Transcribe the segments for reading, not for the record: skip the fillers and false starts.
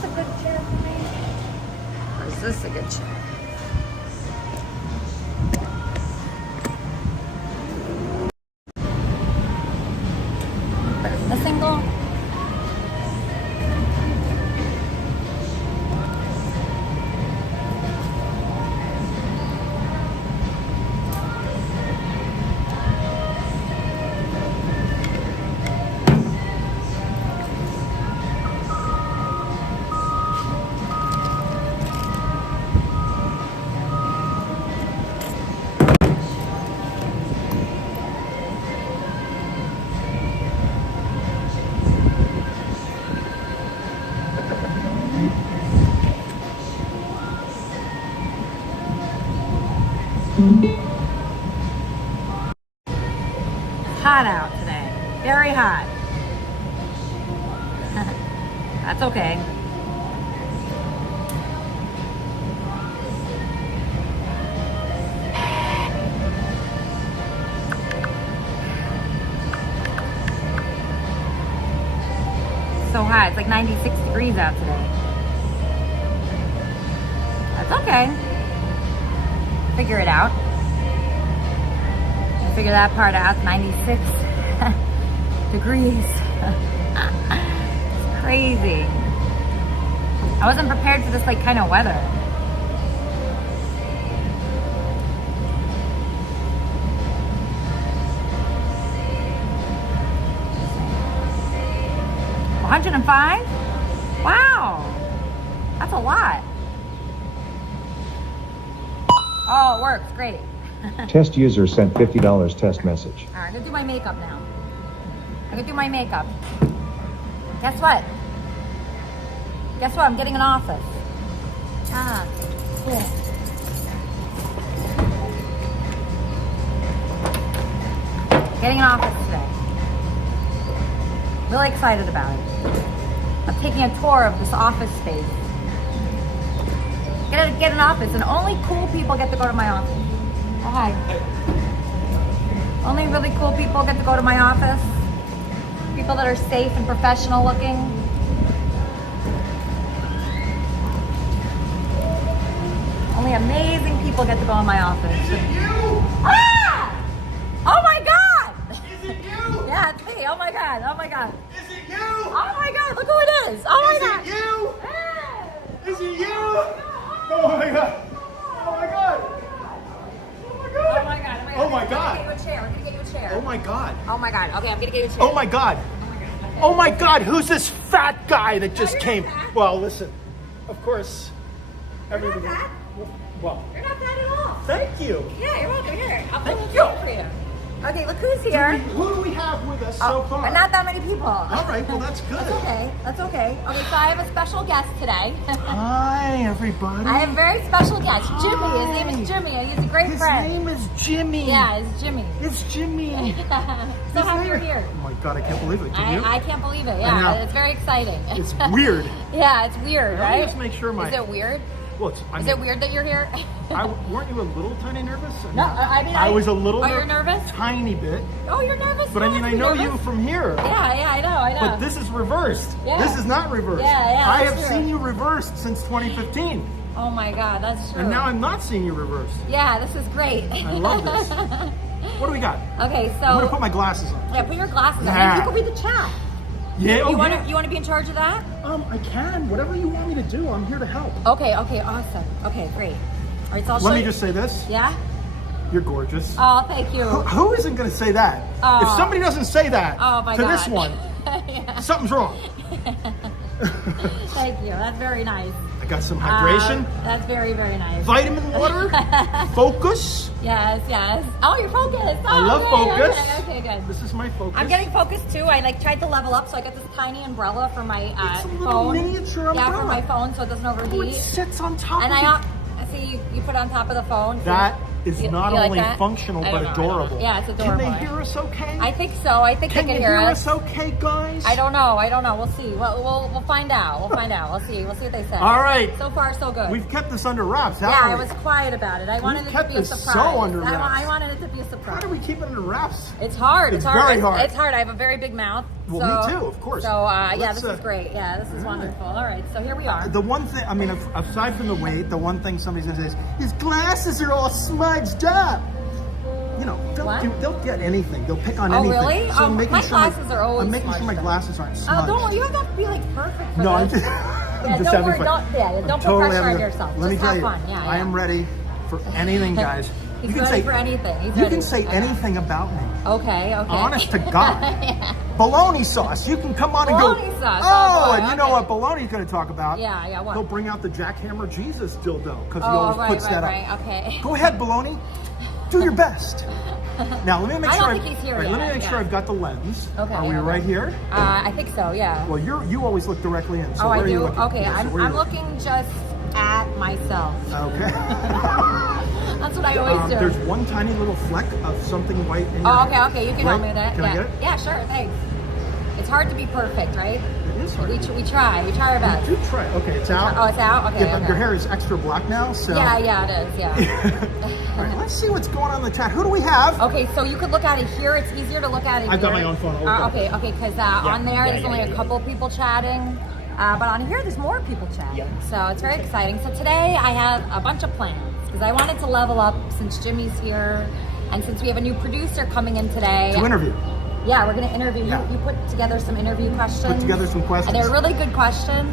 this a good chair for me? Or is this a good chair? The single? Hot out today. Very hot. That's okay. So hot. It's like 96 degrees out today. That's okay. Figure it out. Figure that part out. 96 degrees. It's crazy. I wasn't prepared for this like kind of weather. $105? Wow. That's a lot. Oh, it works. Great. Test user sent $50 test message. All right, I'm gonna do my makeup now. I'm gonna do my makeup. Guess what? Guess what? I'm getting an office. Ah, cool. Getting an office today. Really excited about it. I'm taking a tour of this office space. Get an office, and only cool people get to go to my office. Oh, hi. Only really cool people get to go to my office. People that are safe and professional looking. Only amazing people get to go in my office. Is it you? Ah! Oh my God! Is it you? Yeah, it's me. Oh my God. Oh my God. Is it you? Oh my God. Look who it is. Oh my God. Is it you? Hey! Is it you? Oh my God. Oh my God. Oh my God. Oh my God. I'm gonna get you a chair. I'm gonna get you a chair. Oh my God. Oh my God. Okay, I'm gonna get you a chair. Oh my God. Oh my God. Who's this fat guy that just you're came? not fat. Well, listen. Of course. You're not Everybody. fat. Well, You're not bad at all. thank you. Yeah, you're welcome. Here, I'll put a Thank little you. chair for you. Okay, look who's here. Who do we have with us so far? But not that many people. All right. Well, that's good. That's okay. That's okay. Okay, so I have a special guest today. Hi, everybody. I have a very special guest, Jimmy. His name is Jimmy. He's a great His friend. name is Jimmy. Yeah, it's Jimmy. It's Jimmy. So His happy you're name- here. Oh my God, I can't believe it. Can you? I can't believe it. I know. Yeah, it's very exciting. It's weird. Yeah, it's weird, Let right? me just make sure my. Is it weird? Well, Is it weird that you're here? Weren't you a little tiny nervous? No, I mean, I was a little. Oh, you're nervous? Tiny bit. Oh, you're nervous? But I mean, I know you from here. Yeah, I know. But this is reversed. Yeah. This is not reversed. Yeah, I that's have true. seen you reversed since 2015, Oh my God, that's true. and now I'm not seeing you reversed. Yeah, this is great. I love this. What do we got? Okay, so I'm gonna put my glasses on. yeah, put your glasses on. Nah. You could be the chat. Yeah. Oh, You want yeah. to be in charge of that? I can. Whatever you want me to do, I'm here to help. Okay, awesome. Okay, great. All right, so I'll show Let me you. just say this. Yeah? You're gorgeous. Oh, thank you. Who isn't going to say that? Oh. If somebody doesn't say that Oh my to God. this one, Yeah. something's wrong. Thank you. That's very nice. I got some hydration, That's very, very nice. vitamin water, focus. Yes. Oh, you're focused. Oh, I love yay, focus. Okay, good. This is my focus. I'm getting focused too. I tried to level up, so I got this tiny umbrella for my It's a little phone. miniature Yeah, for umbrella. my phone, so it doesn't Oh, it overheat. sits on top And of I see you put it on top of the phone. That is You- not you like only that? functional, I but don't know, adorable. Yeah, it's adorable. Can they hear us okay? I think so. I think Can they you can hear us. us okay, guys? I don't know. We'll see. We'll find out. We'll find out. We'll see what they say. All right. So far, so good. We've kept this under wraps, yeah, haven't I we? was quiet about it. I wanted it to kept be a this so surprise. under wraps. I wanted it to be a How surprise. do we keep it under wraps? It's hard. It's very hard. It's hard. I have a very big mouth. Well, me too, of course. So, yeah, Let's, this is great. Yeah, this is wonderful. All right, so here we are. The one thing, I mean, aside from the weight, the one thing somebody says is, his glasses are all smudged up. You know, they'll get anything. They'll pick on anything. Oh, really? So I'm making my sure glasses are always I'm making sure my smudged. glasses aren't smudged. Oh, don't worry. You don't have to be like perfect for No, I'm this. just, Yeah, I'm just don't having worry. fun. Don't put Totally pressure on having yourself. Let me Just tell have you, fun. Yeah, I am ready for anything, guys. He's you can ready say for anything. He's you ready. can say Okay. anything about me. Okay. Honest to God. Yeah. Bologna sauce. You can come on and go, Bologna sauce. oh, Oh, boy, and you know okay. what Bologna's going to talk about? Yeah, what? He'll bring out the jackhammer Jesus dildo because he Oh, always puts that up. Okay. Go ahead, Bologna. Do your best. Now, let me make I sure. don't think he's here Let me yet, make sure yeah. I've got the lens. Okay. Are we right here? I think so. Yeah. Well, you always look directly in. So Oh, where I are you do. looking? Okay, Yeah, so where are I'm you looking just at myself. Okay. That's what I always do. There's one tiny little fleck of something white in your Oh, hair. okay. You can Right? help me with that. Can yeah. I get it? Yeah, sure. Thanks. It's hard to be perfect, right? It is hard. We try our best. You do try. Okay, it's out. Oh, it's out? Okay. Yeah, but okay. your hair is extra black now, so. Yeah, it is. Yeah. All right, let's see what's going on in the chat. Who do we have? Okay, so you could look at it here. It's easier to look at it I've here. got my own phone open. Okay, because on there there's only a couple people chatting. But on here there's more people chatting. So it's very exciting. So today I have a bunch of plans because I wanted to level up since Jimmy's here and since we have a new producer coming in today. To interview. Yeah, we're going to interview. Yeah. You put together some interview questions. Put together some questions. And they're really good questions.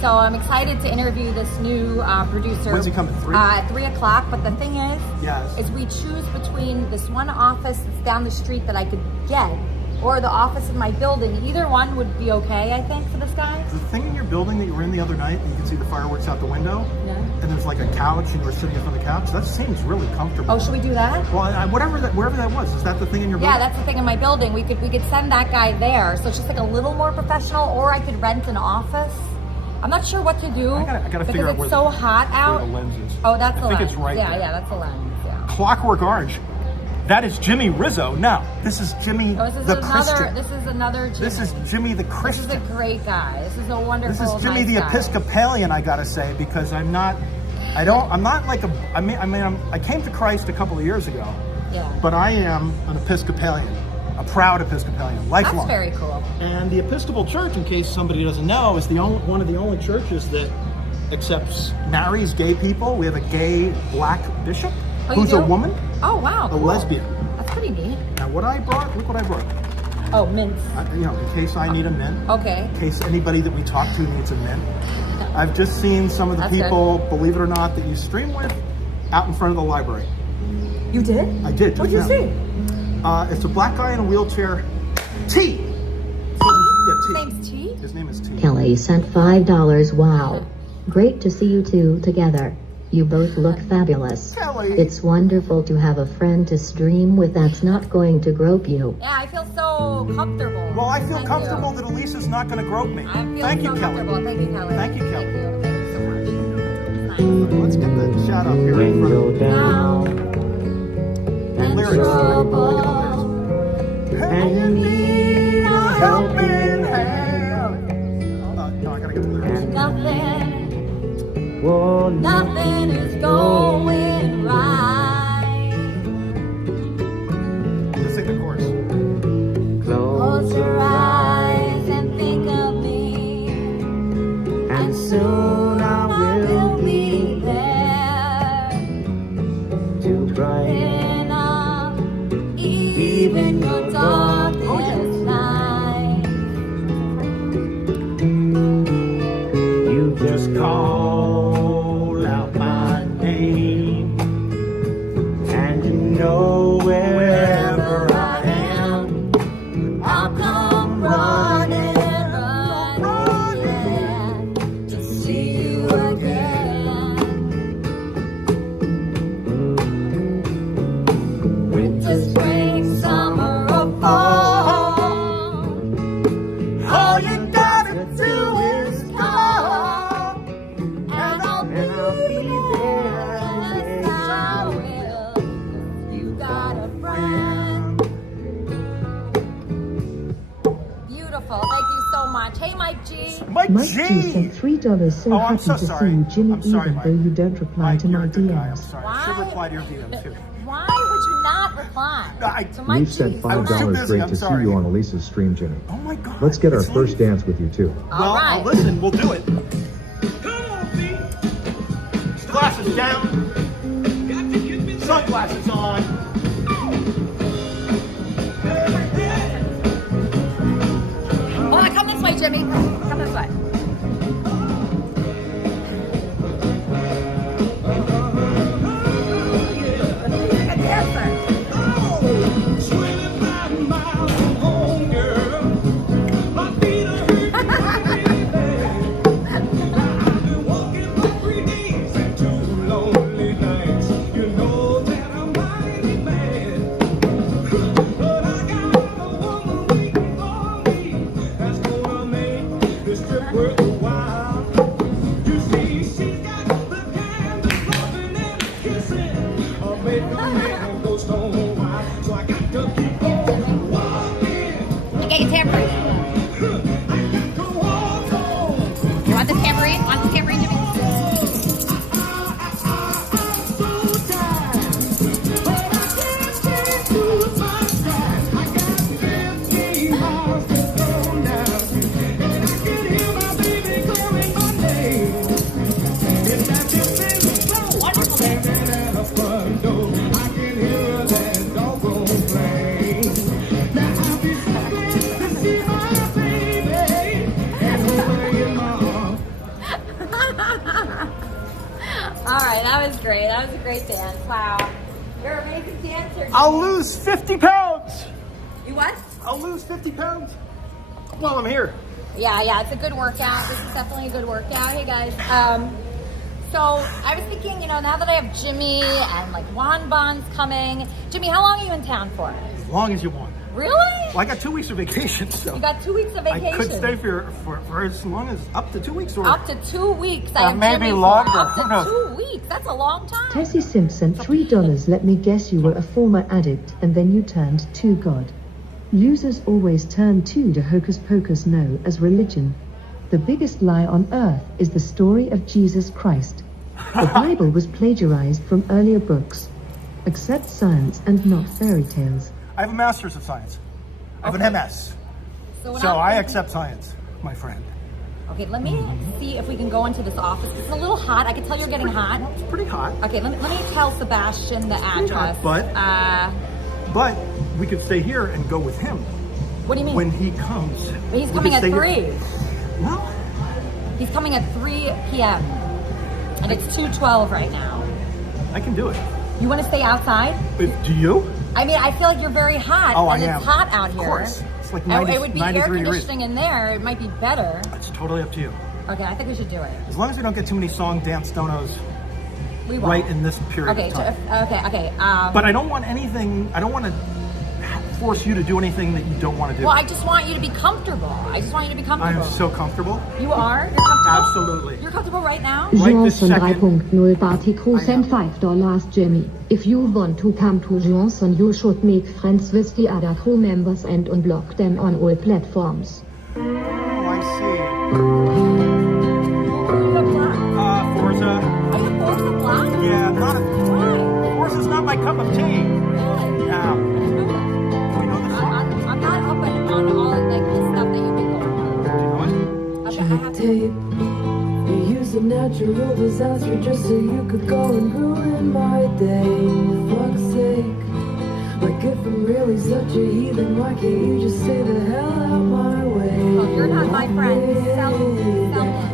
So I'm excited to interview this new producer. When's he coming? 3? At 3 o'clock. But the thing Yes. is we choose between this one office that's down the street that I could get or the office in my building. Either one would be okay, I think, for this guy. The thing in your building that you were in the other night, and you can see the fireworks out the window, Yeah. and there's like a couch, and you were sitting in front of the couch. That seems really comfortable. Oh, should we do that? Well, wherever that was, is that the thing in your Yeah, building? that's the thing in my building. We could send that guy there. So it's just like a little more professional, or I could rent an office. I'm not sure what to do. I gotta figure out because it's so hot out. where the lens is. Oh, that's the I think lens. it's right Yeah, there. yeah, that's the lens. Yeah. Clockwork Orange. That is Jimmy Rizzo. No, this is Jimmy Oh, this the Christian. is another Jimmy. This is Jimmy the This Christian. is a great guy. This is a wonderful. This is Jimmy nice the guy. Episcopalian, I gotta say, because I'm not like I came to Christ a couple of years ago, Yeah. but I am an Episcopalian, a proud Episcopalian, lifelong. That's very cool. And the Episcopal Church, in case somebody doesn't know, is one of the only churches that marries gay people. We have a gay black bishop Oh, you who's do? a woman, Oh wow. a Cool. lesbian. That's pretty neat. Now, what I brought, look what I brought. Oh, mints. In case I need a mint. Okay. In case anybody that we talk to needs a mint. I've just seen some of the That's people, believe it or not, that you stream with out in front of the library. You did? I did. What'd you just see? now. It's a black guy in a wheelchair. T. Yeah, T. Thanks, T. His name is T. Kelly sent $5. Wow. Great to see you two together. You both look fabulous. Kelly. It's wonderful to have a friend to stream with that's not going to grope you. Yeah, I feel so comfortable. Well, I feel Thank comfortable you. that Elisa's not going to grope me. I feel Thank so you, comfortable. Kelly. Thank you, Kelly. Thank you, Kelly. Thank you so much. Let's get the shout out here in front of Now, and lyrics. trouble, And you need a helping hand. No, I gotta get the lyrics. nothing is going right. Let's sing the chorus. Close your eyes and think of me, and soon I will be there To brighten up even your darkest night. You Just call out my name, and you know Wherever I am, I'll come running, running to see you again. Winter, spring, summer, or fall, all you gotta do is call, and I'll be there. Yes, I will. You got a friend. Beautiful. Thank you so much. Hey, Mike G. Mike Mike G. G sent $3. So Oh, I'm happy so to sorry. see you, Jimmy, I'm sorry, even Mike. though you don't reply Mike, to you're my a good guy. I'm DMs. sorry. I should Why? reply to your DM too. Why would you not reply. So my We've sent geez. $5. busy, Great I'm to see sorry. you on Elisa's stream, Jimmy. Oh my God. Let's get our It's first like- dance with you too. Well, All right. listen, we'll do it. Glasses down. Sunglasses on. Oh, come this way, Jimmy. Come this way. You're a dancer. Get your tambourine. You want this tambourine? Want this tambourine, Jimmy? All right, that was great. That was a great dance. Wow. You're an amazing dancer. Jimmy. I'll lose 50 pounds. You what? I'll lose 50 pounds while I'm here. Yeah, it's a good workout. This is definitely a good workout. Hey guys. So I was thinking, now that I have Jimmy and like Juan Bon's coming. Jimmy, how long are you in town for? As long as you want. Really? Well, I got 2 weeks of vacation, so You got 2 weeks of vacation. I could stay for as long as up to 2 weeks or Up to 2 weeks. I Or have maybe Jimmy for longer. Up Who knows? to 2 weeks. That's a long time. Tessie Simpson, $3. Let me guess you were a former addict and then you turned to God. Losers always turn to hocus pocus no as religion. The biggest lie on earth is the story of Jesus Christ. The Bible was plagiarized from earlier books. Accept science and not fairy tales. I have a master's of science. I have an MS. what So I'm I thinking- accept science, my friend. Okay, let me see if we can go into this office. It's a little hot. I can tell you're getting hot. It's pretty hot, Okay, let me tell Sebastian the pretty address. hot, but we could stay here and go with him What do you mean? when he comes. He's We coming could at stay here- 3. Well, He's coming at 3 p.m. And it's 2:12 right now. I can do it. You want to stay outside? But do you? I mean, I feel like you're very hot. Oh, I and am. It's hot out here. Of course. It's like And 90, it would be air 93 degrees. conditioning in there. It might be better. It's totally up to you. Okay, I think we should do it. As long as we don't get too many song dance donos We won't. right in this period Okay, of time. okay. But I don't want anything, I don't want to force you to do anything that you don't want to do. Well, I just want you to be comfortable. I just want you to be I comfortable. am so comfortable. You are? You're comfortable? Absolutely. You're comfortable right now? Right this Johnson second. 3.0 Particle sent $5, Jimmy. If you want to come to Johnson, you should make friends with the other crew members and unblock them on all platforms. Oh, I see. The block. Forza. Are you Forza block? Yeah, not a, Why? Forza's not my cup of tea. Really? Yeah. We know the song. I'm not up on all like the stuff that you've been going Do you know it? on. Okay, I have to. tape. You use a natural disaster just so you could go and ruin my day. For fuck's sake. Like if I'm really such a heathen, why can't you just stay the hell out my way? Oh, you're not my friend. Sell me.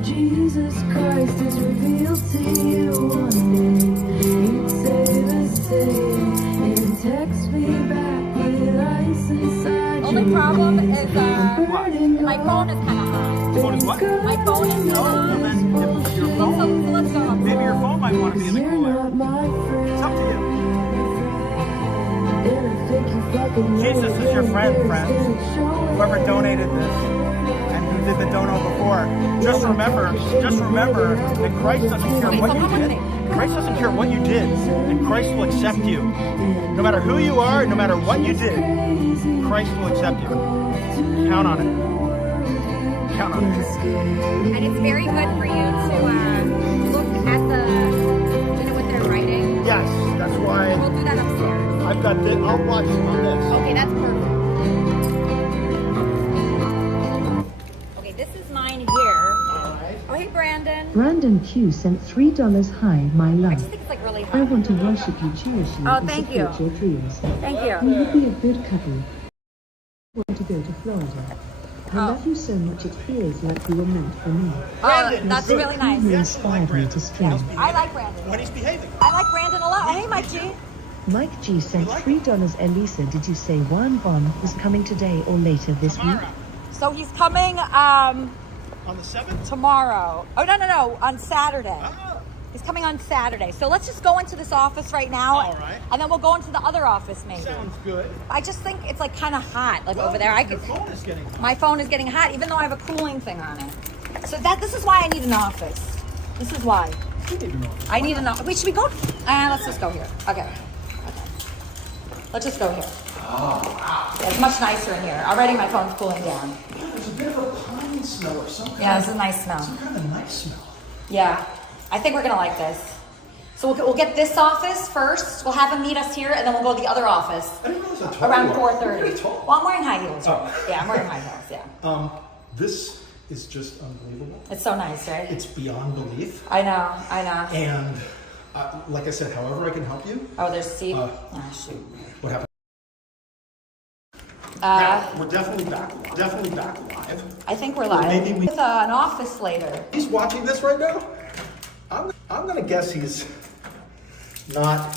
Jesus Christ is revealed to you one day. You'd say the same and text me back with ice inside Only you. problem is Burning my phone is kind of hot. Phone is what? My phone is Oh, well hot. then, if your So phone, let's go. maybe your phone might want to be in the You're cooler. not my friend. It's up to you. And I think you fucking know Jesus is your it. friend, There's friends. been a show Whoever donated this and who did the dono before, just remember that Christ doesn't care what you did. Christ doesn't care what you did, and Christ will accept you. No matter who you are, no matter what you did, Christ will accept you. Count on it. Count on it. And it's very good for you to look at the, what they're writing. Yes, that's why. We'll do that upstairs. I've got this. I'll watch on this. Okay, that's perfect. Okay, this is mine here. Oh, hey, Brandon. Brandon Q sent $3. Hi, my I love. just think it's like really high. I want to worship you, cherish you, Oh, and thank support you. your dreams. Thank you. We would be a good couple. I want to go to Florida. I love you so much it feels like you were meant for me. Oh, that's really nice. You inspired me to stream. I like Brandon. When he's behaving. I like Brandon a lot. Hey, Mike G. Mike G sent $3. Elisa, did you say Juan Bon was coming today or later this week? Tomorrow. So he's coming On the 7th? tomorrow. Oh, no, on Saturday. Oh. He's coming on Saturday. So let's just go into this office right now. All right. And then we'll go into the other office maybe. Sounds good. I just think it's like kind of hot, like over there. Your phone is getting hot. My phone is getting hot, even though I have a cooling thing on it. So this is why I need an office. This is why. I need an office. Wait, should we go? Let's just go here. Okay. Let's just go here. Oh, wow. Yeah, it's much nicer in here. Already my phone's cooling down. Yeah, there's a bit of a pine smell or something. Yeah, this is a nice smell. Some kind of a nice smell. Yeah, I think we're gonna like this. So we'll get this office first. We'll have him meet us here, and then we'll go to the other office I didn't realize how tall around you are. 4:30. You're very tall. Well, I'm wearing high heels. Oh. Right? Yeah, I'm wearing high heels. Yeah, This is just unbelievable. it's so nice, right? It's beyond belief. I know. And like I said, however I can help you. Oh, there's Steve. Uh, Oh, shoot. What happened? Now, we're definitely back live. I think we're live. Maybe we- With an office later. He's watching this right now. I'm gonna guess he's not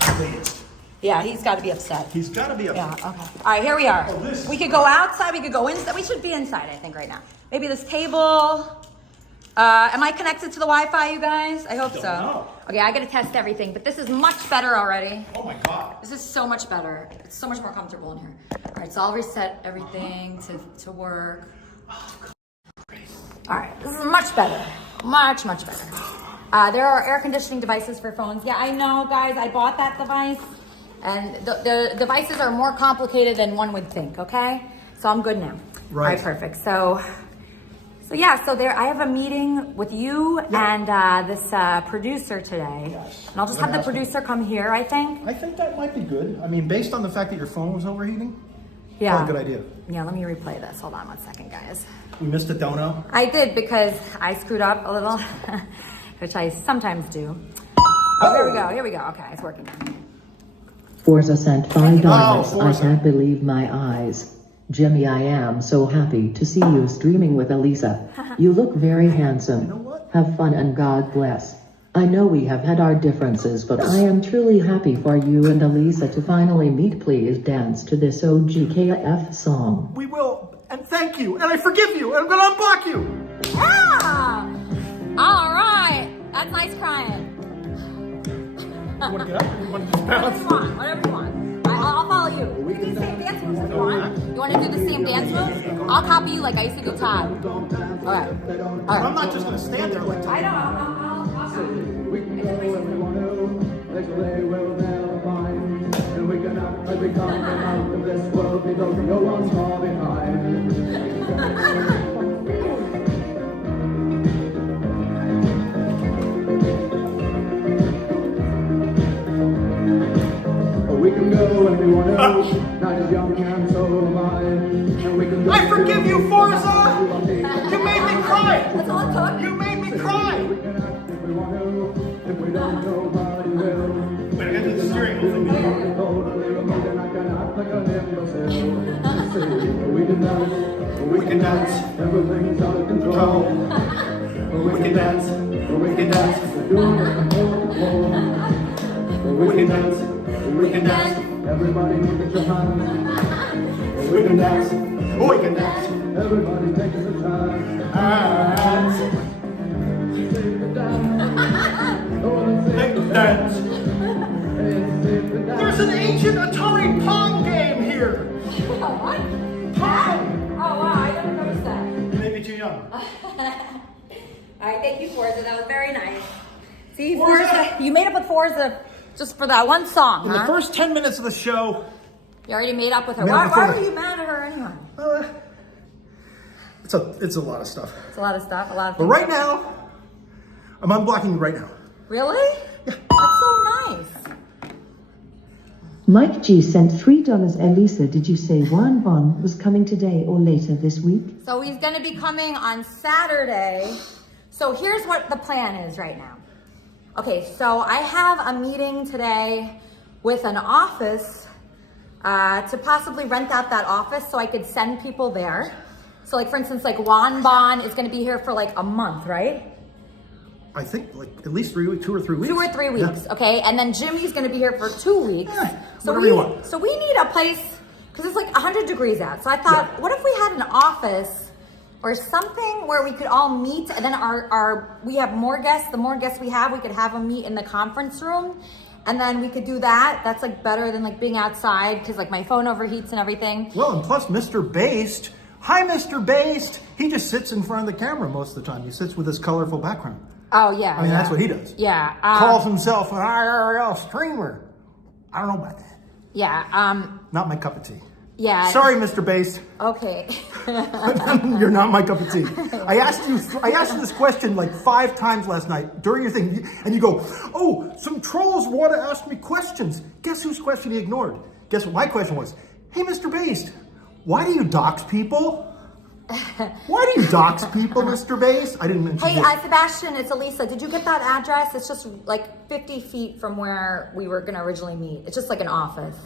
pleased. Yeah, he's got to be upset. He's got to be Yeah. upset. Okay. All right, here we are. Oh, this- We could go outside. We could go inside. We should be inside, I think, right now. Maybe this table. Am I connected to the Wi-Fi, you guys? I hope Don't so. know. Okay, I got to test everything, but this is much better already. Oh my God. This is so much better. It's so much more comfortable in here. All right, so I'll reset everything to work. All right, this is much better. Much better. There are air conditioning devices for phones. Yeah, I know, guys. I bought that device, and the devices are more complicated than one would think, okay? So I'm good now. Right. All right, perfect. So yeah, so there I have a meeting with you and this producer today. Yes. And I'll just have the producer come here, I think. I think that might be good. I mean, based on the fact that your phone was overheating, Yeah. probably a good idea. Yeah, let me replay this. Hold on one second, guys. We missed a dono. I did because I screwed up a little, which I sometimes do. Oh, here we go. Okay, it's working. Forza sent $5. Oh, I Forza. can't believe my eyes. Jimmy, I am so happy to see you streaming with Elisa. You look very handsome. You know what? Have fun and God bless. I know we have had our differences, but I am truly happy for you and Elisa to finally meet. Please dance to this OGKF song. We will, and thank you, and I forgive you, and I'm gonna unblock you. Ah! All right. That's nice crying. You wanna get up or you wanna just Whatever bounce? you want. Whatever you want. I'll follow you. We can do the same dance moves if you want. You want to do the same dance moves? I'll copy you like I used to do Todd. All right. All I'm right. not just gonna stand there like I know. I'll copy you. We can go when we want to. Not as young and so am I. And we can go I forgive you, Forza! You made me cry! That's all it took. You made me cry! if we want to. If we don't, nobody will. Wait, I gotta do the steering wheel thing. Totally removed and I can act like an imbecile. We can dance. We can dance. Everything's out of control. We can dance. We can dance. We're doing it before. We can dance. We can dance. Everybody look at your hands. We can dance. We can dance. Everybody takes a chance. Take the dance. There's an ancient Atari Pong game here. What? Pong. Oh, wow. I never noticed that. You may be too young. All right. Thank you, Forza. That was very nice. See, Forza. Forza. You made up with Forza just for that one song, In huh? the first 10 minutes of the show, You already made up with her. Made Why up with her. were you mad at her anyway? it's a lot of stuff. It's a lot of stuff. A lot of But things. right now, I'm unblocking you right now. Really? Yeah. That's so nice. Mike G sent $3. Elisa, did you say Juan Bon was coming today or later this week? So he's gonna be coming on Saturday. So here's what the plan is right now. Okay, so I have a meeting today with an office to possibly rent out that office so I could send people there. So like for instance, like Juan Bon is gonna be here for like a month, right? I think like at least 3 weeks, 2 or 3 weeks. 2 or 3 weeks, Yeah. okay? And then Jimmy's gonna be here for 2 weeks. Yeah, so whatever you want. So we need a place, because it's like 100 degrees out. So I thought, Yeah. what if we had an office or something where we could all meet, and then we have more guests. The more guests we could have them meet in the conference room. And then we could do that. That's like better than like being outside, because like my phone overheats and everything. Well, and plus Mr. Based. Hi, Mr. Based. He just sits in front of the camera most of the time. He sits with his colorful background. Oh yeah. I mean, that's what he does. Yeah. Calls himself an IRL streamer. I don't know about that. Yeah. Not my cup of tea. Yeah. Sorry, Mr. Based. Okay. You're not my cup of tea. I asked you this question like 5 times last night during your thing, and you go, "Oh, some trolls want to ask me questions." Guess whose question he ignored? Guess what my question was? Hey, Mr. Based, why do you dox people? Why do you dox people, Mr. Based? I didn't mention Hey, you. Sebastian, it's Elisa. Did you get that address? It's just like 50 feet from where we were gonna originally meet. It's just like an office.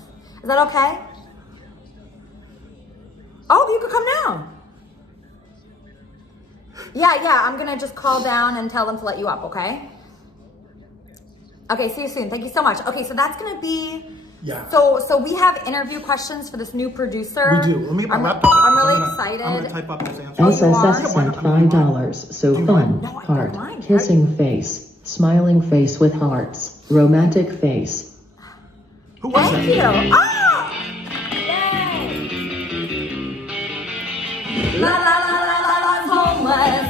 Is that okay? Oh, you could come now. Yeah, I'm gonna just call down and tell them to let you up, okay? Okay, see you soon. Thank you so much. Okay, so that's gonna be, Yeah. So we have interview questions for this new producer. We do. Let me get my laptop. I'm really I'm excited. gonna type up this answer. SSS sent $5. So fun. No, I don't Heart. mind. Kissing face. Smiling face with hearts. Romantic face. Who was Thank that? you. Oh! Yay! La la la la la la's homeless.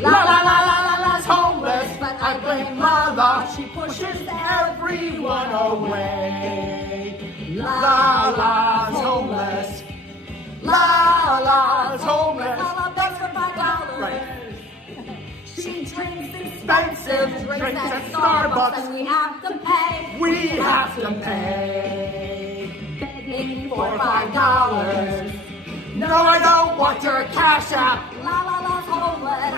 La la la la la la's homeless, but I blame Mother. She pushes everyone away. La la's homeless. La la's homeless. La la begs for $5. Right. She drinks expensive drinks at Starbucks, and we have to pay. We have to pay. Begging for $5. No, I don't want your cash app. La la la's homeless.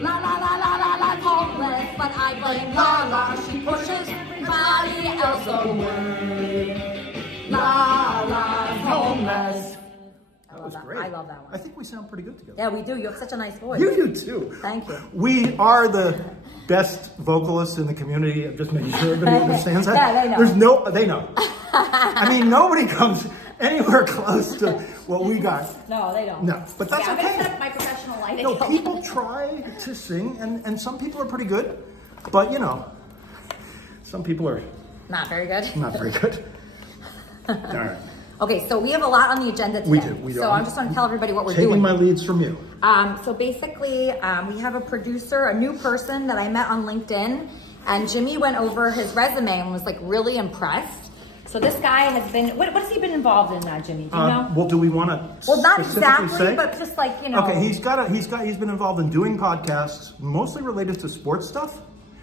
La la la la la la's homeless, but I blame Lala. She pushes everybody else away. La la's homeless. That was great. I love that one. I think we sound pretty good together. Yeah, we do. You have such a nice voice. You do too. Thank you. We are the best vocalists in the community. I'm just making sure everybody understands that. Yeah, they know. They know. I mean, nobody comes anywhere close to what we got. No, they don't. No, but that's yeah, okay. But it's my professional lighting. No, people try to sing, and some people are pretty good, but you know, some people are Not very good. not very good. All right. Okay, so we have a lot on the agenda today. We do, we do. So I'm just going to tell everybody what we're Taking doing. my leads from you. So basically, we have a producer, a new person that I met on LinkedIn, and Jimmy went over his resume and was like really impressed. So this guy has been, what has he been involved in, Jimmy? Do you know? Well, do we want to Well, not specifically exactly, say? but just like, you know. Okay, he's been involved in doing podcasts, mostly related to sports stuff.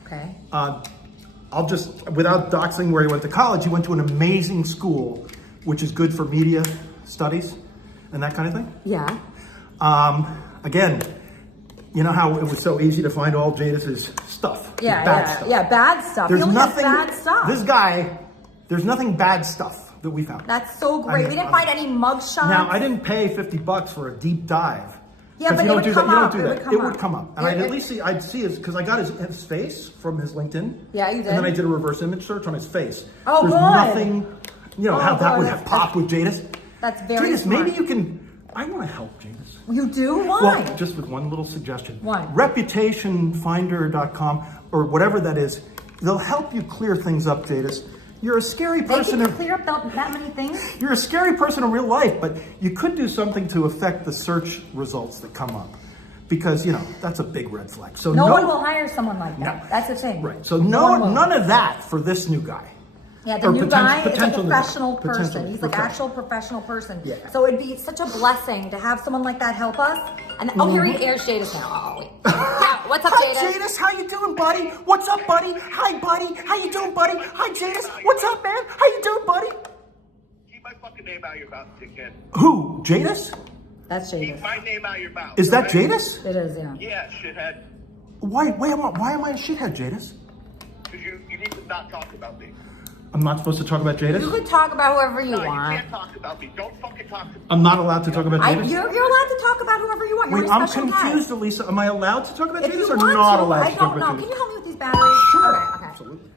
Okay. I'll just, without doxing where he went to college, he went to an amazing school, which is good for media studies and that kind of thing. Yeah. Again, you know how it was so easy to find all Jadis's stuff. His bad stuff. Yeah, bad stuff. There's he only has nothing, bad stuff. This guy, there's nothing bad stuff that we found. That's so great. We didn't find any mugshots. Now, I didn't pay $50 for a deep dive. Yeah, but you it don't would do come that. You up. don't do that. It would come up. And Yeah, I'd at least see, I'd see his, because I got his face from his LinkedIn. Yeah, you did. And then I did a reverse image search on his face. Oh, There's good. nothing, you know, Oh, how that good. would have popped with Jadis. That's very Jadis, smart. maybe you can, I want to help Jadis. You do? Why? Well, just with one little suggestion. What? Reputationfinder.com or whatever that is, they'll help you clear things up, Jadis. You're a scary They person. can clear up that many things? You're a scary person in real life, but you could do something to affect the search results that come up. Because, you know, that's a big red flag. So No one will hire someone like that. No. That's the thing. Right. So one will. none of that for this new guy. Yeah, the Or new guy is a potential new guy. professional person. Potential He's like professional. actual professional person. Yeah. So it'd be such a blessing to have someone like that help us. And oh, here he airs Jadis now. Oh, wait. What's up, Hi, Jadis? Jadis. How you doing, buddy? What's up, buddy? Hi, buddy. How you doing, buddy? Hi, Jadis. What's up, man? How you doing, buddy? Keep my fucking name out of your mouth, dickhead. Who? Jadis? That's Keep Jadis. my name out of your mouth. Is that right? Jadis? It is, yeah. Yeah, shithead. Why am I a shithead, Jadis? Because you need to not talk about me. I'm not supposed to talk about Jadis? You could talk about whoever you No, you want. can't talk about me. Don't fucking talk to me. I'm not allowed to talk about Jadis? You're allowed to talk about whoever you want. You're Wait, a I'm special confused, guest. Elisa. Am I allowed to talk about If you Jadis or want not to, allowed I to talk don't know. about Can Jadis? you help me with these batteries? Sure. Okay. Absolutely.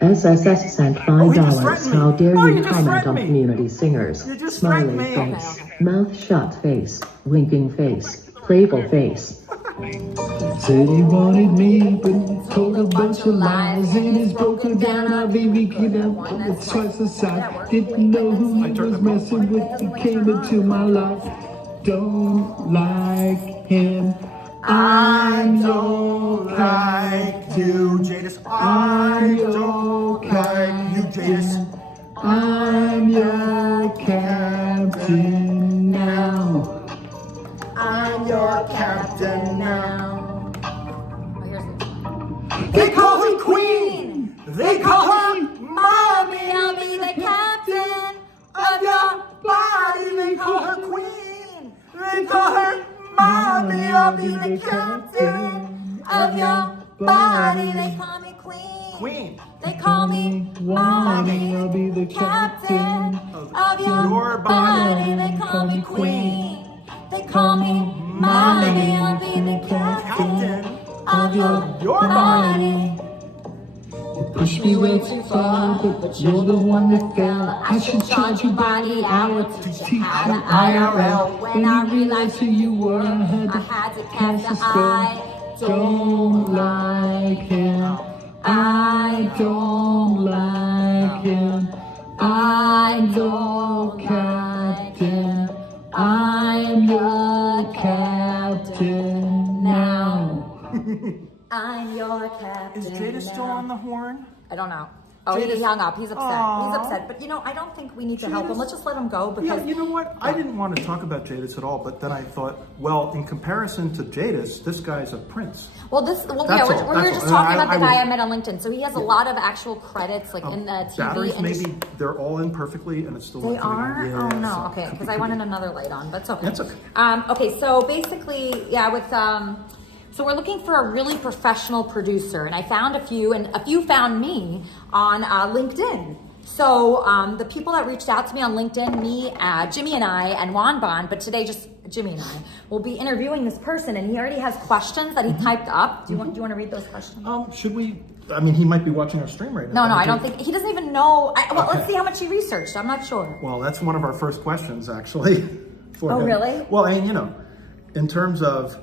SSS sent he just $5. threatened me. How dare Oh, you you just comment threatened on me. community singers? You just Smiley threatened me. face, Okay. mouth shut face, winking face, playful face. Said he wanted me, but he told a bunch of lies. And it's broken down, our baby kid up twice the size. Didn't know who he was messing with. He came into my life. Don't like him. I don't Like you, Jadis. I don't like you, Jadis. I'm your captain now. I'm your captain now. Oh, here's the They call her Queen. They call her Mommy. I'll be the captain of your body. They call her Queen. They call her Mommy. I'll be the captain of your body. They call me Queen. Queen. They call me Mommy. I'll be the Captain of your body. They call me Queen. They call me Mommy. I'll be the captain of your body. Push me way too far, but you're the one that fell. I should charge you by the hour to teach you how to IRL. When I realized who you were, I had to catch the eye. don't like him. I don't like him. I don't captain. I'm your captain now. I'm your captain. Is Jadis still on the horn? I don't know. Oh, Jadis- he hung up. He's upset. Aw. He's upset. But I don't think we need to help him. Jadis- Let's just let him go because Yeah, you know what? I didn't want to talk about Jadis at all, but then I thought, well, in comparison to Jadis, this guy's a prince. That's all, we're that's just all. talking I about the guy I will- met on LinkedIn. So he has a lot of actual credits, like in the TV. Batteries, and maybe they're all in perfectly, and it's still They not coming are? on. Yeah, Oh no, so okay, could because be- I could wanted be. another light on, but it's okay. That's okay. Okay, so basically, yeah, with so we're looking for a really professional producer, and I found a few, and a few found me on LinkedIn. So the people that reached out to me on LinkedIn, me, Jimmy and I, and Juan Bon, but today just Jimmy and I, will be interviewing this person, and he already has questions that he typed up. Do you want to read those questions? Should we? I mean, he might be watching our stream right now. No, I don't think he doesn't even know. Well, Okay. let's see how much he researched. I'm not sure. Well, that's one of our first questions, actually. for Oh, him. really? Well, and in terms of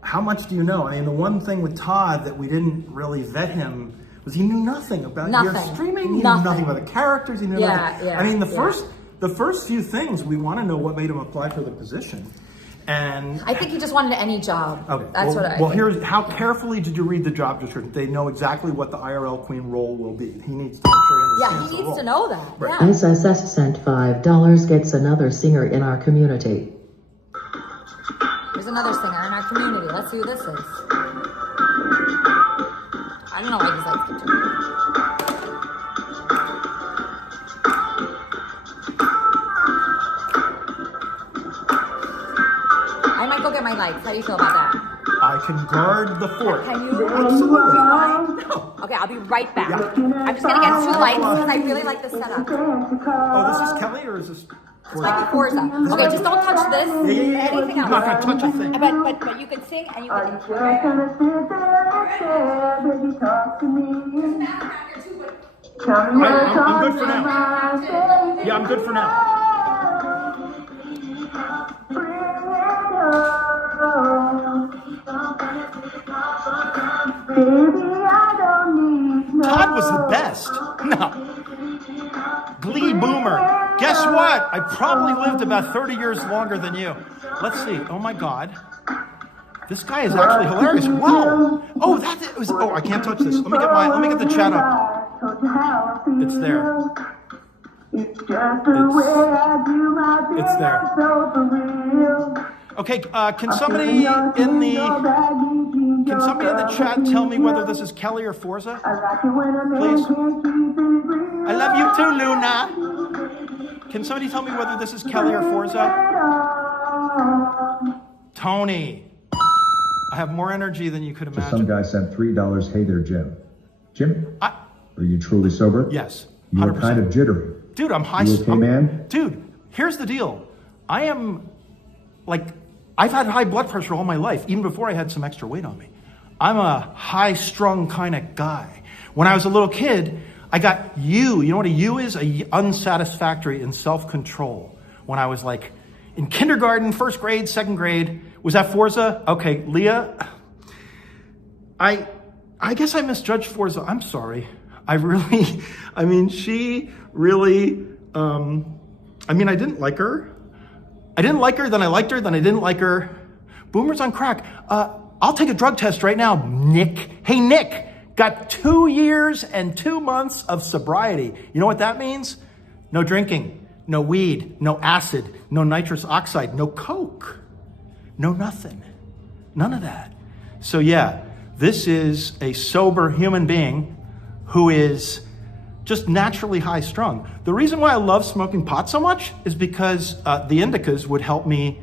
how much do you know? I mean, the one thing with Todd that we didn't really vet him was he knew nothing about your Nothing. streaming. He Nothing. knew nothing about the characters. He knew Yeah, nothing. yeah, I mean, yeah. the first few things we want to know what made him apply for the position, and I think he just wanted any job. okay. That's what I Well, think. here's how carefully did you read the job description? They know exactly what the IRL queen role will be. He needs to make sure he Yeah, understands he the needs to role. know that. Right. Yeah. SSS sent $5 gets another singer in our community. There's another singer in our community. Let's see who this is. I don't know why these lights keep turning. I might go get my lights. How do you feel about that? I can guard the fort. Can you? Absolutely. No. Okay, I'll be right back. Yeah. I'm just gonna get 2 lights because I really like this setup. Oh, this is Kelly or is this? This might be Forza. Okay, just don't touch this. Yeah. Anything else. I'm not gonna touch a thing. But you can sing and you can. I'm good for now. Yeah, I'm good for now. Todd was the best. No. Glee boomer. Guess what? I probably lived about 30 years longer than you. Let's see. Oh my God. This guy is actually hilarious. Wow. Oh, that was. Oh, I can't touch this. Let me get the chat up. It's there. It's there. Okay. Can somebody in the Can somebody in the chat tell me whether this is Kelly or Forza? Please. I love you too, Luna. Can somebody tell me whether this is Kelly or Forza? Tony. I have more energy than you could Just imagine. some guy sent $3. Hey there, Jim. Jim? I- Are you truly sober? Yes. You were 100%. kind of jittery. Dude, I'm high. You okay, man? Dude, here's the deal. I am, like, I've had high blood pressure all my life, even before I had some extra weight on me. I'm a high-strung kind of guy. When I was a little kid, I got U. You know what a U is? Unsatisfactory in self-control. When I was, like, in kindergarten, first grade, second grade. Was that Forza? Okay, Leah, I guess I misjudged Forza. I'm sorry. She really, I didn't like her. I didn't like her, then I liked her, then I didn't like her. Boomer's on crack. I'll take a drug test right now, Nick. Hey, Nick, got 2 years and 2 months of sobriety. You know what that means? No drinking, no weed, no acid, no nitrous oxide, no coke, no nothing. None of that. So yeah, this is a sober human being who is just naturally high-strung. The reason why I love smoking pot so much is because the indicas would help me.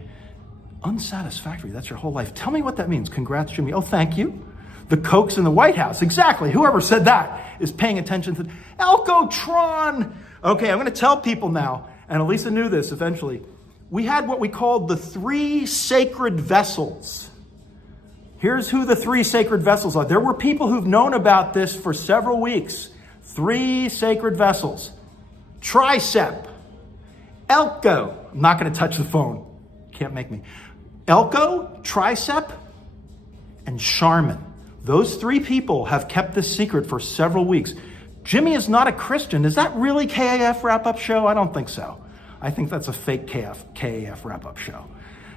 Unsatisfactory, that's your whole life. Tell me what that means. Congrats, Jimmy. Oh, thank you. The Coke's in the White House. Exactly. Whoever said that is paying attention to Alcotron. Okay, I'm going to tell people now, and Elisa knew this eventually. We had what we called the 3 sacred vessels. Here's who the 3 sacred vessels are. There were people who've known about this for several weeks. 3 sacred vessels. Tricep. Elko. I'm not going to touch the phone. Can't make me. Elko, Tricep, and Charmin. Those 3 people have kept this secret for several weeks. Jimmy is not a Christian. Is that really KAF wrap-up show? I don't think so. I think that's a fake KAF wrap-up show.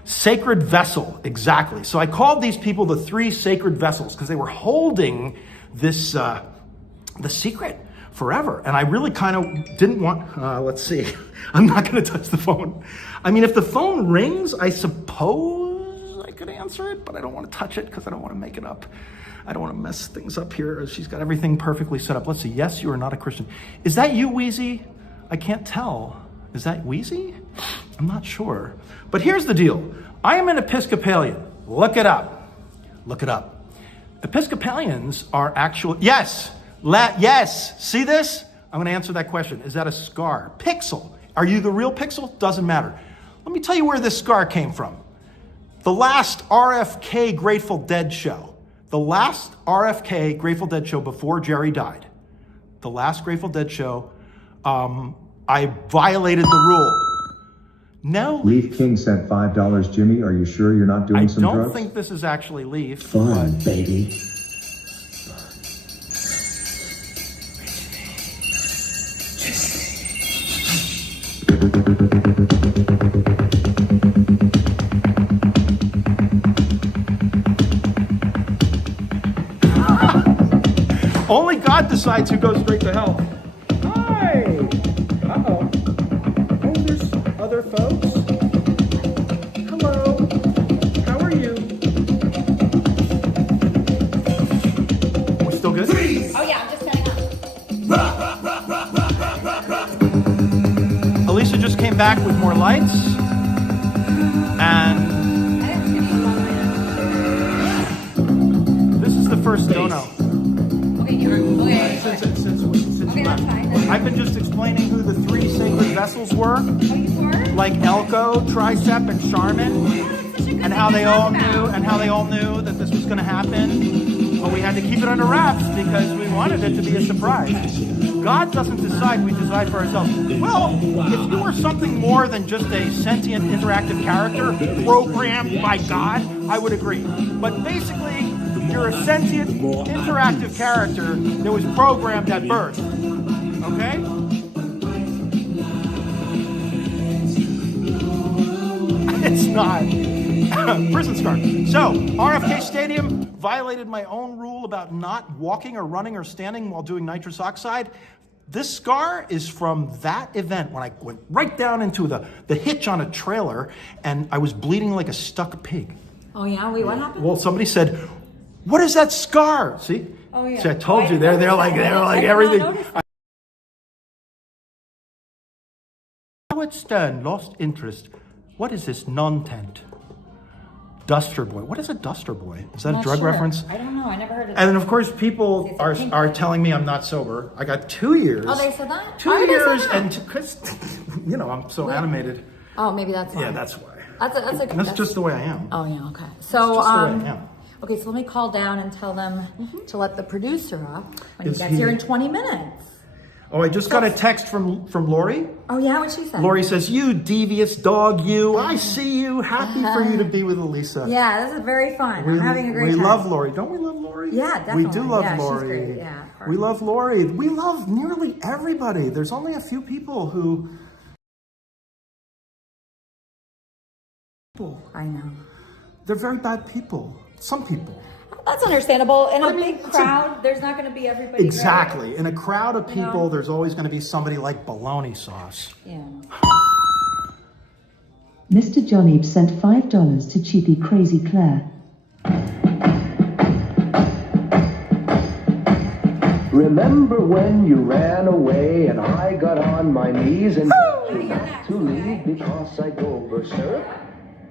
Sacred vessel, exactly. So I called these people the 3 sacred vessels because they were holding this, the secret forever. And I really kind of didn't want, let's see. I'm not going to touch the phone. If the phone rings, I suppose I could answer it, but I don't want to touch it because I don't want to make it up. I don't want to mess things up here. She's got everything perfectly set up. Let's see. Yes, you are not a Christian. Is that you, Wheezy? I can't tell. Is that Wheezy? I'm not sure. But here's the deal. I am an Episcopalian. Look it up. Look it up. Episcopalians are actual. Yes. Yes. See this? I'm going to answer that question. Is that a scar? Pixel. Are you the real Pixel? Doesn't matter. Let me tell you where this scar came from. The last RFK Grateful Dead show. The last RFK Grateful Dead show before Jerry died. The last Grateful Dead show, I violated the rule. No. Leaf King sent $5. Jimmy, are you sure you're not doing some drugs? I don't think this is actually Leaf. Fun, baby. Only God decides who goes straight to hell. Hi. Uh-oh. Oh, there's other folks. Hello. How are you? We're still good? Oh yeah, I'm just setting up. Elisa just came back with more lights. And this is the first dono. Okay. Since you that's left. fine. I've been just explaining who the 3 sacred vessels were. Oh, you were? Like Elko, Tricep, and Charmin. And how they all knew that this was going to happen. But we had to keep it under wraps because we wanted it to be a surprise. God doesn't decide, we decide for ourselves. Well, if you were something more than just a sentient interactive character programmed by God, I would agree. But basically, you're a sentient interactive character that was programmed at birth. Okay? It's not. Prison scar. So, RFK Stadium violated my own rule about not walking or running or standing while doing nitrous oxide. This scar is from that event when I went right down into the hitch on a trailer and I was bleeding like a stuck pig. Oh yeah, wait, what happened? Well, somebody said, What is that scar? See? Oh, yeah. See, I told you, they're like I did not everything. notice that. Howard Stern lost interest. What is this non-tent? Duster Boy. What is a Duster Boy? Is that a Not drug sure. reference? I don't know. I never heard of And then, that. of course, people are telling me I'm not sober. I got 2 years. Oh, they said that? 2 Why did they say years, that? and because I'm so animated. Oh, maybe that's why. Yeah, that's why. That's That's just the way I am. Oh yeah, okay. So just the way I am. okay, so let me call down and tell them to let the producer up when Is he gets he- here in 20 minutes. Oh, I just got a text from Lori. Oh yeah, what'd she say? Lori says, "You devious dog, you! I see you. Happy for you to be with Elisa." Yeah, this is very fun. I'm having a great time. We love Lori. Don't we love Lori? Yeah, definitely. We do love Yeah, she's Lori. great. Yeah, of course. We love Lori. We love nearly everybody. There's only a few people who. I know. They're very bad people. Some people. That's understandable. In a mean, big crowd, there's not going to be everybody. Exactly. Right? In a crowd of You know? people, there's always going to be somebody like bologna sauce. Yeah. Mr. Johnny sent $5 to Cheapy Crazy Claire. Remember when you ran away and I got on my knees and begged you not to leave because I go berserk?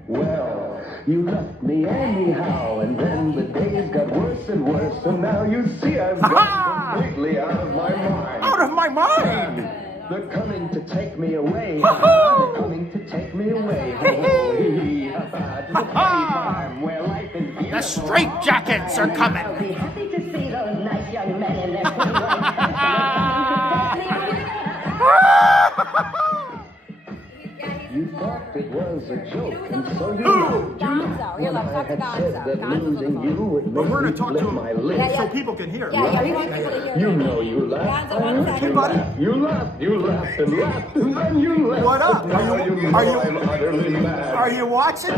Well, you left me anyhow, and then the days got worse and worse, and now you see I've gone completely out of my mind. Out of my mind! They're coming to take me away. They're coming to take me away. To the playtime where life is beautiful. The straitjackets are coming. I'll be happy to see those nice young men in their pretty You thought it was a joke, and so you Gonzo. Here, let's talk to had said Gonzo. that Gonzo's on the losing you phone. would But make we're me going to talk to flip him my lips. so people can hear. Yeah, we want people to hear You it. know you laughed. Gonzo, one second. Hey, buddy. You laughed and laughed, and then you left. What up? Now Are you- know are you- I'm utterly mad. Are you watching?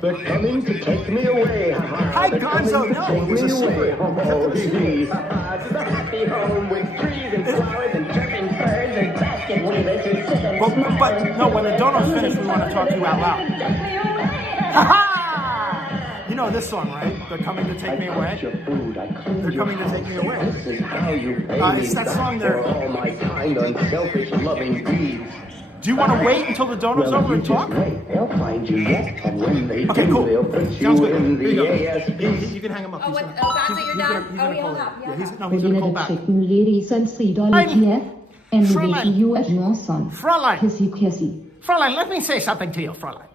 They're coming to take me away. Hi, They're Gonzo. coming to No, take it was a me away. secret. Oh, to the happy home with trees and flowers and chirping birds and basket weavers who sit and But no, when the donuts finish, we want to talk to you out loud. Ha-ha! You know this song, right? They're coming to take me away. They're coming to take me away. This is how you pay me It's that back song there. for all my kind, unselfish, loving deeds. Do you want to wait until the donuts Well, over you and talk? just wait. They'll find you yet, and when they Okay, do, cool. they'll put you Sounds good. in Here you the go. ASB. You can hang him up. Oh, He's what? gonna- Oh, Gonzo, he's you're gonna- done? he's Oh, gonna he call hung you. up. Yeah, Yeah. he's We're gonna call gonna back. chicken lady sent $3 Fräulein. here and we Fräulein. wish you a Johnson. Fräulein. Kissy kissy. Fräulein, let me say something to you, Fräulein.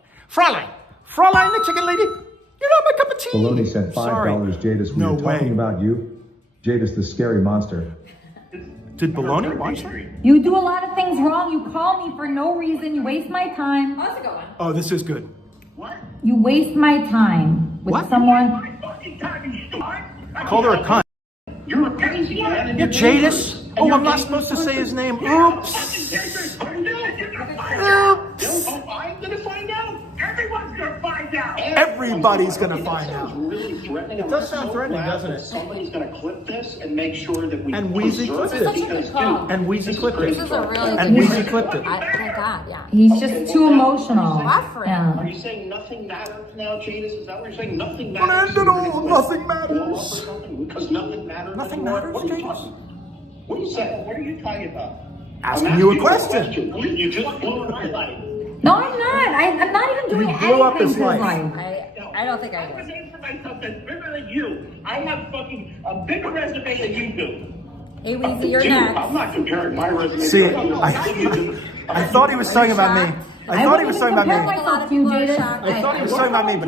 Fräulein, the chicken lady. You're not my cup of tea. Baloney sent Sorry. $5. Jadis, we No were talking way. about you. Jadis, the scary monster. Did Baloney watch her? You do a lot of things wrong. You call me for no reason. You waste my time. Oh, that's a good one. Oh, this is good. You waste my time with What? someone. Called her a cunt. You're a crazy man. Yeah, Jadis. Oh, I'm not supposed to say his name. Oops. Oops. Oh, I'm gonna find out. Everyone's gonna find out. Everybody's gonna find out. Really threatening. It does sound threatening, doesn't it? Somebody's gonna clip this and make sure that we And Wheezy preserve clipped it it. because, call. dude, And Wheezy clipped This it. is a really And good Wheezy clipped it. Thank God, yeah. He's just too emotional. Laugh for him. Yeah. Are you saying nothing matters now, Jadis? Is that what you're saying? Nothing What matters. end it all? Nothing Blow up or matters. something? Because nothing matters. Nothing anymore? matters, What are you Jadis? talking? What are you saying? What are you talking about? Asking I'm you a asking question. You just blew my life. No, I'm not. I'm not even doing You blew up anything his to life. I don't think I I do. was saying for myself that's bigger than you. I have fucking a bigger resume than you do. Hey, Weezy, you're Dude, next. I'm not comparing my resume See, to yours. I thought he was talking about me. I thought he was talking about compare me. myself to you, Jadis. I thought he was talking about me, but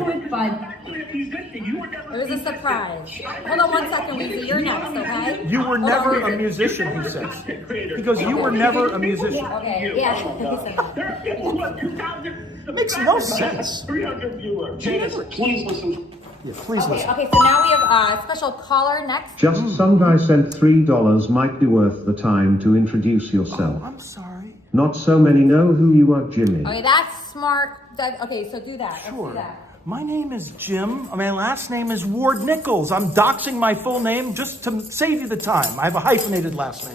It was a surprise. Hold on one second, Weezy. You're next, okay? you were Hold on, never a Weezy. musician, he says. He goes, you were never a musician. Okay, yeah. He said that. Makes no sense. 300 viewers. Jadis, please listen. Yeah, please listen. Okay, so now we have a special caller next. Just some guy sent $3 might be worth the time to introduce yourself. I'm sorry. Not so many know who you are, Jimmy. Okay, that's smart. Okay, so do that. Let's Sure. do that. My name is Jim. My last name is Ward Nichols. I'm doxing my full name just to save you the time. I have a hyphenated last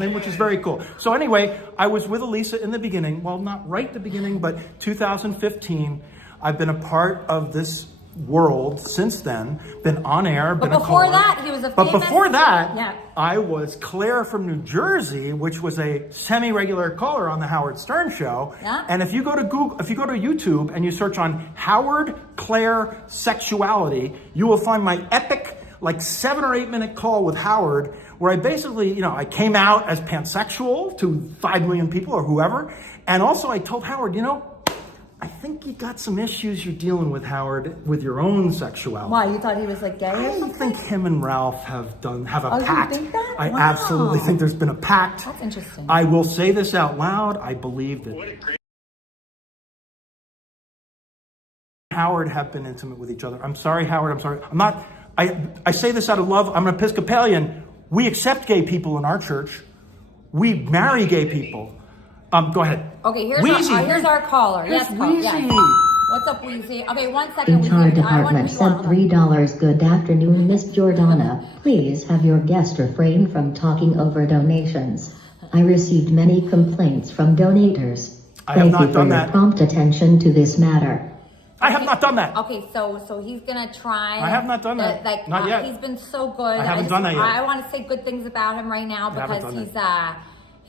name. Which is very cool. So anyway, I was with Elisa in the beginning. Well, not right at the beginning, but 2015. I've been a part of this world since then, been on air, But been a before caller. that, he was a But famous... before that, Yeah. I was Claire from New Jersey, which was a semi-regular caller on the Howard Stern show. Yeah. And if you go to Google, if you go to YouTube and you search on Howard Claire sexuality, you will find my epic, like 7 or 8 minute call with Howard, where I basically, you know, I came out as pansexual to 5 million people or whoever. And also I told Howard, you know, I think you got some issues you're dealing with, Howard, with your own sexuality. Why, you thought he was like gay or I something? think him and Ralph have a you pact. think that? I Wow. absolutely think there's been a pact. That's interesting. I will say this out loud. I believe that Howard have been intimate with each other. I'm sorry, Howard. I'm sorry. I'm not. I say this out of love. I'm an Episcopalian. We accept gay people in our church. We marry gay people. Go ahead. Okay, Wheezy. here's our caller. Here's Yes, caller. Wheezy. Yes. What's up, Wheezy? Okay, 1 second, HR Wheezy. I want to department sent $3. Good afternoon, Miss Jordana. Please have your guest refrain from talking over donations. I received many complaints from donators. I have Thank not you for done your that. prompt attention to this matter. I have not done that. Okay, so he's gonna try. I have not done that. Like, Not yet. He's been so good. I haven't done that yet. I want to say good things about him right now I haven't because done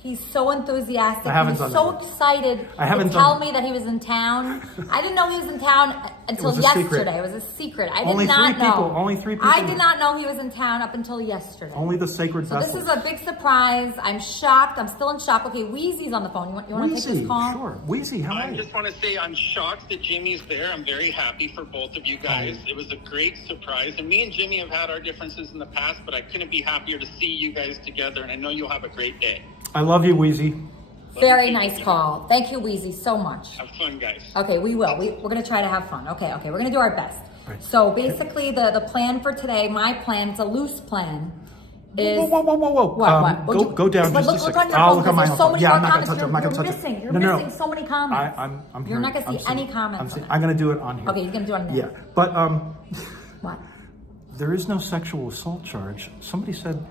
he's so enthusiastic. I haven't He's done so that. excited I haven't to done tell that. me that he was in town. I didn't know he was in town until was a yesterday. secret. It was a secret. I did Only not three know. people- only 3 people I knew. did not know he was in town up until yesterday. Only the sacred So this vessels. is a big surprise. I'm shocked. I'm still in shock. Okay, Wheezy's on the phone. You want to take Wheezy, this call? sure. Wheezy, how are I you? just want to say I'm shocked that Jimmy's there. I'm very happy for both of you guys. It was a great surprise. And me and Jimmy have had our differences in the past, but I couldn't be happier to see you guys together. And I know you'll have a great day. I love you, Wheezy. Very nice call. Thank you, Wheezy, so much. Have fun, guys. Okay, we will. We're going to try to have fun. Okay, we're going to do our best. So basically, the plan for today, my plan, it's a loose plan, is... Whoa. What? Go down But just a look second. on your I'll phone look on because my there's own so phone. many Yeah, more I'm not gonna comments. touch it. I'm not gonna You're touch it. missing. You're No. missing so many comments. I'm You're not hearing- going to see any I'm comments. seeing- I'm going to do it on here. Okay, he's going to do it on there. Yeah, but What? there is no sexual assault charge. Somebody said,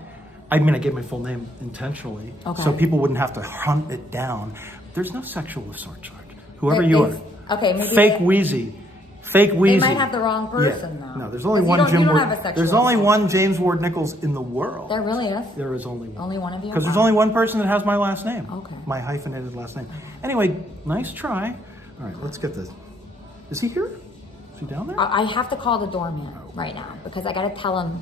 I mean, I gave my full name intentionally, Okay. so people wouldn't have to hunt it down. There's no sexual assault charge. Whoever There you is- are. okay, maybe Fake they- Wheezy. Fake Wheezy. They might have the wrong person, Yeah. though. No, there's only Because one you don't- Jim you don't Ward. have a sexual There's only assault. one James Ward Nichols in the world. There really is? There is only one. Only one of you? Because there's Wow. only one person that has my last name. Okay. My hyphenated last name. Anyway, nice try. All right, let's get this. Is he here? Is he down there? I have to call the doorman right now because I got to tell him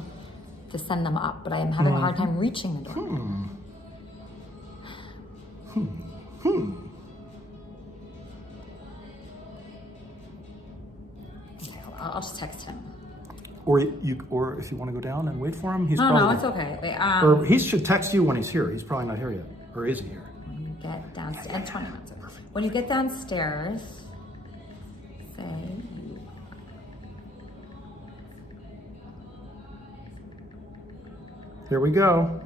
to send them up, but I am having a hard time reaching the doorman. I'll just text him. Or if you want to go down and wait for him, he's No, probably it's okay. Wait, Or he should text you when he's here. He's probably not here yet. Or is he here? when you get downstairs, and 20 minutes. When you get downstairs, say you. Here we go.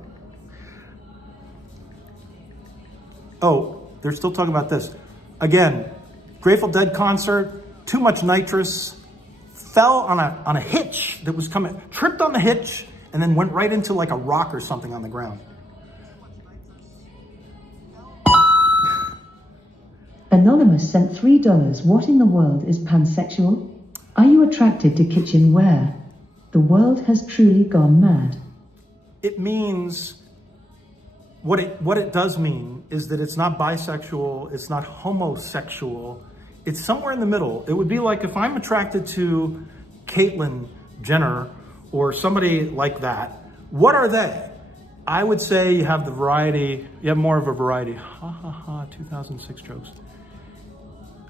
Oh, they're still talking about this. Again, Grateful Dead concert, too much nitrous, fell on a hitch that was coming, tripped on the hitch, and then went right into like a rock or something on the ground. Anonymous sent $3. What in the world is pansexual? Are you attracted to kitchenware? The world has truly gone mad. It means, what it does mean is that it's not bisexual, it's not homosexual, it's somewhere in the middle. It would be like if I'm attracted to Caitlyn Jenner or somebody like that, what are they? I would say you have the variety, you have more of a variety. Ha ha ha, 2006 jokes.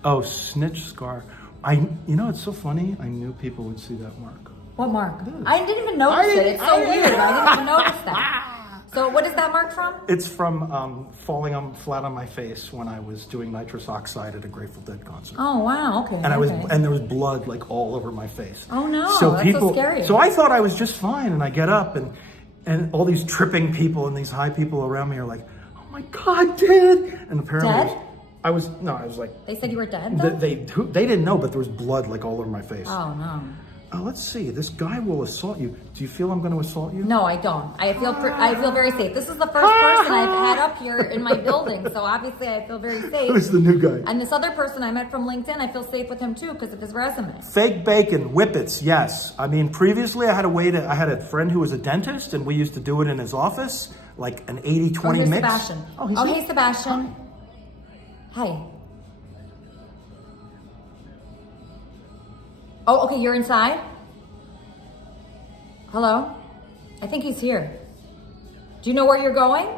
Oh, snitch scar. You know, it's so funny, I knew people would see that mark. What mark? I didn't even notice it. It's so weird. I didn't even notice that. So what is that mark from? It's from falling flat on my face when I was doing nitrous oxide at a Grateful Dead concert. Oh, wow. Okay. And and there was blood like all over my face. Oh no, So that's people, so scary. so I thought I was just fine, and I get up and all these tripping people and these high people around me are like, "Oh my God, dead!" And apparently Dead? I was like, They said you were dead, though? they didn't know, but there was blood like all over my face. Oh, no. let's see. This guy will assault you. Do you feel I'm going to assault you? No, I don't. I feel very safe. This is the first person I've had up here in my building, so obviously I feel very safe. Who's the new guy? And this other person I met from LinkedIn, I feel safe with him too because of his resume. Fake bacon, whippets, yes. I mean, previously I had a friend who was a dentist, and we used to do it in his office, like an 80-20 here's mix. Sebastian. Oh, he's hey, Sebastian. Hi. Oh, okay, you're inside? Hello? I think he's here. Do you know where you're going?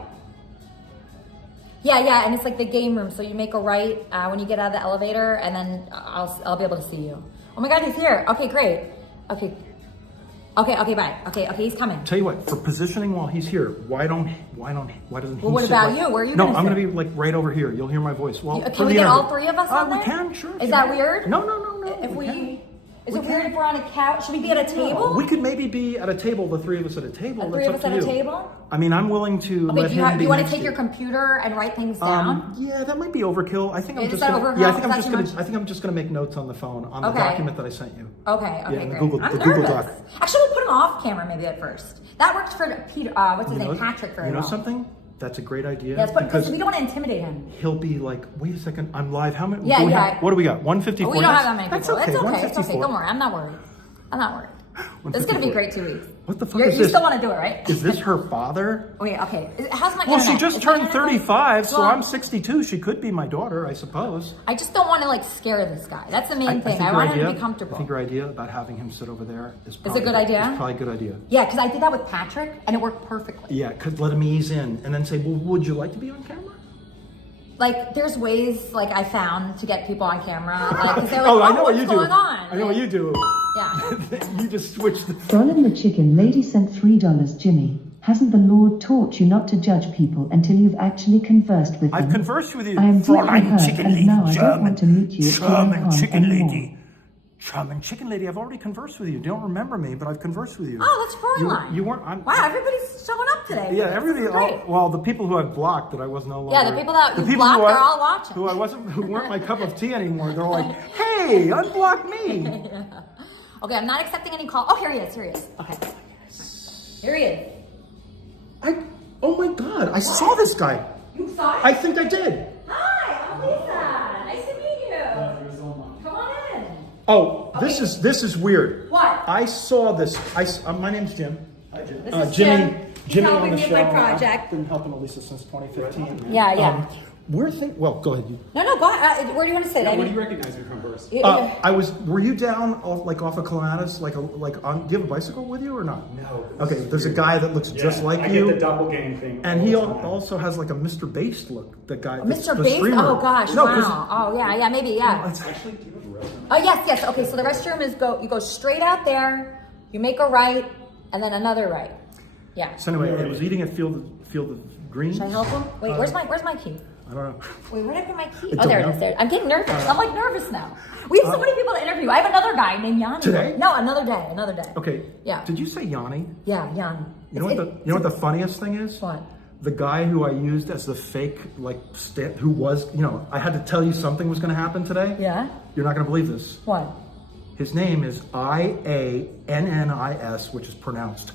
Yeah, and it's like the game room. So you make a right when you get out of the elevator, and then I'll be able to see you. Oh my God, he's here. Okay, great. Okay, bye. Okay, he's coming. Tell you what, for positioning while he's here, why doesn't he? Well, what about you? Where are you? No, I'm gonna be like right over here. You'll hear my voice. Well, can we get all three of us on there? We can, sure. Is that weird? No. Is it weird if we're on a couch? Should we be at a table? We could maybe be at a table, the three of us at a table. The three of us at a table? I mean, I'm willing to let him be. Do you want to take your computer and write things down? Yeah, that might be overkill. I think I'm just gonna make notes on the phone on the document that I sent you. Okay, great. Google Doc. Actually, we'll put him off camera maybe at first. That works for Peter. What's his name? Patrick. You know something? That's a great idea. Yes, because we don't want to intimidate him. He'll be like, wait a second, I'm live. How many? Yeah. What do we got? 154. We don't have that many people. That's okay. It's okay. Don't worry. I'm not worried. This is going to be great 2 weeks. What the fuck is this? You still want to do it, right? Is this her father? Wait, okay. How's my Well, internet? she just turned 35, so I'm 62. She could be my daughter, I suppose. I just don't want to, scare this guy. That's the main thing. I want him to be comfortable. I think your idea about having him sit over there is probably a good idea? It's probably a good idea. Yeah, because I did that with Patrick, and it worked perfectly. Yeah, could let him ease in, and then say, well, would you like to be on camera? There's ways, I found to get people on camera. Because they're I know what you do. What's going on? I know what you do. Yeah. You just switch the... Roland the chicken lady sent $3. Jimmy, hasn't the Lord taught you not to judge people until you've actually conversed with them? I've conversed with you. I am deeply hurt, and now I don't want to meet you at Charming chicken anymore. lady. Charming chicken lady, I've already conversed with you. You don't remember me, but I've conversed with you. Oh, that's Fräulein. You weren't... Wow, everybody's showing up today. Yeah, everybody... the people who I've blocked that I was no longer... Yeah, the people that you blocked, they're all watching. Who weren't my cup of tea anymore. They're like, hey, unblock me. Yeah. Okay, I'm not accepting any call. Oh, here he is. Okay. Here he is. Oh my God, I saw this guy. You saw him? I think I did. Hi, I'm Elisa. Nice to meet you. Come on in. Oh, this is weird. What? I saw this. My name's Jim. Hi, Jim. This is Jimmy. Jimmy on the me show. with my project. I've been helping Elisa since 2015. Yeah. Well, go ahead. No, go ahead. Where do you want to sit? Where do you recognize me from first? Were you down off of Clematis, do you have a bicycle with you or not? No. Okay, there's a guy that looks just like you. I get the doppelgang thing. And he also has a Mr. Bass look. That guy. Mr. Bass? Oh gosh, wow. Oh yeah, maybe, yeah. Actually, do you have a restroom? Oh yes. Okay, so the restroom is you go straight out there, you make a right, and then another right. Yeah. So anyway, I was eating at Field of Greens. Should I help him? Wait, where's my key? I don't know. Wait, where did I put my key? Oh, there it is. There. I'm getting nervous. I'm nervous now. We have so many people to interview. I have another guy named Yanni. Today? No, another day. Okay. Yeah. Did you say Yanni? Yeah, Yanni. You know what the funniest thing is? What? The guy who I used as the fake who was, I had to tell you something was going to happen today. Yeah. You're not going to believe this. What? His name is IANNIS, which is pronounced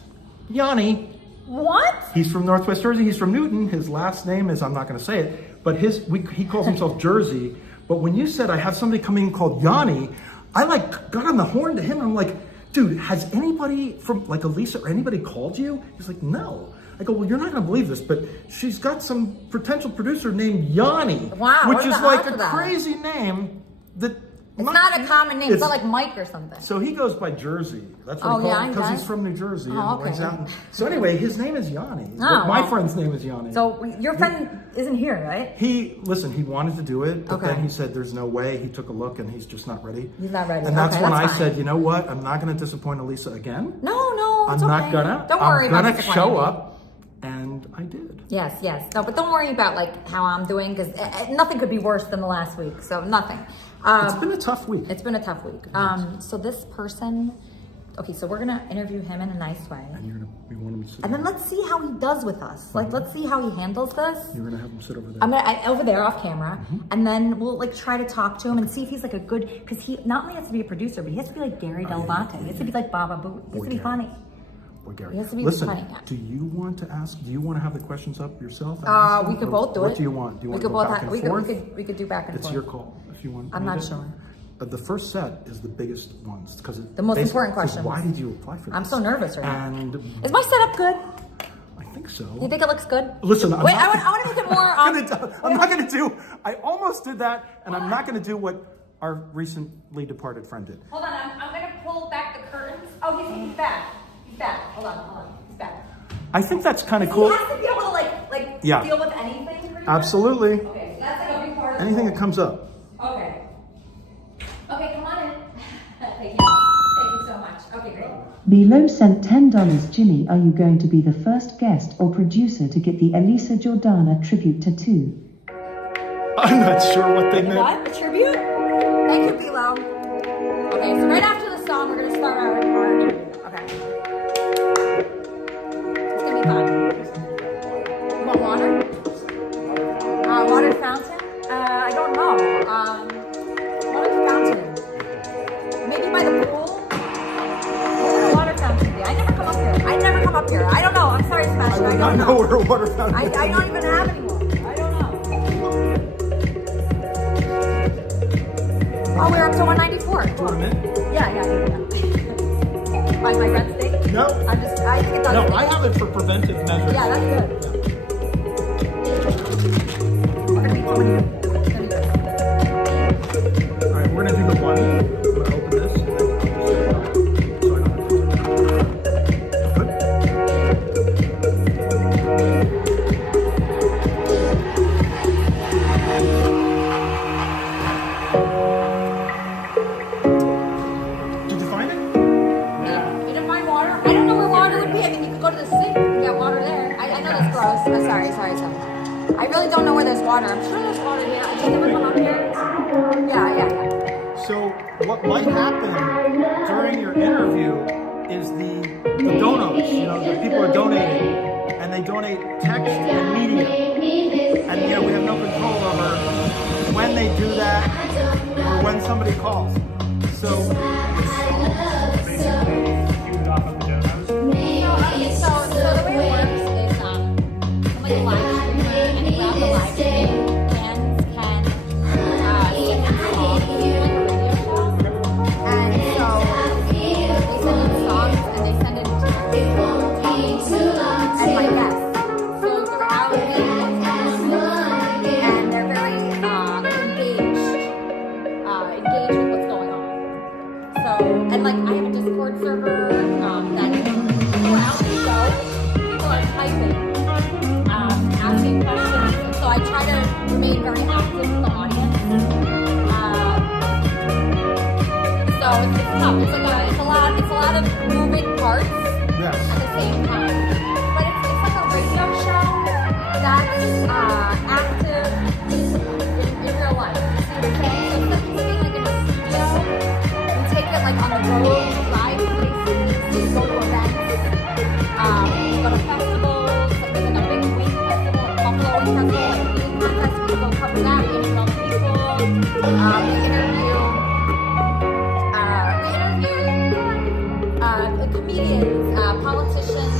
Yanni. What? He's from Northwest Jersey. He's from Newton. His last name is, I'm not going to say it, but he calls himself Jersey. But when you said I have somebody coming in called Yanni, I got on the horn to him. I'm like, dude, has anybody from Elisa or anybody called you? He's like, no. I go, well, you're not going to believe this, but she's got some potential producer named Yanni. Wow. Which is a crazy name that... It's not a common name. It's not like Mike or something. So he goes by Jersey. That's what he calls him because he's from New Jersey. So anyway, his name is Yanni. My friend's name is Yanni. So your friend isn't here, right? He wanted to do it, but then he said there's no way. He took a look and he's just not ready. He's not ready. And that's when I said, you know what? I'm not going to disappoint Elisa again. No, I'm not gonna. Don't worry about I'm going to show up. And I did. Yes. No, but don't worry about how I'm doing because nothing could be worse than the last week. So nothing. It's been a tough week. So this person, Okay, so we're gonna interview him in a nice way. And we want him to sit. And then let's see how he does with us. Like, let's see how he handles this. You're gonna have him sit over there. Over there off camera, and then we'll like try to talk to him and see if he's like a good, because he not only has to be a producer, but he has to be like Gary Delvante. He has to be like Baba Boo. He has to be funny. Boy, Gary. He has to be Listen, funny. do you want to have the questions up yourself? We could both do it. What do you want? Do you want we to could go both back and forth? we could do back and It's forth. your call if you want. I'm not sure. The first set is the biggest ones because the most important question. Why did you apply for this? I'm so nervous right now. And is my setup good? I think so. You think it looks good? Listen, I want to make it more. I'm not going to do. I almost did that, and I'm not going to do what our recently departed friend did. Hold on, I'm going to pull back the curtains. Oh, he's back. He's back. Hold on. He's back. I think that's kind of cool. He has to be able to like deal with anything. Absolutely. Okay, so that's like a big part of anything that comes up. Okay. Okay, come on in. Thank you. Thank you so much. Okay, great. Below sent $10. Jimmy, are you going to be the first guest or producer to get the Elisa Jordana tribute tattoo? I'm not sure what they meant. What? A tribute? Thank you, Bilo. Okay, so right after the song, we're going to start our interview. Okay. It's going to be fun. You want water? Water fountain? I don't know. Water fountain. Maybe by the pool? Where would a water fountain be? I never come up here. I don't know. I'm sorry, Sebastian. I don't know where a water fountain is. I don't even have any more. I don't know. Oh, we're up to 194. Tournament? Yeah. Like my red steak? No. I think it does. No, I have it for preventive measures. Yeah, that's good. We're gonna be coming in. All right, we're gonna do the one. I'm gonna open this. And then did you find it? You didn't find water? I don't know where water would be. I mean, you could go to the sink and get water there. I know that's gross. Sorry. I really don't know where there's water. I'm sure there's water here. I just never come up here. Yeah. So what might happen during your interview is the donos, the people are donating, and they donate text and media. And we have no control over when they do that or when somebody calls. So So the way it works is somebody live streamer and throughout the live stream, fans can sing a song like a radio show. And so they send in songs and they send in text and my guests. So throughout the and they're very engaged with what's going on. So, and like I have a Discord server that throughout the show, people are typing, asking questions, and so I try to remain very active with the audience. So it's tough. It's a lot of moving parts at the same time. But it's like a radio show that's active in real life. You see what I'm saying? So instead of just being like in the studio, we take it like on the road, we drive places, we go to events, we go to festivals, like there's like a big wing festival, Buffalo Wing Festival, like eating contest, we go cover that, we interview other people, we interview comedians, politicians,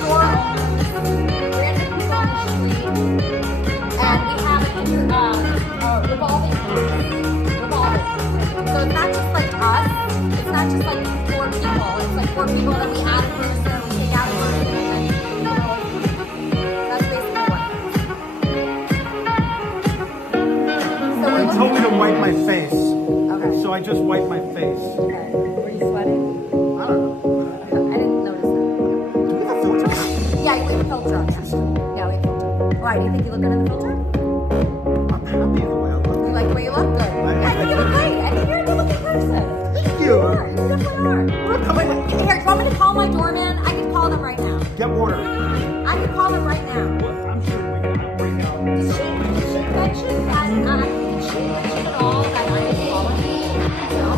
store owners, random people on the street, and we have a revolving door. So it's not just like us, it's not just like 4 people, it's like 4 people that we add a person, we take out a person, and that's basically what. they told me to wipe my face. Okay. So I just wiped my face. Okay. Were you sweating? I don't know. I didn't notice that. Do we have filters? Yeah, we have a filter on that. Yeah, we have a filter. Why, do you think you look good in the filter? I'm happy the way I look. You like the way you look? Good. Yeah, I think you look great. I think you're a good-looking person. Thank you. You definitely are. Wait, here, do you want me to call my doorman? I can call them right now. Get water. I can call them right now. I'm sure we can bring out. Did she mention that, did she mention at all that I was calling? No?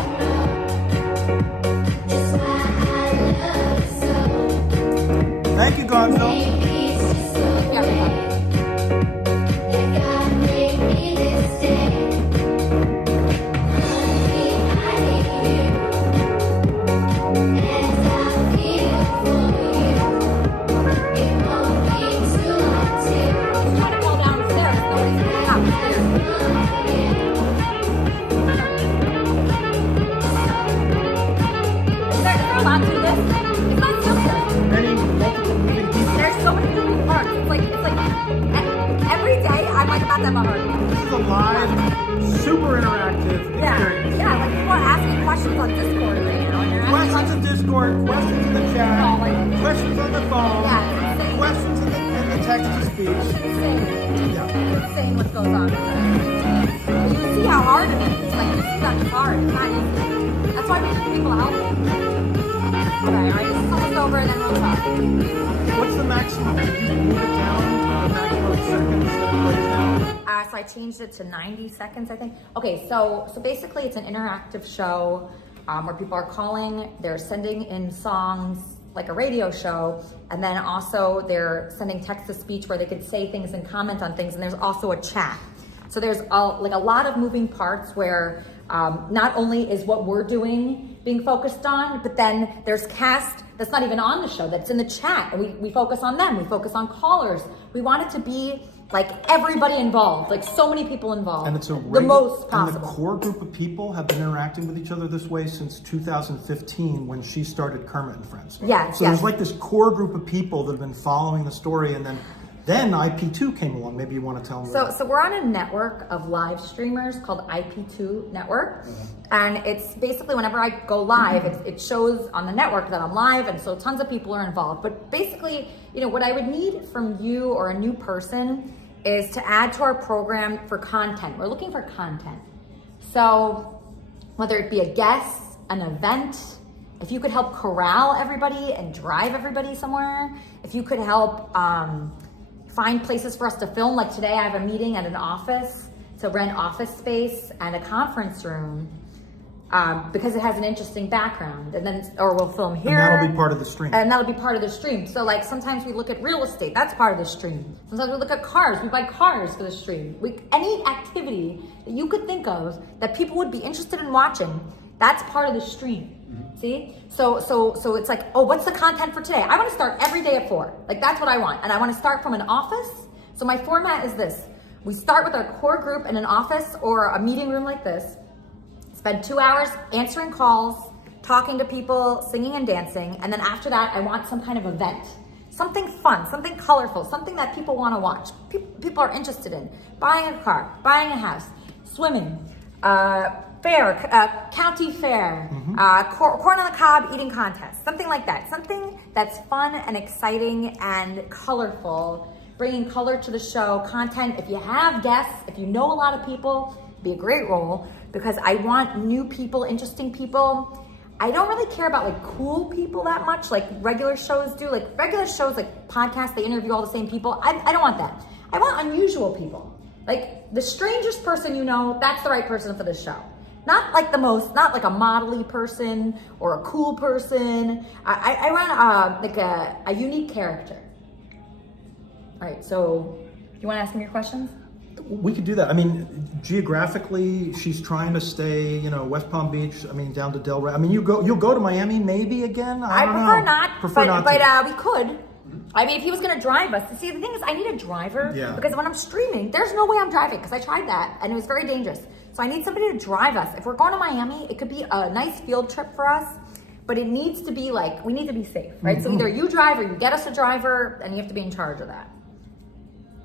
is a live, super interactive experience. Yeah, like people are asking questions on Discord right now. And they're asking Questions in Discord, questions in the chat, questions on the phone, Yeah, it's insane. questions in the text to speech. It's insane. Yeah. It's insane what goes on. But you see how hard it is. Like, you see that's hard. It's not easy. That's why we need people out there. Okay, all right, this is almost over, and then we'll talk. What's the maximum? Did you move it down to the maximum seconds that it plays now? So I changed it to 90 seconds, I think. Okay, so basically it's an interactive show where people are calling, they're sending in songs, like a radio show, and then also they're sending text to speech where they could say things and comment on things, and there's also a chat. So there's a lot of moving parts where not only is what we're doing being focused on, but then there's cast that's not even on the show, that's in the chat, and we focus on them, we focus on callers. We want it to be like everybody involved, like so many people involved. And it's the most possible. And the core group of people have been interacting with each other this way since 2015 when she started Kermit and Friends. Yes, So there's like this core group of people that have been following the story, and then IP2 came along. Maybe you want to tell them. So we're on a network of live streamers called IP2 Network. And it's basically whenever I go live, it shows on the network that I'm live, and so tons of people are involved. But basically, what I would need from you or a new person is to add to our program for content. We're looking for content. So whether it be a guest, an event, if you could help corral everybody and drive everybody somewhere, if you could help find places for us to film. Like today I have a meeting at an office to rent office space and a conference room because it has an interesting background, or we'll film here. And that'll be part of the stream. And that'll be part of the stream. So like sometimes we look at real estate, that's part of the stream. Sometimes we look at cars, we buy cars for the stream. Any activity that you could think of that people would be interested in watching, that's part of the stream. See? So it's like, oh, what's the content for today? I want to start every day at 4. Like that's what I want. And I want to start from an office. So my format is this. We start with our core group in an office or a meeting room like this. Spend 2 hours answering calls, talking to people, singing and dancing. And then after that, I want some kind of event. Something fun, something colorful, something that people want to watch. People are interested in. Buying a car, buying a house, swimming, fair, county fair, corn on the cob eating contest, something like that. Something that's fun and exciting and colorful, bringing color to the show, content. If you have guests, if you know a lot of people, it'd be a great role because I want new people, interesting people. I don't really care about like cool people that much, like regular shows do. Like regular shows, like podcasts, they interview all the same people. I don't want that. I want unusual people. Like the strangest person you know, that's the right person for the show. Not like not like a modelly person or a cool person. I want like a unique character. All right, so you want to ask me your questions? We could do that. I mean, geographically, she's trying to stay, West Palm Beach. I mean, down to Delray. I mean, you'll go to Miami maybe again. I don't prefer know. not. Prefer not. But we could. I mean, if he was going to drive us. See, the thing is, I need a driver because when I'm streaming, there's no way I'm driving because I tried that and it was very dangerous. So I need somebody to drive us. If we're going to Miami, it could be a nice field trip for us, but it needs to be like, we need to be safe, right? So either you drive or you get us a driver and you have to be in charge of that.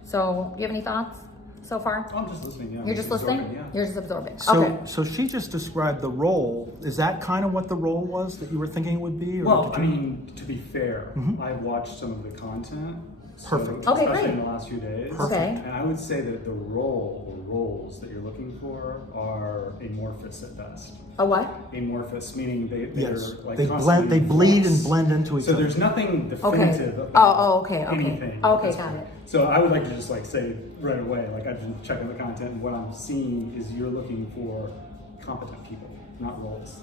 So do you have any thoughts so far? I'm just listening, yeah. You're just listening? You're just absorbing. So she just described the role. Is that kind of what the role was that you were thinking it would be? Or well, I mean, to be fair, I've watched some of the content. Perfect. Okay, especially great. in the last few days. Okay. And I would say that the role or roles that you're looking for are amorphous at best. A what? Amorphous, meaning they're like they bleed and blend into each other. So there's nothing definitive about anything. Okay, got it. So I would like to just say right away, I've been checking the content and what I'm seeing is you're looking for competent people, not roles.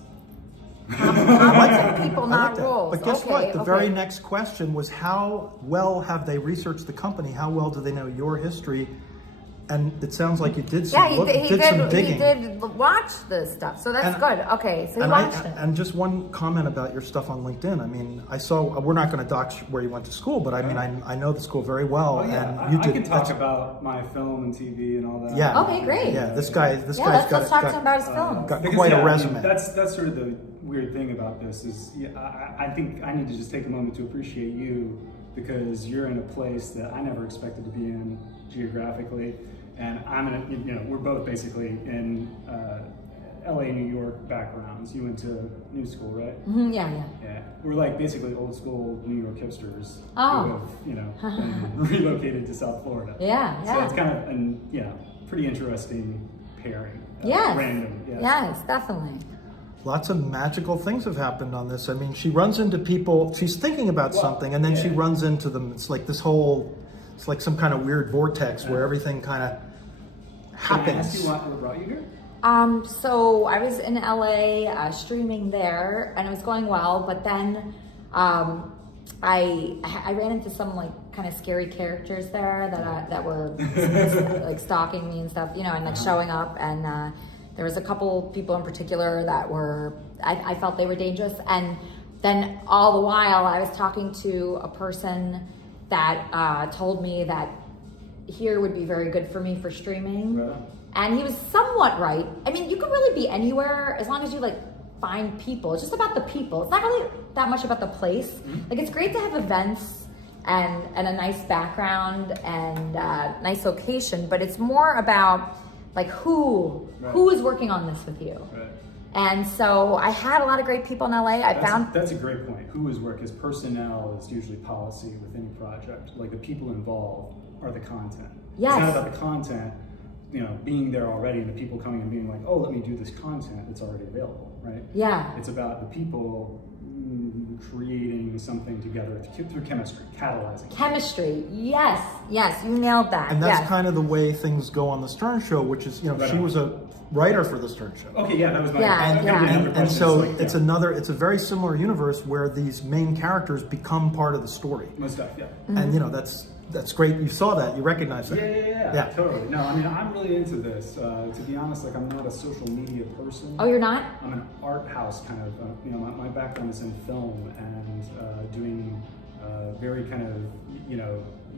Competent people, not that. roles. But guess what? The very next question was how well have they researched the company? How well do they know your history? And it sounds like you did some some digging. He did watch this stuff, so that's good. Okay, so he watched it. And just one comment about your stuff on LinkedIn. I mean, I saw, we're not going to dox where you went to school, but I mean, I know the school very well. Oh, yeah. And you did. I can talk about my film and TV and all that. Yeah. Okay, great. Yeah, this guy's let's got talk to him about his film. Got quite a resume. I mean, that's sort of the weird thing about this is I think I need to just take a moment to appreciate you because you're in a place that I never expected to be in geographically. And I'm we're both basically in LA, New York backgrounds. You went to New School, right? Yeah. We're like basically old school New York hipsters Oh. who have, been relocated to South Florida. Yeah. So it's kind of pretty interesting pairing. Yes. Random. Yes, definitely. Lots of magical things have happened on this. I mean, she runs into people, she's thinking about something, and then she runs into them. It's like it's like some kind of weird vortex where everything kind of happens. Can I ask you what brought you here? So I was in LA streaming there, and it was going well. But then I ran into some like kind of scary characters there that were like stalking me and stuff, and like showing up. And there was a couple people in particular that were I felt they were dangerous. And then all the while I was talking to a person that told me that here would be very good for me for streaming. Right. And he was somewhat right. I mean, you could really be anywhere as long as you like find people. It's just about the people. It's not really that much about the place. Like, it's great to have events and a nice background and nice location, but it's more about like who is working on this with you. Right. And so I had a lot of great people in LA. That's a great point. Who is work? Because personnel is usually policy with any project. Like, the people involved are the content. Yes. It's not about the content, being there already, and the people coming and being like, oh, let me do this content that's already available, right? Yeah. It's about the people creating something together through chemistry, catalyzing. Chemistry, yes, you nailed that. And that's kind of the way things go on the Stern Show, which is, she was a writer for the Stern Show. Okay, yeah, that was my And so it's a very similar universe where these main characters become part of the story. Most stuff, yeah. And that's great. You saw that, you recognize that. Yeah, totally. No, I mean, I'm really into this. To be honest, like, I'm not a social media person. Oh, you're not? I'm an art house kind of, my background is in film and doing very kind of,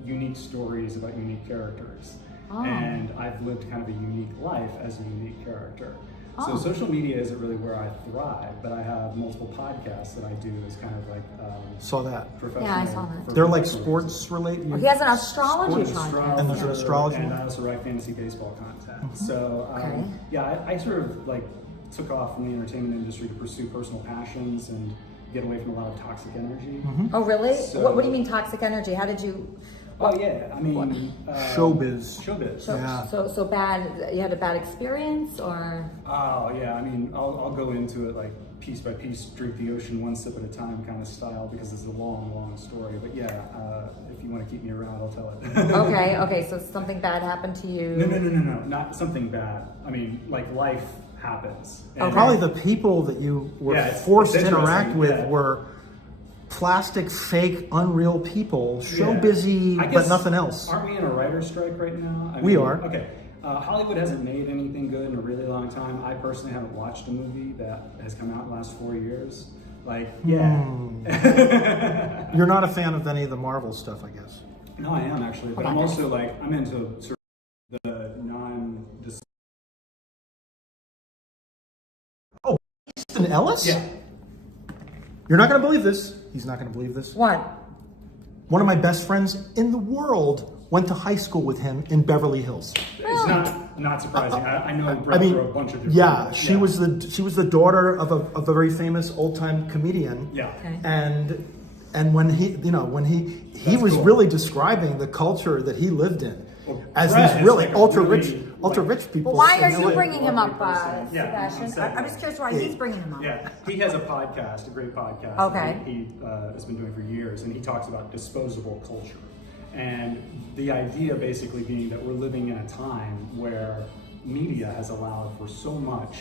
unique stories about unique characters. Oh. And I've lived kind of a unique life as a unique character. Oh. So social media isn't really where I thrive, but I have multiple podcasts that I do as kind of like saw that. Professional. Yeah, I saw that. They're like sports related. He has an astrology podcast. And there's an astrology. And I also write fantasy baseball content. So I sort of like took off from the entertainment industry to pursue personal passions and get away from a lot of toxic energy. Oh, really? So, what do you mean toxic energy? How did you? Oh yeah, I mean showbiz. So bad. You had a bad experience, or? Oh yeah, I mean, I'll go into it like piece by piece, drink the ocean one sip at a time kind of style, because it's a long story. But yeah, if you want to keep me around, I'll tell it. Okay. So something bad happened to you? No, not something bad. I mean, like, life happens. And probably the people that you were forced to interact with were plastic, fake, unreal people, show busy, but nothing else. Aren't we in a writer's strike right now? We are. Okay. Hollywood hasn't made anything good in a really long time. I personally haven't watched a movie that has come out in the last 4 years. Like, yeah. You're not a fan of any of the Marvel stuff, I guess. No, I am actually, but I'm also like, I'm into sort of the Oh, Easton Ellis? Yeah. You're not going to believe this. He's not going to believe this. What? One of my best friends in the world went to high school with him in Beverly Hills. It's not surprising. I know Brett for a bunch of different people. She was the daughter of a very famous old time comedian. Yeah. Okay. And when he was really describing the culture that he lived in, as these really like ultra rich people. Well, why are you bringing him up, Sebastian? I'm just curious why he's bringing him up. Yeah, he has a podcast, a great podcast. Okay. He has been doing for years, and he talks about disposable culture. And the idea basically being that we're living in a time where media has allowed for so much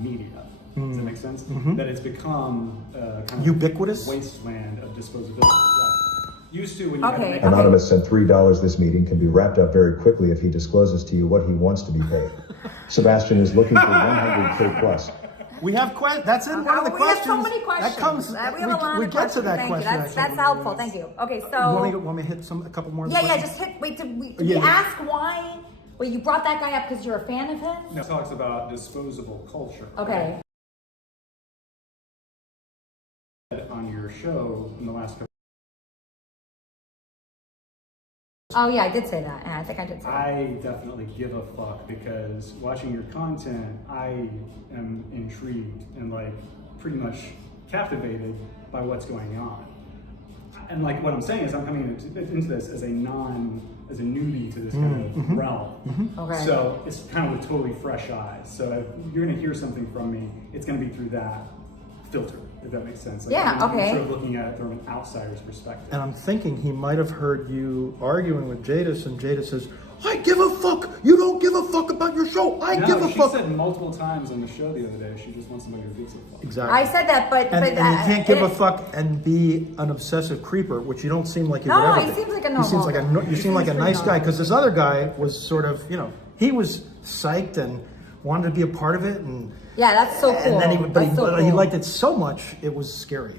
media. Does that make sense? That it's become kind of ubiquitous wasteland of disposability. Right. Used to when you had to make Anonymous sent $3. This meeting can be wrapped up very quickly if he discloses to you what he wants to be paid. Sebastian is looking for 100K plus. We have that's in one of the questions. We have so many questions. That comes. We have a lot we of get questions. to that Thank question. You. That's helpful. Thank you. Okay, so want me to hit a couple more? Yeah. Just hit. Wait, did we ask why? Wait, you brought that guy up because you're a fan of his? No, it talks about disposable culture. Okay. On your show in the last couple. Oh yeah, I did say that. Yeah, I think I did say that. I definitely give a fuck because watching your content, I am intrigued and like pretty much captivated by what's going on. And like what I'm saying is I'm coming into this as a newbie to this kind of realm. Okay. So it's kind of with totally fresh eyes. So if you're gonna hear something from me, it's gonna be through that filter, if that makes sense. Like, Yeah, I'm okay. sort of looking at it from an outsider's perspective. And I'm thinking he might have heard you arguing with Jadis, and Jadis says, I give a fuck! You don't give a fuck about your show! I give a she fuck! said multiple times on the show the other day, she just wants somebody who gives a fuck. Exactly. I said that, but And you can't give a it- fuck and be an obsessive creeper, which you don't seem like you No, would ever he be. seems like a You seem normal like guy. you seem like a nice guy, because this other guy was sort of, he was psyched and wanted to be a part of it, and Yeah, that's so cool. and then he That's so he cool. liked it so much it was scary.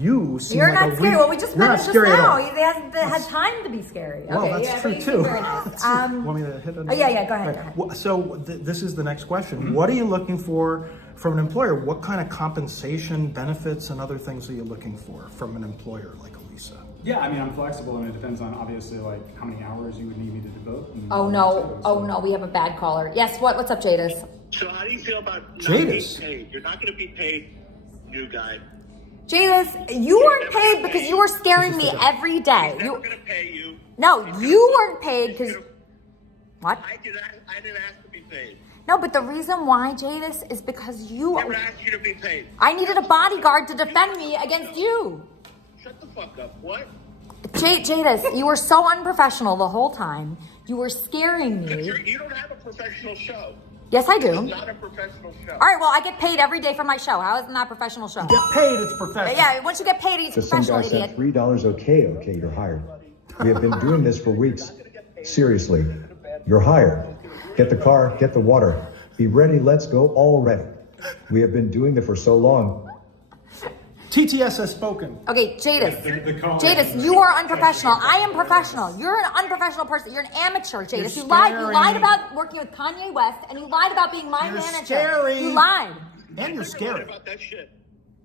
You seem You're like not scary. Well, we just you're met not him just scary at now. all. He hasn't had time to be scary. Well, Okay, that's yeah, true but you too. seem very nice. Want me to hit on Oh, yeah, go ahead. Go ahead. Well, so this is the next question. What are you looking for from an employer? What kind of compensation, benefits, and other things are you looking for from an employer like Elisa? Yeah, I mean, I'm flexible, and it depends on obviously like how many hours you would need me to devote. And Oh no! Oh no! We have a bad caller. Yes. What's up, Jadis? So how do you feel about not Jadis. being paid? You're not going to be paid, new guy. Jadis, you weren't paid because you were scaring me every day. We're never going to pay you. No, you weren't paid because what? I didn't ask to be paid. No, but the reason why, Jadis, is because you. Never asked you to be paid. I needed a bodyguard to defend me against you. Shut the fuck up. What? Jadis, you were so unprofessional the whole time. You were scaring me. You don't have a professional show. Yes, I do. It's not a professional show. All right, well, I get paid every day for my show. How is it not a professional show? Get paid, it's professional. Yeah, once you get paid, it's Just some professional, guy idiot. said $3. Okay, you're hired. We have been doing this for weeks. Seriously, you're hired. Get the car, get the water. Be ready, let's go already. We have been doing it for so long. TTS has spoken. Okay, Jadis. The caller- Jadis, you are unprofessional. I am professional. You're an unprofessional person. You're an amateur, Jadis. You lied. You scary. lied about working with Kanye West, and you lied about being my You're manager. scary. You lied. And you're scary. About that shit.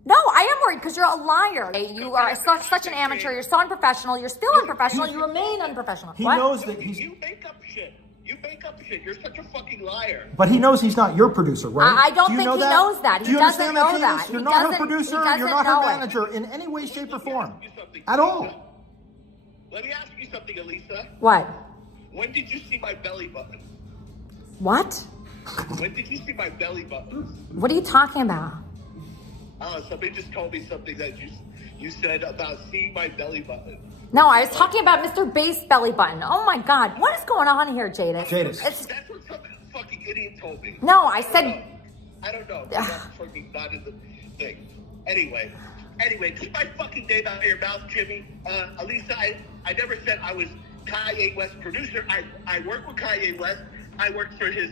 No, I am worried because you're a liar. You are such an amateur. You're so unprofessional. You're still unprofessional. You remain unprofessional. He What? knows that he's... You make up shit. You make up shit. You're such a fucking liar. But he knows he's not your producer, right? I don't Do you think know he that? knows that. Do He you doesn't understand know that, that. Jadis? You're He not her doesn't- producer. he doesn't You're not her know it. manager in any way, shape, or form. At all. Let me ask you something, Elisa. What? When did you see my belly button? What? When did you see my belly button? What are you talking about? Oh, somebody just told me something that you said about seeing my belly button. No, I was talking about Mr. Bass belly button. Oh my God, what is going on here, Jadis? Jadis. It's, That's what some fucking idiot told me. no, I said. I don't know. That's fucking not in the thing. Anyway, keep my fucking name out of your mouth, Jimmy. Elisa, I never said I was Kanye West's producer. I work with Kanye West. I work for his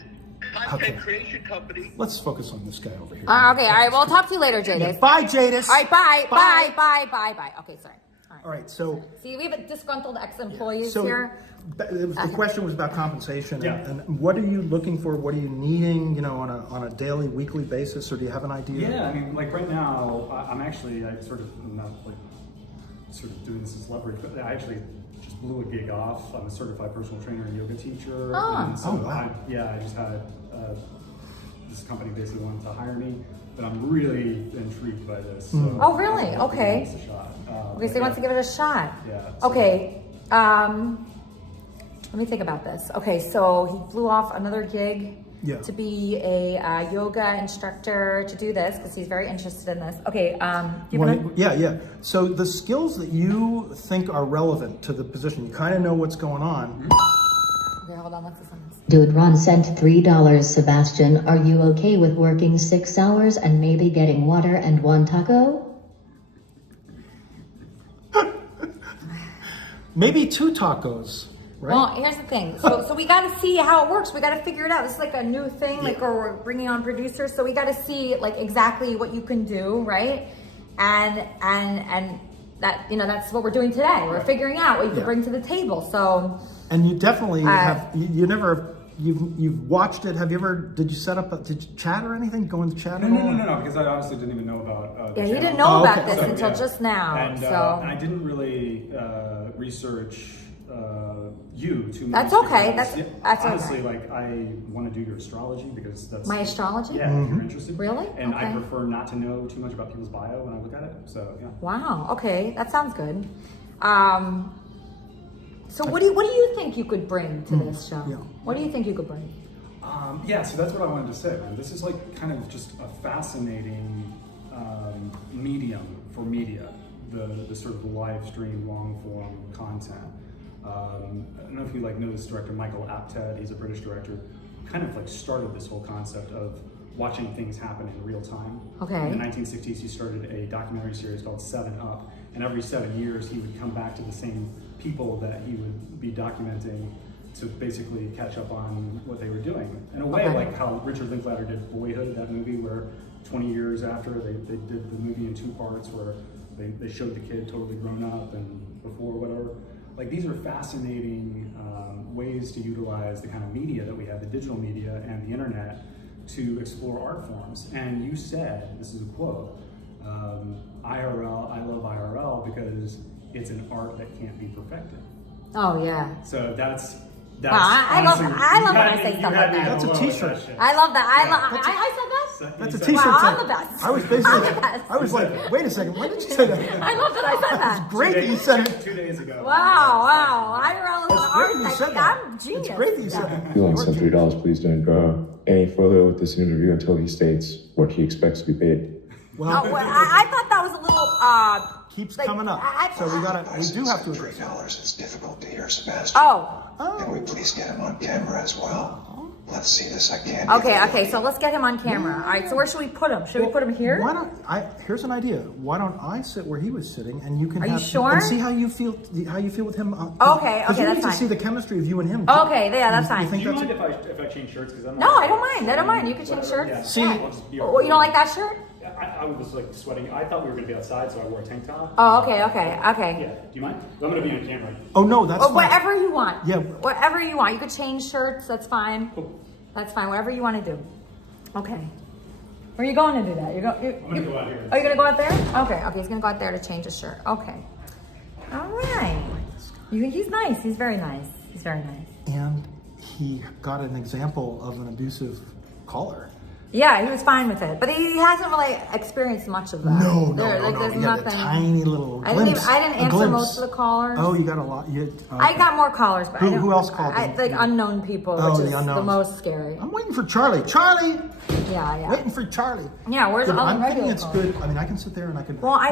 content creation company. Let's focus on this guy over here. Okay, all right. Well, I'll talk to you later, Jadis. Bye, Jadis. All right, bye. Okay, sorry. All right, so... See, we have a disgruntled ex-employees So here. the question was about compensation, Yeah. and what are you looking for? What are you needing? On a daily, weekly basis, or do you have an idea? Yeah, I mean, like right now, I'm sort of not like sort of doing this as leverage, but I actually just blew a gig off. I'm a certified personal trainer and yoga teacher. Oh. And so Oh, wow. I just had this company basically wanted to hire me, but I'm really intrigued by this. So Oh, really? I think Okay. it's a shot. Okay, so he wants to give it a shot. Yeah. so- Okay. Let me think about this. Okay, so he flew off another gig Yeah. to be a yoga instructor to do this because he's very interested in this. Okay, you gonna? Yeah. So the skills that you think are relevant to the position, you kind of know what's going on. Okay, hold on. What's this one? Dude, Ron sent $3. Sebastian, are you okay with working 6 hours and maybe getting water and one taco? Maybe 2 tacos, right? Well, here's the thing. So we got to see how it works. We got to figure it out. This is like a new thing, like we're bringing on producers. So we got to see like exactly what you can do, right? And that that's what we're doing today. We're figuring out what you can bring to the table. So. And you definitely have. You've watched it. Have you ever? Did you set up? Did you chat or anything? Go in the chat at all? No, because I honestly didn't even know about. Yeah, he channel. didn't know about okay. this until just now. And so I didn't really research you to. That's okay. That's honestly, okay. like I want to do your astrology because that's my astrology. Yeah, if you're interested. Really? And okay. I prefer not to know too much about people's bio when I look at it. So yeah. Wow. Okay, that sounds good. So what do you think you could bring to this show? Yeah. What do you think you could bring? Yeah, so that's what I wanted to say, man. This is like kind of just a fascinating medium for media, the sort of live stream, long form content. I don't know if you like know this director, Michael Apted. He's a British director. Kind of like started this whole concept of watching things happen in real time. Okay. In the 1960s, he started a documentary series called 7 Up, and every 7 years he would come back to the same people that he would be documenting to basically catch up on what they were doing. In a way, like how Richard Linklater did Boyhood, that movie where 20 years after they did the movie in 2 parts where they showed the kid totally grown up and before whatever. Like these are fascinating ways to utilize the kind of media that we have, the digital media and the internet, to explore art forms. And you said, this is a quote, IRL, I love IRL because it's an art that can't be perfected. Oh yeah. So that's wow, I love when I say stuff like that. That's a t-shirt. I love that. I said that? That's a t-shirt. Wow, I'm thing. the best. I was basically, I'm the best. I was like, wait a second, when did you say that? I love that I said that. It's great that you said it. 2 days ago. Wow. IRL is It's great that you said that. I'm genius. It's great that you said that. If you want to send $3, please don't go any further with this interview until he states what he expects to be paid. Well, I thought that was a little keeps coming up. So we do have to address $3 is difficult to hear, Sebastian. Oh. Can we please get him on camera as well? Let's see this. I can't. Okay, so let's get him on camera. All right, so where should we put him? Should we put him here? Why don't here's an idea. Why don't I sit where he was sitting, and you can Are you sure? And see how you feel with him. Okay, you that's need fine. to see the chemistry of you and him. Okay, yeah, that's fine. Do you mind if I change shirts? Because I'm No, I don't mind. I don't mind. You can change shirts. Yeah. See, Oh, you don't like that shirt? I was like sweating. I thought we were going to be outside, so I wore a tank top. Oh, okay. Yeah. Do you mind? I'm going to be on camera. Oh no, that's fine. Whatever you want. Yeah. Whatever you want. You could change shirts. That's fine. Cool. That's fine. Whatever you want to do. Okay. Where are you going to do that? I'm going to go out here. Are you going to go out there? Okay. He's going to go out there to change his shirt. Okay. All right. He's nice. He's very nice. He's very nice. And he got an example of an abusive caller. Yeah, he was fine with it, but he hasn't really experienced much of that. No. There's He had nothing. a tiny little I glimpse. didn't answer most of the callers. Oh, you got a lot. I got more callers, but who else called? Like unknown people, which is the most scary. I'm waiting for Charlie. Charlie. Yeah. Waiting for Charlie. Yeah, where's all the I'm thinking regular it's callers? good. I mean, I can sit there and I can. Well, I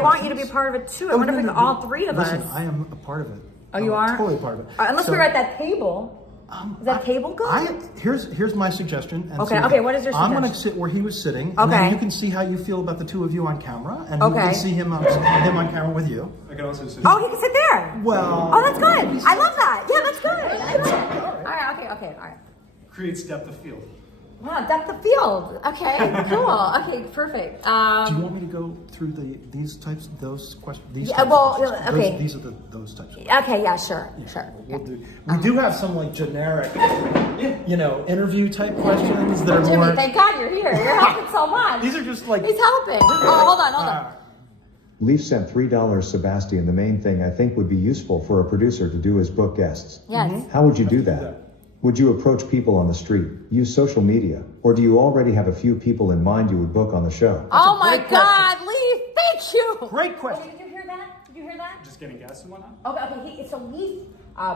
want you to be part of it too. I wonder if all 3 of us. Listen, I am a part of it. Oh, you are? Totally part of it. Unless we're at that table. Is that table good? Here's my suggestion. And Okay, what is your suggestion? I'm going to sit where he was sitting, and then you can see how you feel about the 2 of you on camera, and you can see him on camera with you. I can also sit. Oh, he can sit there. Well. Oh, that's good. I love that. Yeah, that's good. All right. Creates depth of field. Wow, depth of field. Okay, cool. Okay, perfect. Do you want me to go through those questions? These are those types. Okay, yeah, sure. We do have some like generic, interview type questions that are Jimmy, more. thank God you're here. You're helping so much. These are just like. He's helping. Oh, hold on. Leaf sent $3, Sebastian. The main thing I think would be useful for a producer to do is book guests. Yes. How would you do that? Would you approach people on the street, use social media, or do you already have a few people in mind you would book on the show? Oh my God, Leaf, thank you. Great question. Did you hear that? Just getting guests and whatnot? Okay. So Leaf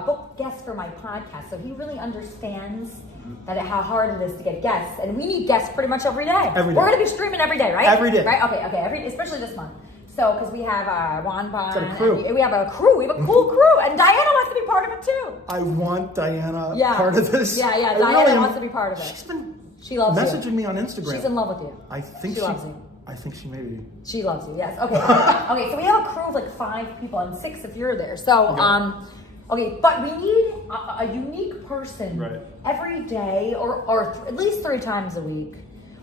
booked guests for my podcast, so he really understands how hard it is to get guests, and we need guests pretty much every day. We're going to be streaming every day, right? Every day. Right? Okay. Especially this month. So, because we have Juan Bon, a crew. We have a crew. We have a cool crew, and Diana wants to be part of it too. I want Diana part of this. Yeah. Diana wants to be part of it. She loves you. Messaging me on Instagram. She's in love with you. I think she loves you. I think she may be. She loves you. Yes. Okay. Okay. So we have a crew of like 5 people and 6 if you're there. So okay, but we need a unique person every day, or at least 3 times a week.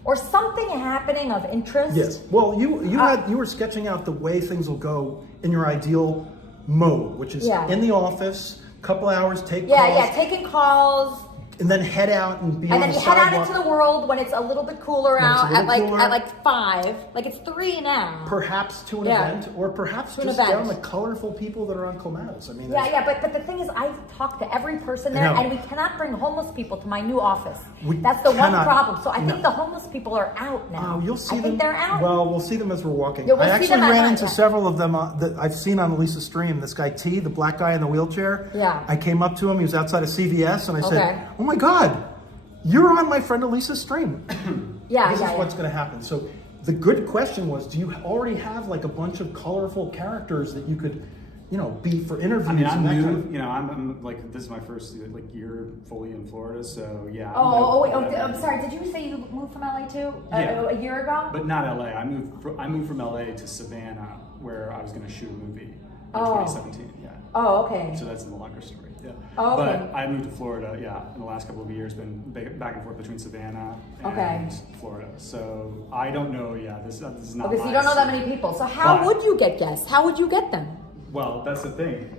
Or something happening of interest. Yes. Well, you were sketching out the way things will go in your ideal mode, which is in the office, couple hours, take calls. Yeah, taking calls. And then head out and be and on then the you head out sidewalk. into the world when it's a little bit cooler When it's a out little cooler. at like 5. Like it's 3 now. Perhaps to an Yeah. event, or perhaps To an just event. down the colorful people that are on Clematis. I mean, Yeah, but the thing is, I've talked to every person there, I know. and we cannot bring homeless people to my new office. We That's the one cannot. problem. So I think No. the homeless people are out now. Oh, you'll see I them. think they're out. Well, we'll see them as we're walking. Yeah, we'll I see actually them at ran night, into yeah. several of them that I've seen on Elisa's stream. This guy T, the black guy in the wheelchair. Yeah. I came up to him. He was outside of CVS, and I Okay. said, "Oh my God, you're on my friend Elisa's stream." Yeah, This yeah, is what's going to happen. So the good question was, do you already have like a bunch of colorful characters that you could, be for interviews? I mean, I'm and that new. kind of- I'm like, this is my first year fully in Florida, so yeah. Wait. I'm I'm sorry. Did you say you moved from LA too? Yeah. A year ago? But not LA. I moved from LA to Savannah, where I was going to shoot a movie in Oh. 2017. Yeah. Oh, okay. So that's the longer story. Yeah. Oh, okay. But I moved to Florida. Yeah, in the last couple of years, been back and forth between Savannah and Okay. Florida. So I don't know. Yeah, this is not. Okay, so my you don't know that story. many people. So how But- would you get guests? How would you get them? Well, that's the thing.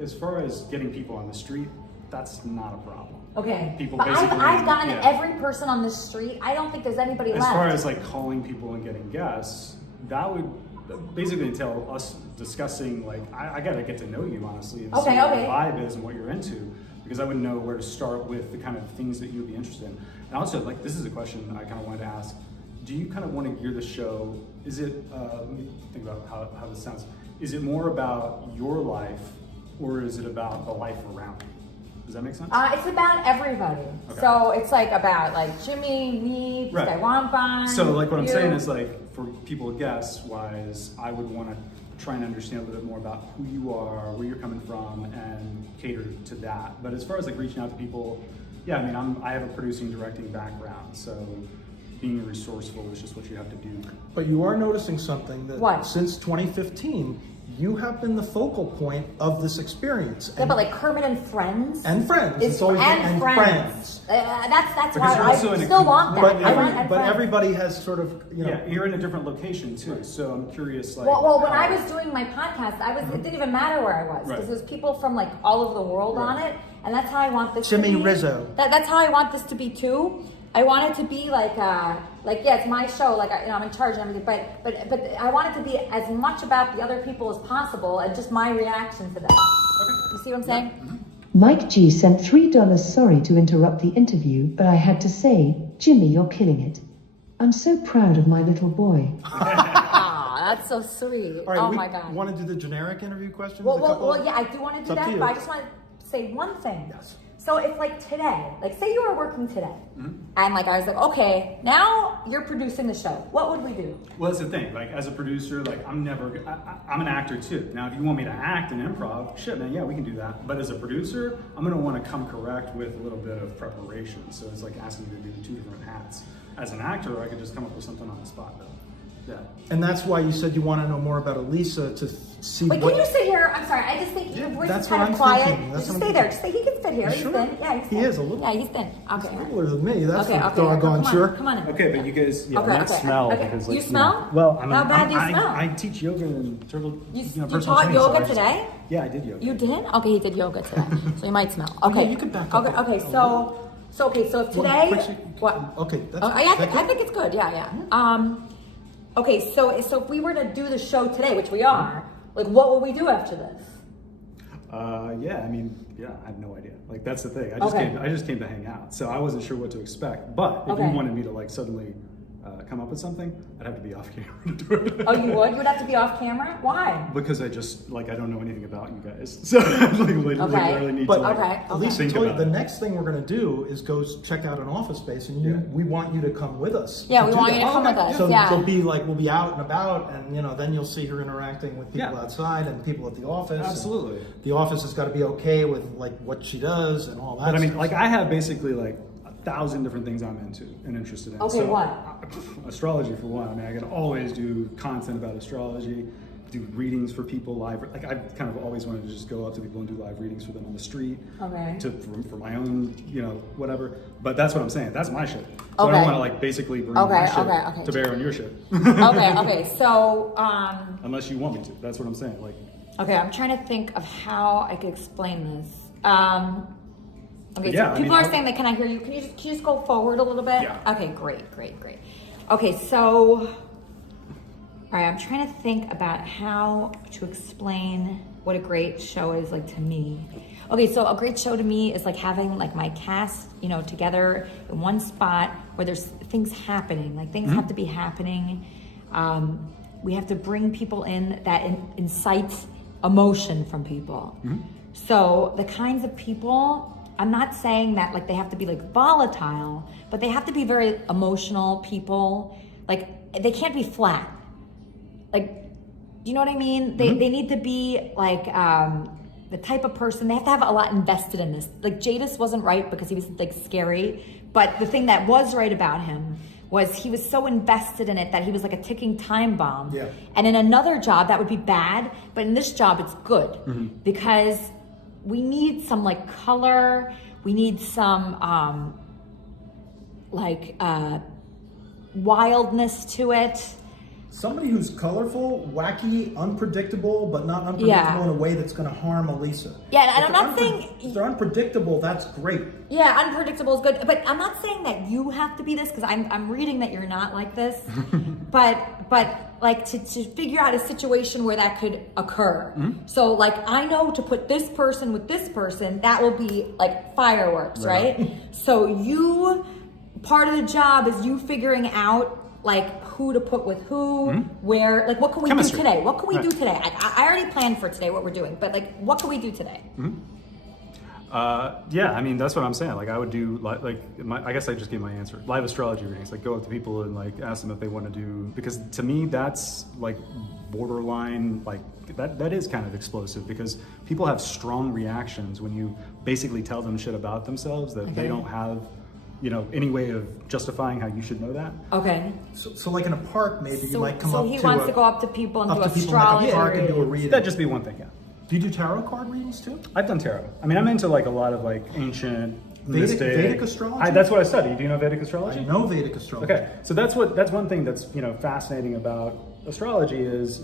As far as getting people on the street, that's not a problem. Okay. People But basically. I've gotten yeah. every person on the street. I don't think there's anybody As left. far as like calling people and getting guests, that would basically entail us discussing, like, I gotta get to know you honestly and see what your vibe is and what you're into, because I wouldn't know where to start with the kind of things that you'd be interested in. And also, like, this is a question I kind of wanted to ask. Do you kind of want to gear the show, is it, let me think about how this sounds. Is it more about your life, or is it about the life around you? Does that make sense? It's about everybody. Okay. So it's like about like Jimmy, me, this guy Wampan. So like what I'm you. saying is, like, for people guests wise, I would want to try and understand a little bit more about who you are, where you're coming from, and cater to that. But as far as like reaching out to people, yeah, I mean, I have a producing, directing background, so being resourceful is just what you have to do. But you are noticing something that What? since 2015, you have been the focal point of this experience. Yeah, but like Kermit and Friends. And Friends. It's It's always and been Friends. That's Because why you're I also in a still want that. But, I want and Friends. everybody has sort of, Yeah, you're in a different location too, so I'm curious, like. Well, when how- I was doing my podcast, it didn't even matter where I was, because Right. there's people from like all over the world on it, and that's how I want this Jimmy to be. Rizzo. That's how I want this to be too. I want it to be like yeah, it's my show, like I'm in charge and everything, but I want it to be as much about the other people as possible and just my reaction to them. You see what I'm saying? Mike G sent $3. Sorry to interrupt the interview, but I had to say, Jimmy, you're killing it. I'm so proud of my little boy. Ah, that's so sweet. All right, oh we my God. want to do the generic interview questions? Well, yeah, I do want to do It's up to that, you. but I just want to say one thing. Yes. So if like today, like say you were working today, Mm-hmm. and like I was like, okay, now you're producing the show. What would we do? Well, that's the thing. Like, as a producer, like, I'm an actor too. Now, if you want me to act and improv, shit, man, yeah, we can do that. But as a producer, I'm gonna want to come correct with a little bit of preparation. So it's like asking me to do 2 different hats. As an actor, I could just come up with something on the spot, though. Yeah. And that's why you said you want to know more about Elisa to see Wait, what... can you sit here? I'm sorry, I just think your voice that's is what kind I'm of quiet. thinking. That's Just what I'm stay there. thinking. Just stay. He can fit here. You He's sure? thin. Yeah, he's thin. He is a little. Yeah, he's thin. Okay. Cooler than me. That's Okay, for okay, doggone come sure. on, come on in. Okay, but you guys, yeah, Okay, not okay, smell okay. because, like, You smell? Well, How bad do you smell? I teach yoga and turtle. You personal taught training, so yoga I just- today? Yeah, I did yoga. You did? Okay, he did yoga today, so you might smell. Okay, you can back up Okay, a okay, little. so if today, what? Okay, that's I think it's good. Yeah. Okay, so if we were to do the show today, which we are, like, what will we do after this? Yeah, I mean, yeah, I have no idea. Like, that's the thing. I just came to hang out, so I wasn't sure what to expect. But if you wanted me to, like, suddenly come up with something, I'd have to be off camera to do it. Oh, you would? You would have to be off camera? Why? Because I just, like, I don't know anything about you guys, so I literally need to, like, Elisa think told you about the it. next thing we're going to do is go check out an office space, and we want you to come with us. Yeah, we do want that. you to come with us, So yeah. we'll be out and about, and then you'll see her interacting with people outside and people at the office. Absolutely. The office has got to be okay with like what she does and all that. But I mean, stuff. like, I have basically like 1,000 different things I'm into and interested in. Okay, so, what? Astrology for one. I mean, I can always do content about astrology, do readings for people live. Like, I've kind of always wanted to just go up to people and do live readings for them on the street. Okay. For my own, whatever. But that's what I'm saying. That's my shit. So I Okay. don't want to, like, basically bring my shit to bear on your shit. Okay, so, Unless you want me to. That's what I'm saying. Like, okay, I'm trying to think of how I could explain this. Okay, Yeah, so I people mean, are saying that, can I hear you? Can you just go forward a little bit? Yeah. Okay, great. Okay, so, all right, I'm trying to think about how to explain what a great show is like to me. Okay, so a great show to me is like having like my cast, together in one spot where there's things happening, like things have to be happening. We have to bring people in that incites emotion from people. So the kinds of people, I'm not saying that like they have to be like volatile, but they have to be very emotional people. Like they can't be flat. Like, do you know what I mean? They need to be like the type of person, they have to have a lot invested in this. Like Jadis wasn't right because he was like scary, but the thing that was right about him was he was so invested in it that he was like a ticking time bomb. Yeah. And in another job that would be bad, but in this job it's good because we need some like color, we need some wildness to it. Somebody who's colorful, wacky, unpredictable, but not unpredictable in a way that's going to harm Elisa. Yeah, and I'm not saying... If they're unpredictable, that's great. Yeah, unpredictable is good. But I'm not saying that you have to be this, because I'm reading that you're not like this. but like to figure out a situation where that could occur. So like I know to put this person with this person, that will be like fireworks, right? So part of the job is you figuring out like who to put with who, where, like what can we do today? What can we do today? I already planned for today what we're doing, but like what can we do today? Yeah, I mean, that's what I'm saying. Like I would do I guess I just gave my answer. Live astrology readings, like go up to people and like ask them if they want to do, because to me that's like borderline, like that is kind of explosive because people have strong reactions when you basically tell them shit about themselves that they don't have any way of justifying how you should know that. Okay. So like in a park, maybe you might come so up he to wants to go up to people and do astrology. In a park and do a reading. That'd just be one thing, yeah. Do you do tarot card readings too? I've done tarot. I mean, I'm into like a lot of like ancient Vedic astrology? That's what I study. Do you know Vedic astrology? I know Vedic astrology. Okay, so that's one thing that's fascinating about astrology is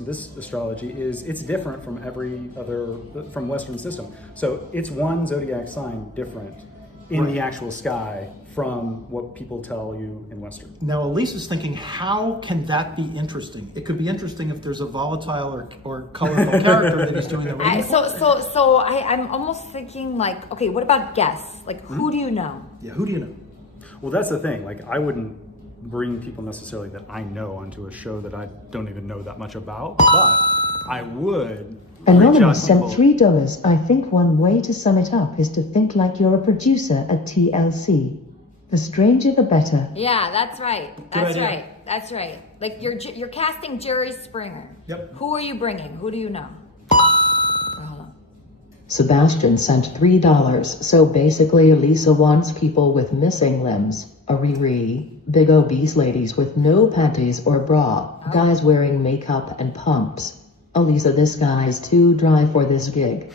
it's different from every other from Western system. So it's one zodiac sign different in the actual sky from what people tell you in Western. Now, Elisa's thinking, how can that be interesting? It could be interesting if there's a volatile or colorful character that he's doing the reading. So I'm almost thinking like, okay, what about guests? Like, who do you know? Yeah, who do you know? Well, that's the thing. Like, I wouldn't bring people necessarily that I know onto a show that I don't even know that much about, but I would. Anonymous sent $3. I think one way to sum it up is to think like you're a producer at TLC. The stranger, the better. Yeah, that's right. Good idea. That's right. Like you're casting Jerry Springer. Yep. Who are you bringing? Who do you know? Sebastian sent $3. So basically Elisa wants people with missing limbs, a Riri, big obese ladies with no panties or bra, guys wearing makeup and pumps. Elisa, this guy's too dry for this gig.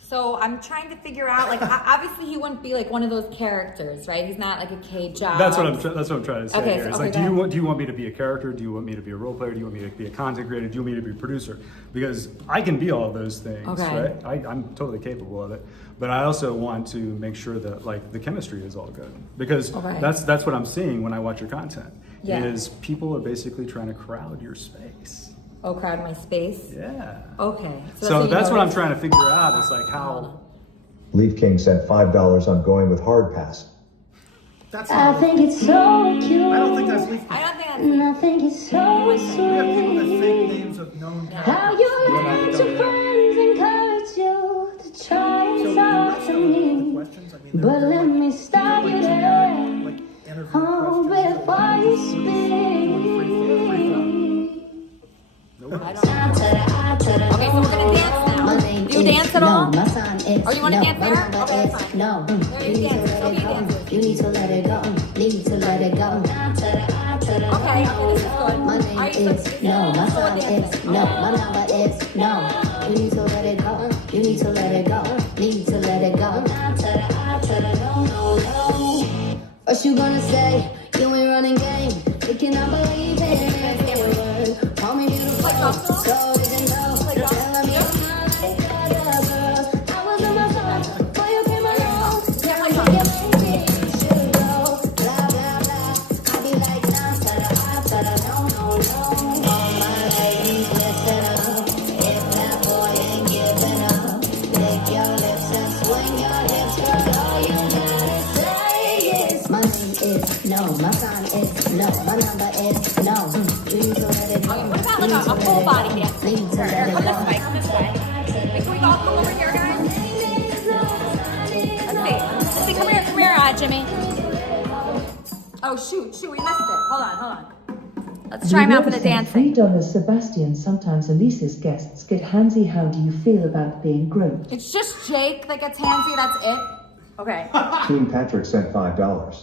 So I'm trying to figure out, like, obviously he wouldn't be like one of those characters, right? He's not like a K-Job. That's what I'm trying to say here. It's okay, like, do you want me to be a character? Do you want me to be a role player? Do you want me to be a content creator? Do you want me to be a producer? Because I can be all of those things, right? I'm totally capable of it. But I also want to make sure that like the chemistry is all good, because that's what I'm seeing when I watch your content. Is people are basically trying to crowd your space. Oh, crowd my space? Yeah. Okay. So that's what I'm trying to figure out. It's like how... Leaf King sent $5 on going with hard pass. I think it's so cute. I don't think that's Leaf King. I don't think that's And I think it's so We have people that fake sweet. names of known How characters. you let your friends encourage you to try and talk to me. But let me stop you there. Oh, before you speak. Okay, so we're gonna dance now. Do you dance at all? Or you want to dance there? Okay, that's fine. No, There you dance. So you dance. you need to let it go. Need to let it go. Okay, this is good. My name is no, my sign is no, my number is no. You need to let it go. You need to let it go. Need to let it go. What you gonna say? You ain't running game. You cannot believe it. Call me beautiful. So didn't know. Telling me I'm not like other girls. I was on my phone before you came along. Oh, shoot, we missed it. Hold on. Let's try him out for the dancing. $3 Sebastian. Sometimes Elisa's guests get handsy. How do you feel about being groped? It's just Jake that gets handsy, that's it. Okay. Team Patrick sent $5.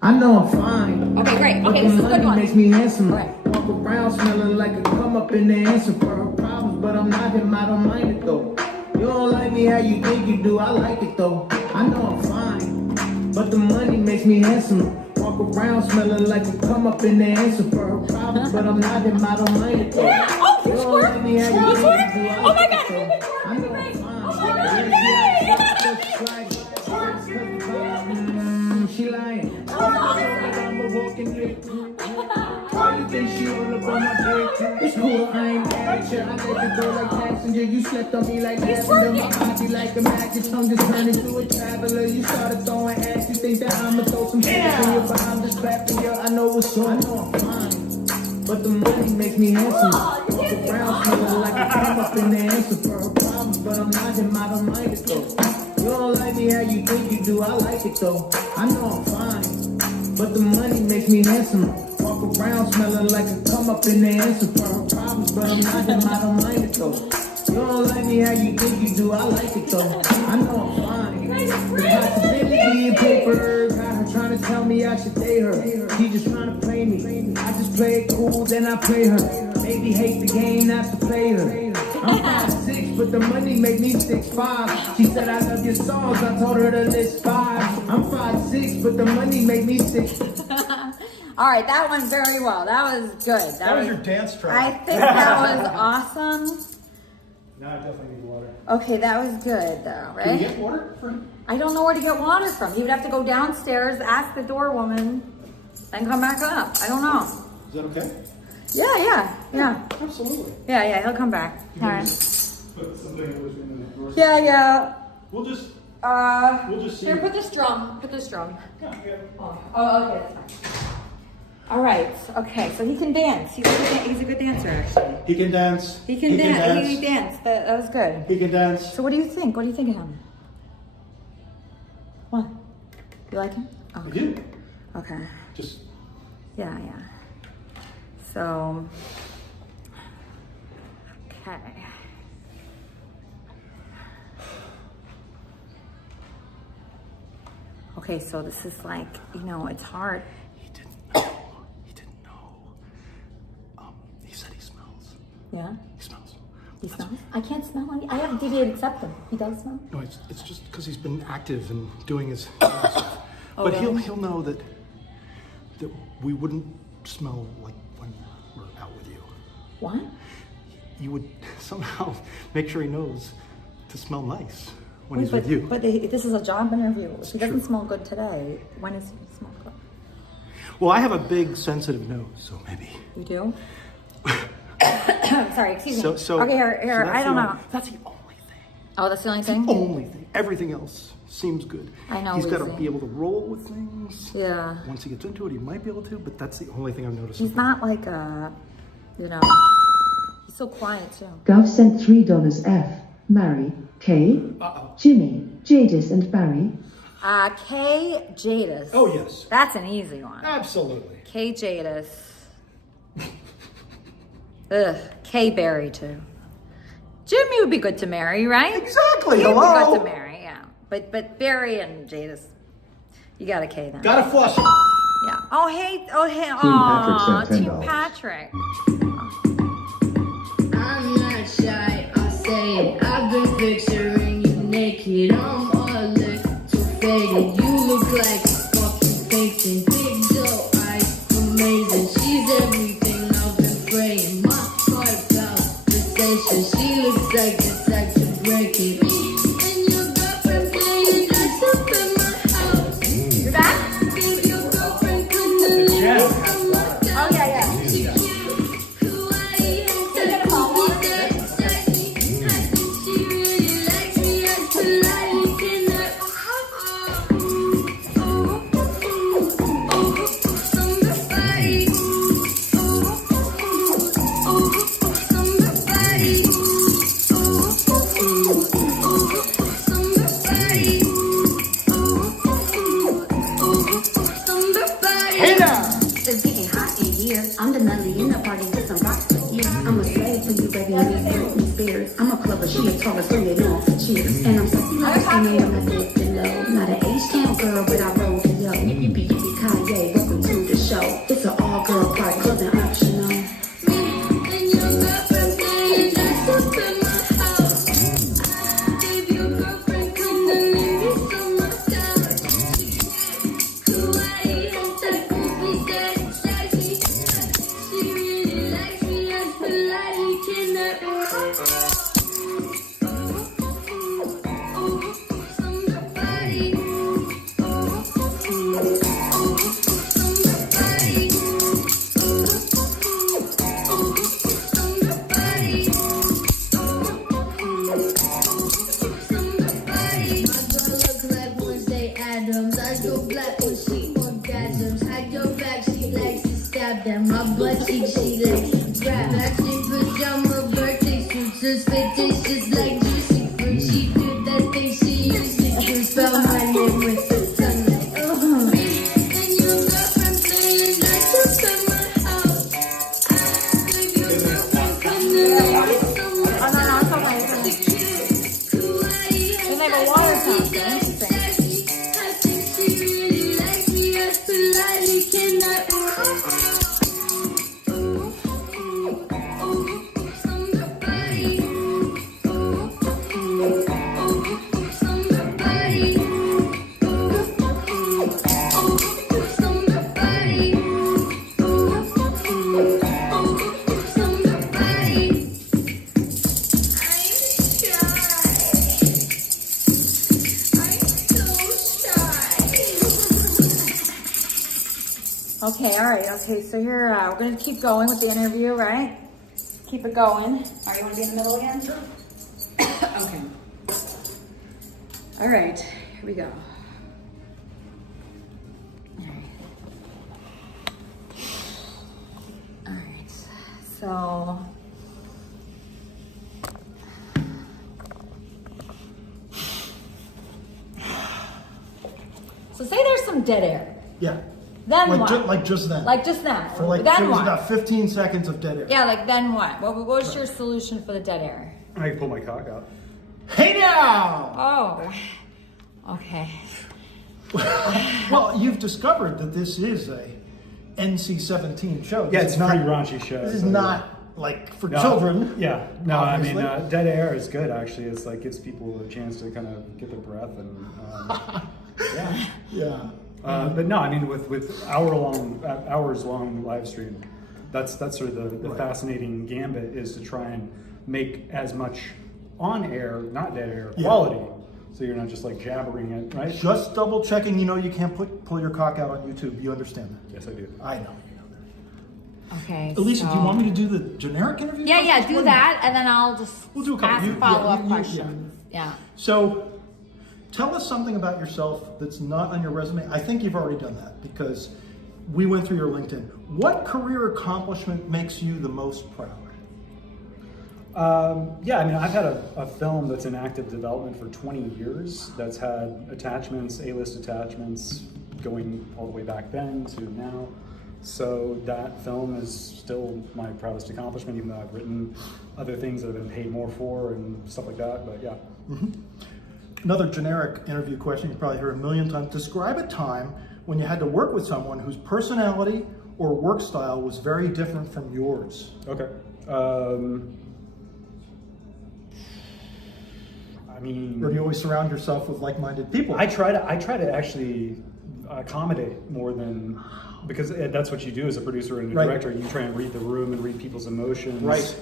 I know I'm fine. Okay, great. But Okay, the this is a good money one. makes me handsome. Right. Walk around smelling like a come up in the answer for her problems, but I'm not him. I don't mind it though. You don't like me how you think you do. I like it though. I know I'm fine, but the money makes me handsome. Walk around smelling like a come up in the answer for her problems, but I'm not him. I don't mind it though. Yeah. Oh, you don't squirt. like me how you You squirt. think you do. I Oh my like God. it though. I know I'm fine. Oh my God. Yay. She lying. I'm a walking lick. Why you think she all up on my dick? It's cool, I ain't mad at you. I let you go like passenger. You slept on me like passenger. My body like a magic tongue just turned into a traveler. You started throwing ass. You think that I'ma throw some shit in you, but I'm just clapping you. I know what's on. I know I'm fine, but the money makes me handsome. Walk around smelling like a come up in the answer for her problems, but I'm not him. I don't mind it though. You don't like me how you think you do. I like it though. I know I'm fine, but the money makes me handsome. Walk around smelling like a come up in the answer for her problems, but I'm not him. I don't mind it though. You don't like me how you think you do. I like it though. I know I'm fine. The possibility in paper got her trying to tell me I should date her. She just trying to play me. I just play it cool, then I play her. Maybe hate the game, not to play her. I'm 5'6", but the money make me 6'5". She said I love your songs, I told her to list 5. I'm 5'6", but the money make me 6. All right, that went very well. That was good. That was your dance track. I think that was awesome. Now I definitely need water. Okay, that was good though, right? Can you get water for him? I don't know where to get water from. You would have to go downstairs, ask the door woman, then come back up. I don't know. Is that okay? Yeah. Absolutely. Yeah, he'll come back. All right. Put something in the door. Yeah. We'll just see. Here, put this drum. Yeah. Oh, okay, that's fine. All right. Okay, so he can dance. He's a good dancer, actually. He can dance. He can dance. That was good. He can dance. So what do you think? What do you think of him? What? You like him? I do. Okay. Just. Yeah. So. Okay. Okay, so this is like, it's hard. He didn't know. He said he smells. Yeah? He smells. He smells? I can't smell any. I have deviated septum. He does smell? No, it's just because he's been active and doing his stuff. But really? he'll know that we wouldn't smell like when we're out with you. What? You would somehow make sure he knows to smell nice when he's with you. But this is a job interview. If he doesn't true. smell good today, when is he smell good? Well, I have a big sensitive nose, so maybe. You do? Sorry, excuse me. So okay, here. I don't know. That's the only thing. Oh, that's the only thing? Only thing. Everything else seems good. I know. He's got to Weezy. be able to roll with things. Yeah. Once he gets into it, he might be able to, but that's the only thing I've noticed. He's not like he's so quiet too. Gov sent $3 F. Mary, Kay, Jimmy, Jadis, and Barry. Kay Jadis. Oh, yes. That's an easy one. Absolutely. Kay Jadis. Ugh. Kay Barry too. Jimmy would be good to marry, right? Exactly. He'd Hello. be good to marry, yeah. But Barry and Jadis, you got a K then. Gotta flush him. Yeah. Oh hey. Patrick sent Team $10. Patrick. I'm not shy, I'll say it. I've been picturing you naked. I'm all lit, too faded. You look like a fucking painting. Big doe eyes, amazing. She's everything I've been praying. My heart palpitation. She looks like the type to break it. Me and your girlfriend playing dress up in my house. You're back? Think your girlfriend couldn't live from my house. Oh yeah. body with some rocks. Yeah, I'm a slave for you, baby. Me, Britney Spears. I'm a clubber, she a Taurus, so you know. Cheers. And I'm sexy like a skinny, I'm a dick below. Not an H-Town girl, but I roll the yo. Yippee, yippee, Kanye, welcome to the show. It's an all-girl party, clothing optional. My butt cheek, she likes to grab. Matching pajama birthday suits, suspicious like juicy fruit. She did that thing she used to do. Spell my name with the sunlight. Me and your girlfriend playing like you in my house. Leave your girlfriend come to me with someone else. The cute, kawaii, They have a water fountain. I think she really likes me. I politely cannot. Okay, all right. Okay, so here we're gonna keep going with the interview, right? Keep it going. All right, you want to be in the middle again? Sure. Okay. All right, here we go. All right. So. So say there's some dead air. Yeah. Then like what? Like just then. Like just now. For like then there was what? about 15 seconds of dead air. Yeah, like then what? What was your solution for the dead air? I can pull my cock out. Hey now! Oh. Okay. Well, you've discovered that this is a NC-17 show. Yeah, This it's is a pretty raunchy show. This is so not like for no, children. Yeah, no, obviously. I mean, dead air is good actually. It's like gives people a chance to kind of get their breath and yeah. Yeah. But no, I mean, with hours long live stream, that's sort of the fascinating gambit is to try and make as much on air, not dead air, quality. So you're not just like jabbering it, right? Just double checking. You know you can't pull your cock out on YouTube. You understand that? Yes, I do. I know. You know that. Okay. Elisa, do you want me to do the generic interview? Yeah, do that, and then I'll just We'll do a couple. ask follow-up questions. Yeah. So, tell us something about yourself that's not on your resume. I think you've already done that because we went through your LinkedIn. What career accomplishment makes you the most proud? Yeah, I mean, I've had a film that's in active development for 20 years that's had attachments, A-list attachments, going all the way back then to now. So that film is still my proudest accomplishment, even though I've written other things that I've been paid more for and stuff like that, but yeah. Mm-hmm. Another generic interview question you probably heard a million times. Describe a time when you had to work with someone whose personality or work style was very different from yours. Okay. I mean, or do you always surround yourself with like-minded people? I try to actually accommodate more than, because that's what you do as a producer and a director. You try and read the room and read people's emotions,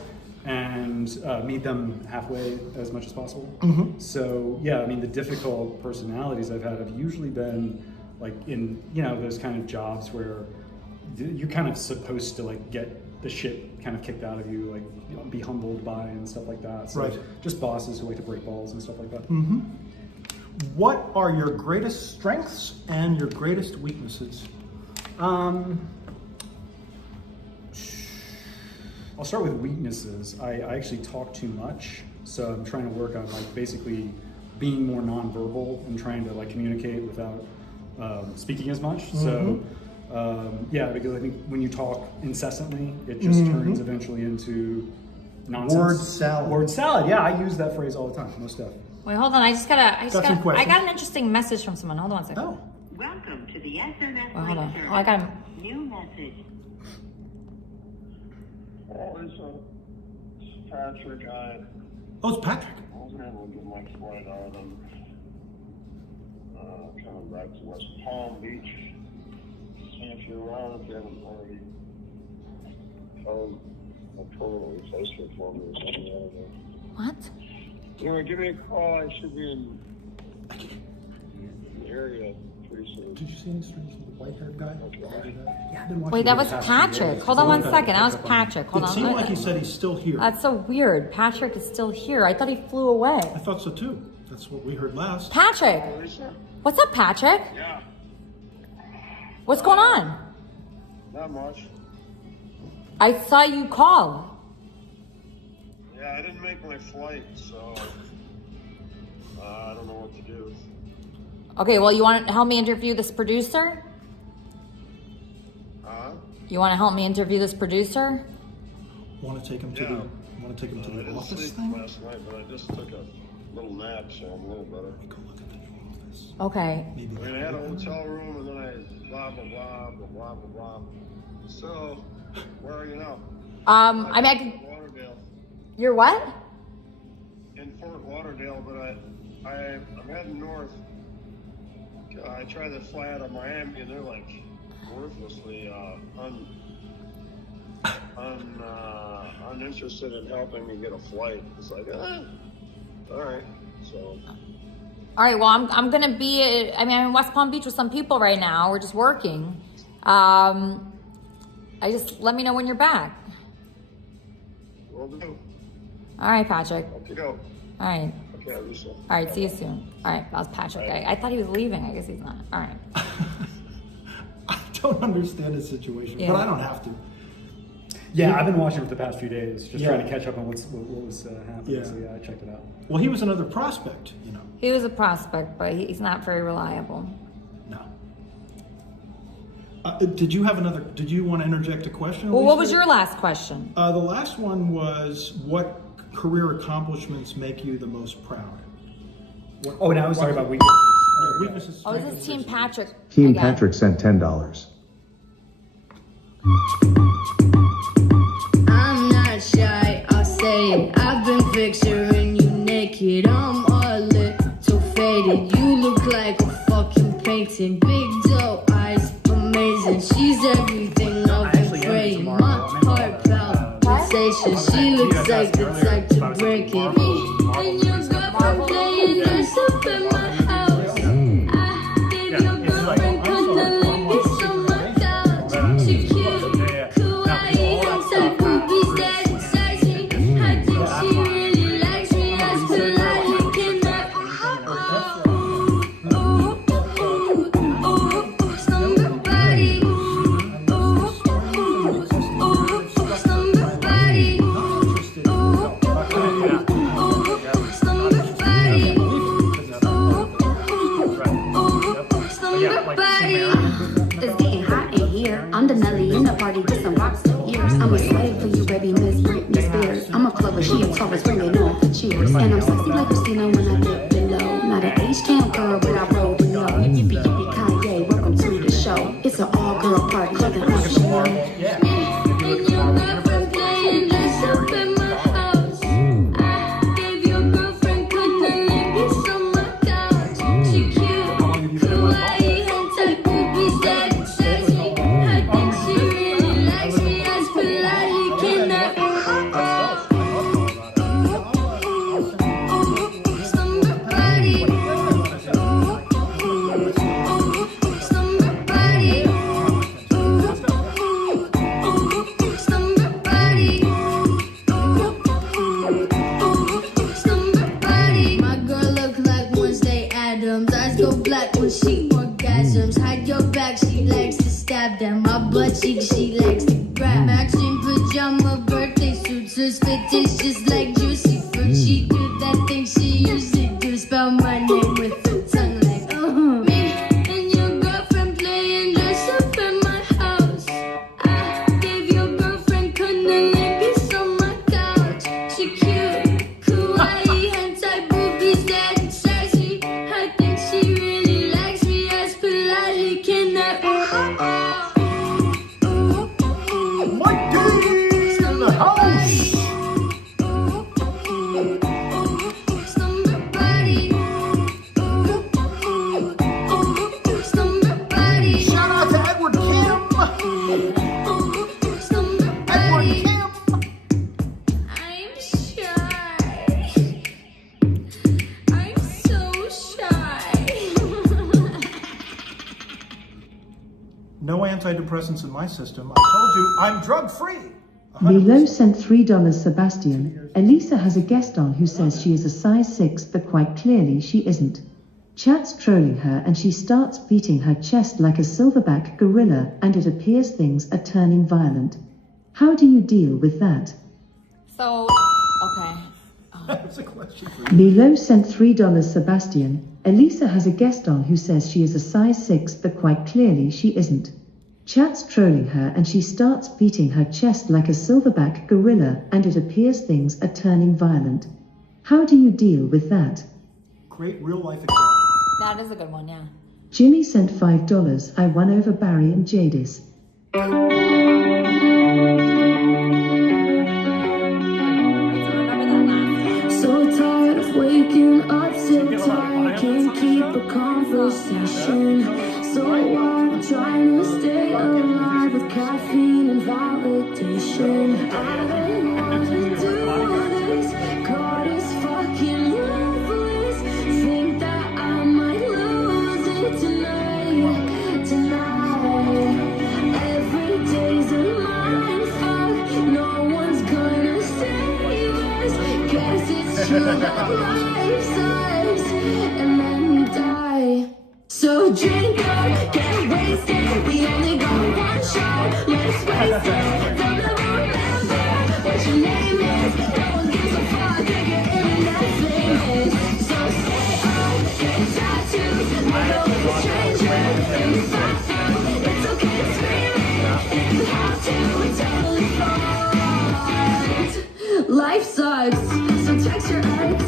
and meet them halfway as much as possible. Mm-hmm. So yeah, I mean, the difficult personalities I've had have usually been like in those kind of jobs where you're kind of supposed to like get the shit kind of kicked out of you, like be humbled by and stuff like that. So just bosses who like to break balls and stuff like that. Mm-hmm. What are your greatest strengths and your greatest weaknesses? I'll start with weaknesses. I actually talk too much, so I'm trying to work on like basically being more nonverbal and trying to like communicate without speaking as much. Mm-hmm. So Yeah, because I think when you talk incessantly, it just turns eventually into nonsense. Word salad. Word salad. Yeah, I use that phrase all the time. Most definitely. Wait, hold on. I got an interesting message from someone. Hold on one second. Oh. Welcome to the SMS Wait, hold on. service. Oh, I got him. New message. Oh, it's Patrick. Oh, it's Patrick. I was able to get my flight out. I'm coming back to West Palm Beach. See if you're around, if you haven't already found a permanent replacement for me or something like that. What? Anyway, give me a call. I should be in the area pretty soon. Did you see any streams with the white-haired guy? Yeah, I've been watching Wait, that for was the past Patrick. few Hold on one second. That was Patrick. Hold It on. seemed like he said he's still here. That's so weird. Patrick is still here. I thought he flew away. I thought so too. That's what we heard last. Patrick. What's up, Patrick? Yeah. What's going on? Not much. I saw you call. Yeah, I didn't make my flight, so I don't know what to do. Okay, well, you want to help me interview this producer? You want to help me interview this producer? Want to take him to the I didn't office sleep thing? last night, but I just took a little nap, so I'm a little better. Okay. I mean, I had a hotel room, and then I blah, blah, blah, blah, blah, blah, blah. So, where are you now? I mean, I could... Lauderdale. You're what? In Fort Lauderdale, but I'm heading north. I tried to fly out of Miami, and they're like worthlessly uninterested in helping me get a flight. It's like, all right. So. All right, well, I'm going to be... I'm in West Palm Beach with some people right now. We're just working. Let me know when you're back. Will do. All right, Patrick. Okay, go. All right. Okay, Elisa. All right, see you soon. All right, that was Patrick. I thought he was leaving. I guess he's not. All right. I don't understand the situation, but I don't have to. Yeah, I've been watching for the past few days, just trying to catch up on what was happening. Yeah. So yeah, I checked it out. Well, he was another prospect, you know. He was a prospect, but he's not very reliable. No. Did you want to interject a question? Well, what was your last question? The last one was, what career accomplishments make you the most proud? And I was talking about weaknesses. Weaknesses. Oh, this is Team Patrick. Team again. Patrick sent $10. I'm not shy, I'll say it. I've been picturing you naked. I'm a little faded. You look like a fucking painting. Big doe eyes, amazing. She's everything I've been praying. My heart palpitation. She looks like the type to break it. Me and your girlfriend playing dress up in my house. I gave your girlfriend cunnilingus on my couch. She cute, kawaii, and type boobies that excite me. I think she really likes me. As politely can I? Somebody. It's getting hot in here. I'm the Nelly in the party, just some rocks and ears. I'm a slave for you, baby, Miss Britney Spears. I'm a Clover, she a Taurus, bringing on the cheers. And I'm sexy like Christina when I dip below. Not an H-Town girl, but I roll below. Yippee, yippee, Kanye, welcome to the show. It's an all-girl party, clothing optional. And your girlfriend playing dress up in my house. I gave your girlfriend cunnilingus on my couch. She cute, kawaii, and type boobies that excite me. I think she really likes me. As politely can I? Somebody. My girl look like Wednesday Addams. Eyes go black when she orgasms. Hide your back, she likes to stab them. My butt cheek, she likes to grab. Matching pajama birthday suits. Her spit tastes just like juicy fruit. She do that thing she usually do. Spell my name with her tongue like Me and your girlfriend playing dress up in my antidepressants in my system. I told you, I'm drug-free. Milo sent $3 Sebastian. Elisa has a guest on who says she is a size 6 but quite clearly she isn't. Chat's trolling her and she starts beating her chest like a silverback gorilla and it appears things are turning violent. How do you deal with that? So, okay. That's a question for you. Milo sent $3 Sebastian. Elisa has a guest on who says she is a size 6 but quite clearly she isn't. Chat's trolling her and she starts beating her chest like a silverback gorilla and it appears things are turning violent. How do you deal with that? Great real-life example. That is a good one, yeah. Jimmy sent $5. I won over Barry and Jadis. So tired of waking up, so tired, can't keep a conversation. So I'm trying to stay alive with caffeine and validation. I don't want to do this, God is fucking ruthless. Think that I might lose it tonight, Every day's a mindfuck, no one's gonna save us. Guess it's true that life sucks, and then we die. So drink up, get wasted, we only got one shot, let's waste it. Don't ever remember what your name is, no one gives a fuck if you're internet famous. So stay up, get tattoos, never with a stranger. In the bathroom, it's okay to scream it, if you have to, totally fine. Life sucks, so text your ex,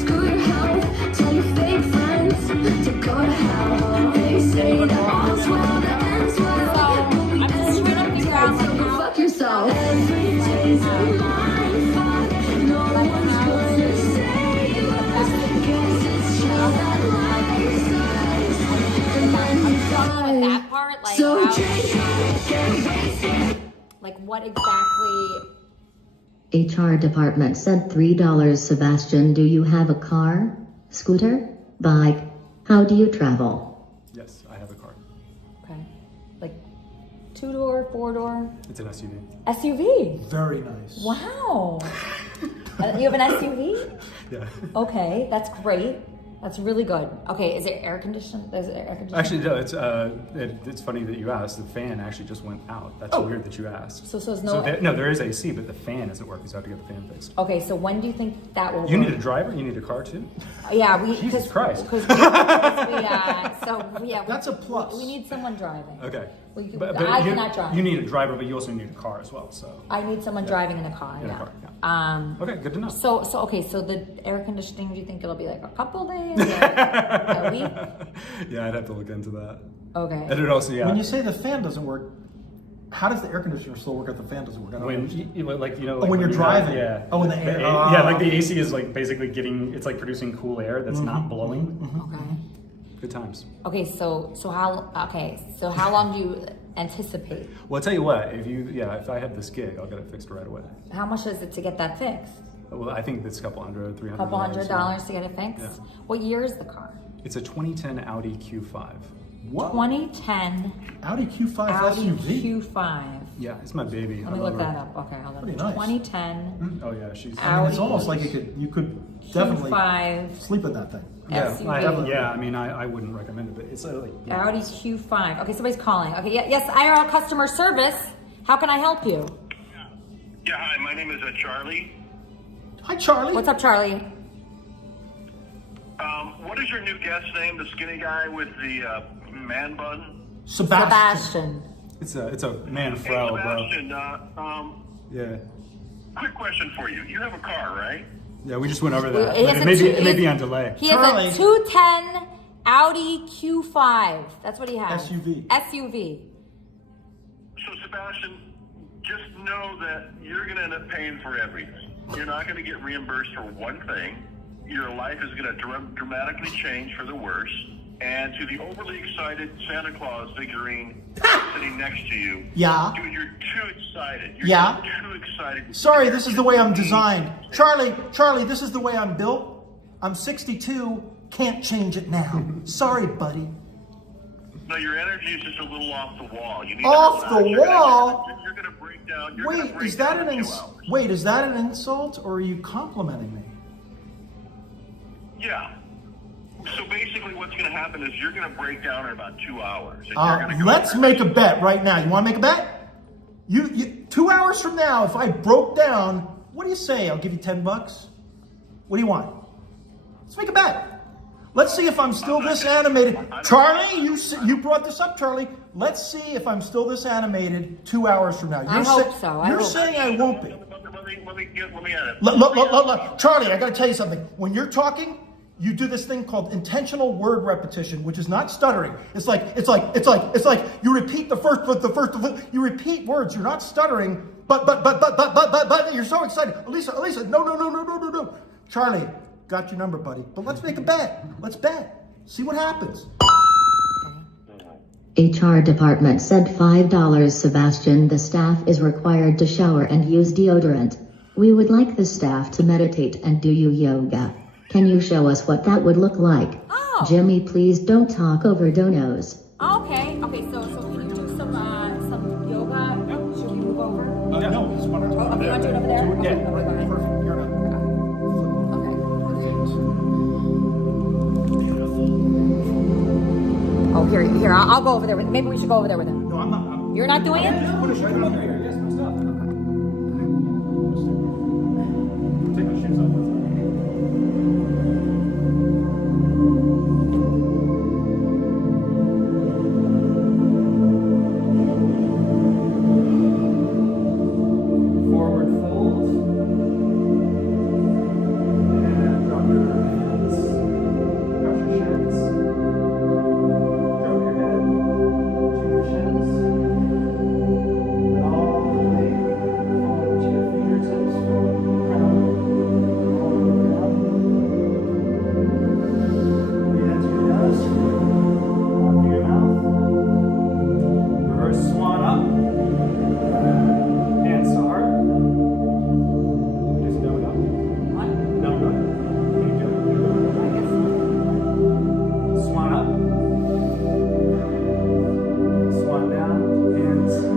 screw your health, tell your fake friends to go to hell. They say that all's well that ends well, but we just trying to figure out so go fuck yourself. Every day's a mindfuck, no one's gonna save us. Guess it's true that life sucks, and then we die. That part, like, So how, drink up, get wasted. like what exactly? HR department sent $3 Sebastian. Do you have a car? Scooter? Bike? How do you travel? Yes, I have a car. Okay. Like 2-door, 4-door? It's an SUV. SUV? Very nice. Wow. You have an SUV? Yeah. Okay, that's great. That's really good. Okay, is it air conditioned? Is it air conditioned? Actually, no. It's funny that you asked. The fan actually just went out. That's weird that you asked. So there's no. There is AC, but the fan isn't working, so I have to get the fan fixed. Okay, so when do you think that will? You work? need a driver. You need a car too. Yeah, we. Jesus Christ. Because That's a plus. We need someone driving. Okay. But I cannot drive. You need a driver, but you also need a car as well. So I need someone driving in a car. In a yeah. car, yeah. Okay, good to know. So the air conditioning. Do you think it'll be like a couple days, or a week? Yeah, I'd have to look into that. Okay. And it also, yeah. When you say the fan doesn't work, how does the air conditioner still work if the fan doesn't work? I don't know. When you're driving. Yeah. Oh, when the air. Yeah, like the AC is like basically it's like producing cool air that's not blowing. Okay. Good times. Okay, so how long do you anticipate? Well, I'll tell you what. If I have this gig, I'll get it fixed right away. How much is it to get that fixed? Well, I think it's a couple hundred, $300. Couple $100 to get it fixed? Yeah. What year is the car? It's a 2010 Audi Q5. What? 2010 Audi Q5 Audi SUV? Q5. Yeah, it's my baby. Let me look that up. Okay, hold on. Pretty nice. 2010 Oh yeah, she's. Audi. It's almost like you could definitely Q5 sleep in that thing. SUV. I mean, I wouldn't recommend it, but it's like Audi Q5. Okay, somebody's calling. Okay, yes, IRL customer service. How can I help you? Yeah, hi, my name is Charlie. Hi, Charlie. What's up, Charlie? What is your new guest name? The skinny guy with the man bun? Sebastian. It's a man fro, bro. Sebastian, Yeah. quick question for you. You have a car, right? Yeah, we just went over that. He But has it may be on delay. He has a 210 Audi Q5. That's what he has. SUV. So, Sebastian, just know that you're going to end up paying for everything. You're not going to get reimbursed for one thing. Your life is going to dramatically change for the worse. And to the overly excited Santa Claus figurine sitting next to you, Yeah. dude, you're too excited. You're Yeah. too excited. Sorry, this is the way I'm designed. Charlie, this is the way I'm built. I'm 62, can't change it now. Sorry, buddy. No, your energy is just a little off the wall. You need Off to the relax. wall? You're going to break down. Wait, is that an insult, or are you complimenting me? Yeah. So basically what's going to happen is you're going to break down in about 2 hours. And you're gonna go Let's make a bet right now. You want to make a bet? You 2 hours from now, if I broke down, what do you say? I'll give you $10. What do you want? Let's make a bet. Let's see if I'm still this animated. Charlie, you brought this up, Charlie. Let's see if I'm still this animated 2 hours from now. I hope so. You're saying I won't be. Let me edit. Look, Charlie, I got to tell you something. When you're talking, you do this thing called intentional word repetition, which is not stuttering. It's like you repeat you repeat words. You're not stuttering, but you're so excited. Elisa, no. Charlie, got your number, buddy. But let's make a bet. Let's bet. See what happens. HR department said $5. Sebastian, the staff is required to shower and use deodorant. We would like the staff to meditate and do yoga. Can you show us what that would look like? Oh. Jimmy, please don't talk over donos. Okay, so can you do some yoga? Should we move over? No, just want to Oh, okay, you want to do it over there? Okay, Yeah, perfect. You're not. Oh, here, I'll go over there. Maybe we should go over there with him. No, I'm not. You're not doing it? Put a shirt on there. Yes, my stuff. Take my shoes off. Forward fold. And drop your hands. Cross your shins. Drop your head to your shins. And all the way forward to your fingertips. Crown. All the way down. Breathe into your nose. Out through your mouth. Reverse swan up. Hands to heart. Just no. What? No. Can you do it? I guess so. Swan up. Swan down. Hands to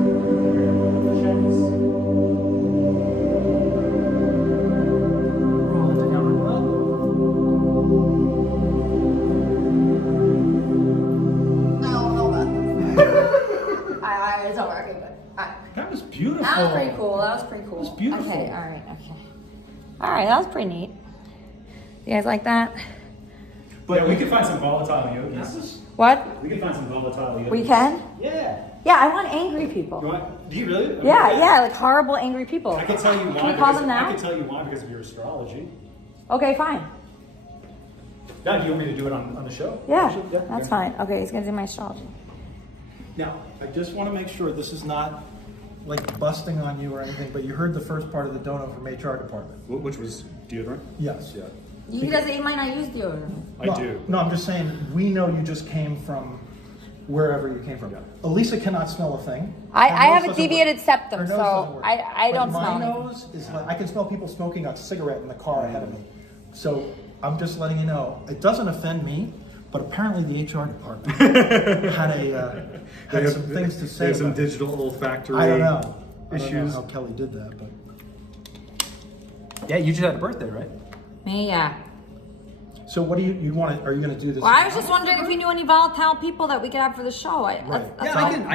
your shins. Roll into downward dog. It's over. Okay, good. All right. That was beautiful. That was pretty cool. That was beautiful. Okay, all right, that was pretty neat. You guys like that? But we could find some volatile yogis. What? We could find some volatile yogis. We can? Yeah. Yeah, I want angry people. Do you really? Yeah, like horrible angry people. I can tell you why. Can we call them now? I can tell you why because of your astrology. Okay, fine. Yeah, do you want me to do it on the show? Yeah, that's fine. Okay, he's gonna do my astrology. Now, I just want to make sure this is not like busting on you or anything, but you heard the first part of the dono from HR department. Which was deodorant? Yes. Yeah. He might not use deodorant. I do. No, I'm just saying, we know you just came from wherever you came from. Elisa cannot smell a thing. I Her have nose a doesn't deviated work. septum, Her nose so doesn't work. I don't Like, smell my anything. nose is like, I can smell people smoking a cigarette in the car ahead of me. So I'm just letting you know, it doesn't offend me, but apparently the HR department had some things to say. There's some about it. digital olfactory I don't know issues. how Kelly did that, but Yeah, you just had a birthday, right? Me, yeah. so what do you want? Are you going to do this? Well, I was just wondering if you knew any volatile people that we could have for the show. I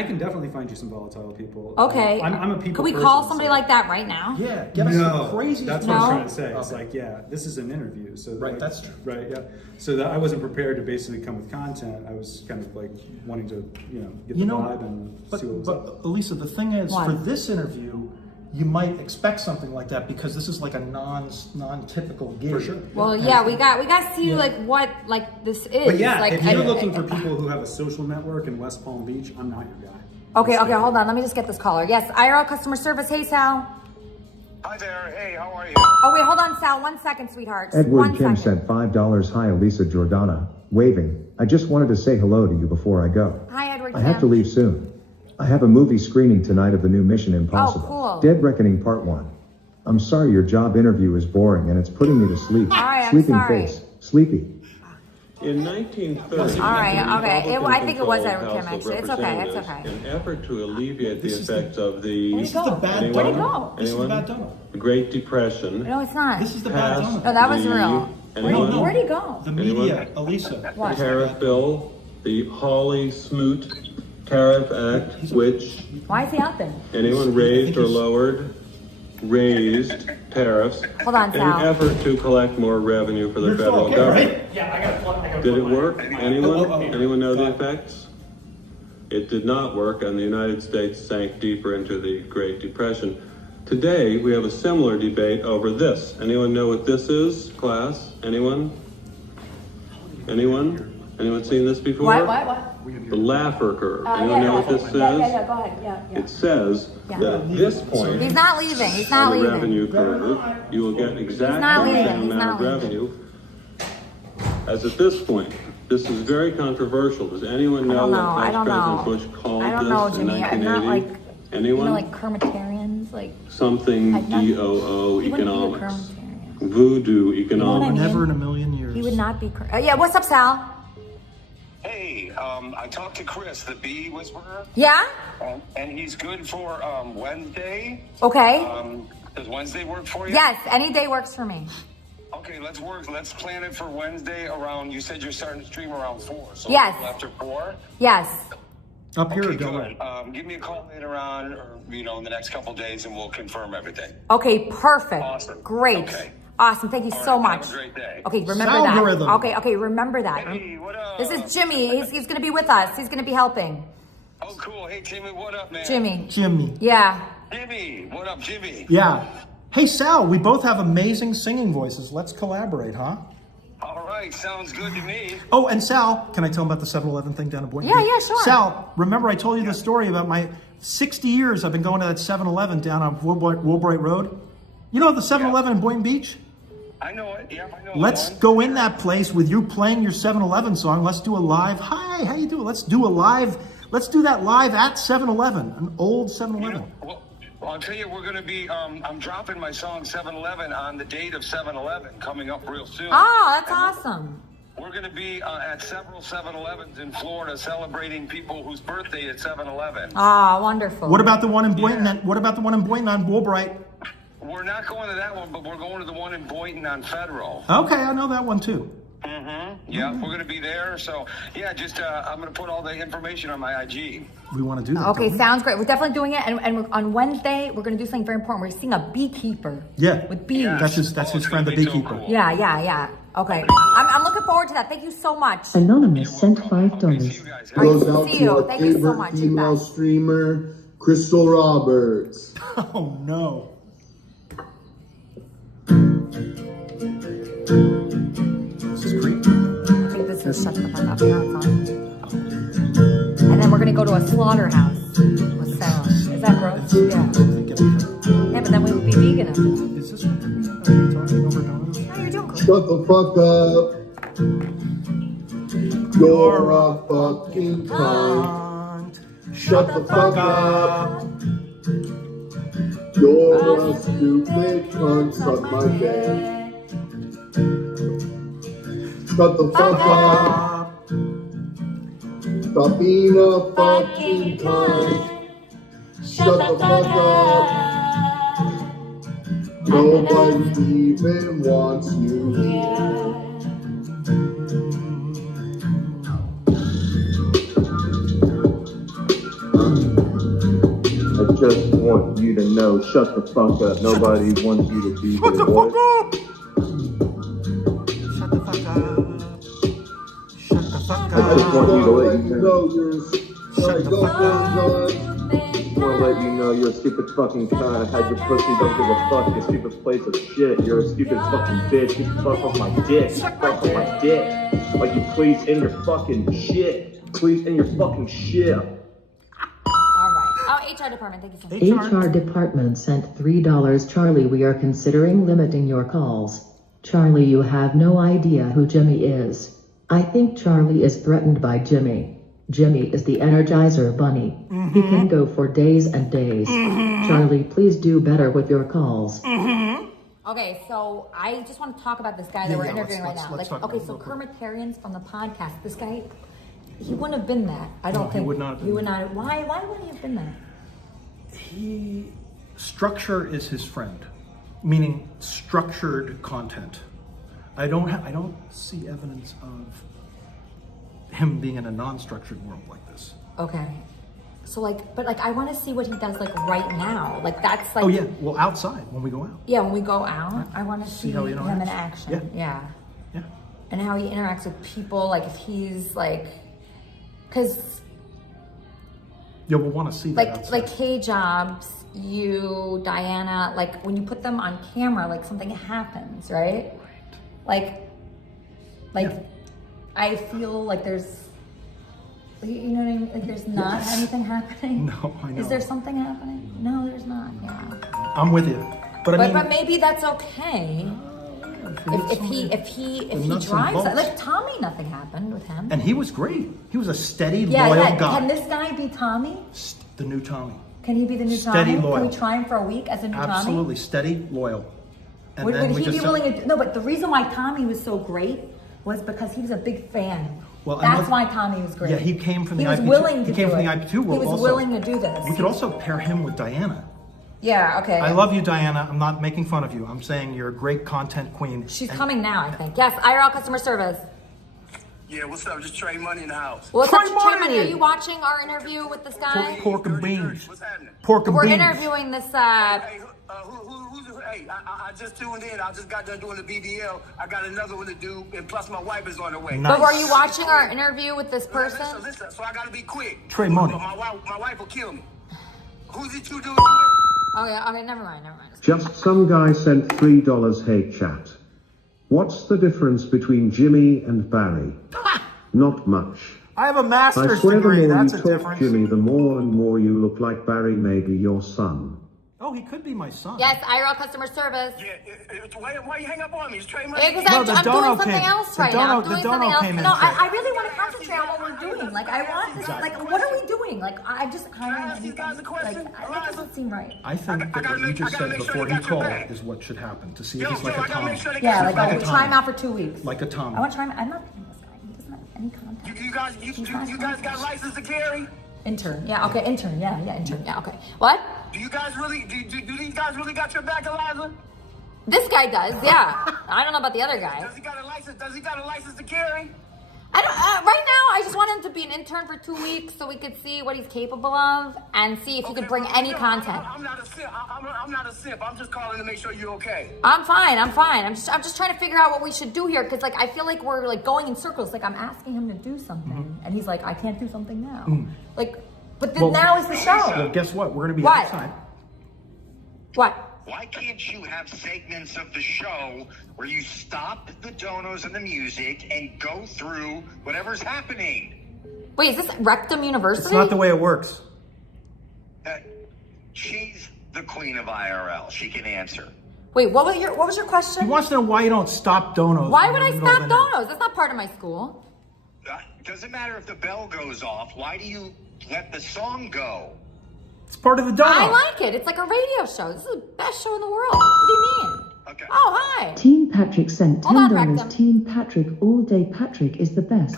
can definitely find you some volatile people. Okay. I'm a people Could we person, call somebody so- like that right now? Yeah, get us some crazy. That's what I'm trying to say. It's like, yeah, this is an interview. So Right, like, that's true. Right, yeah. So that I wasn't prepared to basically come with content. I was kind of like wanting to, get the vibe and see what was up. But Elisa, the thing is, Why? for this interview, you might expect something like that because this is like a non-typical gig. For sure. Well, yeah, we got to see like what this is. But yeah, like, if you're looking for people who have a social network in West Palm Beach, I'm not your guy. Okay, hold on. Let me just get this caller. Yes, IRL customer service. Hey, Sal. Hi there. Hey, how are you? Oh wait, hold on, Sal. 1 second, sweetheart. Edward One Kim second. sent $5. Hi, Elisa Jordana. Waving. I just wanted to say hello to you before I go. Hi, Edward I have to Kim. leave soon. I have a movie screening tonight of the new Mission Impossible. cool. Dead Reckoning Part 1. I'm sorry your job interview is boring and it's putting me to sleep. All right, I'm Sleeping sorry. face. Sleepy. In 1930, All right, okay. I think it was Republican-controlled Edward Kim, House of actually. It's okay, it's Representatives, okay. In an effort to alleviate the effects of the... This is the bad Anyone? Where'd it donut. go? This is the Anyone? bad donut. The Great Depression. No, it's not. This is the bad passed donut. No, that wasn't the- real. Anyone? Where'd he go? The media, Elisa. What? Tariff bill, the Hawley-Smoot Tariff Act, which Why is he out there? anyone raised or lowered, raised tariffs Hold on, in an Sal. effort to collect more revenue for the You're federal okay, government. right? Yeah, I got to Did it work? Anyone? Oh. Anyone know the effects? It did not work, and the United States sank deeper into the Great Depression. Today, we have a similar debate over this. Anyone know what this is, class? Anyone? Anyone? Anyone seen this before? What? The Laffer curve. Anyone know what this says? Yeah, go ahead. Yeah. It says that at this point He's not leaving. He's not on the leaving. revenue curve, you will get exactly not the leaving. same He's amount not of leaving. revenue as at this point. This is very controversial. Does anyone know what I Vice don't know. President Bush called I don't know, this in Jimmy. I'm not 1980? Anyone? like Kermitarians, like Something I've not- DOO he wouldn't be a economics. Kermitarian. Voodoo what I economics. mean? Never in a million years. He would not be. Yeah, what's up, Sal? Hey, I talked to Chris, the bee whisperer, Yeah. and he's good for Wednesday. Okay. Does Wednesday work for you? Yes, any day works for me. Okay, let's work. Let's plan it for Wednesday around. You said you're starting to stream around 4. So Yes. after 4. Yes. Up here, Okay, or don't good. Give me a call later on, or in the next couple days, and we'll confirm everything. Okay, perfect. Awesome. Great. Okay. Awesome. Thank you All so right, much. have a great day. Okay, remember Salgorithm. that. Okay, remember that. Hey, what up? This is Jimmy. He's going to be with us. He's going to be helping. Oh, cool. Hey, Jimmy, what up, man? Jimmy. Yeah. Jimmy, what up, Jimmy? Yeah. Hey, Sal, we both have amazing singing voices. Let's collaborate, huh? All right, sounds good to me. Oh, and Sal, can I tell him about the 7-Eleven thing down in Boynton Yeah, Beach? yeah, sure. Sal, remember I told you the story about my 60 years I've been going to that 7-Eleven down on Woolbright Road? You know the 7-Eleven in Boynton Beach? I know it. Yeah, I know. Let's go in that place with you playing your 7-Eleven song. Let's do a live, hi, how you doing? Let's do that live at 7-Eleven, an old 7-Eleven. Well, I'll tell you, we're going to be, I'm dropping my song 7-Eleven on the date of 7-Eleven coming up real soon. Oh, that's awesome. We're going to be at several 7-Elevens in Florida celebrating people whose birthday at 7-Eleven. Oh, wonderful. What about the one in Boynton? What about the one in Boynton on Woolbright? We're not going to that one, but we're going to the one in Boynton on Federal. Okay, I know that one too. Yeah, we're going to be there. So, yeah, just I'm going to put all the information on my IG. We want to do that. Okay, don't we? sounds great. We're definitely doing it. And on Wednesday, we're going to do something very important. We're seeing a beekeeper. Yeah. With bees. That's his friend, the beekeeper. Yeah. Okay. I'm looking forward to that. Thank you so much. Anonymous sent $5. Goes out See to you. our Thank you so favorite much. female streamer, Crystal Roberts. Oh no. This is creepy. I think this is shut the fuck up. No, it's on. And then we're going to go to a slaughterhouse with Sarah. Is that gross? Yeah. Yeah, but then we would be vegan after that. Is this what you're talking over donuts? No, you're doing cool. Shut the fuck up. You're a fucking cunt. Shut the fuck up. You're a stupid cunt. Suck my dick. Shut the fuck up. Stop being a fucking cunt. Shut the fuck up. Nobody even wants you here. I just want you to know, shut the fuck up. Nobody wants you to be here. Shut the fuck up! Shut the fuck up. Shut the fuck up. I just want you to let you know you're Shut the fuck up. I want to let you know you're a stupid fucking cunt. I had your pussy, don't give a fuck, you stupid place of shit. You're a stupid fucking bitch. You fuck off my dick. You fuck off my dick. Like you please in your fucking shit. Please in your fucking shit. Oh, HR department. Thank you so much. HR department sent $3. Charlie, we are considering limiting your calls. Charlie, you have no idea who Jimmy is. I think Charlie is threatened by Jimmy. Jimmy is the Energizer Bunny. He can go for days and days. Charlie, please do better with your calls. Okay, so I just want to talk about this guy that we're interviewing right now. Let's talk okay, about so it real quick. Kermitarian's from the podcast. This guy, he wouldn't have been that. I don't think. He would not have been He would not. Why wouldn't he have been that? Structure is his friend, meaning structured content. I don't see evidence of him being in a non-structured world like this. Okay. So but I want to see what he does right now. That's like. Oh yeah, well outside when we go out. Yeah, when we go out, I want to see how he him interacts. in action. Yeah. And how he interacts with people, if he's because. Yeah, we'll want to see that outside. Like K-Jobs, you, Diana, when you put them on camera, something happens, right? I feel like there's, you know what I mean? There's not anything happening. No, I know. Is there something happening? No, there's not. Yeah. I'm with you, but But maybe that's okay. If he drives, Tommy, nothing happened with him. And he was great. He was a steady, loyal guy. Can this guy be Tommy? The new Tommy. Can he be the new Steady, Tommy? loyal. Can we try him for a week as a new Tommy? Absolutely, steady, loyal. And Would then he we be just willing to? No, but the reason why Tommy was so great was because he was a big fan. Well, that's why Tommy was great. Yeah, he came from the IP2. IP2. He was willing to He came do from the it. IP2 world. He was also. willing to do this. We could also pair him with Diana. Yeah. Okay. I love you, Diana. I'm not making fun of you. I'm saying you're a great content queen. She's coming now, I think. Yes, IRL customer service. Yeah, what's up? Just Trey Money in the house. What's up, Trey Money? Are you watching our interview with this guy? Pork and beans. Pork and We're beans. interviewing this. Hey, I just tuned in. I just got done doing the BDL. I got another one to do, and plus my wife is on the way. But were you watching our interview with this person? Listen, so I gotta be quick. Trey Money. My wife will kill me. Who's it you doing? Okay, never mind. Just some guy sent $3. Hey chat. What's the difference between Jimmy and Barry? Not much. I have a I master's swear degree. the more That's you a talk, difference. Jimmy, the more and more you look like Barry, maybe your son. Oh, he could be my son. Yes, IRL customer service. Why you hang up on me? It's Trey Money. Because I'm doing something else right now. I'm doing something else. came in No, first. I really want to concentrate on what we're doing. I want this. What are we doing? I don't ask these guys a question? That doesn't seem right. I think that what you just said before he called is what should happen, to see if he's like a Tommy. Yeah, Like a try him Tommy. out for 2 weeks. Like a Tommy. I want to try him. I'm not paying this guy. He doesn't have any contact. You guys got license to carry? Intern. Yeah. Okay. Intern. Yeah. Intern. Yeah. Okay. What? Do you guys really? Do these guys really got your back, Eliza? This guy does. Yeah. I don't know about the other guy. Does he got a license? Does he got a license to carry? I don't. Right now, I just want him to be an intern for 2 weeks so we could see what he's capable of and see if he could bring any content. I'm not a simp. I'm not a simp. I'm just calling to make sure you're okay. I'm fine. I'm just trying to figure out what we should do here because I feel like we're going in circles. I'm asking him to do something and he's like, I can't do something now. But now is the show. Well, guess what? We're going to be What? outside. What? Why can't you have segments of the show where you stop the donos and the music and go through whatever's happening? Wait, is this Rectum University? It's not the way it works. She's the queen of IRL. She can answer. Wait, what was your question? He wants to know why you don't stop donos. Why would I stop donos? That's not part of my school. Doesn't matter if the bell goes off. Why do you let the song go? It's part of the dono. I like it. It's like a radio show. This is the best show in the world. What do you mean? Okay. Oh, hi. Team Patrick sent Hold on, $10. Rectum. Team Patrick all day. Patrick is the best.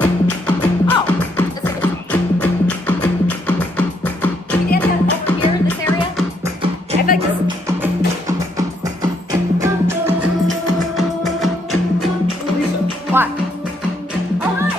Oh, that's a good. Can you get that over here in this area? I feel like this. What? Oh, hi.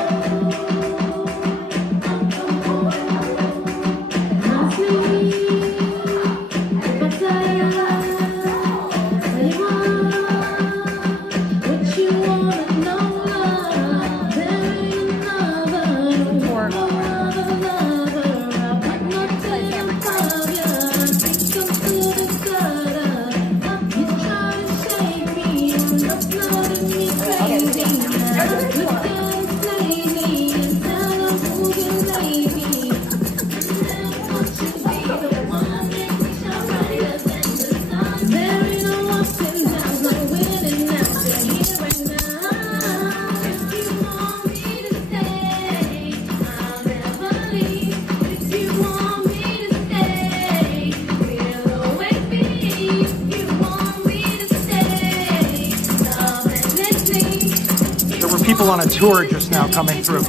people on a tour just now coming through.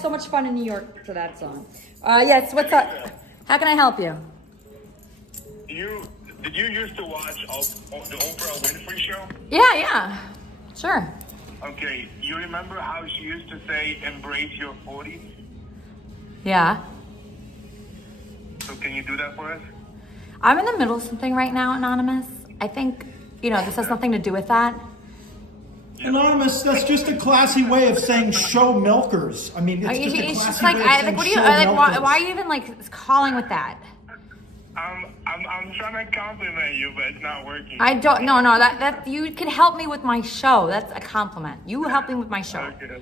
So much fun in New York to that song. Yes, what's up? How can I help you? Did you used to watch the Oprah Winfrey show? Yeah, sure. Okay, you remember how she used to say, embrace your 40s? Yeah. So can you do that for us? I'm in the middle of something right now, Anonymous. I think, this has nothing to do with that. Anonymous, that's just a classy way of saying show milkers. I mean, it's just a classy way of saying what do you, show why milkers. are you even calling with that? I'm trying to compliment you, but it's not working. I don't, no, that you can help me with my show. That's a compliment. You help me with my show. Okay.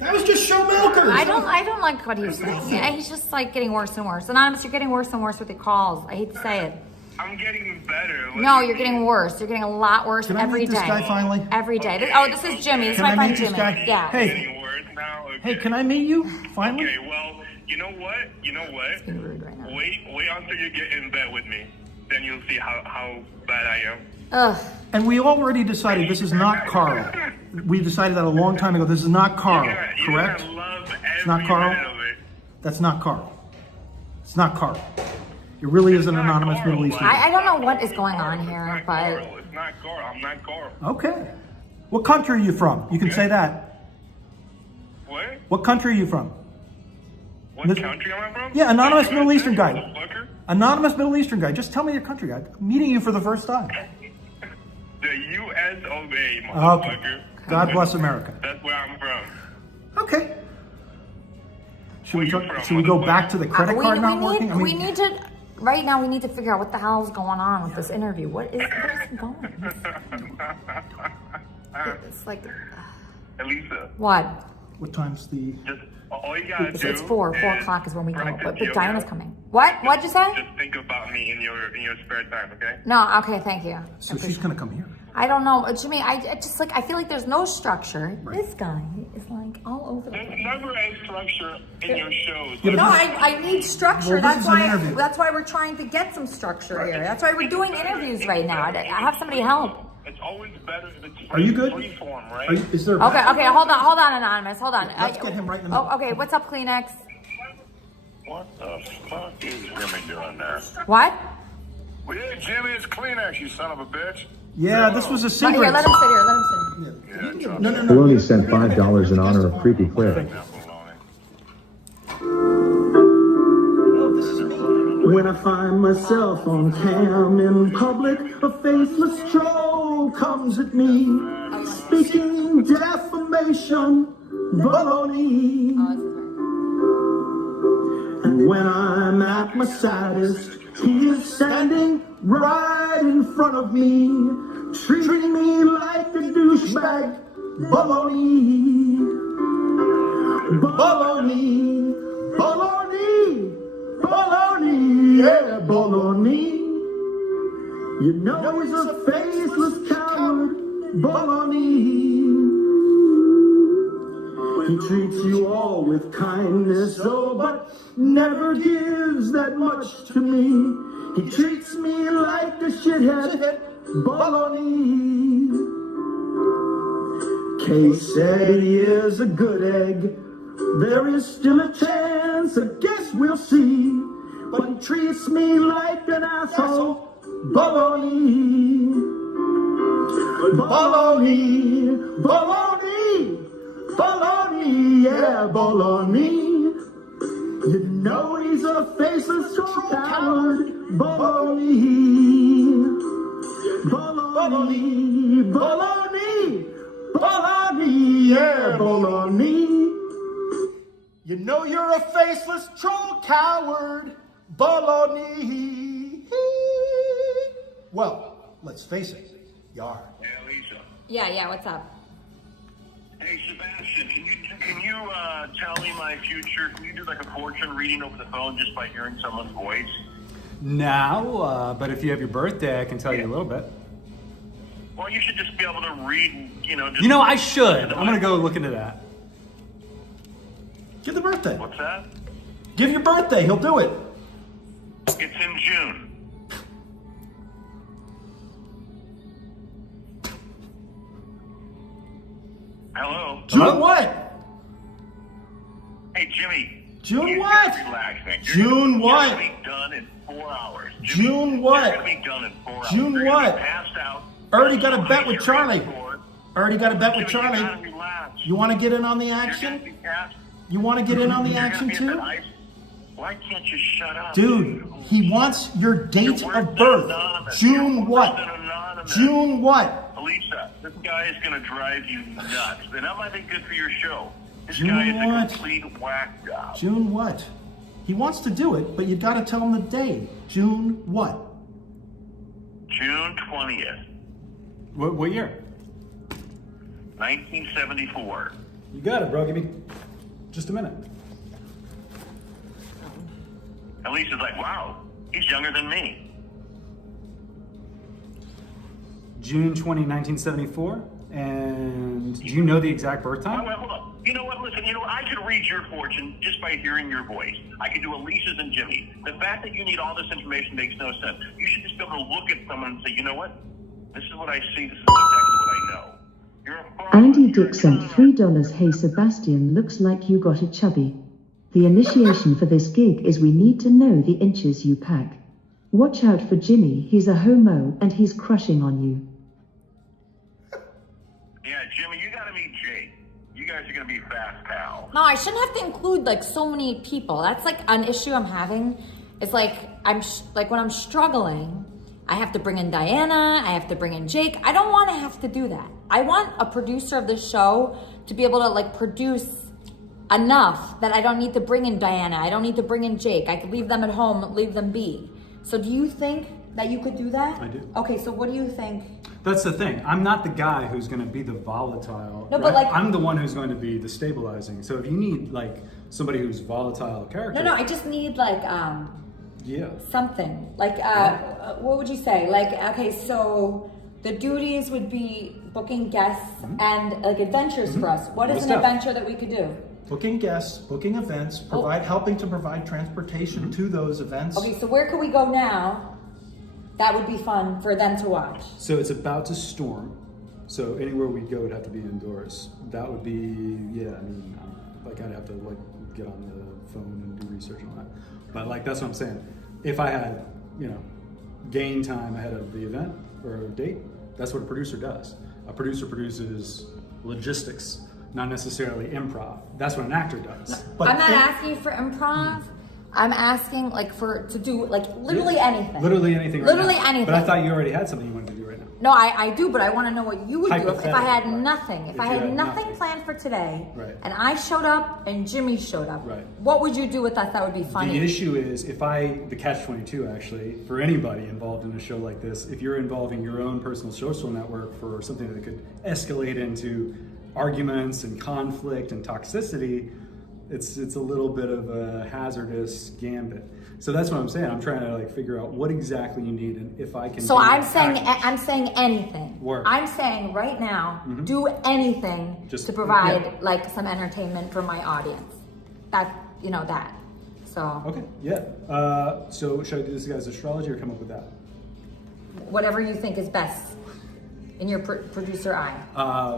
That was just show milkers. I don't like what he's saying. Yeah, he's just getting worse and worse. Anonymous, you're getting worse and worse with your calls. I hate to say it. I'm getting better. No, you're getting worse. You're getting a lot worse every day. Can I meet this guy finally? Every day. Okay. This is Jimmy. This is Can my I friend meet this Jimmy. guy? Yeah. Hey. Getting worse now? Okay. Hey, can I meet you finally? Okay, well, you know what? It's being rude right now. Wait until you get in bed with me. Then you'll see how bad I am. Ugh. And we already decided this is not Carl. We decided that a long time ago. This is not Carl, correct? It's not Carl? That's not Carl. It's not Carl. It really is an anonymous Middle Eastern. I don't know what is going on here, but... It's not Carl. I'm not Carl. Okay. What country are you from? You can say that. What? What country are you from? What country am I from? Yeah, anonymous Middle Eastern guy. Motherfucker. Anonymous Middle Eastern guy. Just tell me your country. I'm meeting you for the first time. The U.S. of A, motherfucker. Okay. God bless America. That's where I'm from. Okay. Should we go back to the credit card not working? We need to... Right now, we need to figure out what the hell is going on with this interview. What is going on? It's like... Elisa. What? What time's the... Just, all you gotta do It's 4 o'clock is when we go. practice But yoga. Diana's coming. What'd you say? Just think about me in your spare time, okay? No, okay, thank you. So she's going to come here. I don't know, Jimmy. I just I feel like there's no structure. Right. This guy is all over the place. There's never a structure in your shows. No, I need structure. Well, That's why we're trying to get some structure here. That's why we're doing interviews right now. I have somebody help. It's always better if it's Are you good? free form, right? Is there? Okay, hold on, Anonymous. Hold on. Let's get him right in the middle. Okay, what's up, Kleenex? What the fuck is Jimmy doing there? What? Well, yeah, Jimmy, it's Kleenex, you son of a bitch. Yeah, this was a secret. Here, let him sit here. Yeah, Baloney sent $5 in honor of Creepy Claire. When I find myself on cam in public, a faceless troll comes at me, speaking defamation, baloney. And when I'm at my saddest, he is standing right in front of me, treating me like a douchebag. Baloney, baloney, baloney, baloney, yeah, baloney. You know he's a faceless coward. Baloney. He treats you all with kindness, oh, but never gives that much to me. He treats me like a shithead. Baloney. Kay said he is a good egg. There is still a chance, I guess we'll see. But he treats me like an asshole. Baloney. Baloney. Baloney. Baloney, yeah, baloney. You know he's a faceless coward. Baloney. Baloney. Baloney. Baloney, yeah, baloney. You know you're a faceless troll coward. Baloney. Well, let's face it, you are. Hey, Elisa. Yeah, what's up? Hey, Sebastian, can you tell me my future? Can you do like a fortune reading over the phone just by hearing someone's voice? No, but if you have your birthday, I can tell you a little bit. Well, you should just be able to read, just... You know, I should. I'm going to go look into that. Give the birthday. What's that? Give your birthday, he'll do it. It's in June. Hello? June what? Hey, Jimmy. June what? Relax, man. June what? You're going to be done in 4 hours. June what? You're going to be done in 4 hours. June You're what? gonna be passed out. Already got a bet with Charlie. Already got a bet with Charlie. You want to get in on the action? You want to get in on the action too? Why can't you shut up? Dude, he wants your date of birth. June what? June what? Elisa, this guy is going to drive you nuts. And that might be good for your show. This June guy is what? a complete whack job. June what? He wants to do it, but you got to tell him the day. June what? June 20th. What year? 1974. You got it, bro. Give me just a minute. Elisa's like, wow, he's younger than me. June 20, 1974. And do you know the exact birth time? Hold on. You know what? Listen, I could read your fortune just by hearing your voice. I could do Elisa's and Jimmy. The fact that you need all this information makes no sense. You should just be able to look at someone and say, you know what? This is what I see. This is exactly what I know. You're a fraud. Andy Dick sent $3. Hey Sebastian, looks like you got a chubby. The initiation for this gig is we need to know the inches you pack. Watch out for Jimmy, he's a homo and he's crushing on you. Yeah, Jimmy, you gotta meet Jake. You guys are gonna be fast pals. No, I shouldn't have to include like so many people. That's like an issue I'm having. It's like when I'm struggling, I have to bring in Diana, I have to bring in Jake. I don't want to have to do that. I want a producer of this show to be able to like produce enough that I don't need to bring in Diana. I don't need to bring in Jake. I could leave them at home, leave them be. So do you think that you could do that? I do. Okay, so what do you think? That's the thing. I'm not the guy who's going to be the volatile. No, but like I'm the one who's going to be the stabilizing. So if you need like somebody who's volatile character. No, I just need like yeah. something. Like what would you say? Like okay, so the duties would be booking guests and like adventures for us. What is an adventure that we could do? Booking guests, booking events, helping to provide transportation to those events. Okay, so where could we go now? That would be fun for them to watch. So it's about to storm. So anywhere we go would have to be indoors. That would be, yeah, I mean, like I'd have to like get on the phone and do research on that. But like, that's what I'm saying. If I had, gain time ahead of the event or a date, that's what a producer does. A producer produces logistics, not necessarily improv. That's what an actor does. But I'm not asking for improv. I'm asking to do literally anything. Literally anything. Literally right now. anything. But I thought you already had something you wanted to do right now. No, I do, but I want to know what you would do if I had nothing. If I had nothing planned for today, and I showed up and Jimmy showed up, what would you do with us that would be funny? The issue is the catch-22 actually, for anybody involved in a show like this, if you're involving your own personal social network for something that could escalate into arguments and conflict and toxicity, it's a little bit of a hazardous gambit. So that's what I'm saying. I'm trying to figure out what exactly you need and if I can. So I'm saying anything. Work. I'm saying right now, do anything to provide some entertainment for my audience. That. So. Okay. Yeah. So should I do this guy's astrology or come up with that? Whatever you think is best in your producer eye.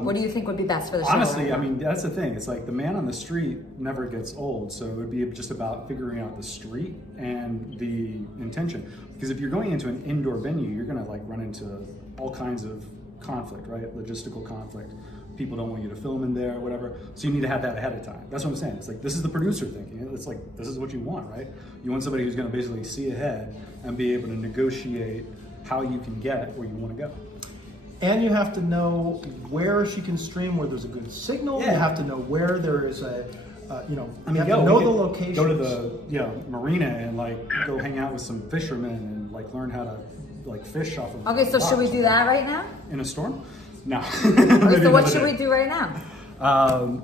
What do you think would be best for the show? Honestly, I mean, that's the thing. It's the man on the street never gets old. So it would be just about figuring out the street and the intention. Because if you're going into an indoor venue, you're going to run into all kinds of conflict, right? Logistical conflict. People don't want you to film in there or whatever. So you need to have that ahead of time. That's what I'm saying. It's this is the producer thinking. It's this is what you want, right? You want somebody who's going to basically see ahead and be able to negotiate how you can get where you want to go. And you have to know where she can stream, where there's a good signal. Yeah. You have to know where there is a, you have to we know could the location. Go to the marina and go hang out with some fishermen and learn how to fish off of. Okay, so should we do that right now? In a storm? No. Okay, so what should we do right now?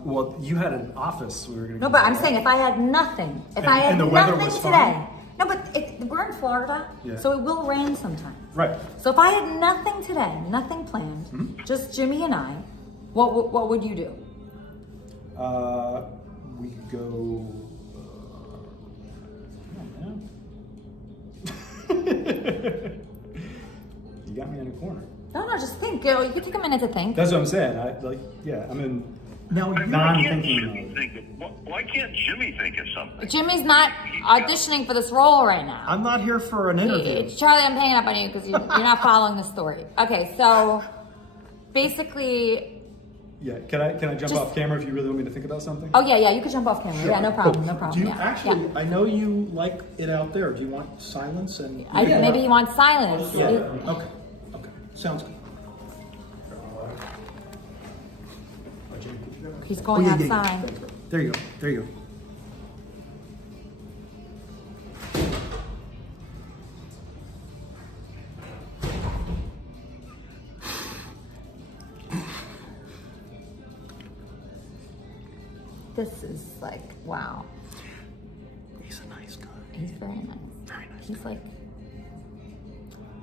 Well, you had an office we were going to. No, but I'm saying if I had nothing, if I had nothing today. No, but we're in Florida, so it will rain sometime. Right. So if I had nothing today, nothing planned, just Jimmy and I, what would you do? We could go. You got me in a corner. No, just think. You can take a minute to think. That's what I'm saying. I'm in non-thinking mode. Why can't Jimmy think of something? Jimmy's not auditioning for this role right now. I'm not here for an interview. Charlie, I'm hanging up on you because you're not following the story. Okay, so basically. Yeah, can I jump off camera if you really want me to think about something? Oh yeah, you can jump off camera. Sure. Yeah, no problem, no problem. Do you actually? I know you like it out there. Do you want silence and? Maybe you want silence. Yeah. Okay. Sounds good. He's going outside. There you go. This is wow. He's a nice guy. He's very nice. Very nice. He's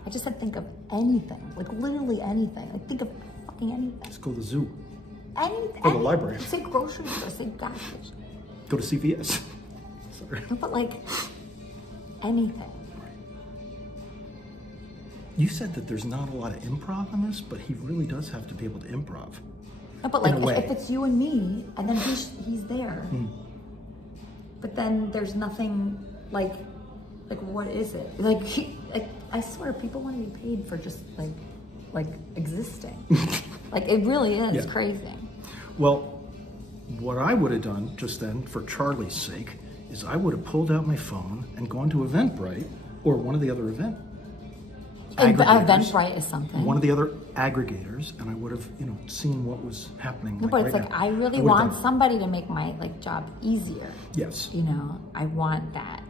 I just said think of anything, literally anything. Think of fucking anything. Let's go to the zoo. Anything. Go to the library. Say grocery store, say gas station. Go to CVS. Sorry. No, but anything. You said that there's not a lot of improv in this, but he really does have to be able to improv. No, but if it's you and me, and then he's there, but then there's nothing what is it? I swear, people want to be paid for just existing. It really is crazy. Well, what I would have done just then, for Charlie's sake, is I would have pulled out my phone and gone to Eventbrite or one of the other Eventbrite is something. One of the other aggregators, and I would have, seen what was happening. No, but it's right now. I really want somebody to make my job easier. Yes. I want that.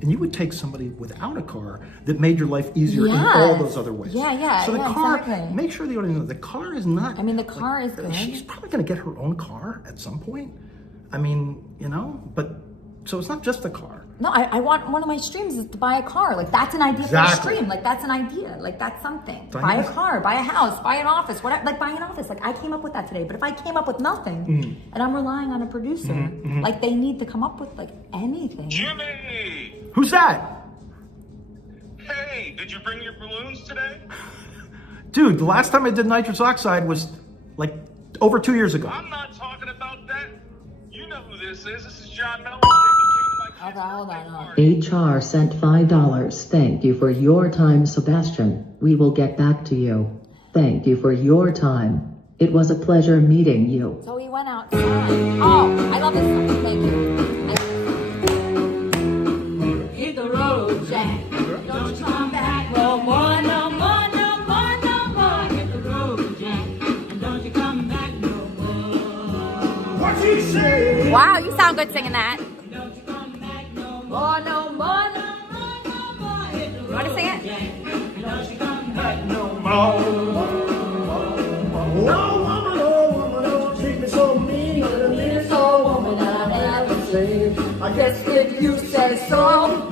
And you would take somebody without a car that made your life easier in all those other ways. Yeah. So the car, exactly. make sure the audience knows the car is not. The car is good. She's probably going to get her own car at some point. But so it's not just the car. No, I want one of my streams is to buy a car. That's an idea for a stream. That's an idea. That's something. Buy a car, buy a house, buy an office, whatever. Buy an office. I came up with that today. But if I came up with nothing and I'm relying on a producer, they need to come up with anything. Jimmy! Who's that? Hey, did you bring your balloons today? Dude, the last time I did nitrous oxide was over 2 years ago. I'm not talking about that. You know who this is. This is John Mellon. Hold on. HR sent $5. Thank you for your time, Sebastian. We will get back to you. Thank you for your time. It was a pleasure meeting you. So we went outside. Oh, I love this song. Thank you. Hit the road, Jack. Don't come back no more, no more, no more, no more. Wow, you sound good singing that. More, no more, no more, no more. You want to sing it? No more. No woman, don't treat me so mean. You're the meanest old woman I've ever seen. I guess if you say so,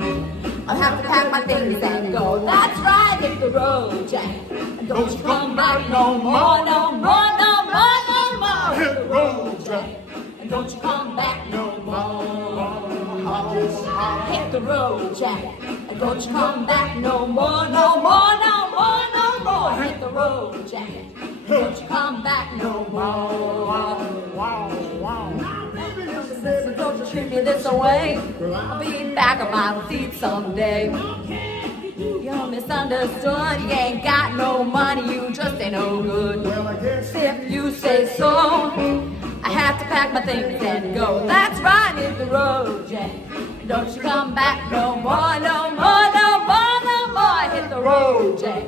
I'll have to pack my things and go. That's right, hit the road, Jack. And don't you come back no more, no more, no more, no more. Hit the road, Jack. And don't you come back no more. Hit the road, Jack. And don't you come back no more, no more, no more, no more. Hit the road, Jack. And don't you come back no more. So don't you treat me this way. I'll be back on my feet someday. You're misunderstood. You ain't got no money. You just ain't no good. If you say so, I have to pack my things and go. That's right, hit the road, Jack. Don't you come back no more, no more, no more, no more. Hit the road, Jack.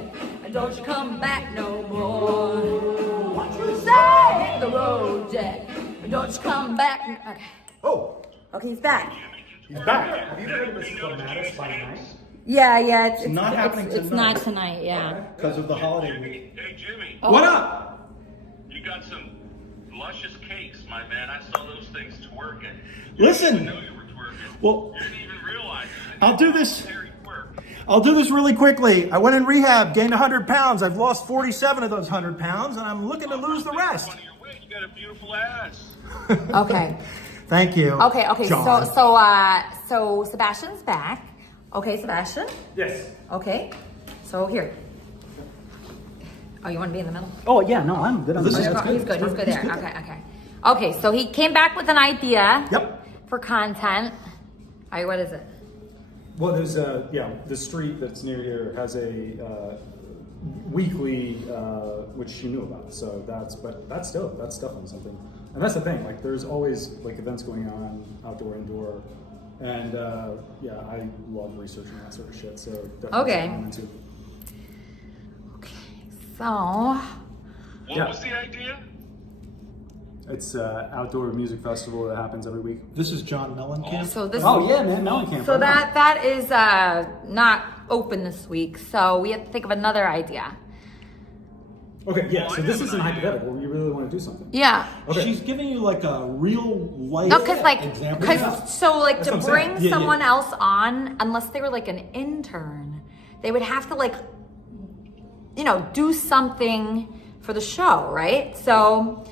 Don't you come back no more. What you say? Hit the road, Jack. Don't you come back. Okay. Oh. Okay, he's back. He's back. Have you heard of this Clematis by night? Yeah, it's not happening tonight. It's not tonight, yeah. Because of the holiday week. Hey, Jimmy. What up? You got some luscious cakes, my man. I saw those things twerking. Listen. I know you were twerking. Well, you didn't even realize it. I'll do this. I'll do this really quickly. I went in rehab, gained 100 pounds. I've lost 47 of those 100 pounds, and I'm looking to lose the rest. You got a beautiful ass. Okay. Thank you. Okay. John. So Sebastian's back. Okay, Sebastian. Yes. Okay. So here. Oh, you want to be in the middle? Oh yeah, no, I'm good. He's good. He's good there. Okay. Okay. So he came back with an idea. Yep. For content. All right. What is it? Well, there's the street that's near here has a weekly, which she knew about. So that's definitely something. And that's the thing. Like, there's always like events going on, outdoor, indoor, and I love researching that sort of shit. So definitely okay. I'm into. So. What was the idea? It's an outdoor music festival that happens every week. This is John Mellencamp. So this. Oh yeah, man, Mellencamp. So that is not open this week. So we have to think of another idea. Okay, yeah. So this is an hypothetical. You really want to do something? Yeah. Okay. She's giving you like a real life example. To bring someone else on, unless they were like an intern, they would have to do something for the show, right? So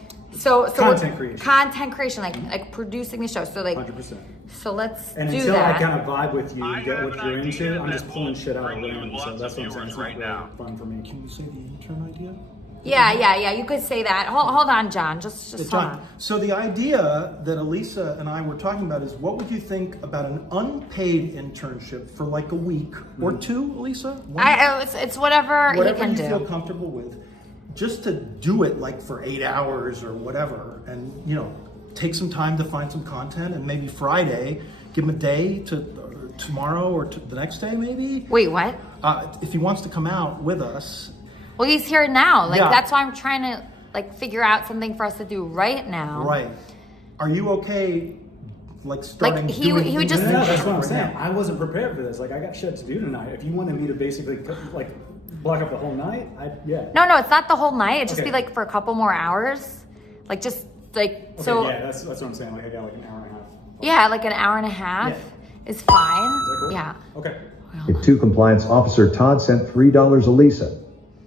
content creation, like producing the show. So like 100%. So let's and do until that. I kind of vibe with you, get what you're into, I'm just pulling shit out of random. So that's what I'm saying. It's not really fun for me. Can you say the intern idea? Yeah. You could say that. Hold on, John. Just hold on. So the idea that Elisa and I were talking about is, what would you think about an unpaid internship for like a week or two, Elisa? It's whatever you can do. Whatever you feel comfortable with. Just to do it like for 8 hours or whatever, and take some time to find some content, and maybe Friday, give him a day to tomorrow or the next day maybe. Wait, what? If he wants to come out with us. Well, he's here now. That's why I'm trying to figure out something for us to do right now. Right. Are you okay? Starting he would just. Yeah, that's what I'm saying. I wasn't prepared for this. I got shit to do tonight. If you wanted me to basically block up the whole night, No, it's not the whole night. It'd just be for a couple more hours. Yeah, that's what I'm saying. I got an hour and a half. Yeah, an hour and a half is fine. Is that cool? Yeah. Okay. To Compliance Officer Todd sent $3 Elisa.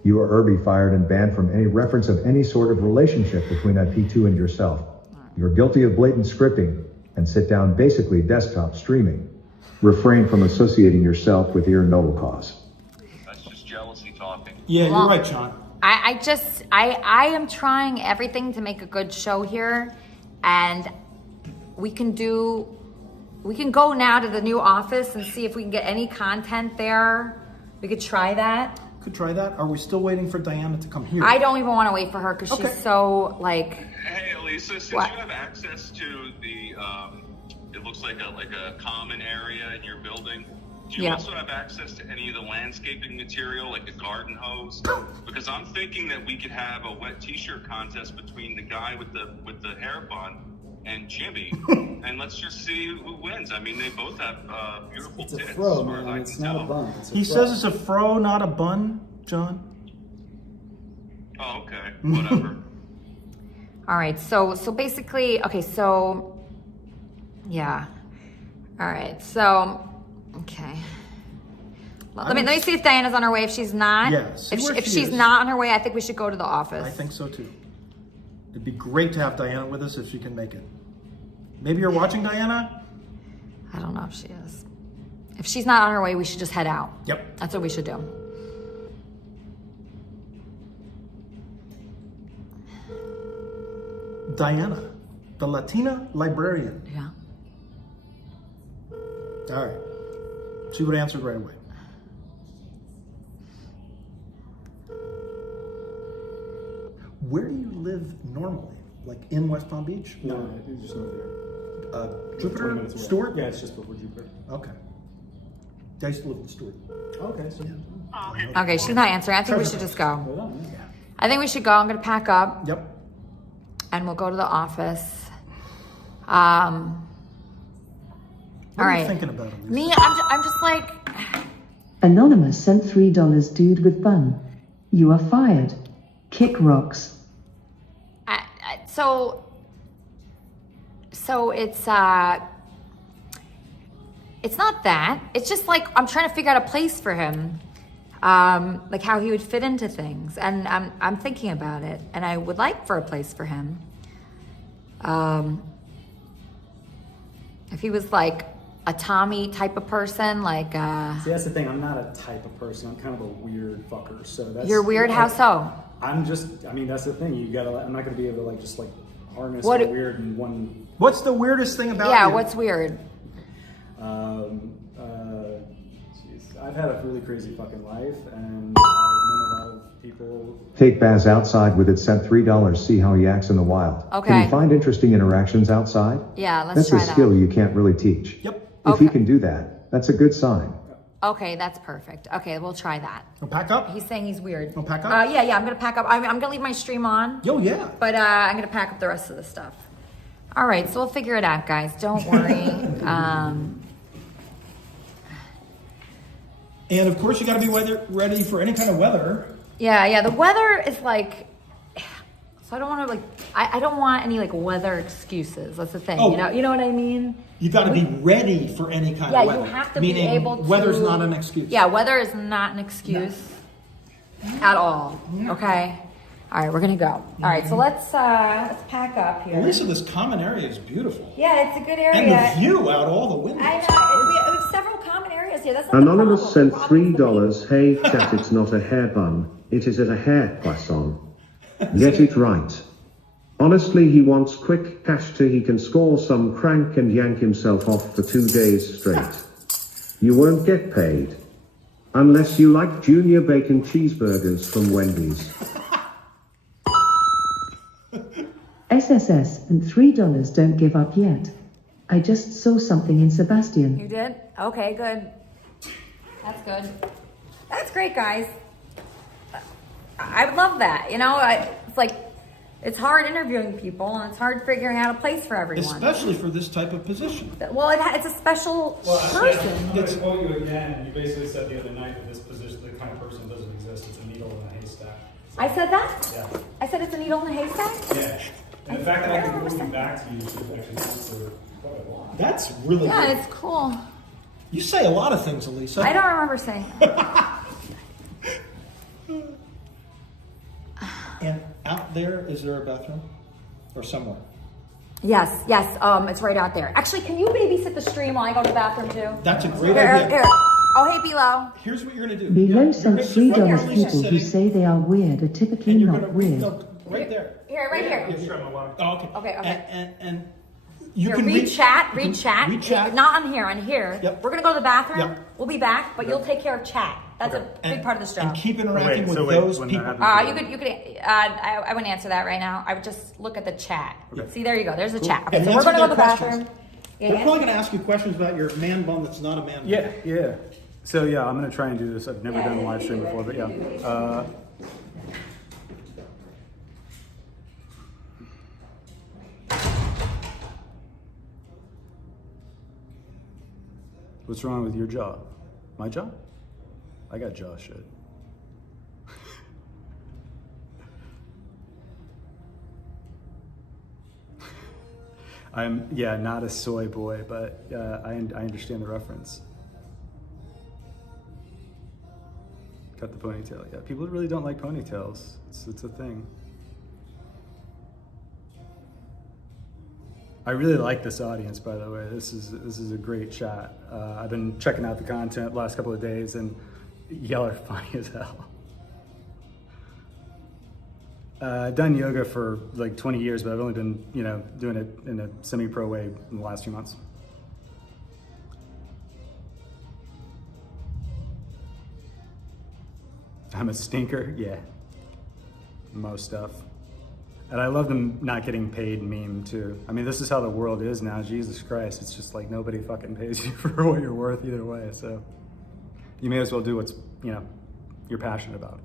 You are Irby fired and banned from any reference of any sort of relationship between IP2 and yourself. You're guilty of blatant scripting and sit down basically desktop streaming. Refrain from associating yourself with your noble cause. That's just jealousy talking. Yeah, you're right, John. I am trying everything to make a good show here, and we can go now to the new office and see if we can get any content there. We could try that. Are we still waiting for Diana to come here? I don't even want to wait for her because she's so Hey, Elisa, since what? you have access to the, it looks like a common area in your building. Do you also have access to any of the landscaping material, like a garden hose? Because I'm thinking that we could have a wet T-shirt contest between the guy with the hair bun and Jimmy, and let's just see who wins. I mean, they both have beautiful It's a tits. fro, as far as man. I It's can not a tell. bun. It's a He fro. says it's a fro, not a bun, John. Oh, okay. Whatever. All right, so basically, okay, so, yeah. All right, so, okay. Let me see if Diana's on her way. If she's not, Yeah, see where if she she's is. not on her way, I think we should go to the office. I think so too. It'd be great to have Diana with us if she can make it. Maybe you're watching, Diana? I don't know if she is. If she's not on her way, we should just head out. Yep. That's what we should do. Diana, the Latina librarian. Yeah. All right. She would answer right away. Where do you live normally? Like in West Palm Beach? No, it's just north here. 20 Jupiter? minutes away. Stewart? Yeah, it's just before Jupiter. Okay. I used to live in Stewart. Okay, so Okay, she's not answering. I think we should just go. I think we should go. I'm going to pack up. Yep. And we'll go to the office. What all are right. you thinking about, Elisa? Me, I'm just like, Anonymous sent $3 dude with bun. You are fired. Kick rocks. so it's not that. It's just like I'm trying to figure out a place for him, like how he would fit into things, and I'm thinking about it, and I would like for a place for him. If he was like a Tommy type of person, like see, that's the thing. I'm not a type of person. I'm kind of a weird fucker. So that's you're weird. How so? I'm just. I mean, that's the thing. You gotta. I'm not gonna be able to just harness What- the weird in one. What's the weirdest thing about Yeah, you? what's weird? Jeez. I've had a really crazy fucking life, and I've known a lot of people. Take Baz outside with it, sent $3, see how he acts in the wild. Okay. Can you find interesting interactions outside? Yeah, let's That's try a that. skill you can't really teach. Yep. If he can do that, that's a good sign. Okay, that's perfect. Okay, we'll try that. We'll pack up? He's saying he's weird. We'll pack up? Yeah, I'm gonna pack up. I'm gonna leave my stream on. Yo, yeah. But I'm gonna pack up the rest of the stuff. All right, so we'll figure it out, guys. Don't worry. And of course, you got to be ready for any kind of weather. Yeah. The weather is like. So I don't want to I don't want any weather excuses. That's the thing. Oh. You know what I mean? You got to be ready for any kind Yeah, of weather. you have to Meaning be able to. weather's not an excuse. Yeah, weather is not an excuse at all. Okay. All right, we're gonna go. All right, so let's pack up here. Elisa, this common area is beautiful. Yeah, it's a good area. And the view out all the windows. I know. We have several common areas here. That's not Anonymous the sent $3. Hey chat, it's not a hair bun. It is a hair croissant. Get it right. Honestly, he wants quick cash till he can score some crank and yank himself off for 2 days straight. You won't get paid. Unless you like junior bacon cheeseburgers from Wendy's. SSS and $3 don't give up yet. I just saw something in Sebastian. You did? Okay, good. That's good. That's great, guys. I would love that. It's hard interviewing people, and it's hard figuring out a place for everyone. Especially for this type of position. Well, it's a special person. I'm going to quote you again. You basically said the other night that this position, the kind of person doesn't exist. It's a needle in a haystack. I said that? Yeah. I said it's a needle in a haystack? Yeah. And the fact that I can bring you back to you to actually answer quite a lot. That's really Yeah, good. it's cool. You say a lot of things, Elisa. I don't remember saying that. And out there, is there a bathroom? Or somewhere? Yes, it's right out there. Actually, can you babysit the stream while I go to the bathroom too? That's a great Here. idea. Oh, hey, Bilo. Here's what you're going to do. Below sent $3 Right here. people who say they are weird are typically And you're not going to read weird. the, right there. Here, right here. Oh, okay. Okay. And you Here, can read chat. you Read can chat. Read chat. Not on here. On here. Yep. We're gonna go to the bathroom. Yep. We'll be back, but you'll take care of chat. That's a big part of this job. And keep interacting with those people. You could. I wouldn't answer that right now. I would just look at the chat. Okay. See, there you go. There's the Cool. chat. Okay, And so we're answer gonna go to the their bathroom. questions. They're probably going to ask you questions about your man bun that's not a man bun. Yeah. So yeah, I'm gonna try and do this. I've never done a live stream before, but yeah. What's wrong with your jaw? My jaw? I got jaw shit. I'm, yeah, not a soy boy, but I understand the reference. Cut the ponytail. Yeah, people really don't like ponytails. It's a thing. I really like this audience, by the way. This is a great chat. I've been checking out the content the last couple of days, and y'all are funny as hell. I've done yoga for like 20 years, but I've only been, doing it in a semi-pro way in the last few months. I'm a stinker, yeah. Most stuff. And I love them not getting paid meme too. I mean, this is how the world is now, Jesus Christ. It's just like nobody fucking pays you for what you're worth either way, so. You may as well do what's, you're passionate about.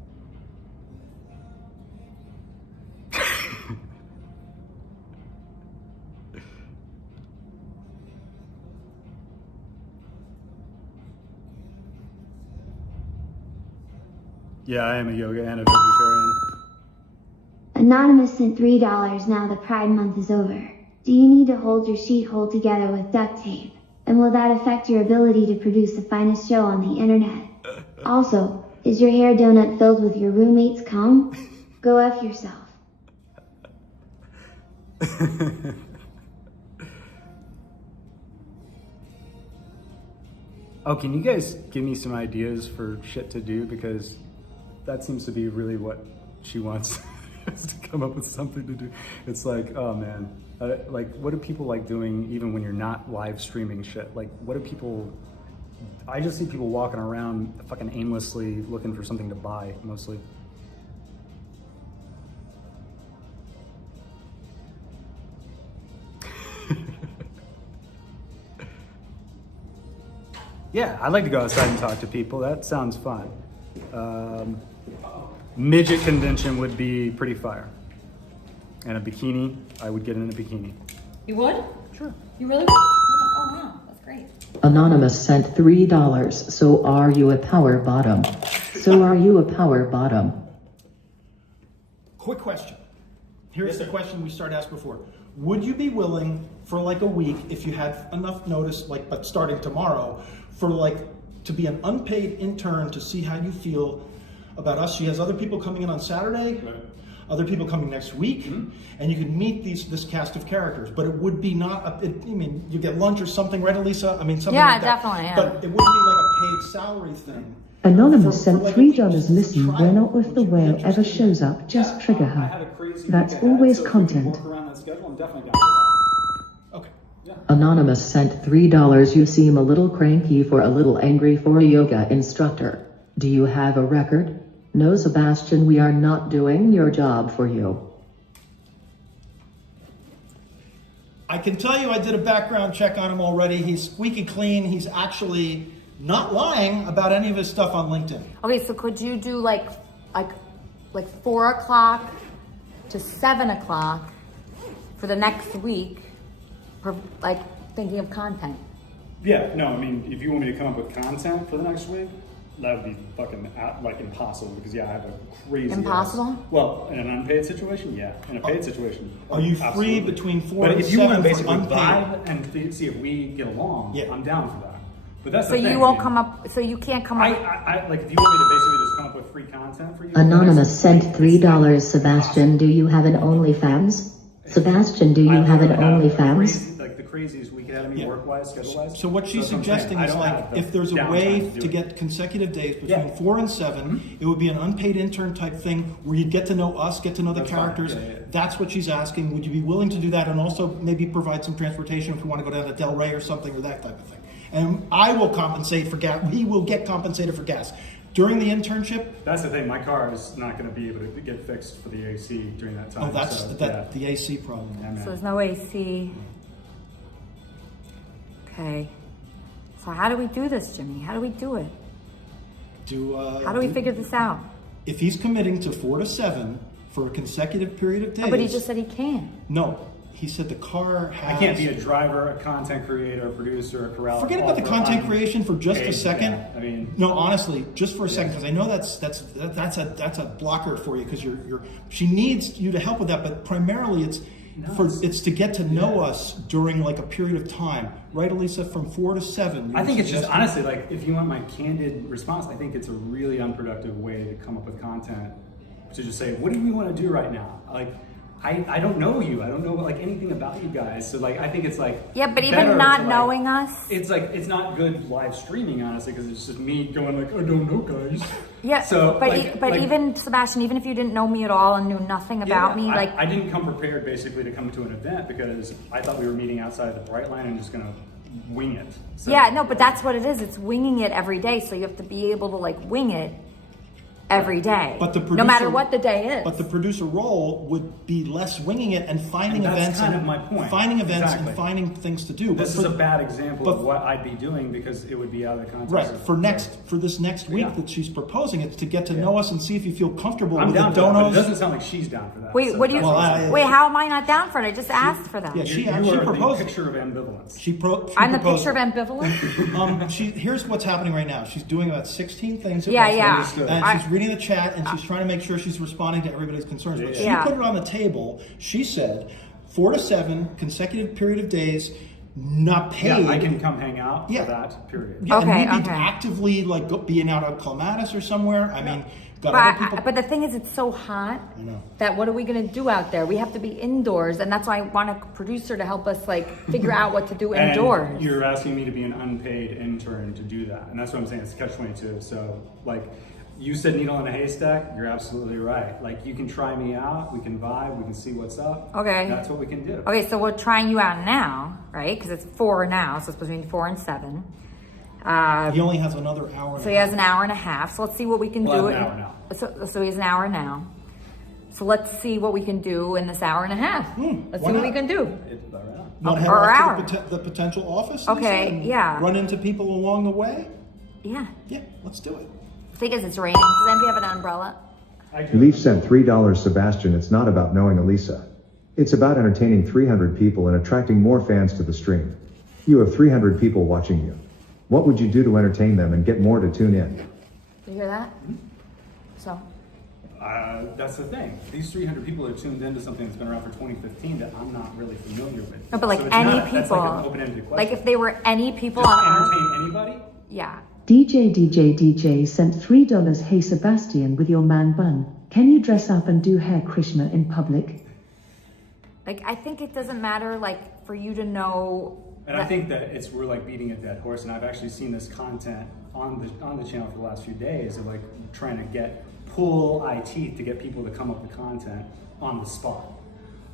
Yeah, I am a yoga and a vegetarian. Anonymous sent $3 now the Pride Month is over. Do you need to hold your sheet hole together with duct tape? And will that affect your ability to produce the finest show on the internet? Also, is your hair donut filled with your roommate's cum? Go F yourself. Oh, can you guys give me some ideas for shit to do? Because that seems to be really what she wants, is to come up with something to do. It's like, oh man, like what do people like doing even when you're not live streaming shit? Like what do people, I just see people walking around fucking aimlessly looking for something to buy mostly. Yeah, I'd like to go outside and talk to people. That sounds fun. Midget convention would be pretty fire. And a bikini, I would get in a bikini. You would? Sure. You really would? Oh, wow. That's great. Anonymous sent $3. So are you a power bottom? So are you a power bottom? Quick question. Here's the question we started asking before. Would you be willing for like a week, if you had enough notice, like, but starting tomorrow, for like to be an unpaid intern to see how you feel about us? She has other people coming in on Saturday, other people coming next week, and you could meet this cast of characters. But it would be not, you get lunch or something, right, Elisa? I mean, something like that. Definitely, yeah. But it wouldn't be like a paid salary thing. Anonymous sent $3. Listen, we're not if the whale ever shows up, just trigger her. That's always content. Anonymous sent $3. You seem a little cranky for a little angry for a yoga instructor. Do you have a record? No, Sebastian, we are not doing your job for you. I can tell you I did a background check on him already. He's squeaky clean. He's actually not lying about any of his stuff on LinkedIn. Okay, so could you do like 4 o'clock to 7 o'clock for the next week, for like thinking of content? Yeah, no, I mean, if you want me to come up with content for the next week, that would be fucking like impossible, because yeah, I have a crazy Impossible? Well, in an unpaid situation, yeah. In a paid situation, Are you free absolutely. between 4 But and if you want 7 to for basically unpaid? vibe and see if we get along, Yeah. I'm down for that. But that's So the thing. you won't come up, so you can't come up. I like, if you want me to basically just come up with free content for you. Anonymous sent $3. Sebastian, do you have an OnlyFans? Sebastian, do you have an OnlyFans? Like the craziest week ahead of me, work-wise, schedule-wise. So what she's suggesting is like, if there's a way to get consecutive days between 4 and 7, it would be an unpaid intern type thing where you'd get to know us, get to know the characters. That's what she's asking. Would you be willing to do that, and also maybe provide some transportation if we want to go down to Del Rey or something, or that type of thing? And I will compensate for gas. We will get compensated for gas. During the internship. That's the thing, my car is not going to be able to get fixed for the AC during that time. Oh, that's so, the AC problem. So there's no AC. Okay. So how do we do this, Jimmy? How do we do it? How do we figure this out? If he's committing to 4 to 7 for a consecutive period of days. Oh, but he just said he can. No. he said the car has... I can't be a driver, a content creator, a producer, a corral. Forget about the content creation for just a second. Yeah, I mean, no, honestly, just for a second, because I know that's a blocker for you, because she needs you to help with that, but primarily it's to get to know us during like a period of time, right, Elisa? From 4 to 7. I think it's just honestly, like, if you want my candid response, I think it's a really unproductive way to come up with content. To just say, what do we want to do right now? Like, I don't know you. I don't know like anything about you guys. So like, I think it's like, yeah, but even not knowing us, it's like, it's not good live streaming, honestly, because it's just me going like, I don't know, guys. Yeah. So, but even Sebastian, even if you didn't know me at all and knew nothing about me, like I didn't come prepared basically to come to an event because I thought we were meeting outside of the Bright Line and just gonna wing it. So, yeah, no, but that's what it is. It's winging it every day. So you have to be able to like wing it every day, but no matter what the day is. But the producer role would be less winging it and finding events. That's kind of my point. Finding events exactly. and finding things to do. This is a bad example of what I'd be doing because it would be out of the context. Right. For this next week that she's proposing, it's to get to know us and see if you feel comfortable I'm with down the for that, but donos. it doesn't sound like she's down for that. Wait, so what do you? Wait, how am I not down for it? I just asked for that. Yeah, she proposed. The picture of ambivalence. I'm the picture of ambivalence. Here's what's happening right now. She's doing about 16 things. Yeah. And she's reading the chat and she's trying to make sure she's responding to everybody's concerns. But she put it on the table. She said 4 to 7 consecutive period of days, not paid. Yeah, I can come hang out for that period. Yeah, and we'd be actively like being out at Clematis or somewhere. I mean, but the thing is, it's so hot that what are we going to do out there? We have to be indoors, and that's why I want a producer to help us like figure out what to do indoors. And you're asking me to be an unpaid intern to do that, and that's what I'm saying. It's catch-22. So like. You said needle in a haystack, you're absolutely right. Like, you can try me out, we can vibe, we can see what's up. Okay. That's what we can do. Okay, so we're trying you out now, right? Because it's 4 now, so it's between 4 and 7. He only has another hour. So he has an hour and a half. So let's see what we can do. An hour now. So he has an hour now. So let's see what we can do in this hour and a half. Let's see what we can do. Want to head off to the potential office? Okay, yeah. Run into people along the way? Yeah. Yeah, let's do it. The thing is, it's raining. Does anybody have an umbrella? Leaf sent $3, Sebastian. It's not about knowing Elisa. It's about entertaining 300 people and attracting more fans to the stream. You have 300 people watching you. What would you do to entertain them and get more to tune in? You hear that? So. That's the thing. These 300 people are tuned into something that's been around for 2015 that I'm not really familiar with. No, but like so any not, people. That's like an open-ended question. Like if they were any people just on entertain Earth. anybody? Yeah. DJ sent $3. Hey Sebastian, with your man bun, can you dress up and do Hare Krishna in public? Like, I think it doesn't matter, like, for you to know. And I think that we're like beating a dead horse, and I've actually seen this content on the channel for the last few days of like trying to pull eye teeth to get people to come up with content on the spot.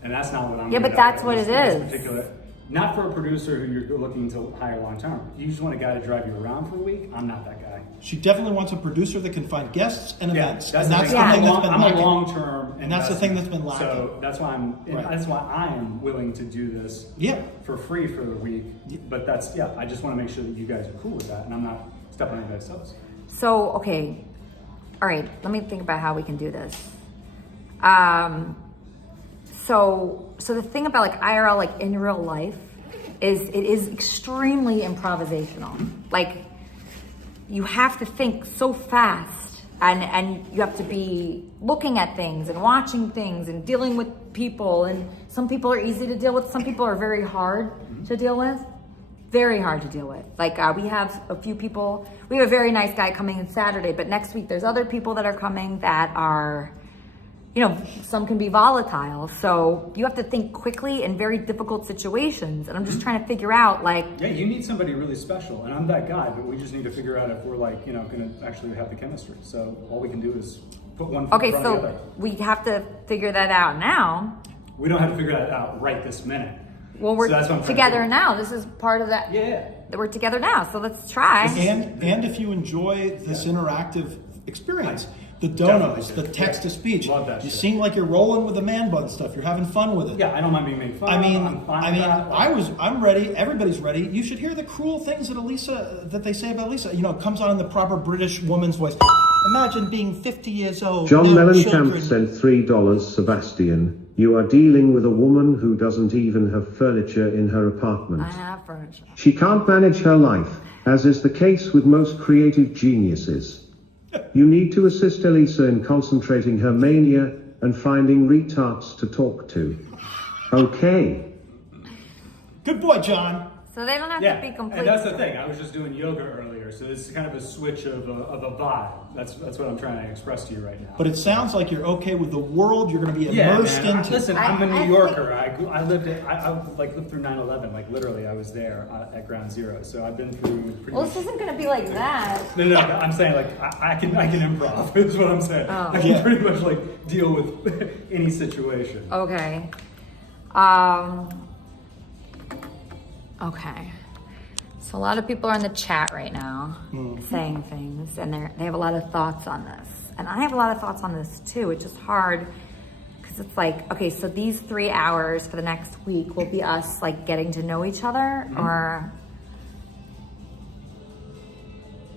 And that's not what I'm Yeah, but that's what it is. Not for a producer who you're looking to hire long term. You just want a guy to drive you around for a week. I'm not that guy. She definitely wants a producer that can find guests and events. That's and the that's thing. the thing that's been I'm lacking. a long term, and that's the thing that's been lacking. So that's why that's why I am willing to do this. For free for the week. But I just want to make sure that you guys are cool with that, and I'm not stepping on anybody's toes. So okay, all right. Let me think about how we can do this. So the thing about like IRL, like in real life, is it is extremely improvisational. Like you have to think so fast, and you have to be looking at things and watching things and dealing with people. And some people are easy to deal with. Some people are very hard to deal with. Very hard to deal with. Like we have a few people. We have a very nice guy coming in Saturday, but next week there's other people that are coming that are, some can be volatile. So you have to think quickly in very difficult situations. And I'm just trying to figure out Yeah, you need somebody really special. And I'm that guy, but we just need to figure out if we're going to actually have the chemistry. So all we can do is put one foot in front of the other. We have to figure that out now. We don't have to figure that out right this minute. Well, we're together now. This is part of that. Yeah. We're together now. So let's try. And if you enjoy this interactive experience, the donos, the text to speech. Love that you shit. seem like you're rolling with the man bun stuff. You're having fun with it. Yeah, I don't mind being made fun of. I'm ready. Everybody's ready. You should hear the cruel things that they say about Elisa. It comes out in the proper British woman's voice. Imagine being 50 years old. John no Mellencamp children. sent $3. Sebastian, You are dealing with a woman who doesn't even have furniture in her apartment. I have furniture. She can't manage her life, as is the case with most creative geniuses. You need to assist Elisa in concentrating her mania and finding retards to talk to. Okay. Good boy, John. So they don't have to be completely. And that's the thing. I was just doing yoga earlier, so this is kind of a switch of a vibe. That's what I'm trying to express to you right now. But it sounds like you're okay with the world you're going to be immersed into. Listen, I'm a New Yorker. I lived through 9/11. Like literally, I was there at Ground Zero. So I've been through. Well, this isn't going to be like that. No. I'm saying like I can improv. Is what I'm saying. Oh. I can pretty much like deal with any situation. Okay. Okay. So a lot of people are in the chat right now saying things, and they have a lot of thoughts on this. And I have a lot of thoughts on this too. It's just hard because it's like, okay, so these 3 hours for the next week will be us like getting to know each other, or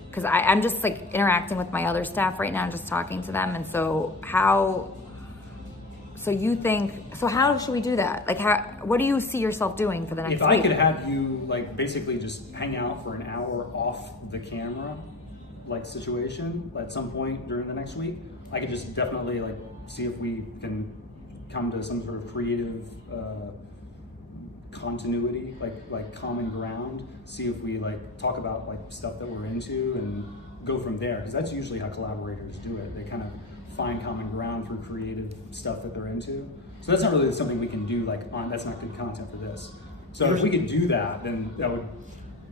because I'm just like interacting with my other staff right now and just talking to them. And so how should we do that? Like, what do you see yourself doing for the next week? If I could have you, like, basically just hang out for an hour off the camera, like, situation at some point during the next week, I could just definitely, like, see if we can come to some sort of creative continuity, like common ground, see if we, like, talk about, like, stuff that we're into and go from there. Because that's usually how collaborators do it. They kind of find common ground through creative stuff that they're into. So that's not really something we can do that's not good content for this. So if we could do that, then that would.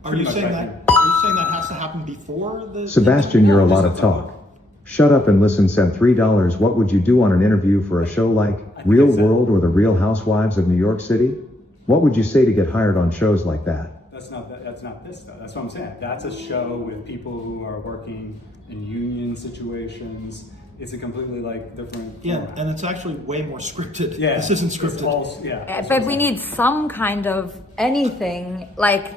Are you saying that has to happen before the? Sebastian, you're a lot of talk. Shut up and listen. Sent $3. What would you do on an interview for a show like Real World or The Real Housewives of New York City? What would you say to get hired on shows like that? That's not this though. That's what I'm saying. That's a show with people who are working in union situations. It's a completely different format. And it's actually way more scripted. Yeah, this isn't scripted. But we need some kind of anything, like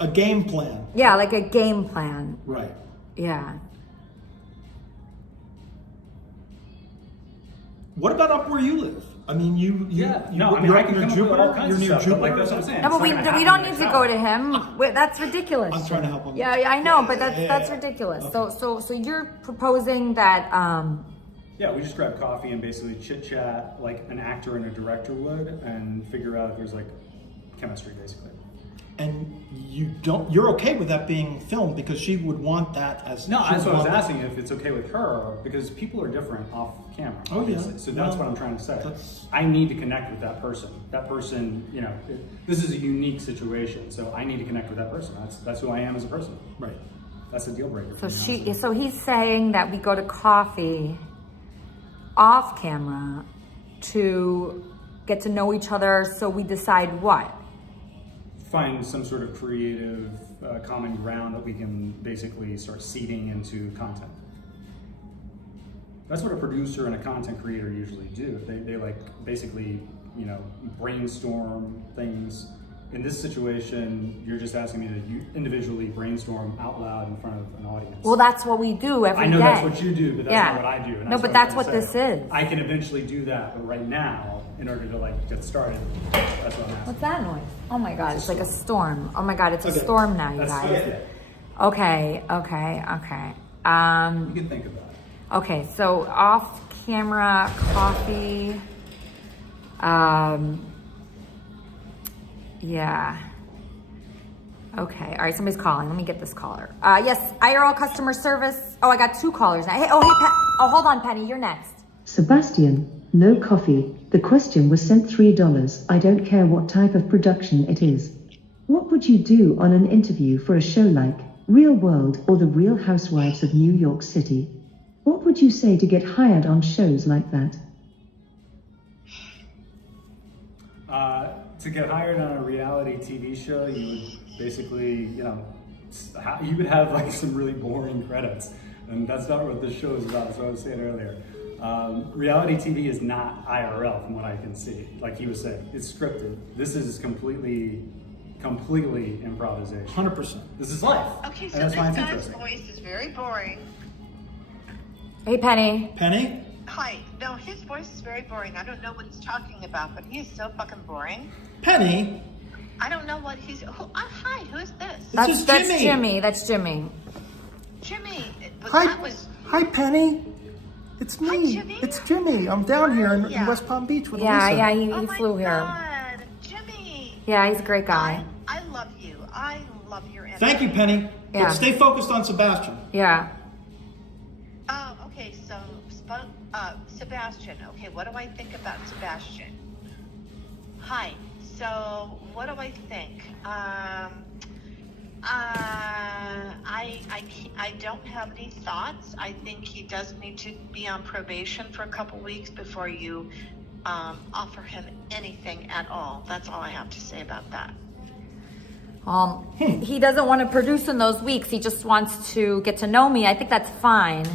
a game plan. Yeah, like a game plan. Right. Yeah. What about up where you live? I mean, you're I can come Jupiter. up with all kinds You're of near stuff, Jupiter. but like that's what I'm saying. No, but we don't need to go to him. That's ridiculous. I'm trying to help him. Yeah, I know, but that's ridiculous. Okay. So you're proposing that. Yeah, we just grab coffee and basically chit chat like an actor and a director would, and figure out if there's like chemistry, basically. And you're okay with that being filmed because she would want that as. No, that's what I was asking, if it's okay with her, because people are different off camera. Oh, obviously. yeah. So that's what I'm trying to say. I need to connect with that person. That person, this is a unique situation, so I need to connect with that person. That's who I am as a person. Right. That's a deal breaker. So he's saying that we go to coffee off camera to get to know each other, so we decide what? Find some sort of creative common ground that we can basically start seeding into content. That's what a producer and a content creator usually do. They like basically, brainstorm things. In this situation, you're just asking me to individually brainstorm out loud in front of an audience. Well, that's what we do every day. I know that's what you do, but that's not what I do. And No, but that's what this is. I can eventually do that, but right now, in order to get started, that's what I'm asking. What's that noise? Oh my God, it's like a storm. Oh my God, it's a storm now, you That's guys. it. Okay. You can think about it. Okay, so off camera coffee. Yeah. Okay, all right, somebody's calling. Let me get this caller. Yes, IRL customer service. Oh, I got 2 callers now. Hey, hold on, Penny, you're next. Sebastian, no coffee. The question was sent $3. I don't care what type of production it is. What would you do on an interview for a show like Real World or The Real Housewives of New York City? What would you say to get hired on shows like that? To get hired on a reality TV show, you would basically, you would have like some really boring credits, and that's not what this show is about. That's what I was saying earlier. Reality TV is not IRL from what I can see. Like he was saying, it's scripted. This is completely improvisation. 100%. This is life. Okay, so and that's this why it's guy's interesting. voice is very boring. Hey, Penny. Penny? Hi. No, his voice is very boring. I don't know what he's talking about, but he is so fucking boring. Penny. I don't know what he's. Hi, who is this? That's Jimmy. That's Jimmy. Jimmy. Hi, Penny. It's me. Hi, Jimmy. It's Jimmy. I'm down here in West Palm Beach with Elisa. Yeah, he flew here. God, Jimmy. Yeah, he's a great guy. I love you. I love your energy. Thank you, Penny. Yeah. But stay focused on Sebastian. Yeah. Oh, okay. So, Sebastian. Okay, what do I think about Sebastian? Hi. So, what do I think? I don't have any thoughts. I think he does need to be on probation for a couple weeks before you offer him anything at all. That's all I have to say about that. He doesn't want to produce in those weeks. He just wants to get to know me. I think that's fine.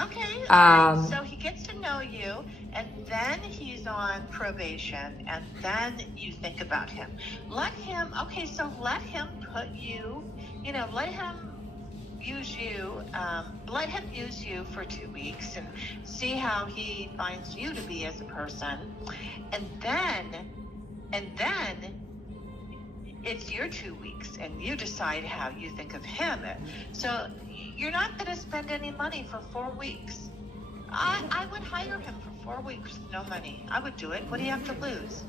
Okay. So he gets to know you, and then he's on probation, and then you think about him. Let him put you, let him use you, for 2 weeks and see how he finds you to be as a person. And then it's your 2 weeks and you decide how you think of him. So you're not going to spend any money for 4 weeks. I would hire him for 4 weeks with no money. I would do it. What do you have to lose?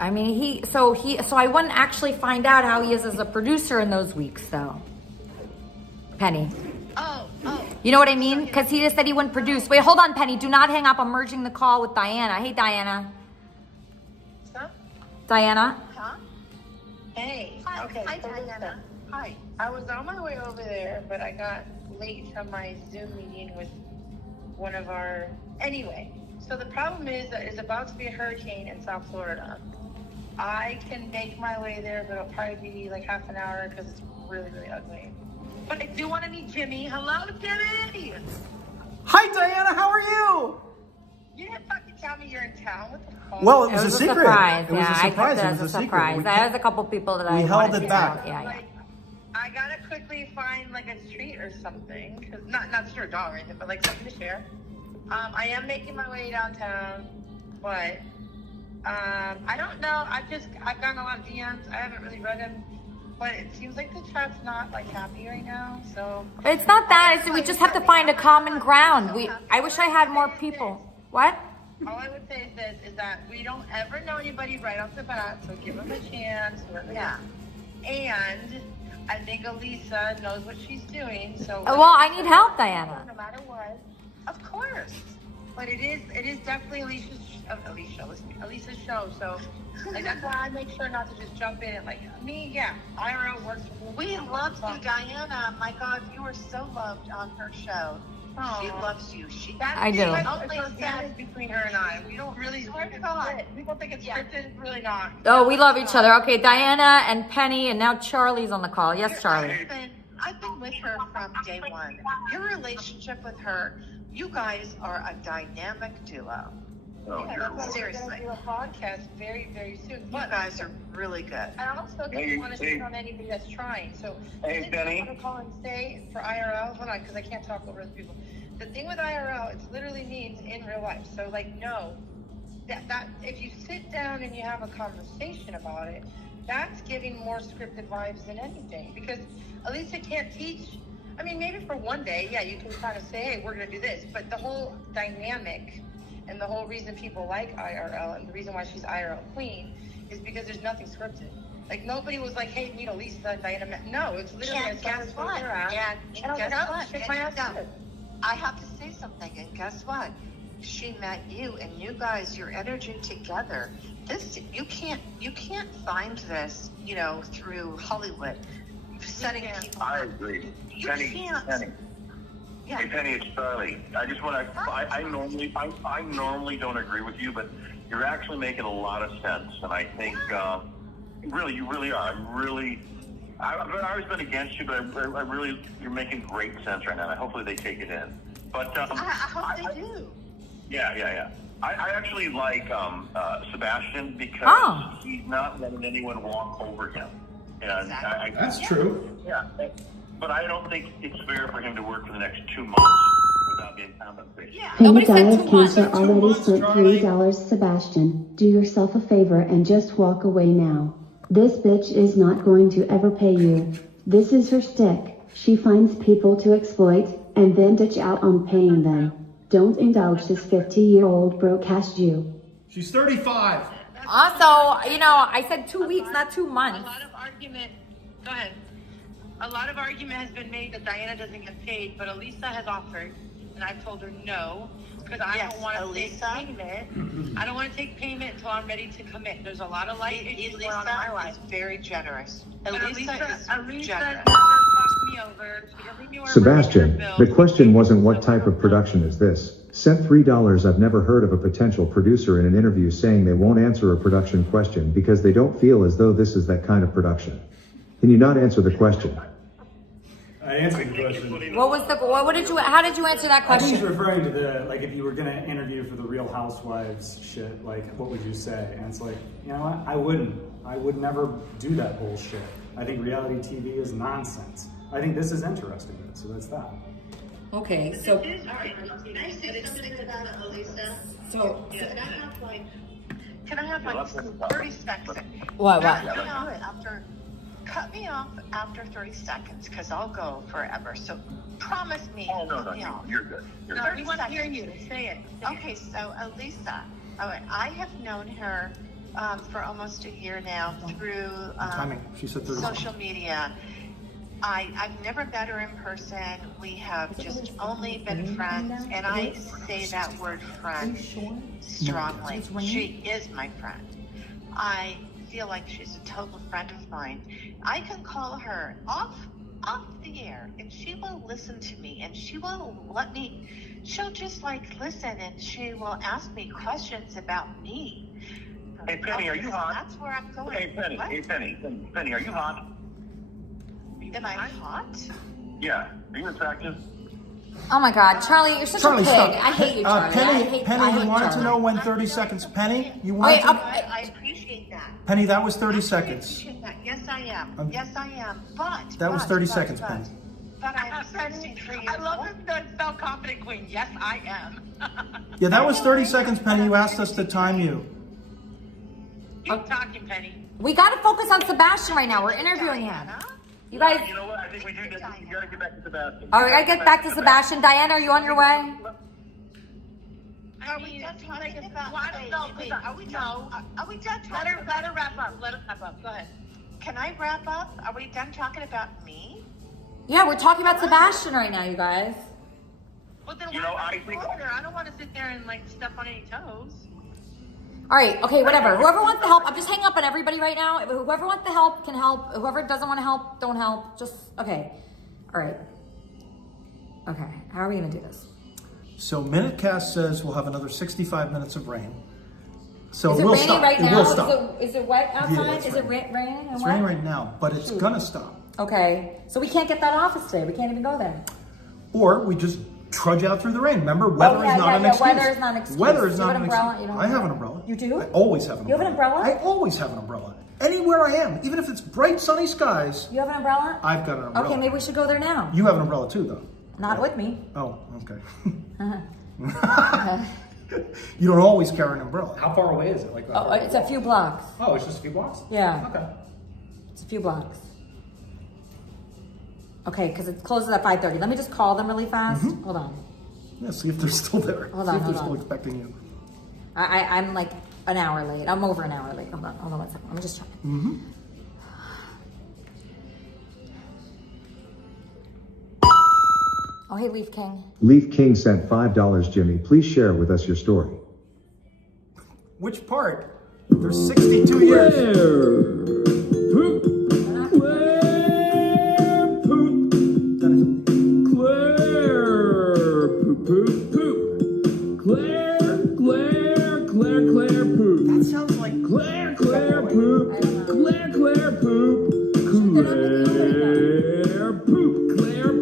I mean, so I wouldn't actually find out how he is as a producer in those weeks, though. Penny. Oh. You know what I mean? Because he just said he wouldn't produce. Wait, hold on, Penny. Do not hang up. I'm merging the call with Diana. Hey, Diana. Huh? Diana. Huh? Hey. Hi. Okay. Hi, Diana. Hi. I was on my way over there, but I got late from my Zoom meeting with one of our. Anyway, so the problem is that it's about to be a hurricane in South Florida. I can make my way there, but it'll probably be like half an hour because it's really, really ugly. But I do want to meet Jimmy. Hello, Jimmy. Hi, Diana. How are you? You didn't fucking tell me you're in town. What the fuck? Well, it was a secret. Surprise. It was a surprise. I kept it as a surprise. There was a couple people that I held wanted it to back. know. Yeah. Like, I gotta quickly find like a treat or something. Cause not to share a dog or anything, but like something to share. I am making my way downtown, but I don't know. I've gotten a lot of DMs. I haven't really read them, but it seems like the chat's not like happy right now. So It's not that. It's we just have to find a common ground. I wish I had more people. What? all I would say is this: is that we don't ever know anybody right off the bat, so give them a chance. Yeah. And I think Elisa knows what she's doing. So Well, I need help, Diana. No matter what, of course. But it is definitely Elisa's show. So like that's why I make sure not to just jump in and like me. Yeah, IRL works for me. We love you, Diana. My God, you are so loved on her show. She loves you. I do. It's organic between her and I. We don't really swear to God. People think it's scripted. It's really not. Oh, we love each other. Okay, Diana and Penny, and now Charlie's on the call. Yes, Charlie. I've been with her from day one. Your relationship with her, you guys are a dynamic duo. Yeah, that's why we're going to do a podcast very, very soon. You guys are really good. I also don't want to shit on anybody that's trying. So Hey, Benny. I want to call and say for IRL, hold on, because I can't talk over other people. The thing with IRL, it literally means in real life. So like, no, that if you sit down and you have a conversation about it, that's giving more scripted vibes than anything. Because Elisa can't teach. I mean, maybe for one day, yeah, you can kind of say, hey, we're going to do this. But the whole dynamic and the whole reason people like IRL and the reason why she's IRL queen is because there's nothing scripted. Like, nobody was like, hey, meet Elisa and Diana. No, it's literally And guess what? And I was guess like, what? shake my ass And good. I have to say something. And guess what? She met you, and you guys, your energy together. This you can't find this, through Hollywood. Setting people. I agree. You Penny. can't. Yeah. Hey, Penny, it's Charlie. I just want to. I normally don't agree with you, but you're actually making a lot of sense, and I think really, you really are. I've always been against you, but I really, you're making great sense right now. And hopefully they take it in. But I hope they do. Yeah. I actually like Sebastian because he's not letting anyone walk over him. And That's true. Yeah. But I don't think it's fair for him to work for the next 2 months without being in compensation. Penny Die of Cancer already sent $3. Sebastian, do yourself a favor and just walk away now. This bitch is not going to ever pay you. This is her stick. She finds people to exploit, and then ditch out on paying them. Don't indulge this 50-year-old broke-ass Jew. She's 35. Also, you know, I said 2 weeks, not 2 months. A lot of argument. Go ahead. A lot of argument has been made that Diana doesn't get paid, but Elisa has offered, and I've told her no, because I don't want to take payment. I don't want to take payment until I'm ready to commit. There's a lot of life issues going on in my life. Very generous. Elisa is generous. never fucked me over. She doesn't do her Sebastian, bill. the question wasn't what type of production is this. Sent $3. I've never heard of a potential producer in an interview saying they won't answer a production question because they don't feel as though this is that kind of production. Can you not answer the question? I answered the question. What did you, how did you answer that I question? think he's referring to the, like, if you were going to interview for the Real Housewives shit, like, what would you say? And it's like, you know what? I wouldn't. I would never do that bullshit. I think reality TV is nonsense. I think this is interesting, so that's that. Okay, so. Can I say something about Elisa? Can I have like 30 seconds? What? Cut me off after 30 seconds, because I'll go forever. So promise me. Oh, no, you're good. You're good. We want to hear you. Say it. Okay, so Elisa, I have known her for almost a year now through She said 30 social media. I've never met her in person. We have just only been friends, and I say that word friend strongly. She is my friend. I feel like she's a total friend of mine. I can call her off the air, and she will listen to me, and she will she'll just like listen, and she will ask me questions about me. Hey, Penny, are you hot? That's where I'm going. Hey, Penny. What? Hey, Penny. Penny, are you hot? Am I hot? Yeah. Are you in practice? Oh my God, Charlie, you're such a pig. stop. I hate you, Charlie. Penny, I you hate wanted Charlie. to know when 30 seconds. Penny, you wanted to... I appreciate that. Penny, that was 30 seconds. Appreciate that. Yes, I am. Yes, I am. But That was 30 seconds, Penny. But I'm 63 years old. I love him that self-confident queen. Yes, I am. Yeah, that was 30 seconds, Penny. You asked us to time you. Keep talking, Penny. We gotta focus on Sebastian right now. We're interviewing him. You guys. You know what? I think we gotta get back to Sebastian. All right, we gotta get back to Sebastian. Diana, are you on your way? Are we done talking about? Are we done? Let her wrap up. Let her wrap up. Go ahead. Can I wrap up? Are we done talking about me? Yeah, we're talking about Sebastian right now, you guys. Well, then I think I don't want to sit there and like step on any toes. All right, okay, whatever. Whoever wants to help, I'm just hanging up on everybody right now. Whoever wants to help can help. Whoever doesn't want to help, don't help. Just, okay. All right. Okay, how are we going to do this? So MinuteCast says we'll have another 65 minutes of rain. So is it we'll raining stop. right It now? will stop. Is it wet outside? it's is it raining? It's raining right now, but it's gonna stop. Okay, so we can't get that office today. We can't even go there. Or we just trudge out through the rain. Remember, weather is not an excuse. Weather is not an excuse. Weather is You not have an an umbrella? excuse. You don't I have have an umbrella. You do? I always have an You umbrella. have an umbrella? I always have an umbrella. Anywhere I am, even if it's bright sunny skies, You have an umbrella? I've got an umbrella. Okay, maybe we should go there now. You have an umbrella too, though. Not with me. Oh, okay. Uh-huh. You don't always carry an umbrella. How far away is it? Like, Oh, it's a few blocks. Oh, it's just a few blocks? Yeah. Okay. It's a few blocks. Okay, because it closes at 5:30. Let me just call them really fast. Hold on. Yeah, see if they're still there. Hold see on, if they're hold still on. expecting you. I'm like an hour late. I'm over an hour late. Hold on 1 second. Let me just check. Oh, hey, Leaf King. Leaf King sent $5. Jimmy, please share with us your story. Which part? There's 62 years. Claire poop. That sounds like Claire poop. Claire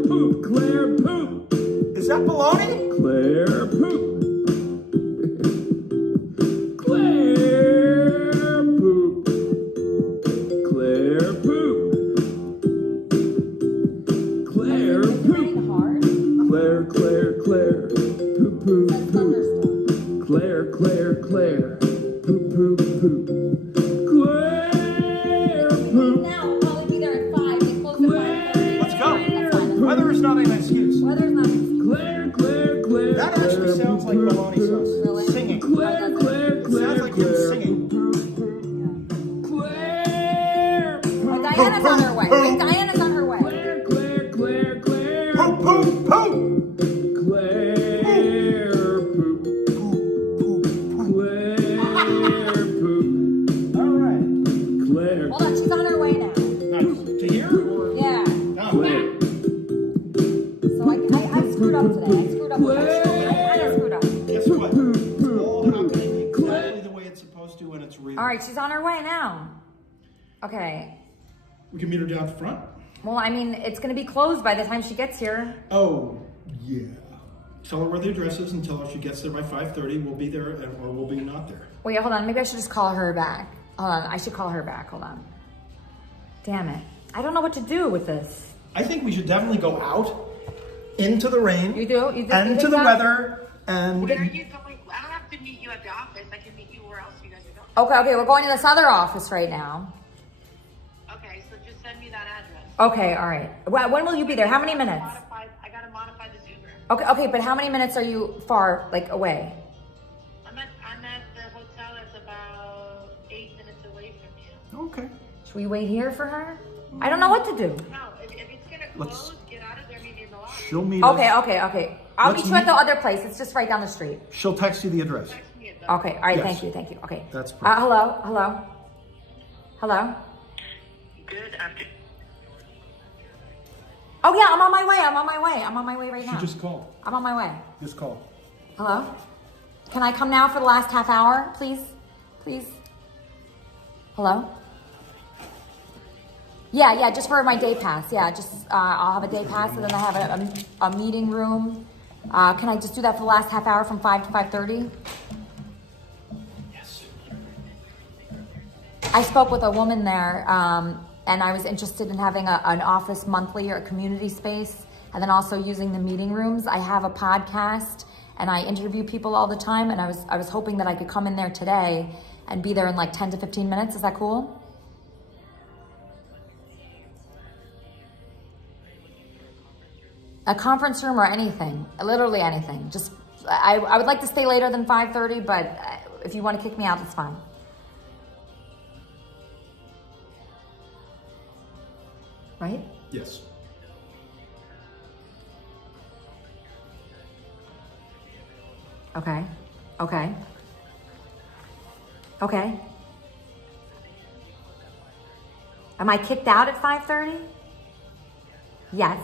poop. Claire poop. Is that baloney? Claire poop. Claire poop. Claire poop. Claire poop. Claire. like bologna sauce. Really? Singing. It sounds like him singing. Oh, Diana's on her way. Wait, Diana's on her way. Poop, poop, poop. All right. Hold on, she's on her way now. Nice. To here? Or? Yeah. No. So I screwed up today. I screwed up. I screwed up. Guess what? It's all happening exactly the way it's supposed to when it's real. All right, she's on her way now. Okay. We can meet her down at the front? Well, I mean, it's going to be closed by the time she gets here. Oh, yeah. Tell her where the address is and tell her she gets there by 5:30. We'll be there or we'll be not there. Wait, hold on. Maybe I should just call her back. Hold on. I should call her back. Hold on. Damn it. I don't know what to do with this. I think we should definitely go out into the rain. You do? You do? And You into think the that? weather. And Where are you going? I don't have to meet you at the office. I can meet you where else you guys are going. Okay, we're going to this other office right now. Okay, so just send me that address. Okay, all right. When will you be there? How many minutes? I gotta modify the Zoom room. Okay, but how many minutes are you far, like, away? I'm at the hotel that's about 8 minutes away from you. Okay. Should we wait here for her? I don't know what to do. No, if it's gonna close, get out of there, meet me in the lobby. she'll meet Okay. us. I'll Let's meet you at meet- the other place. It's just right down the street. She'll text you the address. Okay, all right, Yes. thank you. Okay. That's perfect. Hello? Good afternoon. Oh yeah, I'm on my way right now. She just called. I'm on my way. Just called. Hello? Can I come now for the last half hour, please? Please? Hello? Yeah, just for my day pass. Yeah, just I'll have a day pass and then I have a meeting room. Can I just do that for the last half hour from 5 to 5:30? Yes. I spoke with a woman there, and I was interested in having an office monthly or a community space, and then also using the meeting rooms. I have a podcast, and I interview people all the time, and I was hoping that I could come in there today and be there in like 10 to 15 minutes. Is that cool? A conference room or anything, literally anything. Just, I would like to stay later than 5:30, but if you want to kick me out, that's fine. Right? Yes. Okay. Am I kicked out at 5:30? Yes.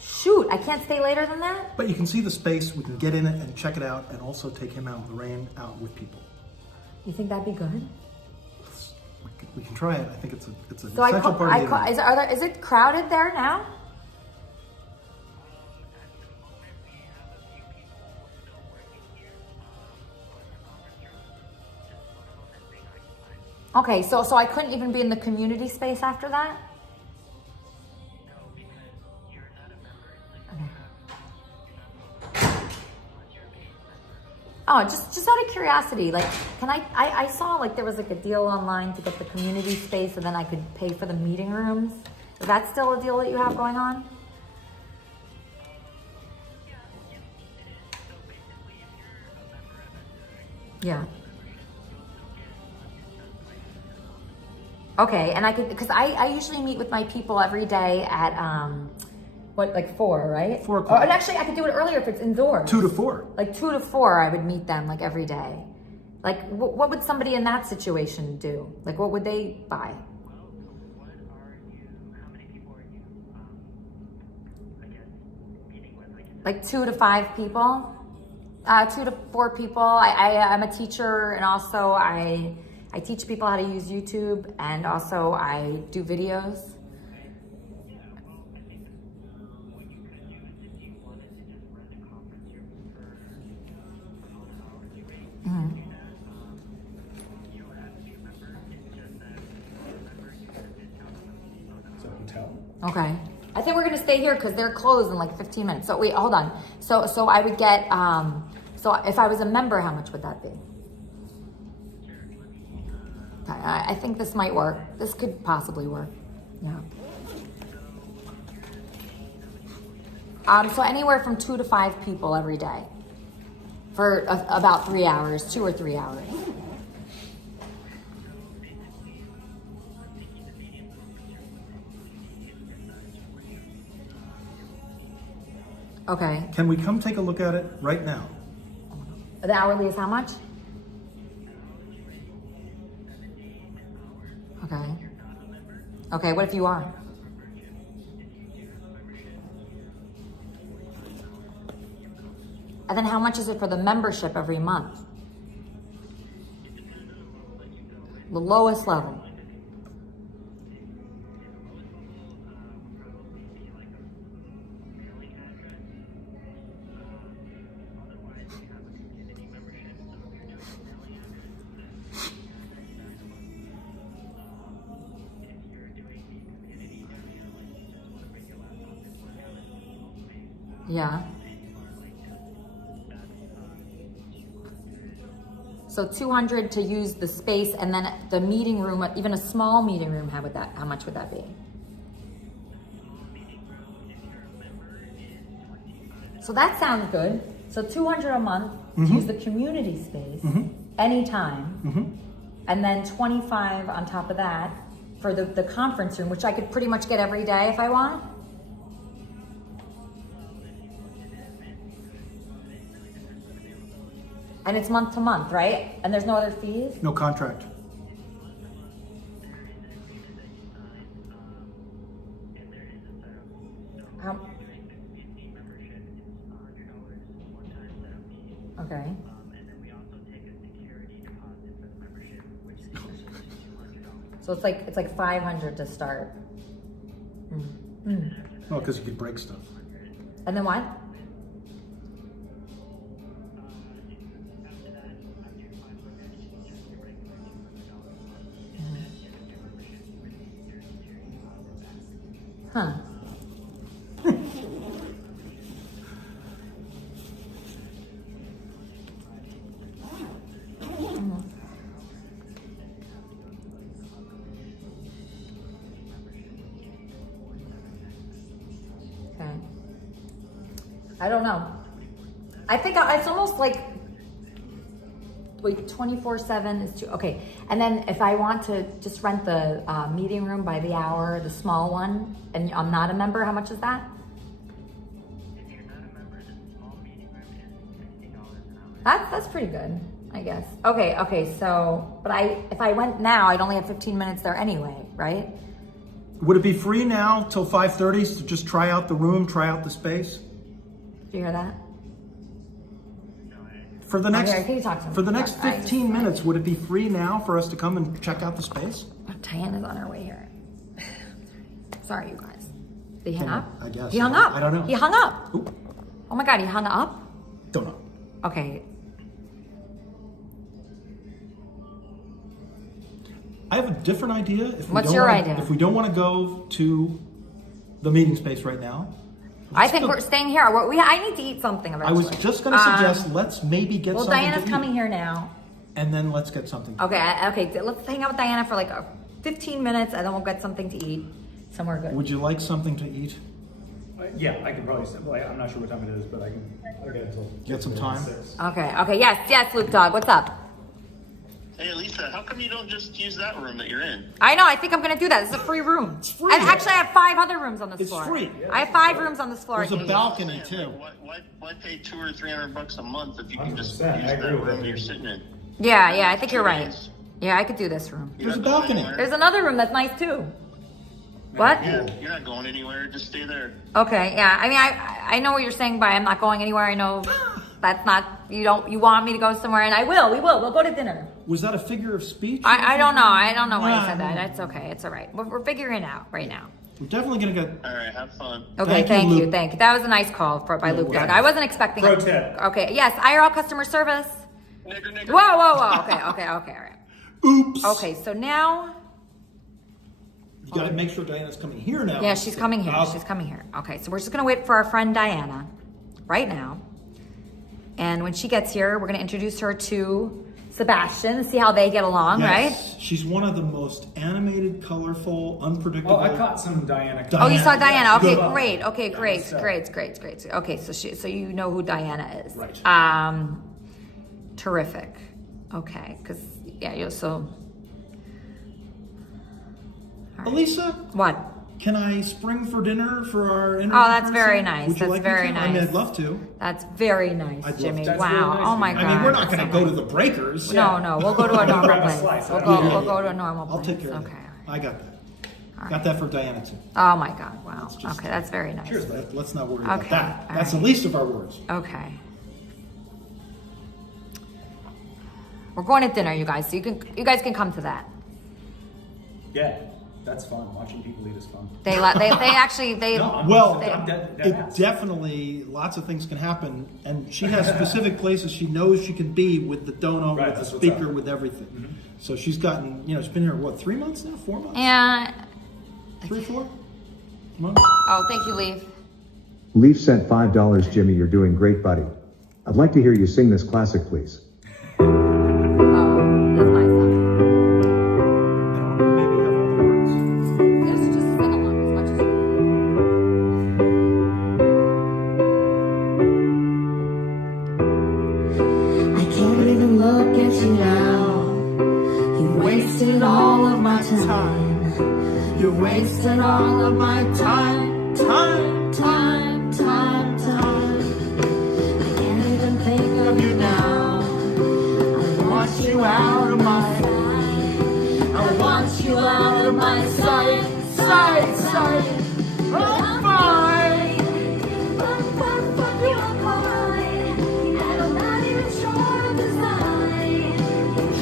Shoot, I can't stay later than that? But you can see the space. We can get in it and check it out and also take him out in the rain out with people. You think that'd be good? We can try it. I think it's an So essential part of the event. is it crowded there now? Okay, so I couldn't even be in the community space after that? Oh, just out of curiosity, like, can I saw like there was like a deal online to get the community space and then I could pay for the meeting rooms. Is that still a deal that you have going on? Yeah. Okay, and I could, because I usually meet with my people every day at, like 4, right? 4 o'clock. And actually, I could do it earlier if it's indoors. 2 to 4. Like 2 to 4, I would meet them like every day. Like, what would somebody in that situation do? Like, what would they buy? Like 2 to 5 people? 2 to 4 people. I'm a teacher, and also I teach people how to use YouTube, and also I do videos. Mm-hmm. Okay. I think we're gonna stay here because they're closed in like 15 minutes. So wait, hold on. So I would get, so if I was a member, how much would that be? Okay, I think this might work. This could possibly work. Yeah. So anywhere from 2 to 5 people every day for about 3 hours, 2 or 3 hours. Okay. Can we come take a look at it right now? The hourly is how much? Okay. Okay, what if you are? And then how much is it for the membership every month? The lowest level. Yeah. So 200 to use the space, and then the meeting room, even a small meeting room, how much would that be? So that sounds good. So 200 a month to use the community space anytime, and then 25 on top of that for the conference room, which I could pretty much get every day if I want. And it's month to month, right? And there's no other fees? No contract. How? Okay. So it's like 500 to start. No, because you could break stuff. And then what? Huh. Okay. I don't know. I think it's almost like, wait, 24/7 is too, okay. And then if I want to just rent the meeting room by the hour, the small one, and I'm not a member, how much is that? That's pretty good, I guess. Okay, so, but if I went now, I'd only have 15 minutes there anyway, right? Would it be free now till 5:30 to just try out the room, try out the space? Did you hear that? For the next, can you talk to me? for the next 15 minutes, would it be free now for us to come and check out the space? Oh, Diana's on her way here. Sorry, you guys. Did he hang up? I guess. He hung up. I don't know. He hung up. Oop. Oh my God, he hung up? Don't know. Okay. I have a different idea. What's your idea? If we don't want to go to the meeting space right now. I think we're staying here. I need to eat something eventually. I was just going to suggest let's maybe get something to eat. Well, Diana's coming here now. And then let's get something to eat. Okay. Let's hang out with Diana for like 15 minutes, and then we'll get something to eat somewhere good. Would you like something to eat? Yeah, I can probably. I'm not sure what time it is, but I can. I'll get until. Get some time. 6. Okay. Yes, Luke Dog. What's up? Hey, Elisa, how come you don't just use that room that you're in? I know. I think I'm going to do that. This is a free room. It's free. Actually, I have 5 other rooms on this floor. It's free. I have 5 rooms on this floor. There's a balcony too. Why pay $200 or $300 a month if you can just use 100%, I that agree with room that. you're sitting in? Yeah, I think you're right. Yeah, I could do this room. There's a balcony. There's another room that's nice too. What? Yeah, you're not going anywhere. Just stay there. Okay, yeah. I mean, I know what you're saying by I'm not going anywhere. I know that's not, you want me to go somewhere, and we'll go to dinner. Was that a figure of speech? I don't know why you said that. That's okay. It's all right. We're figuring it out right now. We're definitely going to get... All right, have fun. Okay, thank you. That was a nice call by Luke Dog. I wasn't expecting Pro it. tip. Okay, yes, IRL customer service. Nigger. Whoa. Okay, all right. Oops. Okay, so now... You got to make sure Diana's coming here now. Yeah, she's coming here. She's coming here. Okay, so we're just going to wait for our friend Diana right now. And when she gets here, we're going to introduce her to Sebastian and see how they get along, right? She's one of the most animated, colorful, unpredictable. Oh, I caught some Diana. Oh, you saw Diana. Okay, Good. great. Okay, great. Okay, so you know who Diana is. Right. Terrific. Okay, because so. Elisa? What? Can I spring for dinner for our interview? Oh, that's very nice. Would you That's like me very to? nice. I mean, I'd love to. That's very nice, I'd love Jimmy. to. Wow. Really nice Oh my God. I mean, we're not going to go to the Breakers. No, we'll go to a normal Grab a place. slice. We'll go to a normal place. I'll take care of it. Okay. I got that. Got that for Diana too. Oh my God. Wow. Okay, that's very nice. Cheers. Let's not worry about Okay, that. all That's right. the least of our worries. Okay. We're going to dinner, you guys. So you guys can come to that. Yeah, that's fun. Watching people eat is fun. They actually It definitely, lots of things can happen, and she has specific places she knows she can be with the dono, Right, with the that's what's speaker, up. with everything. So she's gotten, she's been here, what, 3 months now? 4 months? Yeah. 3, 4 months? Oh, thank you, Leaf. Leaf sent $5. Jimmy, you're doing great, buddy. I'd like to hear you sing this classic, please. I can't even look at you now. You wasted all of my time. You wasted all of my time. I can't even think of you now. I want you out of my sight. I want you out of my sight. I'm fine. Fuck you, I'm fine. And I'm not even sure of design.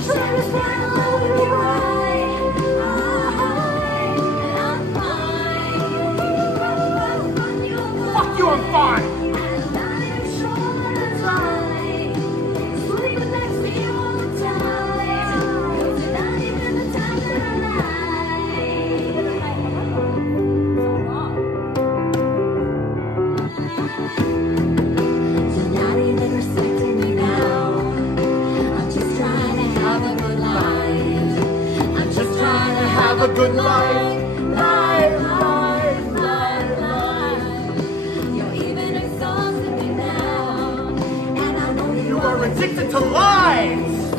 Sure as fine, I'll be right. And I'm fine. Fuck you, I'm fine. And I'm not even sure of design. Sleeping next to you all the time. 'Cause you're not even the time that I like. You're not even respecting me now. I'm just trying to have a good life. I'm just trying to have a good life. You're even exhausting me now. And I know you are Addicted to lies!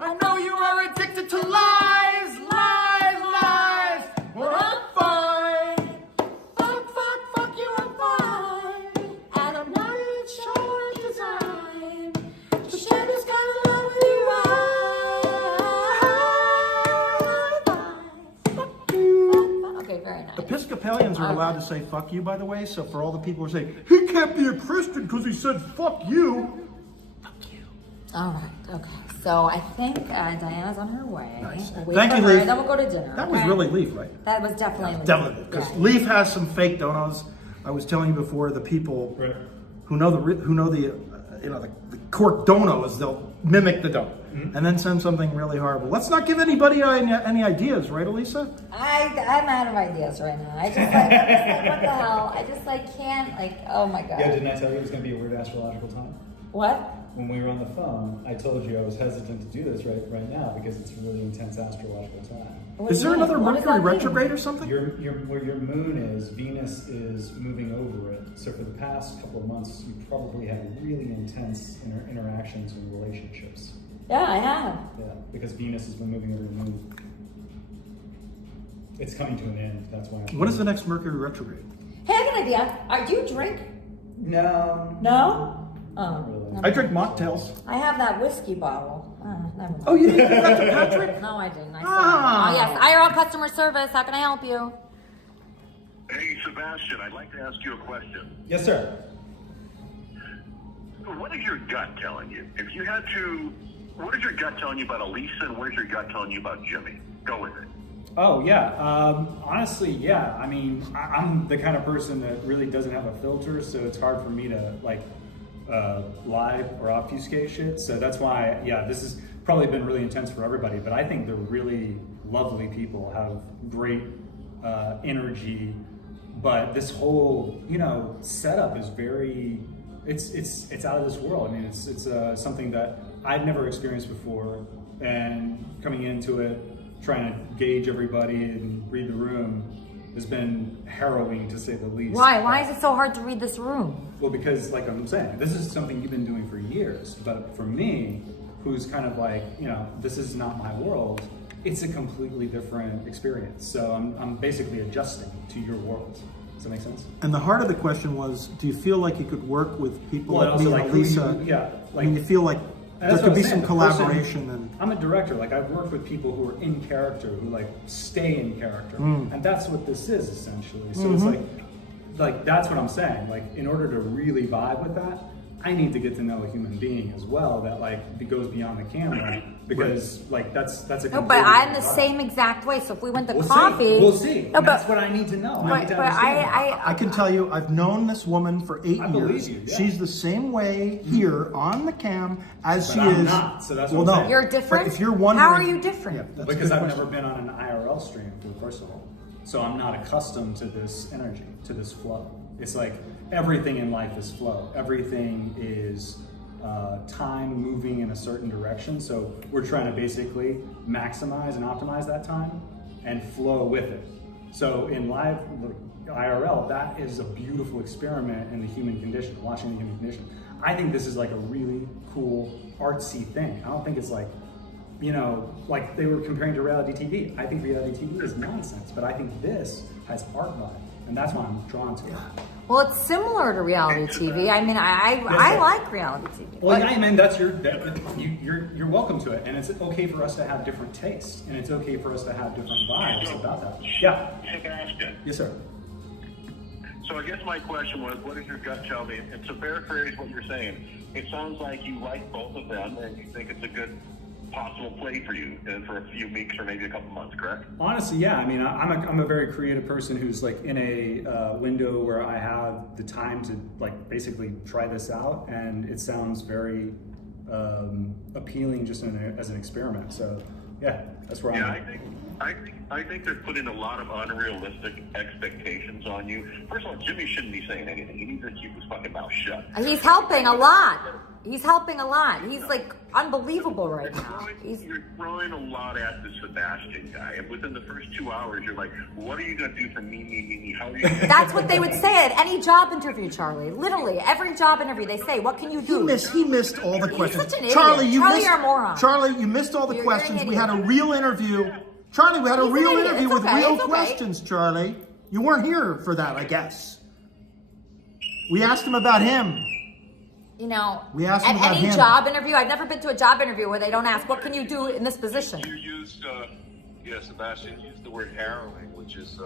I know you are addicted to lies! Lies! Well, I'm fine! Fuck you, I'm fine. And I'm not even sure of design. To share this kind of love with you, Okay, very nice. Episcopalians are allowed to say fuck you, by the way, so for all the people who say, he can't be a Christian because he said fuck you. All right. Okay. So I think Diana's on her way. Nice. We'll wait Thank for you, her, Leaf. Then we'll go to dinner. That was okay? really Leaf, right? That was definitely Leaf. Definitely, because Yeah. Leaf has some fake donos. I was telling you before, the people who know the cork donos, they'll mimic the dono and then send something really horrible. Let's not give anybody any ideas, right, Elisa? I'm out of ideas right now. I'm just like, what the hell? I just can't oh my God. Yeah, didn't I tell you it was going to be a weird astrological time? What? When we were on the phone, I told you I was hesitant to do this right now because it's a really intense astrological time. Is there another Mercury retrograde or something? Where your moon is, Venus is moving over it. So for the past couple of months, you probably had really intense interactions and relationships. Yeah, I have. Yeah, because Venus has been moving over the moon. It's coming to an end. That's why. When is the next Mercury retrograde? Hey, I have an idea. Do you drink? No. No? Oh. I drink mocktails. I have that whiskey bottle. Never mind. Oh, you didn't give that to Patrick? No, I didn't. I Ah. Oh, yes. IRL customer service. How can I help you? Hey, Sebastian, I'd like to ask you a question. Yes, sir. What is your gut telling you? If you had to, what is your gut telling you about Elisa, and what is your gut telling you about Jimmy? Go with it. Oh, yeah. Honestly, yeah. I mean, I'm the kind of person that really doesn't have a filter, so it's hard for me to, lie or obfuscate shit. So that's why, yeah, this has probably been really intense for everybody, but I think they're really lovely people, have great energy, but this whole, setup is very, it's out of this world. I mean, it's something that I'd never experienced before, and coming into it, trying to gauge everybody and read the room has been harrowing to say the least. Why is it so hard to read this room? Well, because like I'm saying, this is something you've been doing for years, but for me, who's kind of like, you know, this is not my world, it's a completely different experience. So I'm basically adjusting to your world. Does that make sense? And the heart of the question was, do you feel like you could work with people Well, like me also, and like, Elisa? yeah, I mean, you feel like there that's could what be I'm some saying. collaboration and... I'm a director. Like, I've worked with people who are in character, who like stay in character, and that's what this is essentially. So it's like that's what I'm saying. Like, in order to really vibe with that, I need to get to know a human being as well that like goes beyond the camera, because like that's a. No, but I'm the same exact way. So if we went to We'll coffee, We'll see. No, That's what I need to know. I can tell you, I've known this woman for 8 years. believe you, yeah. She's the same way here on the cam as But she I'm is. not, so that's well, what I'm no. saying. You're different? But if you're wondering, How are you different? Yeah, that's a Because good I've question. never been on an IRL stream, first of all. So I'm not accustomed to this energy, to this flow. It's like everything in life is flow. Everything is time moving in a certain direction. So we're trying to basically maximize and optimize that time and flow with it. So in live IRL, that is a beautiful experiment in the human condition, watching the human condition. I think this is like a really cool artsy thing. I don't think it's like, you know, like they were comparing to reality TV. I think reality TV is nonsense, but I think this has art vibe, and that's why I'm drawn to it. Well, it's similar to reality TV. I mean, I like reality TV. Well, yeah, I mean, you're welcome to it, and it's okay for us to have different tastes, and it's okay for us to have different vibes about that. Yeah. Sebastian. Yes, sir. So I guess my question was, what does your gut tell me? And to paraphrase what you're saying, it sounds like you like both of them, and you think it's a good possible play for you for a few weeks or maybe a couple months, correct? Honestly, yeah. I mean, I'm a very creative person who's like in a window where I have the time to like basically try this out, and it sounds very appealing just as an experiment. So yeah, that's where I'm at. I think they're putting a lot of unrealistic expectations on you. First of all, Jimmy shouldn't be saying anything. He needs to keep his fucking mouth shut. He's helping a lot. He's helping a lot. He's like unbelievable right now. You're throwing a lot at the Sebastian guy, and within the first 2 hours, you're like, "What are you gonna do for me? How are you?" That's what they would say at any job interview, Charlie. Literally, every job interview, they say, "What can you do?" He missed all the questions. Such an idiot. Charlie, you missed. you're a moron. Charlie, you missed all the You're questions. an We had a idiot. real interview. Charlie, we had a He's an real idiot. interview It's with okay. real It's okay. questions, Charlie. You weren't here for that, I guess. We asked him about him. You know, We asked at him about any him. job interview, I've never been to a job interview where they don't ask, "What can you do in this position?" You used, Sebastian used the word harrowing, which is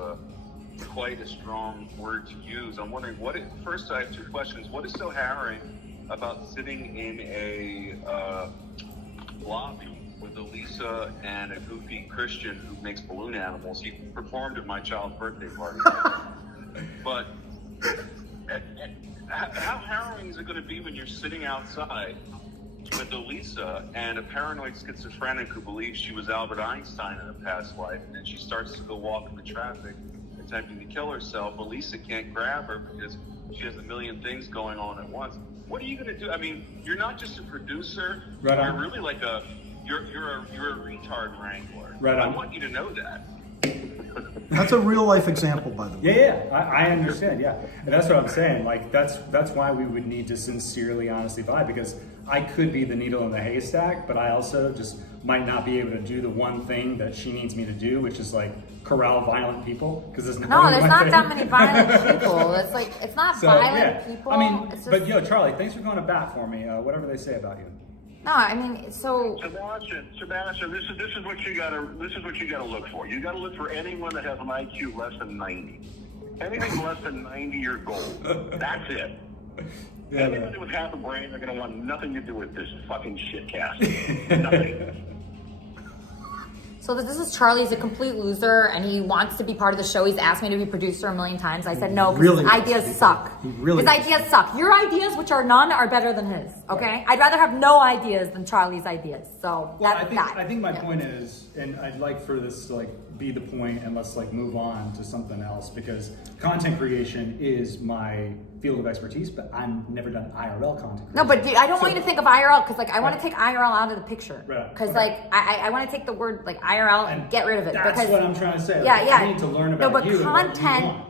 quite a strong word to use. I'm wondering, first I have two questions. What is so harrowing about sitting in a lobby with Elisa and a goofy Christian who makes balloon animals? He performed at my child's birthday party. But how harrowing is it going to be when you're sitting outside with Elisa and a paranoid schizophrenic who believes she was Albert Einstein in a past life, and then she starts to go walk into traffic attempting to kill herself? Elisa can't grab her because she has a million things going on at once. What are you going to do? I mean, you're not just a producer. Right on. You're really like you're a retard wrangler. Right on. I want you to know that. That's a real life example, by the way. Yeah, I understand. Yeah, and that's what I'm saying. Like that's why we would need to sincerely, honestly vibe, because I could be the needle in the haystack, but I also just might not be able to do the one thing that she needs me to do, which is like corral violent people. Because there's No, there's not that many violent people. It's like it's not violent people. I mean, it's just, but yo, Charlie, thanks for going to bat for me. Whatever they say about you. no, I mean, so Sebastian, this is what you gotta look for. You gotta look for anyone that has an IQ less than 90. Anything less than 90, you're gold. That's it. Yeah, Anyone with half a brain are gonna want nothing to do with this fucking shit cast. Nothing. So this is Charlie's a complete loser, and he wants to be part of the show. He's asked me to be producer a million times. I said no, because Really his ideas suck. really his ideas suck. Your ideas, which are none, are better than his. Okay, I'd rather have no ideas than Charlie's ideas. So Well, that's I think my point is, and I'd like for this to like be the point and let's like move on to something else, because content creation is my field of expertise, but I've never done IRL content creation. No, but dude, I don't want you to think of IRL because like I want to take IRL out of the picture. Right. Because like I want to take the word like IRL and get rid of it. That's because what I'm trying to say. Yeah, Like, yeah. I need to learn about but you and what you content. want.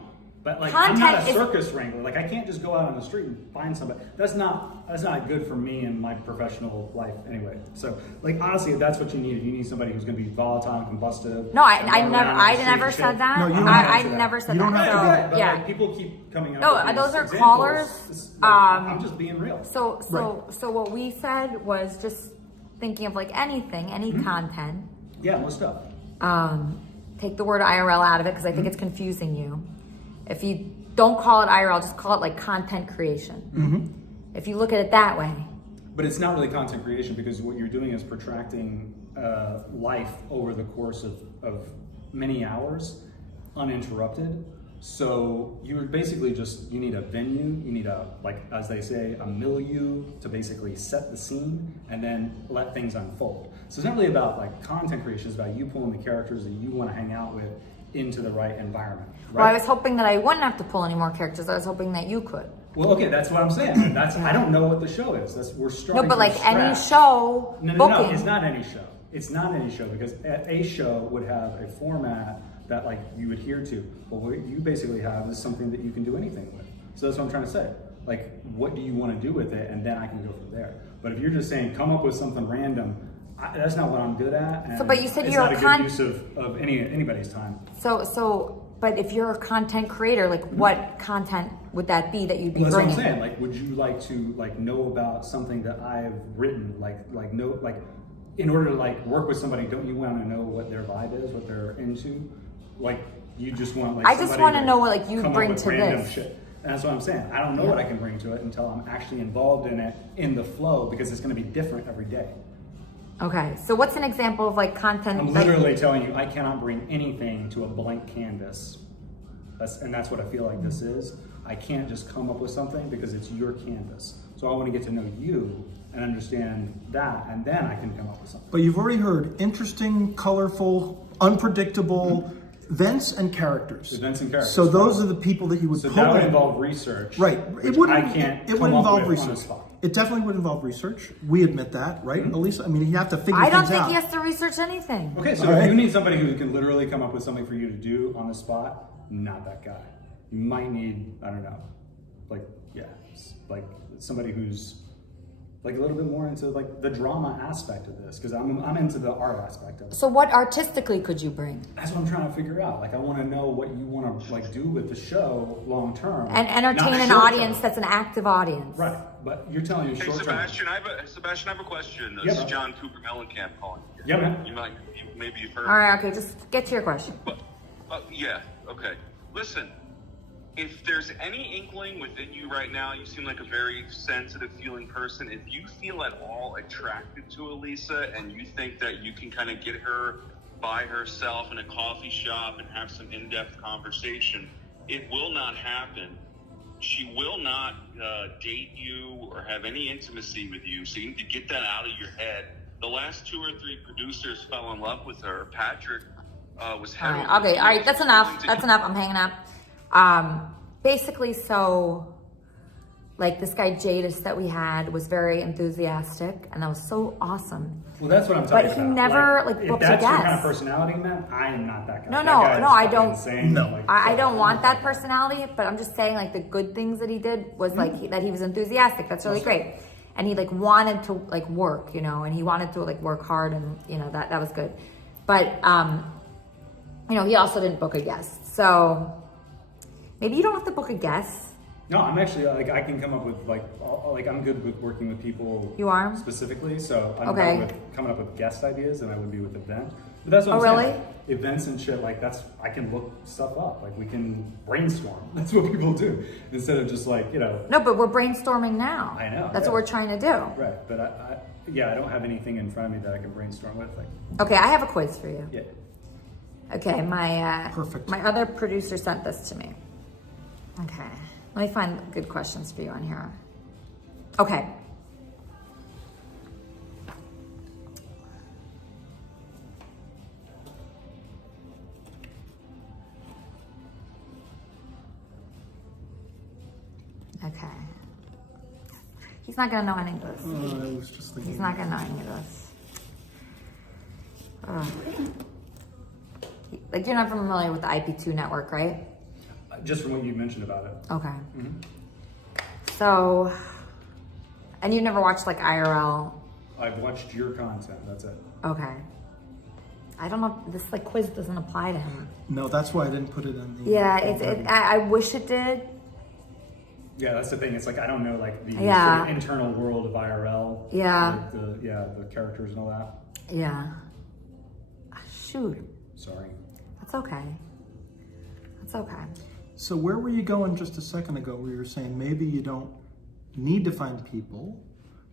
But like Content I'm not a is- circus wrangler. Like I can't just go out on the street and find somebody. That's not good for me in my professional life anyway. So like honestly, if that's what you need somebody who's going to be volatile and combustive. No, I and run never around I and never shake said shit. that. No, you don't I have to. never said You don't that. have to So, do it, but yeah. like, people keep coming up. No, with these those are examples. callers. It's like, I'm just being real. So what we said was just thinking of like anything, any content. Yeah, most stuff. Take the word IRL out of it because I think it's confusing you. If you don't call it IRL, just call it like content creation. If you look at it that way. But it's not really content creation because what you're doing is protracting life over the course of many hours uninterrupted. So you're basically you need a venue, you need a, like as they say, a milieu to basically set the scene and then let things unfold. So it's not really about like content creation, it's about you pulling the characters that you want to hang out with into the right environment. Right? Well, I was hoping that I wouldn't have to pull any more characters. I was hoping that you could. Well, okay, that's what I'm saying. I don't know what the show is. We're starting. No, but like from any scratch. show No, booking. it's not any show. It's not any show because a show would have a format that like you adhere to. But what you basically have is something that you can do anything with. So that's what I'm trying to say. Like, what do you want to do with it, and then I can go from there. But if you're just saying come up with something random, that's not what I'm good at. And but you said it's you're not a a good use of anybody's time. But if you're a content creator, like what content would that be that you'd be Well, that's bringing? what I'm saying. Like, would you like to like know about something that I've written? In order to like work with somebody, don't you want to know what their vibe is, what they're into? Like, you just want like. I just want to know what like you come bring up with to random this. shit. And that's what I'm saying. I don't know what I can bring to it until I'm actually involved in it in the flow because it's going to be different every day. Okay, so what's an example of like content? I'm literally telling you, I cannot bring anything to a blank canvas. That's what I feel like this is. I can't just come up with something because it's your canvas. So I want to get to know you and understand that, and then I can come up with something. But you've already heard interesting, colorful, unpredictable events and characters. Events and characters. So those are the people that you would So pull that would in. involve research. Right. It would involve research. It definitely would involve research. We admit that, right, Elisa? I mean, you have to figure I don't things think out. he has to research anything. Okay, so if you need somebody who can literally come up with something for you to do on the spot, not that guy. You might need, I don't know, like somebody who's like a little bit more into like the drama aspect of this, because I'm into the art aspect of it. So what artistically could you bring? That's what I'm trying to figure out. Like, I want to know what you want to like do with the show long term, And entertain not an short audience term. that's an active audience. Right, but you're telling me Hey, short term. Sebastian, I have a question. Yeah, This is man. John Cooper Mellencamp calling. Yeah, man. Maybe you've heard. All right, okay, just get to your question. Yeah, okay. Listen, if there's any inkling within you right now, you seem like a very sensitive feeling person. If you feel at all attracted to Elisa and you think that you can kind of get her by herself in a coffee shop and have some in-depth conversation, it will not happen. She will not date you or have any intimacy with you, so you need to get that out of your head. The last 2 or 3 producers fell in love with her. Patrick was All right, that's enough. That's enough. I'm hanging up. Basically, so like this guy Jadis that we had was very enthusiastic, and that was so awesome. Well, that's what I'm talking about. But he never like if booked a that's your kind of guest. personality, man, I am not that guy. No, That no, guy is no, I fucking don't. insane. No. Like, I don't want that personality, but I'm just saying like the good things that he did was like that he was enthusiastic. That's really great. And he like wanted to like work, you know, and he wanted to like work hard, and you know that was good. But you know, he also didn't book a guest. So maybe you don't have to book a guest. No, I'm actually like I can come up with like I'm good with working with people. You are? Specifically, so I'm Okay. good with coming up with guest ideas, and I would be with event. But that's what Oh, I'm really? saying. Events and shit like I can look stuff up. Like we can brainstorm. That's what people do instead of just like No, but we're brainstorming now. I know. That's yeah. what we're trying to do. Right, but I don't have anything in front of me that I can brainstorm with. Like Okay, I have a quiz for you. yeah. Okay, my Perfect. my other producer sent this to me. Okay, let me find good questions for you on here. Okay. Okay. He's not gonna know any of this. I was just thinking. He's not gonna know any of this. Like, you're not familiar with the IP2 network, right? Just from what you mentioned about it. Okay. Mm-hmm. So, and you never watched like IRL? I've watched your content, that's it. Okay. I don't know, this like quiz doesn't apply to him. No, that's why I didn't put it in the. Yeah, I wish it did. Yeah, that's the thing. It's like I don't know like the sort of internal world of IRL. Yeah. Like the characters and all that. Yeah. Shoot. Sorry. That's okay. That's okay. So where were you going just a second ago where you were saying maybe you don't need to find people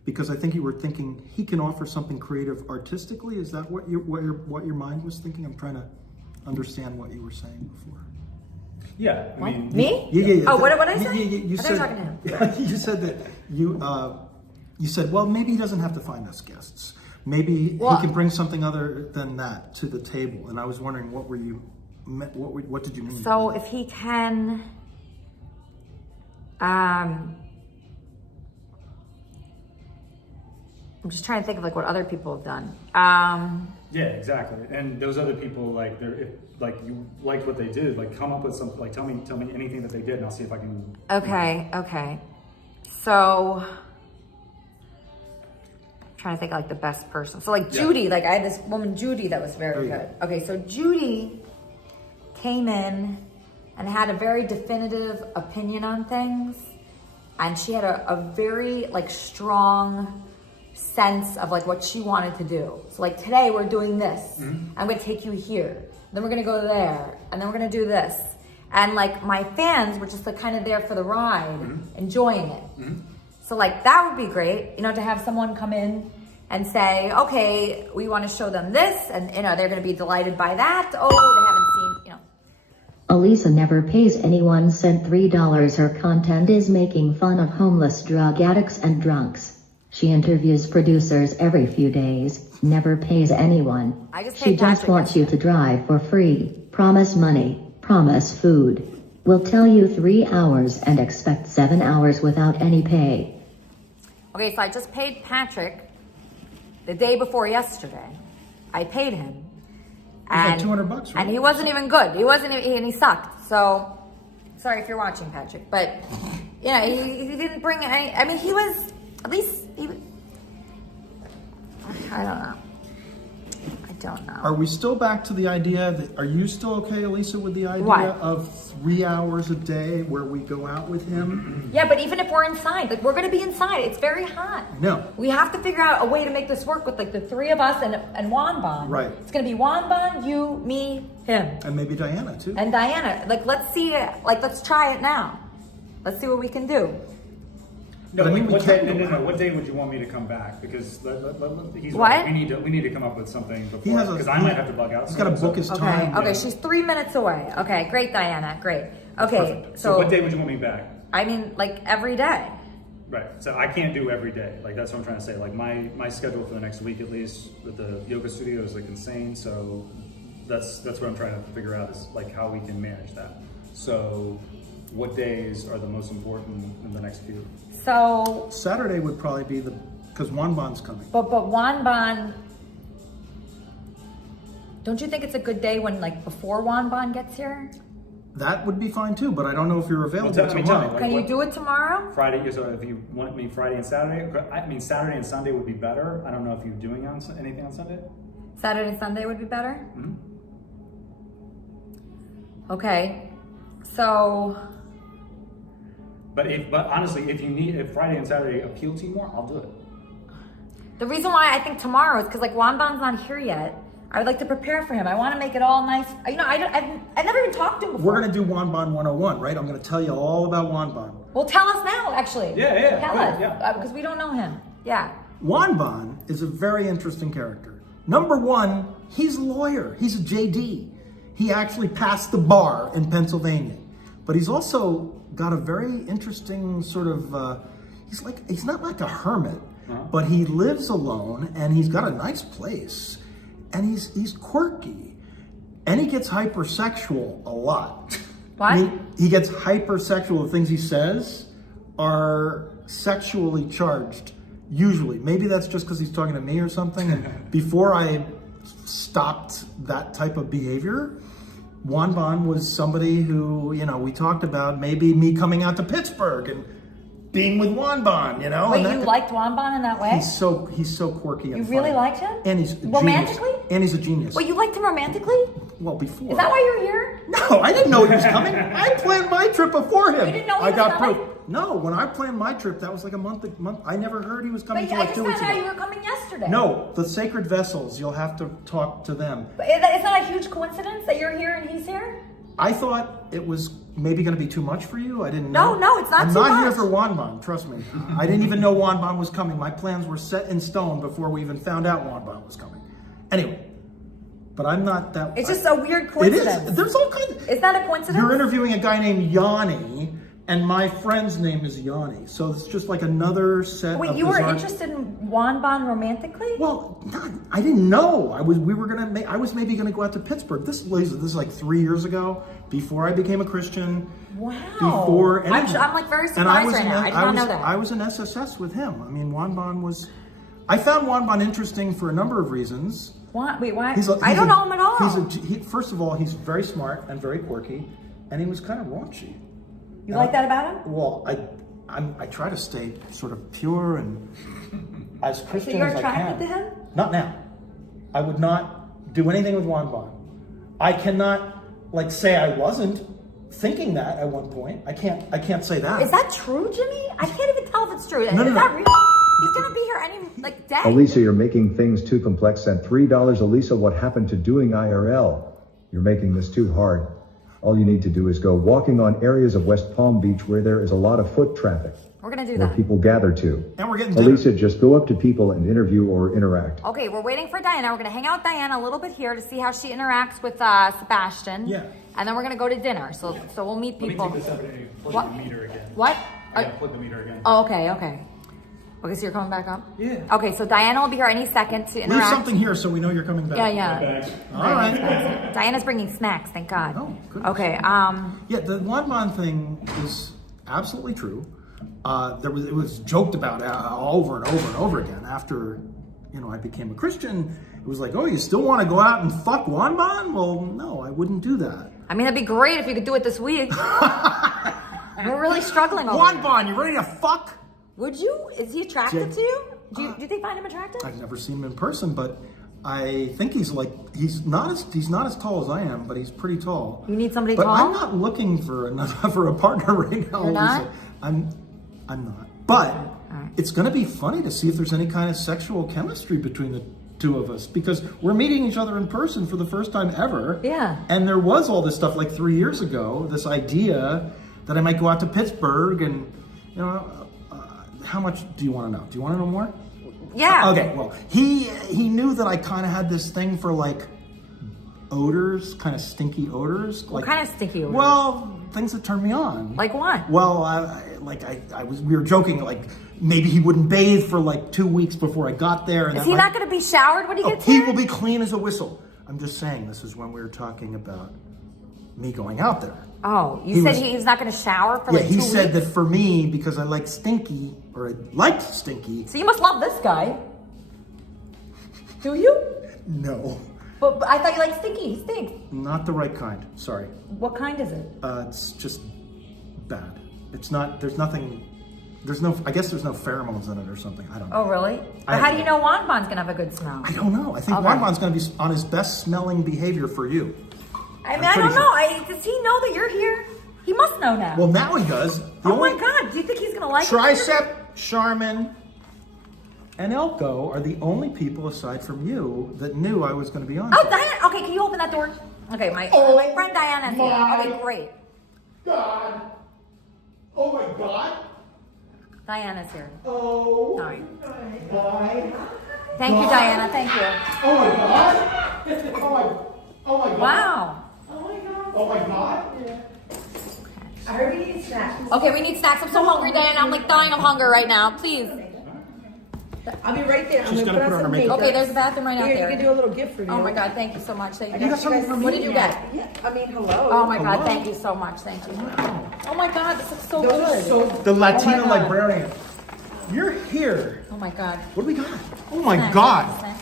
because I think you were thinking he can offer something creative artistically? Is that what your mind was thinking? I'm trying to understand what you were saying before. Yeah, I mean, me? Yeah. Oh, what did I say? You I said, thought you were talking to him. you said that you said, well, maybe he doesn't have to find us guests. Maybe he can bring something other than that to the table. And I was wondering, what did you mean? So if he can, I'm just trying to think of like what other people have done. Yeah, exactly. And those other people, like like you like what they did, like come up with something. Like tell me anything that they did, and I'll see if I can. Okay. So I'm trying to think of like the best person. So like Judy, like I had this woman Judy that was very good. Okay, so Judy came in and had a very definitive opinion on things, and she had a very like strong sense of like what she wanted to do. So like today we're doing this. I'm gonna take you here. Then we're gonna go there, and then we're gonna do this. And like my fans were just like kind of there for the ride, enjoying it. So like that would be great, to have someone come in and say, okay, we want to show them this, and they're gonna be delighted by that. Oh, they haven't seen, Elisa never pays anyone sent $3. Her content is making fun of homeless drug addicts and drunks. She interviews producers every few days, never pays anyone. She just wants you to drive for free, promise money, promise food. Will tell you 3 hours and expect 7 hours without any pay. Okay, so I just paid Patrick the day before yesterday. I paid him. It was like $200, right? And he wasn't even good. And he sucked. So, sorry if you're watching, Patrick. But, he didn't bring any, he was, at least, I don't know. Are we still back to the idea that, are you still okay, Elisa, with the idea of 3 hours a day where we go out with him? Yeah, but even if we're inside, like we're going to be inside. It's very hot. No. We have to figure out a way to make this work with like the three of us and Wanban. Right. It's going to be Wanban, you, me, him. And maybe Diana too. And Diana. Like, let's see, let's try it now. Let's see what we can do. No, what day would you want me to come back? Because he's what? Right. We need to come up with something before, because I might have to bug out. He's got to book his time. Okay, she's 3 minutes away. Okay, great, Diana, great. Okay, perfect. So what day would you want me back? Like every day. Right. So I can't do every day. Like that's what I'm trying to say. Like my schedule for the next week at least with the yoga studio is like insane. So that's what I'm trying to figure out is like how we can manage that. So what days are the most important in the next few? So Saturday would probably be because Wanban's coming. But Wanban, don't you think it's a good day when before Wanban gets here? That would be fine too, but I don't know if you're available tomorrow. Can you do it tomorrow? Friday. So if you want me Friday and Saturday, Saturday and Sunday would be better. I don't know if you're doing anything on Sunday. Saturday and Sunday would be better. Okay, so. But honestly, if Friday and Saturday appeal to you more, I'll do it. The reason why I think tomorrow is because Wanban's not here yet. I would like to prepare for him. I want to make it all nice. I've never even talked to him before. We're going to do Wanban 101, right? I'm going to tell you all about Wanban. Well, tell us now, actually. Yeah. Tell us, because we don't know him. Yeah. Wanban is a very interesting character. Number one, he's a lawyer. He's a JD. He actually passed the bar in Pennsylvania. But he's also got a very interesting sort of, he's not like a hermit, but he lives alone and he's got a nice place and he's quirky and he gets hypersexual a lot. What? He gets hypersexual. The things he says are sexually charged, usually. Maybe that's just because he's talking to me or something. And before I stopped that type of behavior, Juan Bon was somebody who, you know, we talked about maybe me coming out to Pittsburgh and being with Juan Bon, you know. Wait, and you liked Juan Bon in that way? He's so quirky and You funny. really liked him? And he's a romantically? genius. And he's a genius. Wait, you liked him romantically? Well, before. Is that why you're here? No, I didn't know he was coming. I planned my trip before him. You didn't know he I was got coming? proof. No, when I planned my trip, that was like a month. I never heard he was coming But till I like just 2 found weeks out ago. you were coming yesterday. No, the sacred vessels. You'll have to talk to them. But it's not a huge coincidence that you're here and he's here? I thought it was maybe going to be too much for you. I didn't know. No, it's not I'm too not here much. for Juan Bon. Trust me. I didn't even know Juan Bon was coming. My plans were set in stone before we even found out Juan Bon was coming. Anyway, but I'm not that. It's just a weird coincidence. It is. There's all kinds. Is that a coincidence? You're interviewing a guy named Yanni, and my friend's name is Yanni. So it's just like another set. Wait, of you were bizarre- interested in Juan Bon romantically? Well, I didn't know. I was maybe gonna go out to Pittsburgh. This is like 3 years ago, before I became a Christian. Wow. Before I'm like very surprised right now. I did not know that. I was in SSS with him. I mean, Juan Bon was. I found Juan Bon interesting for a number of reasons. What? Wait, what? He's I don't know him at all. First of all, he's very smart and very quirky, and he was kind of raunchy. You like that about him? Well, I try to stay sort of pure and as Christian So you're as I can. attracted to him? Not now. I would not do anything with Juan Bon. I cannot say I wasn't thinking that at one point. I can't say that. Is that true, Jimmy? I can't even tell if it's true. No, Is no. that real? He's gonna be here any day. Elisa, you're making things too complex. Sent $3. Elisa, what happened to doing IRL? You're making this too hard. All you need to do is go walking on areas of West Palm Beach where there is a lot of foot traffic, We're gonna do where that. people gather to. And we're getting dinner. Elisa, just go up to people and interview or interact. Okay, we're waiting for Diana. We're gonna hang out with Diana a little bit here to see how she interacts with Sebastian. Yeah. And then we're gonna go to dinner. So we'll meet people. Let me take this up and plug What? the meter again. What? Yeah, plug the meter again. Oh, okay. Okay, so you're coming back up? Yeah. Okay, so Diana will be here any second to interact. Leave something here so we know you're coming back. Yeah. All right. Diana's bringing snacks, thank God. Oh, good. Okay, Yeah, the Juan Bon thing is absolutely true. It was joked about over and over and over again after, I became a Christian. It was like, oh, you still want to go out and fuck Juan Bon? Well, no, I wouldn't do that. I mean, that'd be great if you could do it this week. We're really struggling over Juan here. Bon, you ready to fuck? Would you? Is he attractive to you? Do you think find him attractive? I've never seen him in person, but I think he's not as tall as I am, but he's pretty tall. You need somebody But tall? I'm not looking for a partner right now. You're not? Lisa. I'm not. But it's going to be funny to see if there's any kind of sexual chemistry between the two of us, because we're meeting each other in person for the first time ever. Yeah. And there was all this stuff like 3 years ago, this idea that I might go out to Pittsburgh and, how much do you want to know? Do you want to know more? Yeah. Okay, well, he knew that I kind of had this thing for odors, kind of stinky odors. What kind of stinky odors? Well, things that turn me on. Like what? Well, we were joking, maybe he wouldn't bathe for 2 weeks before I got there. And Is he not going to be showered when he gets here? He will be clean as a whistle. I'm just saying, this is when we were talking about me going out there. Oh, you said he's not going to shower for 2 weeks? Yeah, he said that for me, because I like stinky, or I liked stinky. So you must love this guy. Do you? No. But I thought you liked stinky. He stinks. Not the right kind. Sorry. What kind is it? It's just bad. It's not, I guess there's no pheromones in it or something. I don't know. Oh, really? But how do you know Juan Bon's going to have a good smell? I don't know. I think Juan Bon's going to be on his best smelling behavior for you. I mean, I don't know. Does he know that you're here? He must know now. Well, now he does. Oh my God. Do you think he's going to like it? Tricep, Charmin, and Elko are the only people aside from you that knew I was going to be on. Oh, Diana. Okay, can you open that door? Okay, my friend Diana's here. Okay, great. God. Oh my God. Diana's here. Oh. Sorry. My God. Thank you, Diana. Thank you. Oh my God. Oh my God. Wow. Oh my God. I heard we need snacks. Okay, we need snacks. I'm so hungry, Diana. I'm dying of hunger right now. Please. I'll be right there. She's I'm gonna gonna put on her some makeup. Okay, there's a bathroom right out Here, there. you can do a little gift for me. Oh my God, thank you so much. Thank you. You got something for me? What did you get? Yeah, I mean, hello. Oh my God, Hello? thank you so much. Thank you. Oh my God, this looks so Those are good. so. The Latina Oh my God. librarian. You're here. Oh my God. What do we got? Oh my Snack, God. snack.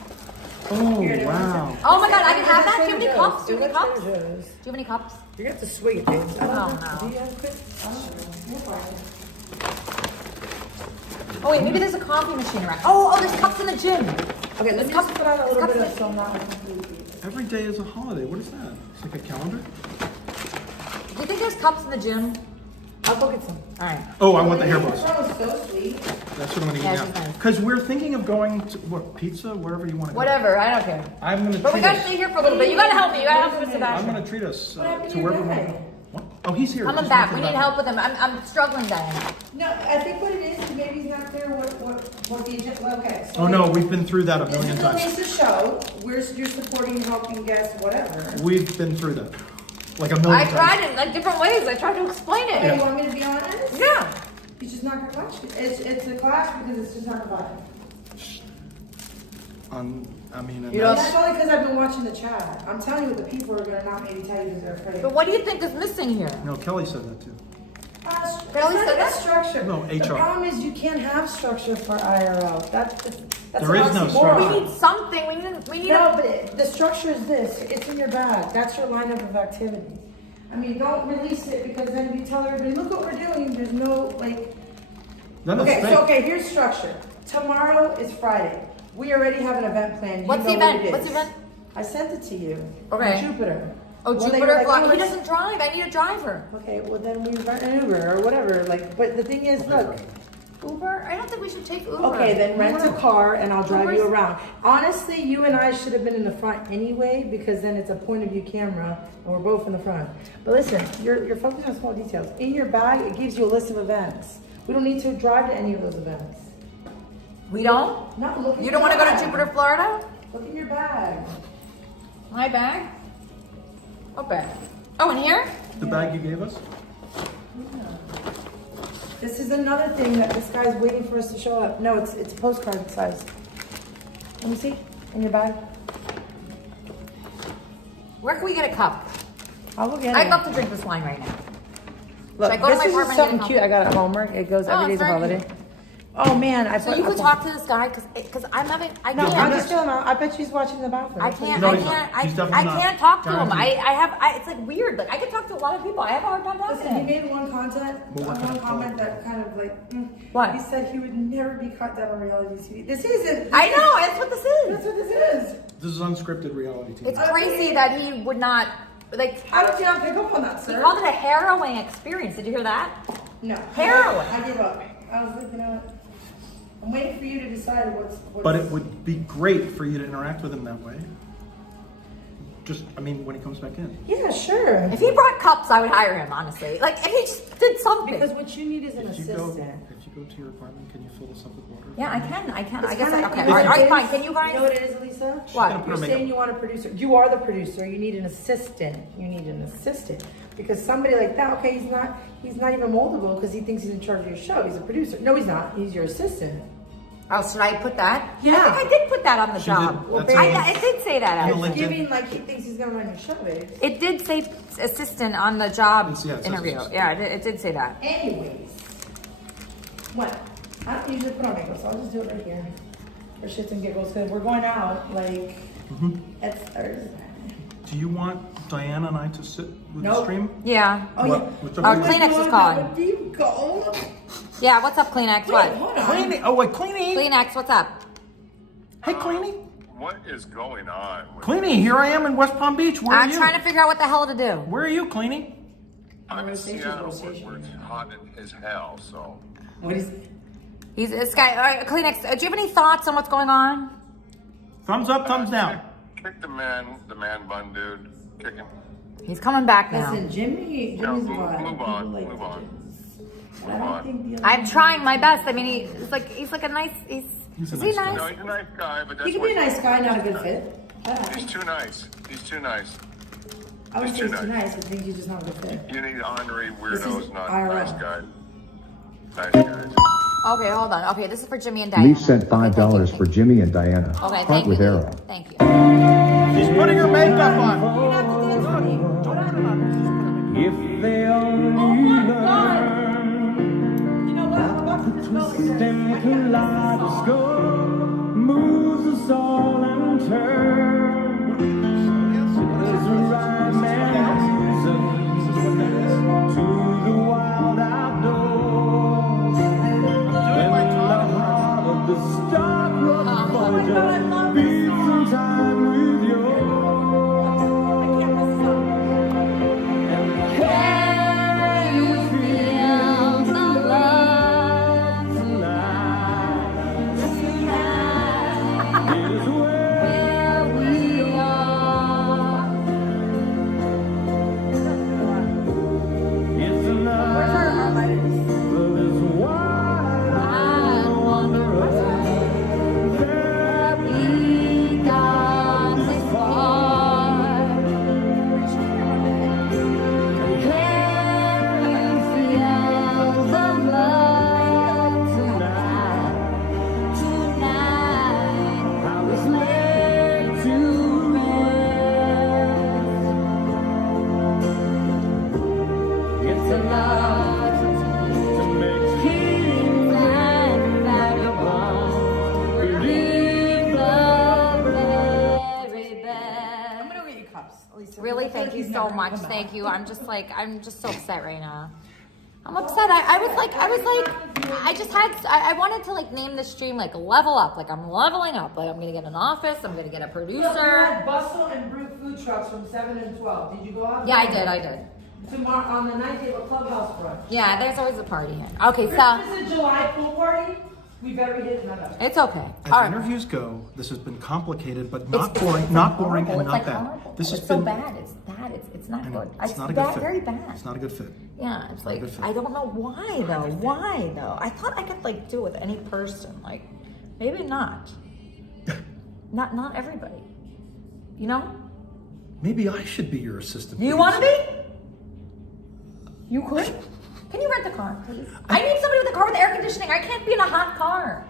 Oh, wow. Oh my God, I can have that. Do you have any Trader cups? Joe's. Do you have any cups? Trader Joe's. Do you have any cups? You're gonna have to swig it, babe. Oh, Do no. you have a quick? Oh wait, maybe there's a coffee machine around. Oh, there's cups in the gym. Okay, let's cups. just put on a little cups bit in of the- some now. Every day is a holiday. What is that? It's like a calendar? Do you think there's cups in the gym? I'll go get some. All right. Oh, I want the hairbrush. That was so sweet. That's what I'm gonna Yeah, eat she's now. nice. Because we're thinking of going to, what, pizza? Wherever you want to go. Whatever, I don't care. I'm gonna But we treat gotta us. stay here for a little bit. You gotta help me. You gotta help me with I'm Sebastian. gonna treat us What happened to to your wherever we want guy? to go. What? Oh, he's here. I'm He's back. going We to need the help with him. I'm struggling, Diane. No, I think what it is, maybe he's not clear what the agenda. Okay. So Oh no, we've been through that a This million is times. Elisa show. You're supporting, helping guests, whatever. We've been through that. Like a million I times. tried it in like different ways. I tried to explain it. Okay, you want me to be honest? Yeah. He's just not gonna clash. It's a clash because it's just not gonna vibe. I mean, and You know, That's only because I've been watching the chat. I'm telling you what the people are gonna not maybe tell you because they're afraid. But what do you think is missing here? No, Kelly said that too. Kelly It's said not that? structure. No, The HR. problem is you can't have structure for IRL. That's There is no an structure. We oxymoron. need something. We need No, but the structure is this. It's in your bag. That's your lineup of activities. I mean, don't release it because then you tell everybody, look what we're doing. There's no, like... Then it's Okay, fake. so, okay, here's structure. Tomorrow is Friday. We already have an event planned. You What's the know what event? it What's the is. event? I sent it to you. Okay. On Jupiter. Oh, Well, they Jupiter. were like, Florida. oh, He it's- doesn't drive. I need a driver. Okay, well then we rent an Uber or whatever. Like, but the thing is, look. Uber? I don't think we should take Uber. Okay, then rent a car and I'll drive you Uber's- around. Honestly, you and I should have been in the front anyway because then it's a point of view camera and we're both in the front. But listen, you're focused on small details. In your bag, it gives you a list of events. We don't need to drive to any of those events. We don't? No, look in You your don't want to go to bag. Jupiter, Florida? Look in your bag. My bag? What bag? Oh, in here? The bag you gave us? This is another thing that this guy's waiting for us to show up. No, it's a postcard size. Let me see. In your bag. Where can we get a cup? I'll go get it. I'd love to drink this wine right now. Look, Should I go to this my is apartment just something and cute I got at Hallmark. It goes Oh, every day's it's a very holiday. cute. Oh man, I So put. you can I- talk to this guy because I'm having. I No, can't. I'm just chilling out. I bet she's watching the bathroom. I can't. No, I he's not. can't. He's I definitely not. can't talk to him. Guaranteed. It's like weird. Like I can talk to a lot of people. I have a hard time talking to Listen, he him. made one Well, comment that kind of like. What? He said he would never be caught down on reality TV. This isn't. I know. That's what this is. That's what this is. This is unscripted reality TV. It's crazy that he would not like. How did you not pick up on that, He sir? called it a harrowing experience. Did you hear that? No. Heroin. I give up. I was like, you know what? I'm waiting for you to decide what's. But it would be great for you to interact with him that way. Just, I mean, when he comes back in. Yeah, sure. If he brought cups, I would hire him. Honestly, like if he just did something. Because what you need is an If you assistant. go to your apartment, can you fill this up with water? Yeah, I can. I can. I It's guess. kinda- Okay. you know All right. what All right. it Fine. is? Can you guys? You know what it is, Elisa? What? gonna put You're her saying makeup. you want a producer. You are the producer. You need an assistant. You need an assistant. Because somebody like that, okay, he's not even moldable because he thinks he's in charge of your show. He's a producer. No, he's not. He's your assistant. Oh, should I put that? Yeah. I think I did put that on the She job. did. That's I did say that. You know, Actually. LinkedIn. Giving like he thinks he's gonna run your show, babe. It did say assistant on the job Yeah, it says interview. assistant. Yeah, it did say that. Anyways, what? I don't usually put on makeup, so I'll just do it right here for shits and giggles. Because we're going out like it's Thursday. Do you want Diana and I to sit with the Nope. stream? Yeah. Oh What? yeah. What's Oh, up with Kleenex is calling. Where do you go? Yeah, what's up, Kleenex? What? Wait, hold on. Cleanie. Oh, wait, Cleanie. Kleenex, what's up? Hey, Cleanie. What is going on? Cleanie, here I am in West Palm Beach. Where are I'm you? trying to figure out what the hell to do. Where are you, Cleanie? I'm in Seattle, rotation. where it's hot as hell, so. What is? He's this guy. All right, Kleenex. Do you have any thoughts on what's going on? Thumbs up, thumbs down. Kick the man bun dude. Kick him. He's coming back now. Listen, Jimmy's No, wild. move on, People like move on. Jimmy's. Move I don't on. think the I'm trying my best. I mean, he's like a nice. He's a Is he nice guy. nice? No, he's a nice guy, but that's He could be a why- nice guy, not a good fit. He's too nice. He's too nice. I would He's say too he's too nice. nice. I think he's just not a good fit. You need honorary This is weirdos, not IRL. nice guys. Nice guys. Okay, hold on. Okay, this is for Jimmy and Diana. Lee sent $5 for Jimmy and Diana. Okay, Heart thank you. with arrow. Thank you. She's putting her makeup on. If they only learn about the twist and kaleidoscope moves us all in turn. There's a rhyme and reason to the wild outdoors. When the heart of the star-crossed Voyager beats in time with yours. Can you feel the love tonight? Tonight is where we are. It's enough for this wide wanderer that We got this far. Can you feel the love tonight? Tonight, I was laid to rest. It's enough to make kings and vagabonds believe the very best. I'm gonna get you cups, Elisa. Really, thank you so much. Thank you. I'm just so upset right now. I'm upset. I wanted to like name the stream like level up. Like I'm leveling up. Like I'm gonna get an office. I'm gonna get a Look, we producer. had Bustle and Brew food trucks from 7 and 12. Did you go out? Yeah, I did. Tomorrow on the night they have a clubhouse brunch. Yeah, there's always a party here. Okay, so Christmas in July pool party. We better be hitting that up. it's okay. As All right. interviews go, this has been complicated, but It's not boring, not boring, horrible. and It's not like bad. horrible. This has It's so been bad. It's bad. It's not I know, good. it's not a good bad, fit. very bad. It's not a good fit. Yeah, it's Not a like good fit. I don't know why though. Why though? I thought I could like do it with any person. Like maybe not. not everybody. You know? Maybe I should be your assistant. You want to be? You could. Can you rent a car, please? I need somebody with a car with air conditioning. I can't be in a hot car.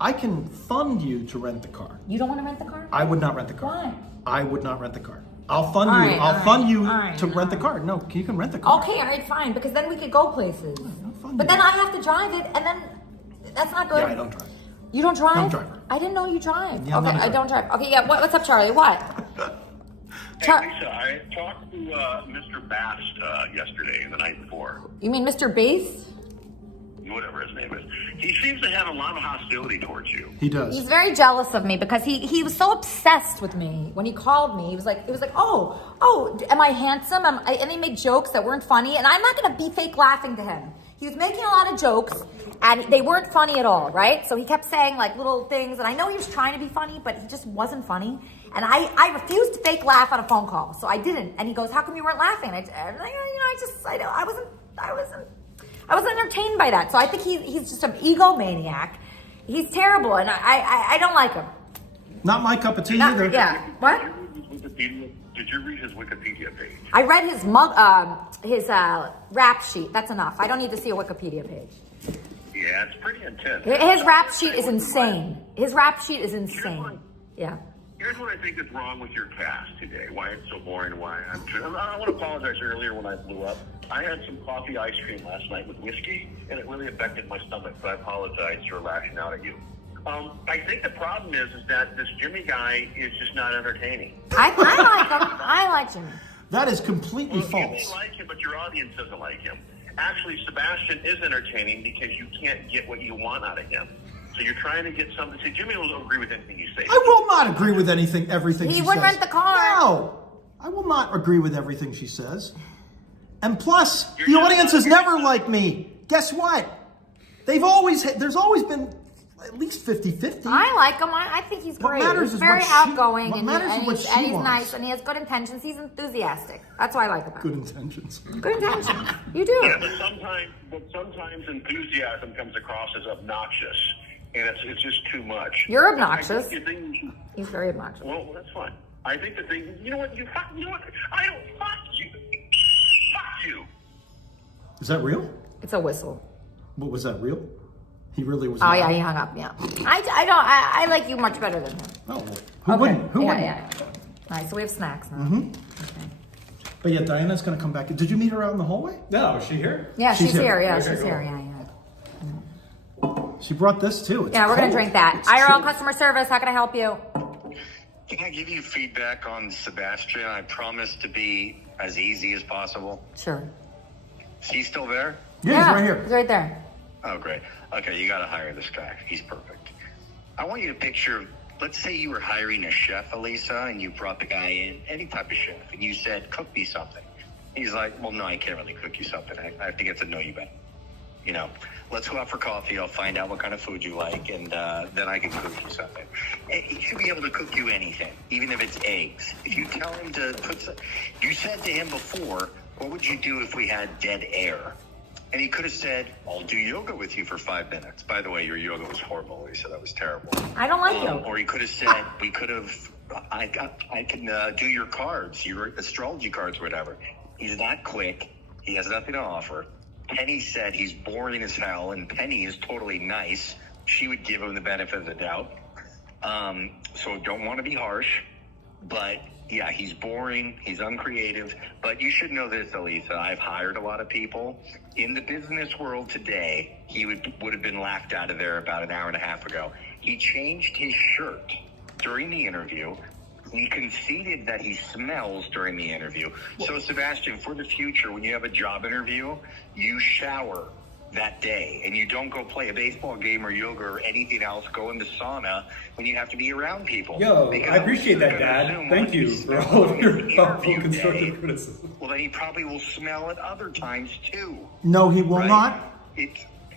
I can fund you to rent the car. You don't want to rent the car? I would not rent the car. Why? I would not rent the car. I'll fund All you. right, I'll all fund right, you all right, to all rent the right. car. No, you can rent the car. Okay, all right, fine. Because then we could go places. fund But you. then I have to drive it, and then that's not good. Yeah, I don't drive. You don't drive? I'm a driver. I didn't know you drive. Yeah, I'm okay, not a I don't drive. Okay, yeah. What's up, Charlie? What? Hey, Lisa, I talked to Mr. Bast yesterday and the night before. You mean Mr. Bass? Whatever his name is. He seems to have a lot of hostility towards you. He does. He's very jealous of me because he was so obsessed with me when he called me. He was like, oh, am I handsome? And he made jokes that weren't funny, and I'm not gonna be fake laughing to him. He was making a lot of jokes, and they weren't funny at all, right? So he kept saying like little things, and I know he was trying to be funny, but he just wasn't funny. And I refused to fake laugh on a phone call, so I didn't. And he goes, "How come you weren't laughing?" And I wasn't entertained by that. So I think he's just an egomaniac. He's terrible, and I don't like him. Not my cup of tea either. Yeah. What? Did you read his Wikipedia page? I read his rap sheet. That's enough. I don't need to see a Wikipedia page. Yeah, it's pretty intense. His rap sheet is insane. His rap sheet is insane. Yeah. Here's what I think is wrong with your cast today. Why it's so boring. Why I want to apologize earlier when I blew up. I had some coffee ice cream last night with whiskey, and it really affected my stomach. So I apologize for lashing out at you. I think the problem is that this Jimmy guy is just not entertaining. I like him. I like Jimmy. That is completely You may false. like him, but your audience doesn't like him. Actually, Sebastian is entertaining because you can't get what you want out of him. So you're trying to get something. See, Jimmy will agree with anything you say. I will not agree with everything He she wouldn't says. rent the car. No, I will not agree with everything she says. And plus, the audience has never liked me. Guess what? There's always been at least 50-50. I like him. I think he's What great. matters He's is very what she- outgoing, what and, matters is and what he's, she and he's wants. nice, and he has good intentions. He's enthusiastic. That's what I like about him. Good intentions. Good intentions. You do. Yeah, but sometimes enthusiasm comes across as obnoxious, and it's just too much. You're I obnoxious. think the thing- He's very obnoxious. Well, that's fine. I think the thing. You know what? I don't. Fuck you. Fuck you. Is that real? It's a whistle. What was that real? He really was. Oh yeah, he hung up. Yeah, I like you much better than him. Oh, who wouldn't? Who wouldn't? Yeah. All right, so we have snacks now. Mm-hmm. But yeah, Diana's gonna come back. Did you meet her out in the hallway? No, is she here? Yeah, she's here. Yeah, Okay, she's cool. here. Yeah. She brought this too. It's Yeah, we're gonna cold. drink that. It's IRL chilled. customer service. How can I help you? Can I give you feedback on Sebastian? I promise to be as easy as possible. Sure. Is he still there? Yeah, he's right here. He's right there. Oh, great. Okay, you got to hire this guy. He's perfect. I want you to picture, let's say you were hiring a chef, Elisa, and you brought the guy in, any type of chef, and you said, cook me something. He's like, well, no, I can't really cook you something. I have to get to know you better. You know, let's go out for coffee. I'll find out what kind of food you like, and then I can cook you something. And he should be able to cook you anything, even if it's eggs. If you tell him to put some, you said to him before, what would you do if we had dead air? And he could have said, I'll do yoga with you for 5 minutes. By the way, your yoga was horrible. He said that was terrible. I don't like yoga. Or he could have said, I can do your cards, your astrology cards, whatever. He's not quick. He has nothing to offer. Penny said he's boring as hell, and Penny is totally nice. She would give him the benefit of the doubt. So don't want to be harsh, but yeah, he's boring. He's uncreative. But you should know this, Elisa. I've hired a lot of people. In the business world today, he would have been laughed out of there about an hour and a half ago. He changed his shirt during the interview. He conceded that he smells during the interview. So, Sebastian, for the future, when you have a job interview, you shower that day, and you don't go play a baseball game or yoga or anything else. Go in the sauna when you have to be around people. Yo, Because I appreciate that, I'm gonna Dad. assume Thank when you he for smells all of on your his helpful interview constructive day, criticism. well, then he probably will smell at other times too. No, he will Right? not.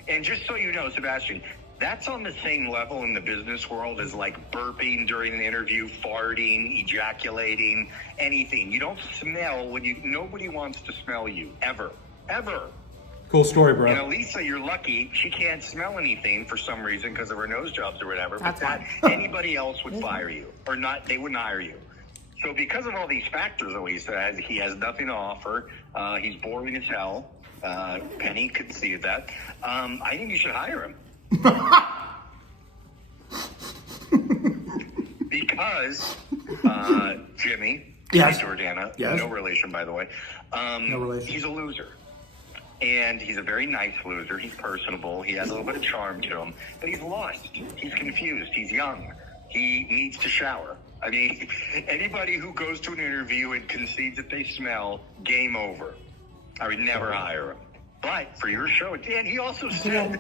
And just so you know, Sebastian, that's on the same level in the business world as like burping during an interview, farting, ejaculating, anything. You don't smell when nobody wants to smell you, ever. Cool story, bro. And Elisa, you're lucky. She can't smell anything for some reason because of her nose jobs or whatever. That's but fine. Anybody else would fire you, or not. They wouldn't hire you. So because of all these factors, Elisa, he has nothing to offer. He's boring as hell. Penny could see that. I think you should hire him. Because Jimmy, Yes. Jordana, Yes. no relation, by the way. No relation. He's a loser. And he's a very nice loser. He's personable. He has a little bit of charm to him. But he's lost. He's confused. He's young. He needs to shower. I mean, anybody who goes to an interview and concedes that they smell, game over. I would never hire him. But for your show, Dan, he also said,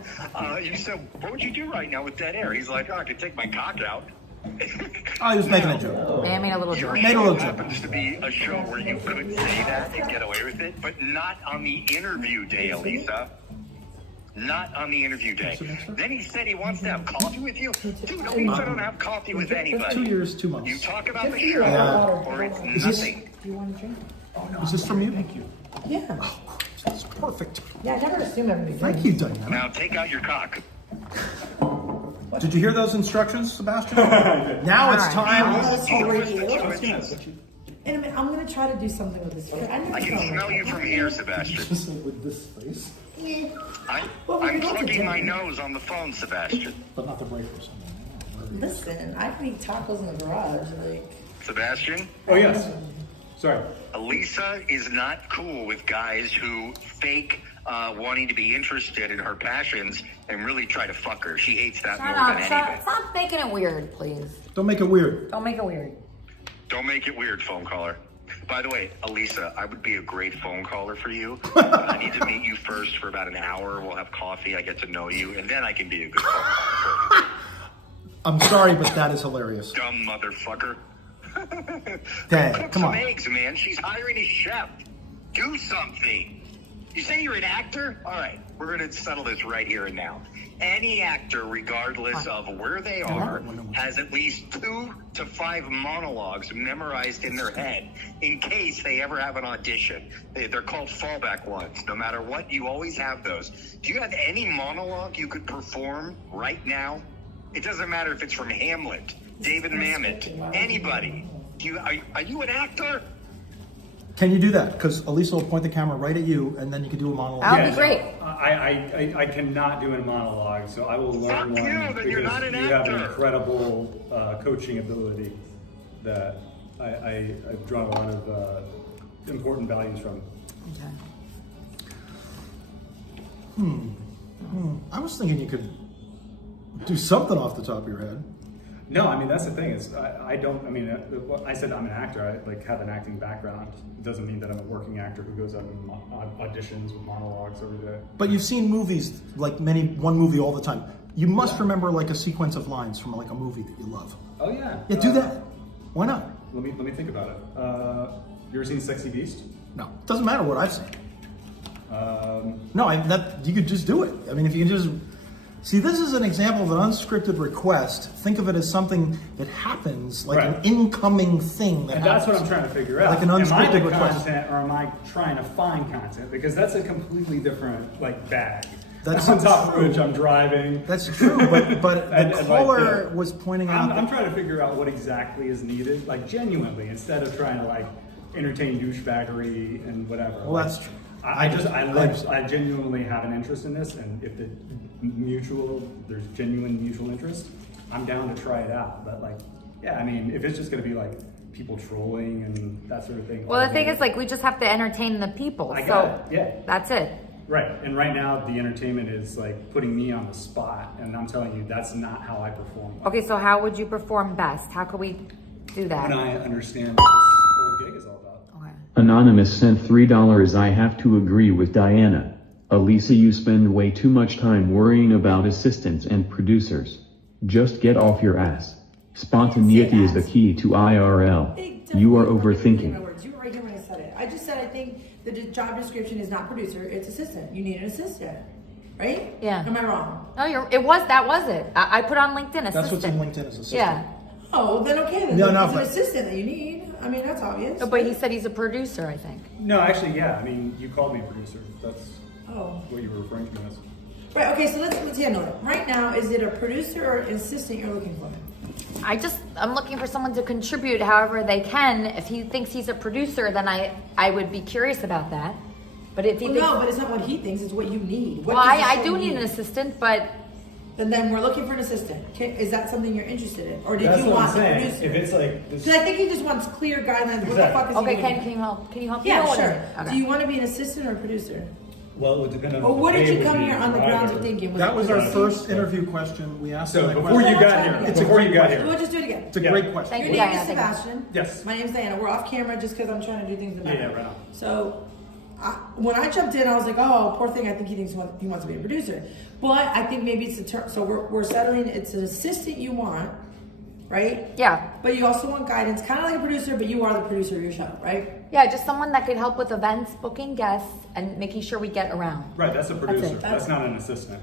you said, what would you do right now with dead air? He's like, I could take my cock out. Oh, he was making a joke. I made a little joke. Made a little joke. Happens to be a show where you could say that and get away with it, but not on the interview day, Elisa. Not on the interview day. Then he said he wants to have coffee with you. Dude, Elisa don't have coffee with anybody. 2 years, 2 months. You talk about the show, or it's nothing. Do you want to drink? Is this from you? Thank you. Yeah. That's perfect. Yeah, I never assume everybody Thank you, Diana. Now take out your cock. Did you hear those instructions, Sebastian? Now it's time. In a minute, I'm gonna try to do something with this. I can smell you from here, Sebastian. With this face, I'm plugging my nose on the phone, Sebastian. but not the breakers. Listen, I can eat tacos in the garage. Like, Sebastian? Oh, yes. Sorry. Elisa is not cool with guys who fake wanting to be interested in her passions and really try to fuck her. She hates that Shut more up. than anything. Stop making it weird, please. Don't make it weird. Don't make it weird. Don't make it weird, phone caller. By the way, Elisa, I would be a great phone caller for you. I need to meet you first for about an hour. We'll have coffee. I get to know you, and then I can be a good phone caller for you. I'm sorry, but that is hilarious. Dumb motherfucker. Dang, Cook come some on. eggs, man. She's hiring a chef. Do something. You say you're an actor? All right, we're going to settle this right here and now. Any actor, regardless of where they are, has at least 2 to 5 monologues memorized in their head in case they ever have an audition. They're called fallback ones. No matter what, you always have those. Do you have any monologue you could perform right now? It doesn't matter if it's from Hamlet, David Mamet, anybody. Are you an actor? Can you do that? Because Elisa will point the camera right at you, and then you can do a monologue. That would be great. I cannot do a monologue, so I will learn one because you have an incredible coaching ability that I've drawn a lot of important values from. I was thinking you could do something off the top of your head. No, I mean, that's the thing. I said I'm an actor. I have an acting background. It doesn't mean that I'm a working actor who goes out and auditions with monologues every day. But you've seen movies, one movie all the time. You must remember a sequence of lines from a movie that you love. Oh yeah. Yeah, do that. Why not? Let me think about it. You ever seen Sexy Beast? No, it doesn't matter what I've seen. You could just do it. I mean, if you can just see, this is an example of an unscripted request. Think of it as something that happens, an incoming thing that and happens. that's what I'm trying to figure out. Like an unscripted am I the request. content, or am I trying to find content? Because that's a completely different bag. That's on top true. of which I'm driving. That's true, but the caller was pointing out. I'm trying to figure out what exactly is needed, genuinely, instead of trying to entertain douchebaggery and whatever. Well, that's true. I genuinely have an interest in this, and if there's genuine mutual interest, I'm down to try it out. But if it's just gonna be people trolling and that sort of thing. Well, the thing is, we just have to entertain the people. I got it. Yeah. That's it. Right, and right now the entertainment is putting me on the spot, and I'm telling you that's not how I perform. Okay, so how would you perform best? How could we do that? When I understand what this whole gig is all about. Anonymous sent $3. I have to agree with Diana. Elisa, you spend way too much time worrying about assistants and producers. Just get off your ass. Spontaneity is the key to IRL. You are overthinking. You were right here when I said it. I just said I think the job description is not producer, it's assistant. You need an assistant, right? Yeah. Am I wrong? No, that was it. I put on LinkedIn assistant. That's what's in LinkedIn as assistant. Yeah. Oh, then okay. Then it's an assistant that you need. I mean, that's obvious. No, but he said he's a producer, I think. No, actually, yeah. I mean, you called me a producer. That's what you were referring to me as. Right, okay, so let's handle it. Right now, is it a producer or an assistant you're looking for? I'm looking for someone to contribute however they can. If he thinks he's a producer, then I would be curious about that. But if he thinks... No, but it's not what he thinks, it's what you need. I do need an assistant, but... Then we're looking for an assistant. Is that something you're interested in? Or did That's you what want I'm saying. a producer? If it's Because I think he just wants clear guidelines. What the fuck is he doing? Can you help? Can you help? Yeah, me? sure. Okay. Do you want to be an assistant or a producer? Well, it would depend on. Or what did you come here on the grounds of thinking? That was our first interview question. We asked So that before question. you got here, We'll just do it again. It's a great question. Your name is Sebastian. Yes. My name is Diana. We're off camera just because I'm trying to do things better. Yeah, right on. So when I jumped in, I was like, oh, poor thing. I think he thinks he wants to be a producer. But I think maybe it's a term. So we're settling. It's an assistant you want, right? Yeah. But you also want guidance, kind of like a producer, but you are the producer of your show, right? Yeah, just someone that could help with events, booking guests, and making sure we get around. Right, that's a producer. it. That's not an assistant.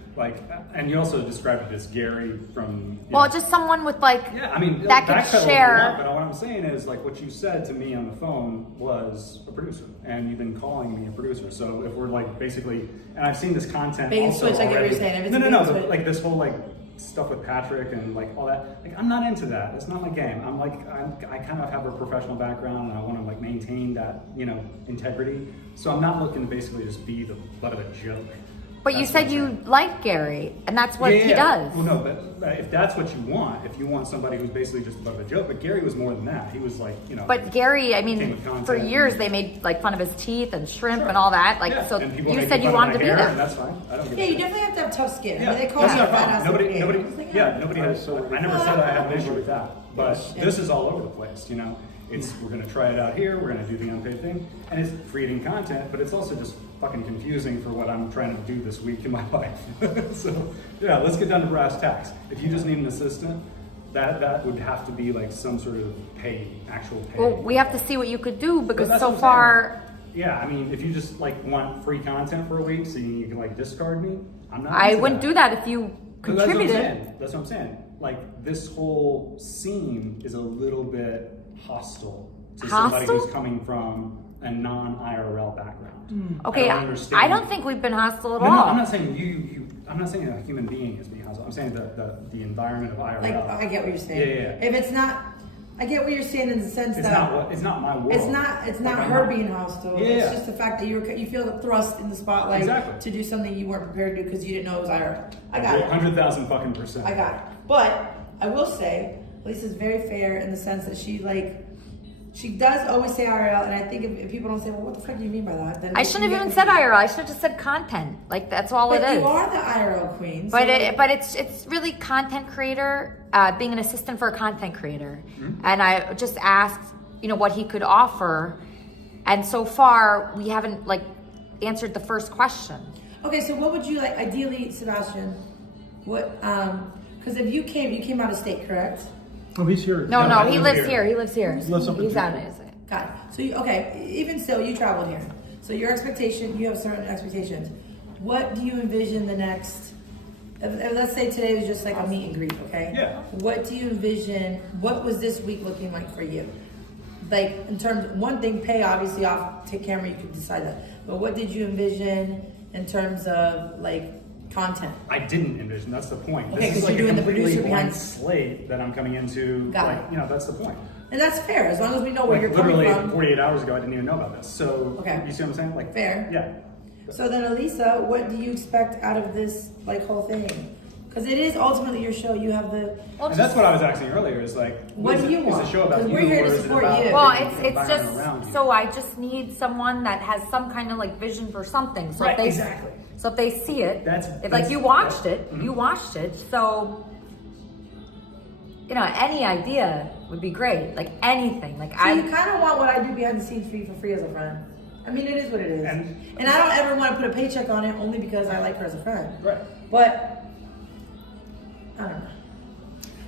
And you also described it as Gary from. Just someone with that could backpedal share. But what I'm saying is, what you said to me on the phone was a producer, and you've been calling me a producer. So if we're basically, and I've seen this content. Bait and also switch, I get what already. you're saying. If it's No, bait and switch. this whole stuff with Patrick and all that. I'm not into that. It's not my game. I kind of have a professional background, and I want to maintain that integrity. So I'm not looking to basically just be the butt of a joke. But you said you like Gary, and that's what he does. Well, no, but if that's what you want, if you want somebody who's basically just above a joke, but Gary was more than that. He was But Gary, I mean, came with content for years they made fun of his teeth and shrimp and all that. So and people you make said you fun of wanted my to be hair, there. and that's fine. I don't give a Yeah, you shit. definitely have to have tough skin. Yeah, I mean, they call that's me not a a fat problem. ass. Nobody has. I never said I have an issue with that. But this is all over the place. We're gonna try it out here. We're gonna do the unpaid thing, and it's creating content, but it's also just fucking confusing for what I'm trying to do this week in my life. So yeah, let's get down to brass tacks. If you just need an assistant, that would have to be some sort of actual pay. Well, we have to see what you could do because that's so what I'm far. Yeah, I mean, if you just want free content for a week so you can discard me, I'm not. I into wouldn't that. do that if you contributed. That's what I'm saying. This whole scene is a little bit hostile to somebody who's coming from a non-IRL background. Okay, I don't think we've been hostile at all. No, I'm not saying you. I'm not saying a human being is being hostile. I'm saying the environment of IRL. I get what you're saying. Yeah. If it's not, I get what you're saying in the sense It's that not my world. It's not Like, her I'm being hostile. Yeah. It's just the fact that you feel thrust in the spotlight Exactly. to do something you weren't prepared to do because you didn't know it was IRL. I got it. 100,000 fucking %. I got it. But I will say, Lisa's very fair in the sense that she does always say IRL, and I think if people don't say, well, what the fuck do you mean by that? Then I shouldn't have even said IRL. I should have just said content. Like that's all it But is. you are the IRL queen. But so but it's really content creator, being an assistant for a content creator, and I just asked, what he could offer, and so far we haven't answered the first question. Okay, so what would you like, ideally, Sebastian? What? Because if you came out of state, correct? Oh, he's here. No, he lives here. He lives here. He lives up in He's out of Tampa. it. Got it. So even still, you traveled here. So your expectation, you have certain expectations. What do you envision the next? Let's say today was just like a meet and greet, okay? Yeah. What do you envision? What was this week looking like for you? Like in terms, one thing, pay obviously off, take camera, you could decide that. But what did you envision in terms of content? I didn't envision. That's the point. Okay, This is 'cause you're a doing the completely producer blank behind- slate that I'm coming into. Got it. That's the point. And that's fair, as long as we know where you're coming Literally from. 48 hours ago, I didn't even know about this. So, Okay. you see what I'm saying? Fair. Yeah. So then, Elisa, what do you expect out of this whole thing? Because it is ultimately your show. You have the. And that's what I was asking earlier. Is What is do you it, want? Is the show about 'Cause you, we're here or to is it support about you. Well, the it's environment around just you? so I just need someone that has some kind of vision for something. So Right, if they, exactly. So if they see it, That's- you watched it, Mhm. you watched it. So any idea would be great. Anything. So you kind of want what I do behind the scenes for you for free as a friend. I mean, it is what it is. And I don't ever want to put a paycheck on it only because I like her as a friend. Right. But I don't know.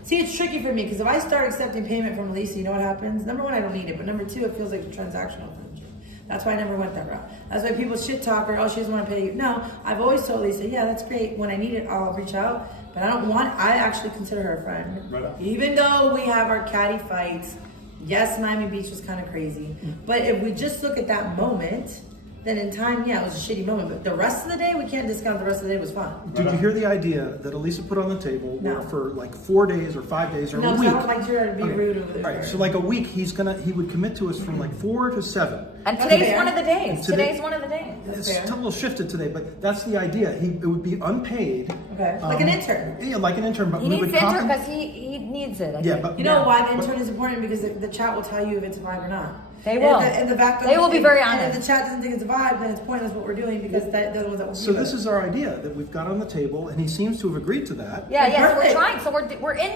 See, it's tricky for me because if I start accepting payment from Elisa, you know what happens? Number one, I don't need it. But number two, it feels like a transactional friendship. That's why I never went that route. That's why people shit talk her, oh, she doesn't want to pay you. No, I've always told Lisa, yeah, that's great. When I need it, I'll reach out. But I actually consider her a friend. Right on. Even though we have our catty fights, yes, Miami Beach was kind of crazy. But if we just look at that moment, then in time, yeah, it was a shitty moment. But the rest of the day, we can't discount the rest of the day was fun. Did you hear the idea that Elisa put on the table No. where for 4 days or 5 days or No, a 'cause week? I don't like her to be rude over there. All right, so a week, he would commit to us from 4 to 7. And That's today's fair. one of the days. Today- Today's one of the days. It's a little shifted today, but that's the idea. It would be unpaid. Okay, like an intern. Yeah, like an intern, but He we needs would to enter compensate. because he needs it. I Yeah, think. but You know why the intern is important? Because the chat will tell you if it's a vibe or not. They And will. if the fact They will be very And honest. if the chat doesn't think it's a vibe, then it's pointless what we're doing because they're the ones that will So view this it. is our idea that we've got on the table, and he seems to have agreed to that. Yeah, so we're Perfect. trying. So we're in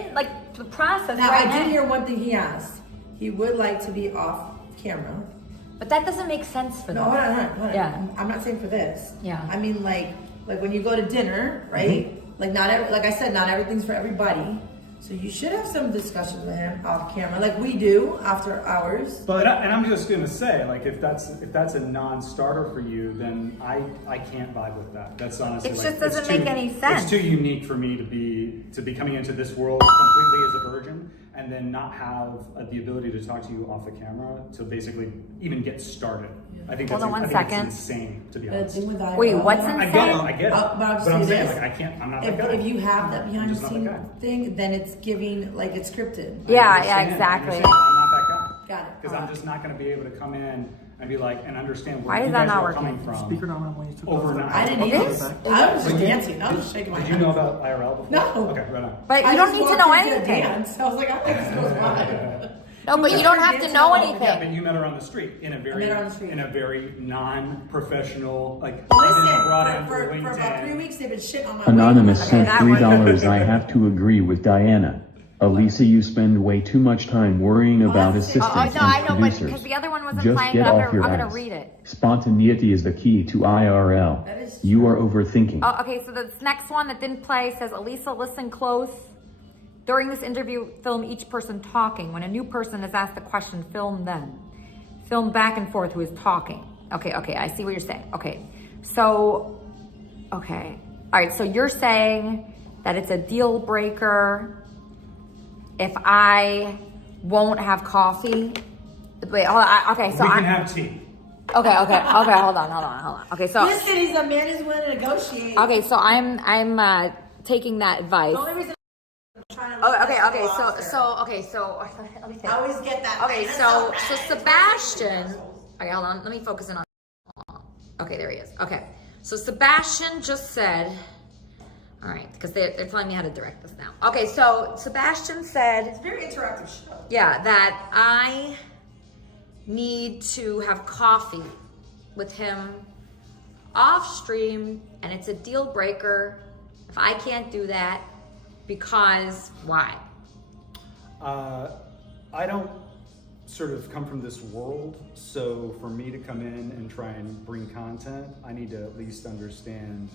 the process Now, right I did now. hear one thing he asked. He would like to be off camera. But that doesn't make sense for No, them. hold on. Yeah. I'm not saying for this. Yeah. I mean, like when you go to dinner, right? Like like I said, not everything's for everybody. So you should have some discussions with him off camera, like we do after hours. But and I'm just gonna say, if that's a non-starter for you, then I can't vibe with that. That's honestly It just doesn't make any sense. It's too unique for me to be coming into this world completely as a virgin, and then not have the ability to talk to you off the camera to basically even get started. I think Hold that's on one I think second. it's insane, to be The honest. thing with IRL, Wait, what's I insane? get it. But I'll just But I'm say saying, this. I'm not that guy. If you have that I'm behind the just not that scene guy. thing, then it's giving like it's scripted. Yeah, understand, exactly. I'm not that guy. Got it. Because I'm just not going to be able to come in and be and understand where Why you is that guys not are working? coming from. Speaker not on when you took Overnight. I didn't Okay. either. I was just Did you- dancing. I was just shaking my Did head. you know about IRL before? No. Okay, right on. But you I don't just need to walked know into a anything. dance. I was like, I think this goes by. No, but you don't have to know Yeah, anything. but you met her on the street in a very her on the street. non-professional, Listen, brought in for through about LinkedIn. 3 weeks they've been shitting on my Anonymous weight. sent that one. $3. I have to agree with Diana. Elisa, you spend way too much time worrying about assistants Oh, no, I and know, but producers. because the other one wasn't Just playing, get but off your I'm gonna ass. read it. Spontaneity is the key to IRL. That is You are overthinking. Oh, okay, so this next one that didn't play says, Elisa, listen close. During this interview, film each person talking. When a new person is asked a question, film them. Film back and forth who is talking. Okay, I see what you're saying. Okay, so, okay. All right, so you're saying that it's a deal breaker if I won't have coffee. Wait, hold on. Okay, so We I'm. can have tea. Okay, hold on. Okay, so. Listen, he's a man who's willing to negotiate. Okay, so I'm taking that advice. The only reason trying to. Oh, okay. So let me think. I always get that. Okay, so Sebastian. Okay, hold on. Let me focus in on. Okay, there he is. Okay, so Sebastian just said. All right, because they're telling me how to direct this now. Okay, so Sebastian said. It's a very interactive show. Yeah, that I need to have coffee with him off stream, and it's a deal breaker if I can't do that. Because why? I don't sort of come from this world, so for me to come in and try and bring content, I need to at least understand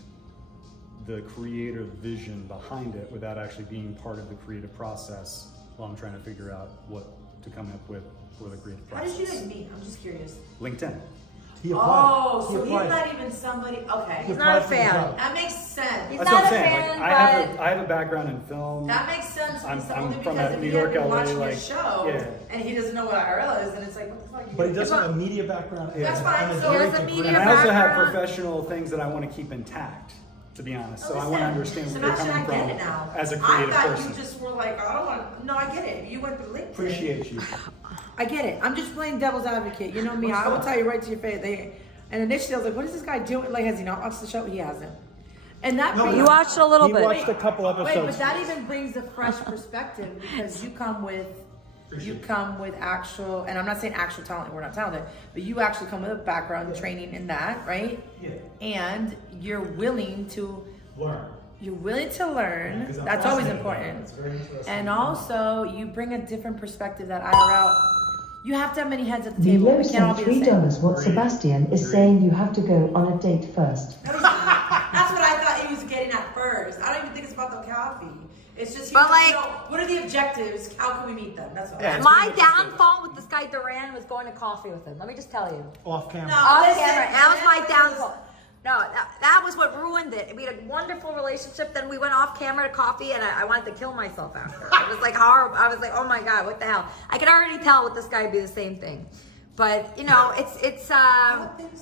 the creative vision behind it without actually being part of the creative process while I'm trying to figure out what to come up with for the creative How process. did you guys meet? I'm just curious. LinkedIn. He applied. Oh, so He he's applied. not even somebody. Okay. He's not a applied for the fan. job. That makes sense. He's That's not what I'm a saying. fan, Like, I have a background in film. That makes sense. I'm only from because a if New he York, had been LA, watching like, your show yeah. and he doesn't know what IRL is, then it's like, what the fuck? But he doesn't have a media background. That's fine. And So he has a degree. media And I also have background. professional things that I want to keep intact, to be honest. So I want to understand where Sebastian, you're I coming get it from now. as a creative I thought person. you just were like, I don't want. No, I get it. You went through LinkedIn. Appreciate you. I get it. I'm just playing devil's advocate. You know me. I will tell you right to your face. And initially I was like, what is this guy doing? Like, has he not watched the show? He hasn't. And that No, brings, You watched a little He bit. watched a couple wait, episodes. but that even brings a fresh perspective because you come with actual, and I'm not saying actual talent, we're not talented, but you actually come with a background training in that, right? Yeah. And you're willing to Learn. You're willing to learn. 'Cause I'm That's always fascinated by it. important. It's very interesting. And also, you bring a different perspective that IRL. You have to have many heads at the Milo table. We can't all sent be the same. $3 what Sebastian is saying you have to go on a date first. That's what I thought he was getting at first. I don't even think it's about the coffee. It's just, But, like- what are the objectives? How can we meet them? That's all. Yeah. My downfall with this guy Duran was going to coffee with him. Let me just tell you. Off camera. No. Off listen, camera. That was my that downfall. No, that was what ruined it. We had a wonderful relationship. Then we went off camera to coffee, and I wanted to kill myself after. It was like horrible. I was like, oh my god, what the hell? I could already tell with this guy would be the same thing. But you know, it's.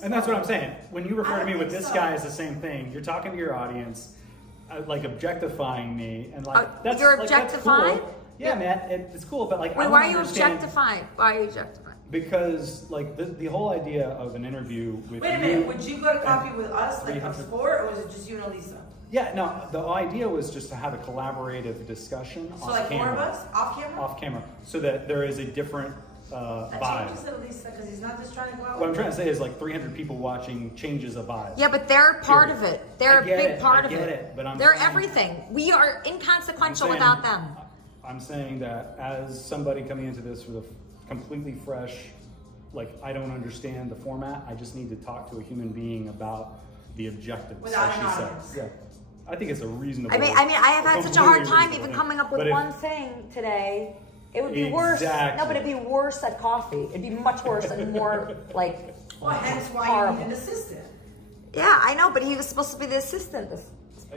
And that's what I'm saying. When you refer to me with think this so. guy as the same thing, you're talking to your audience, like objectifying me, and like that's you're like, that's objectifying? cool. Yeah, man, it's cool. But like, I Wait, wanna why are you understand- objectifying? Why are you objectifying? Because like the whole idea of an interview with Wait a you- minute. Would you go to coffee with us, like a 300 sport, or was it just you and Elisa? Yeah, no. The idea was just to have a collaborative discussion So off like camera. 4 of us off camera. Off camera, so that there is a different That vibe. changes it, Elisa, because he's not just trying to go out. What I'm trying to say is like 300 people watching changes a vibe. Yeah, but they're part of it. They're I a get big it, part I of get it. it, but I'm They're saying- everything. We are inconsequential I'm saying- without them. I'm saying that as somebody coming into this with a completely fresh, like I don't understand the format. I just need to talk to a human being about the objectives. Without as an she audience. says. Yeah, I think it's a reasonable. I mean, I have had such a hard completely time reasonable even thing. coming up with But if- one thing today. It would be worse. Exactly. No, but it'd be worse at coffee. It'd be much worse and more like. Well, hence why horrible. you need an assistant. Yeah, I know, but he was supposed to be the assistant.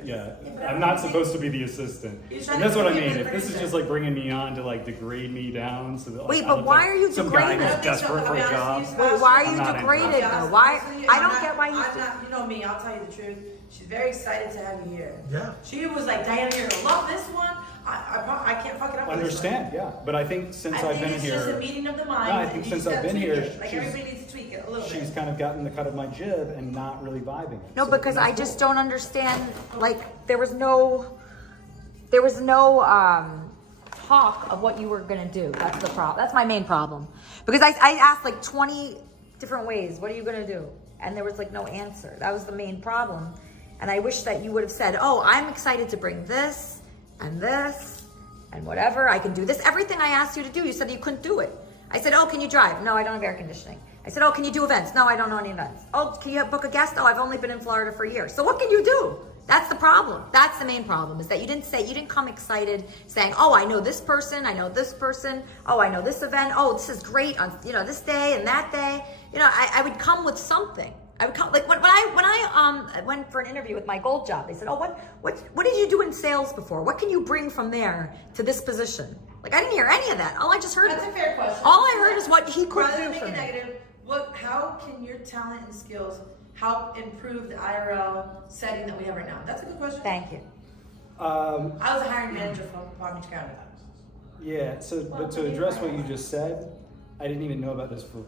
Yeah, I'm not supposed to be the assistant. He's And trying that's to what I give you mean. a If this is reason. just like bringing me on to like degrade me down, so that like, Wait, I but look why like are you some guy degraded? who's desperate for a job? Wait, why are I'm you not degraded interested. though? Why? I don't I'm get why I'm you. not, you know me, I'll tell you the truth. She's very excited to have you here. Yeah. She was like, Diana, you're gonna love this one. I can't fuck it up. with this Understand? Yeah, but I think since one. I I've think been it's here, just a meeting of the minds. No, I and think you since just I've gotta been tweak here, it. Like she's- everybody needs to tweak it a little she's bit. kind of gotten the cut of my jib and not really vibing. No, So because that's I just cool. don't understand. Like there was no talk of what you were gonna do. That's the problem. That's my main problem. Because I asked like 20 different ways. What are you gonna do? And there was like no answer. That was the main problem. And I wish that you would have said, "Oh, I'm excited to bring this and this and whatever. I can do this. Everything I asked you to do, you said you couldn't do it." I said, "Oh, can you drive?" "No, I don't have air conditioning." I said, "Oh, can you do events?" "No, I don't know any events." "Oh, can you book a guest?" "Oh, I've only been in Florida for a year." So what can you do? That's the problem. That's the main problem, is that you didn't come excited saying, "Oh, I know this person, I know this person, oh, I know this event, oh, this is great on, this day and that day." I would come with something. I would come, like when I went for an interview with my gold job, they said, "Oh, what did you do in sales before? What can you bring from there to this position?" Like I didn't hear any of that. All I just heard. That's a fair question. All I heard is what he could Rather do than make for it me. negative, how can your talent and skills help improve the IRL setting that we have right now? That's a good question. Thank you. I was a hiring manager for Palm Beach County. Yeah, so, but to address what you just said, I didn't even know about this for,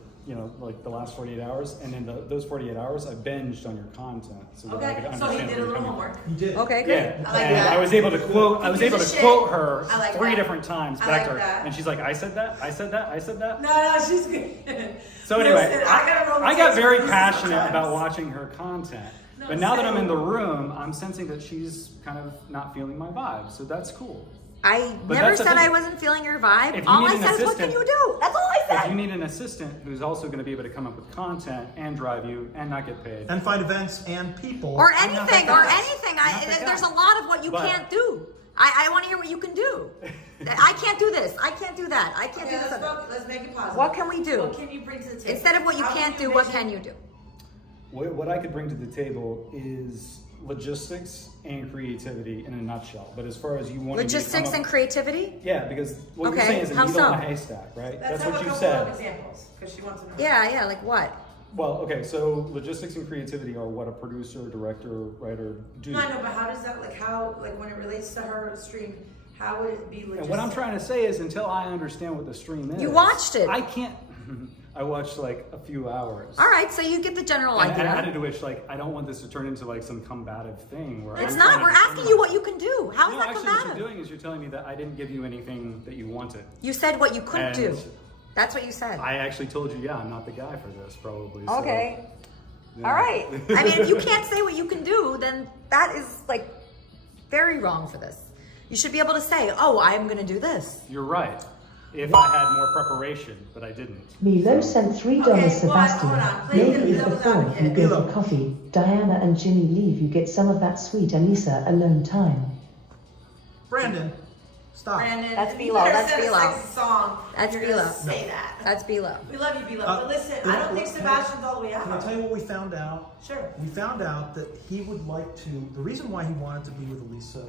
like the last 48 hours. And in those 48 hours, I binged on your content. So that I could Okay, so understand he did a where you're little coming homework. from. You did. Okay, great. Yeah, I like and that. I was able to quote her I like 3 that. different times I back like to her. that. And she's like, I said that, I said that, I said that. No, she's good. So anyway, Listen, I got I got very roll passionate sometimes. about watching her content. No, But now that I'm same. in the room, I'm sensing that she's kind of not feeling my vibe. So that's cool. I But never that's the said thing. I wasn't feeling your vibe. If you All need I an said is, what can assistant- you do? That's all I If said. you need an assistant who's also going to be able to come up with content and drive you and not get paid. And find events and people. Or I'm not anything, that or guy. anything. I'm not that guy. There's a lot of what you But- can't do. I want to hear what you can do. I can't do this. I can't do that. I can't Okay, do this. let's make it positive. What can we do? What can you bring to the table? Instead of what you How can't do, make what sure- can you do? What I could bring to the table is logistics and creativity in a nutshell. But as far as you want Logistics and creativity? Yeah, because what Okay, you're saying is a how needle so? in a haystack, right? Let's have what a you couple said. of examples, because she wants to know. Yeah, like what? Well, okay, so logistics and creativity are what a producer, director, writer do. No, I know, but how does that, when it relates to her stream, how would it be logistic? And what I'm trying to say is until I understand what the stream is. You watched it. I can't. I watched like a few hours. All right, so you get the general And idea. added to which, I don't want this to turn into like some combative thing where It's I'm not. trying We're to- asking you what you can do. How is No, that actually, what combative? you're doing is you're telling me that I didn't give you anything that you wanted. You said what you couldn't do. And That's what you said. I actually told you, yeah, I'm not the guy for this, probably. So, Okay. yeah. All right. I mean, if you can't say what you can do, then that is very wrong for this. You should be able to say, "Oh, I am going to do this." You're right. If I had more preparation, but I didn't. Milo sent $3, Okay, Sebastian. hold on. Play Maybe the if devil's before you advocate. go for coffee, Diana and Jimmy leave, you get some of that sweet Elisa alone time. Brandon, stop. Brandon, That's you Bilo, better that's send a Bilo. sexy song. That's You're gonna Bilo. say that. That's Bilo. We love you, Bilo. Uh, But listen, you I know, don't think can I- Sebastian's all the way Can I out. tell you what we found out? Sure. We found out that he would like to, the reason why he wanted to be with Elisa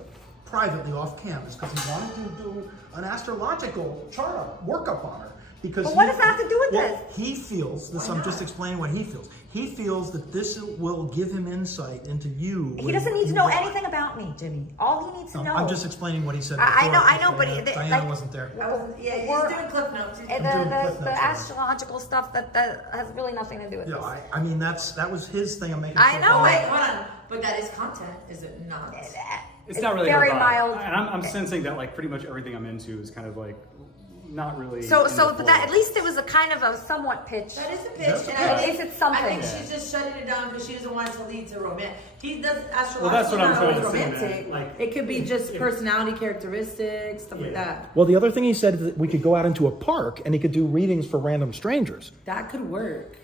privately off cam is because he wanted to do an astrological chart workup on her. Because But what does that have to do with well, this? He feels, this Why I'm just not? explaining what he feels. He feels that this will give him insight into you. He doesn't need to know anything about me, Jimmy. All he needs to know. I'm just explaining what he said. I before, know, but Diana wasn't there. Yeah, he's We're- doing clip notes. He's And doing the clip notes, yeah. astrological stuff that has really nothing to do with Yeah, this. I mean that was his thing. I'm making. I sure know, that- Wait, hold on. But that is content, is it not? It's not really very her vibe. mild. And I'm sensing that pretty much everything I'm into is kind of not really. So, in the but that flow. at least it was a kind of a somewhat pitch. That is a pitch, That's and okay. I At think, least it's something. I think she's just shutting it down because she doesn't want it to lead to romance. He does astrology. Well, that's what I'm not trying always to say, romantic. man. Like, it could be just personality characteristics, stuff like Yeah. that. Well, the other thing he said is that we could go out into a park and he could do readings for random strangers. That could work.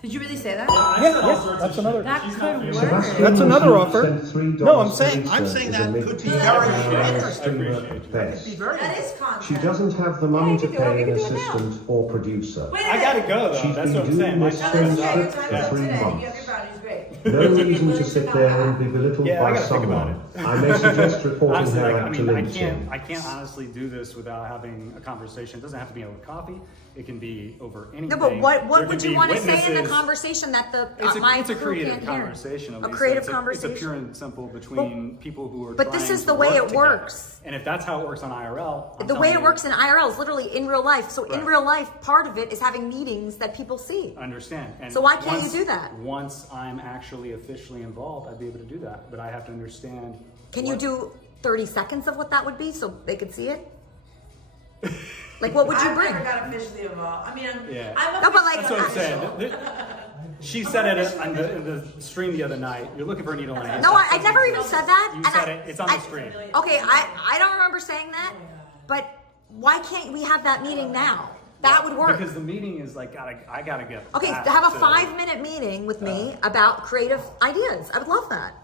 Did you really say that? Yeah, that's another. That could work. Sebastian That's another Machine offer. sent $3 No, I'm to saying Elisa that as a could be mid- very interesting interesting. at best. Be very. That is content. She doesn't have the money you to can do it. pay We an can do it now. assistant or producer. Wait a I gotta minute. go though. She's That's been what I'm doing saying. this No, stream that's okay. Your script time's for up 3 today. You have months. your boundaries, great. No reason to sit there and be belittled Yeah, I by gotta think about someone. I may suggest reporting Honestly, her I up to mean, I LinkedIn. can't honestly do this without having a conversation. It doesn't have to be over coffee. It can be over anything. No, but what There would can you be want to say in the witnesses. conversation that It's a, my it's a crew creative can't hear? conversation. A Elisa. creative It's conversation. It's a pure and simple between people who are. But this trying is to the way work it together. works. And if that's how it works on IRL, I'm The telling way it you, works in IRL is literally in real life. So in Right. real life, part of it is having meetings that people see. Understand. And So why can't you once- do that? Once I'm actually officially involved, I'd be able to do that. But I have to understand. Can you what- do 30 seconds of what that would be so they could see it? Like, what would you bring? I never got officially involved. I mean, Yeah. I'm No, but like, That's what I'm official. saying. She said it in the stream the other night. You're looking for a needle in a haystack. No, I never even said that. You and said I- it. It's on the I- screen. Okay, I don't remember saying that, but why can't we have that meeting now? That would work. Because the meeting is like, I gotta get. Okay, back to have a to- 5-minute meeting with me about creative ideas. I would love that.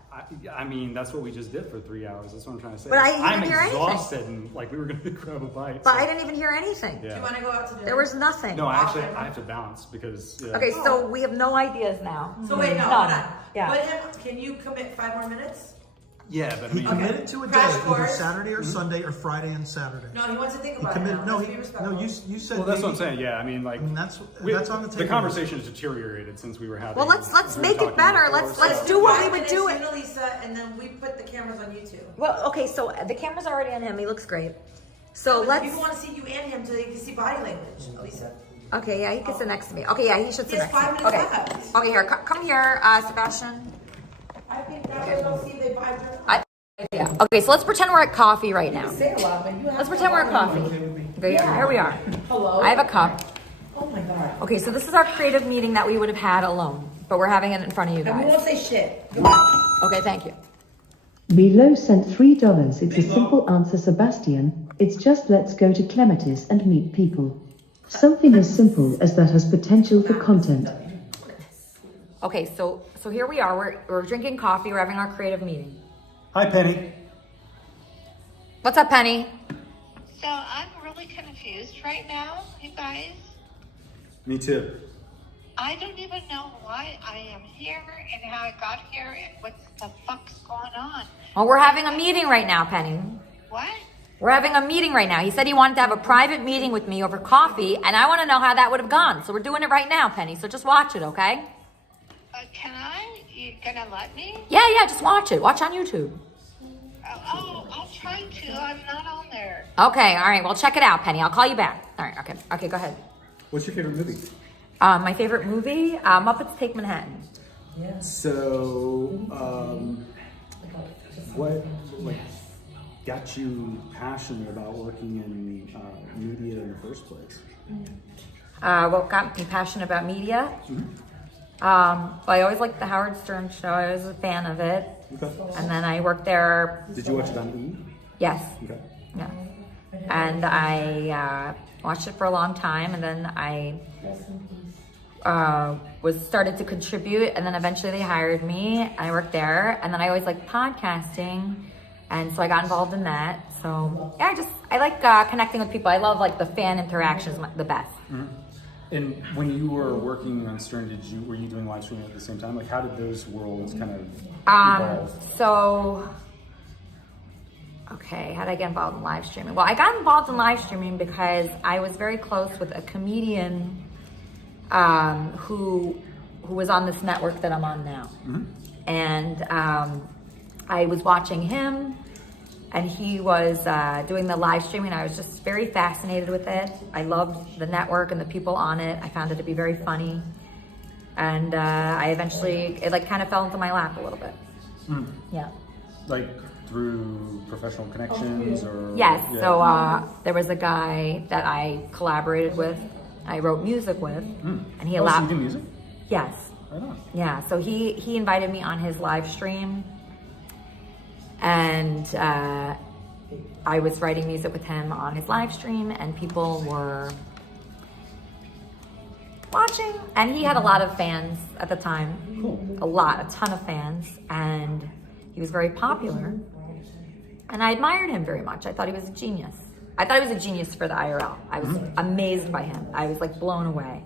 I mean, that's what we just did for 3 hours. That's what I'm trying to say. But I didn't I'm hear anything. exhausted and like we were gonna grab a bite. But so- I didn't even hear anything. Yeah. Do you want to go out to dinner? There was nothing. No, actually, I have to balance because. Yeah. Okay, so we have no ideas now. So wait, no, None. hold on. Yeah. Put him. Can you commit 5 more minutes? Yeah, but I He mean, committed to a day, Crash either course. Saturday or Sunday or Friday and Saturday. No, he wants to think He about committed. it. No, Let's be respectful. no. You said. Well, that's what I'm maybe- saying. Yeah, I mean, like, that's on the table. The conversation has deteriorated since we were having. Well, let's we were make it talking better. before, Let's so- do what we 5 would do minutes, it. you and Elisa, and then we put the cameras on YouTube. Well, okay, so the camera's already on him. He looks great. So But let's. People want to see you and him so they can see body language, Elisa. Okay, yeah, he can sit next to me. Okay, yeah, he should sit He has next to 5 me. minutes Okay. left. Okay, here, come here, Sebastian. I think that way they'll see they vibe. Yeah. Okay, so let's pretend we're at coffee right now. Say a lot, but you have Let's pretend we're at coffee. Okay, here we are. Hello. I have a cup. Oh my god. Okay, so this is our creative meeting that we would have had alone, but we're having it in front of you And we guys. won't say shit. Okay, thank you. Milo sent $3. It's a simple answer, Sebastian. It's just let's go to Clematis and meet people. Something as simple as that has potential for content. Okay, so here we are. We're drinking coffee. We're having our creative meeting. Hi, Penny. What's up, Penny? So I'm really confused right now, you guys. Me too. I don't even know why I am here and how I got here and what the fuck's going on. Well, we're having a meeting right now, Penny. What? We're having a meeting right now. He said he wanted to have a private meeting with me over coffee, and I want to know how that would have gone. So we're doing it right now, Penny. So just watch it, okay? Can I? You gonna let me? Yeah, just watch it. Watch on YouTube. Oh, I'll try to. I'm not on there. Okay, all right. Well, check it out, Penny. I'll call you back. All right, okay, go ahead. What's your favorite movie? My favorite movie, Muppets Take Manhattan. Yeah. So, what got you passionate about working in media in the first place? What got me passionate about media? Well, I always liked the Howard Stern show. I was a fan of it. Okay. And then I worked there. Did you watch it on E? Yes. Okay. Yeah. And I watched it for a long time, and then I started to contribute, and then eventually they hired me, and I worked there, and then I always liked podcasting, and so I got involved in that. So yeah, I like connecting with people. I love like the fan interactions the best. Mm-hmm. And when you were working on Stern, were you doing live streaming at the same time? Like, how did those worlds kind of evolve? Okay, how did I get involved in live streaming? Well, I got involved in live streaming because I was very close with a comedian who was on this network that I'm on now. Mm-hmm. And I was watching him, and he was doing the live streaming. I was just very fascinated with it. I loved the network and the people on it. I found it to be very funny. And I eventually, it like kind of fell into my lap a little bit. Mm. Yeah. Like through professional connections or? Yes, Yeah. so there was a guy that I collaborated with. I wrote music with, and he allowed. So you do music? Yes. Right on. Yeah, so he invited me on his live stream, and I was writing music with him on his live stream, and people were watching, and he had a lot of fans at the time. Cool. A ton of fans, and he was very popular, and I admired him very much. I thought he was a genius. I thought he was a genius for the IRL. I was amazed by him. I was like blown away.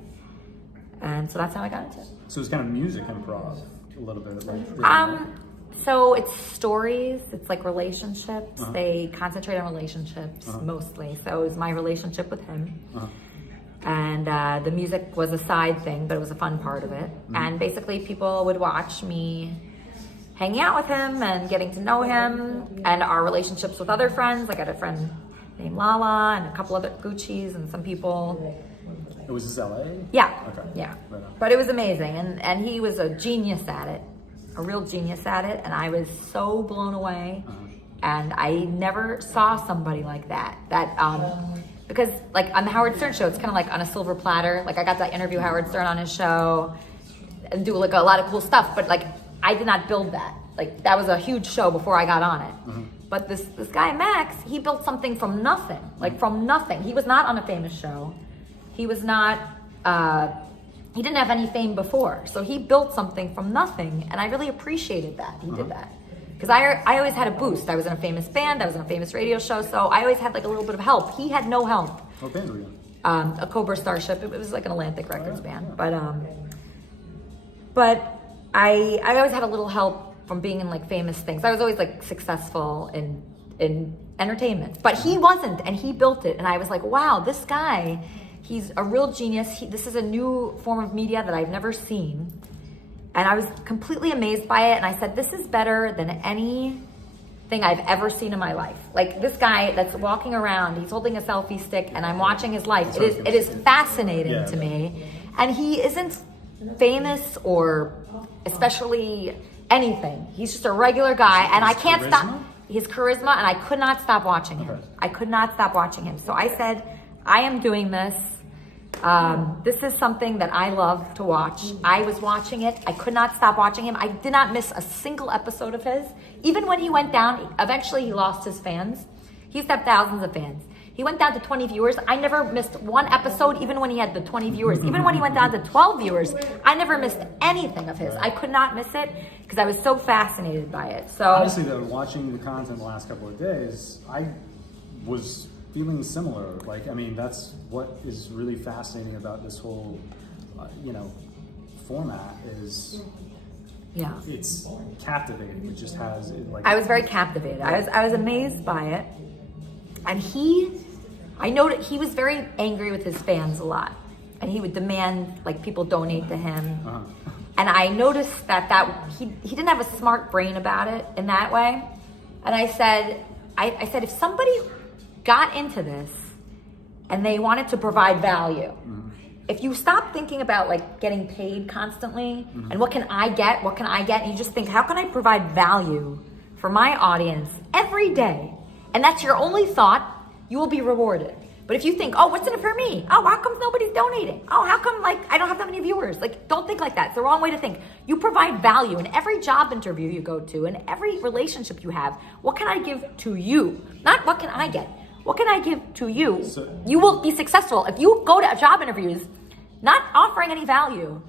And so that's how I got into it. So it's kind of music improv a little bit. Like, so it's stories, it's like relationships. Uh-huh. They concentrate on relationships mostly. So it was my relationship with him. And the music was a side thing, but it was a fun part of it. And basically people would watch me hanging out with him and getting to know him, and our relationships with other friends. Like I had a friend named Lala and a couple other Gucci's and some people. Was this LA? Yeah. Okay. Yeah. Right on. But it was amazing, and he was a genius at it, a real genius at it, and I was so blown away. And I never saw somebody like that. Because like on the Howard Stern show, it's kind of like on a silver platter. Like I got to interview Howard Stern on his show and do like a lot of cool stuff, but like I did not build that. Like that was a huge show before I got on it. But this guy Max, he built something from nothing. Like from nothing. He was not on a famous show. He was not. He didn't have any fame before, so he built something from nothing, and I really appreciated that he did that. Because I always had a boost. I was in a famous band. I was in a famous radio show, so I always had like a little bit of help. He had no help. What band were you in? A Cobra Starship. It was like an Atlantic Records band, but I always had a little help from being in like famous things. I was always like successful in entertainment, but he wasn't, and he built it. And I was like, wow, this guy, he's a real genius. This is a new form of media that I've never seen. And I was completely amazed by it. And I said, this is better than anything I've ever seen in my life. Like this guy that's walking around, he's holding a selfie stick and I'm watching his life. It is fascinating to me. And he isn't famous or especially anything. He's just a regular guy, and I can't stop his charisma, and I could not stop watching him. I could not stop watching him. So I said, I am doing this. This is something that I love to watch. I was watching it. I could not stop watching him. I did not miss a single episode of his. Even when he went down, eventually he lost his fans. He used to have thousands of fans. He went down to 20 viewers. I never missed one episode, even when he had the 20 viewers. Even when he went down to 12 viewers, I never missed anything of his. I could not miss it because I was so fascinated by it. So honestly, though, watching the content the last couple of days, I was feeling similar. Like, I mean, that's what is really fascinating about this whole, format is. Yeah, it's captivating. It just has like. I was very captivated. I was amazed by it, and I noted he was very angry with his fans a lot, and he would demand like people donate to him. And I noticed that he didn't have a smart brain about it in that way. And I said, if somebody got into this and they wanted to provide value, if you stop thinking about like getting paid constantly and what can I get, and you just think, how can I provide value for my audience every day? And that's your only thought, you will be rewarded. But if you think, oh, what's in it for me? Oh, how come nobody's donating? Oh, how come like I don't have that many viewers? Like, don't think like that. It's the wrong way to think. You provide value in every job interview you go to, in every relationship you have. What can I give to you? Not what can I get? What can I give to you? You will be successful. If you go to job interviews not offering any value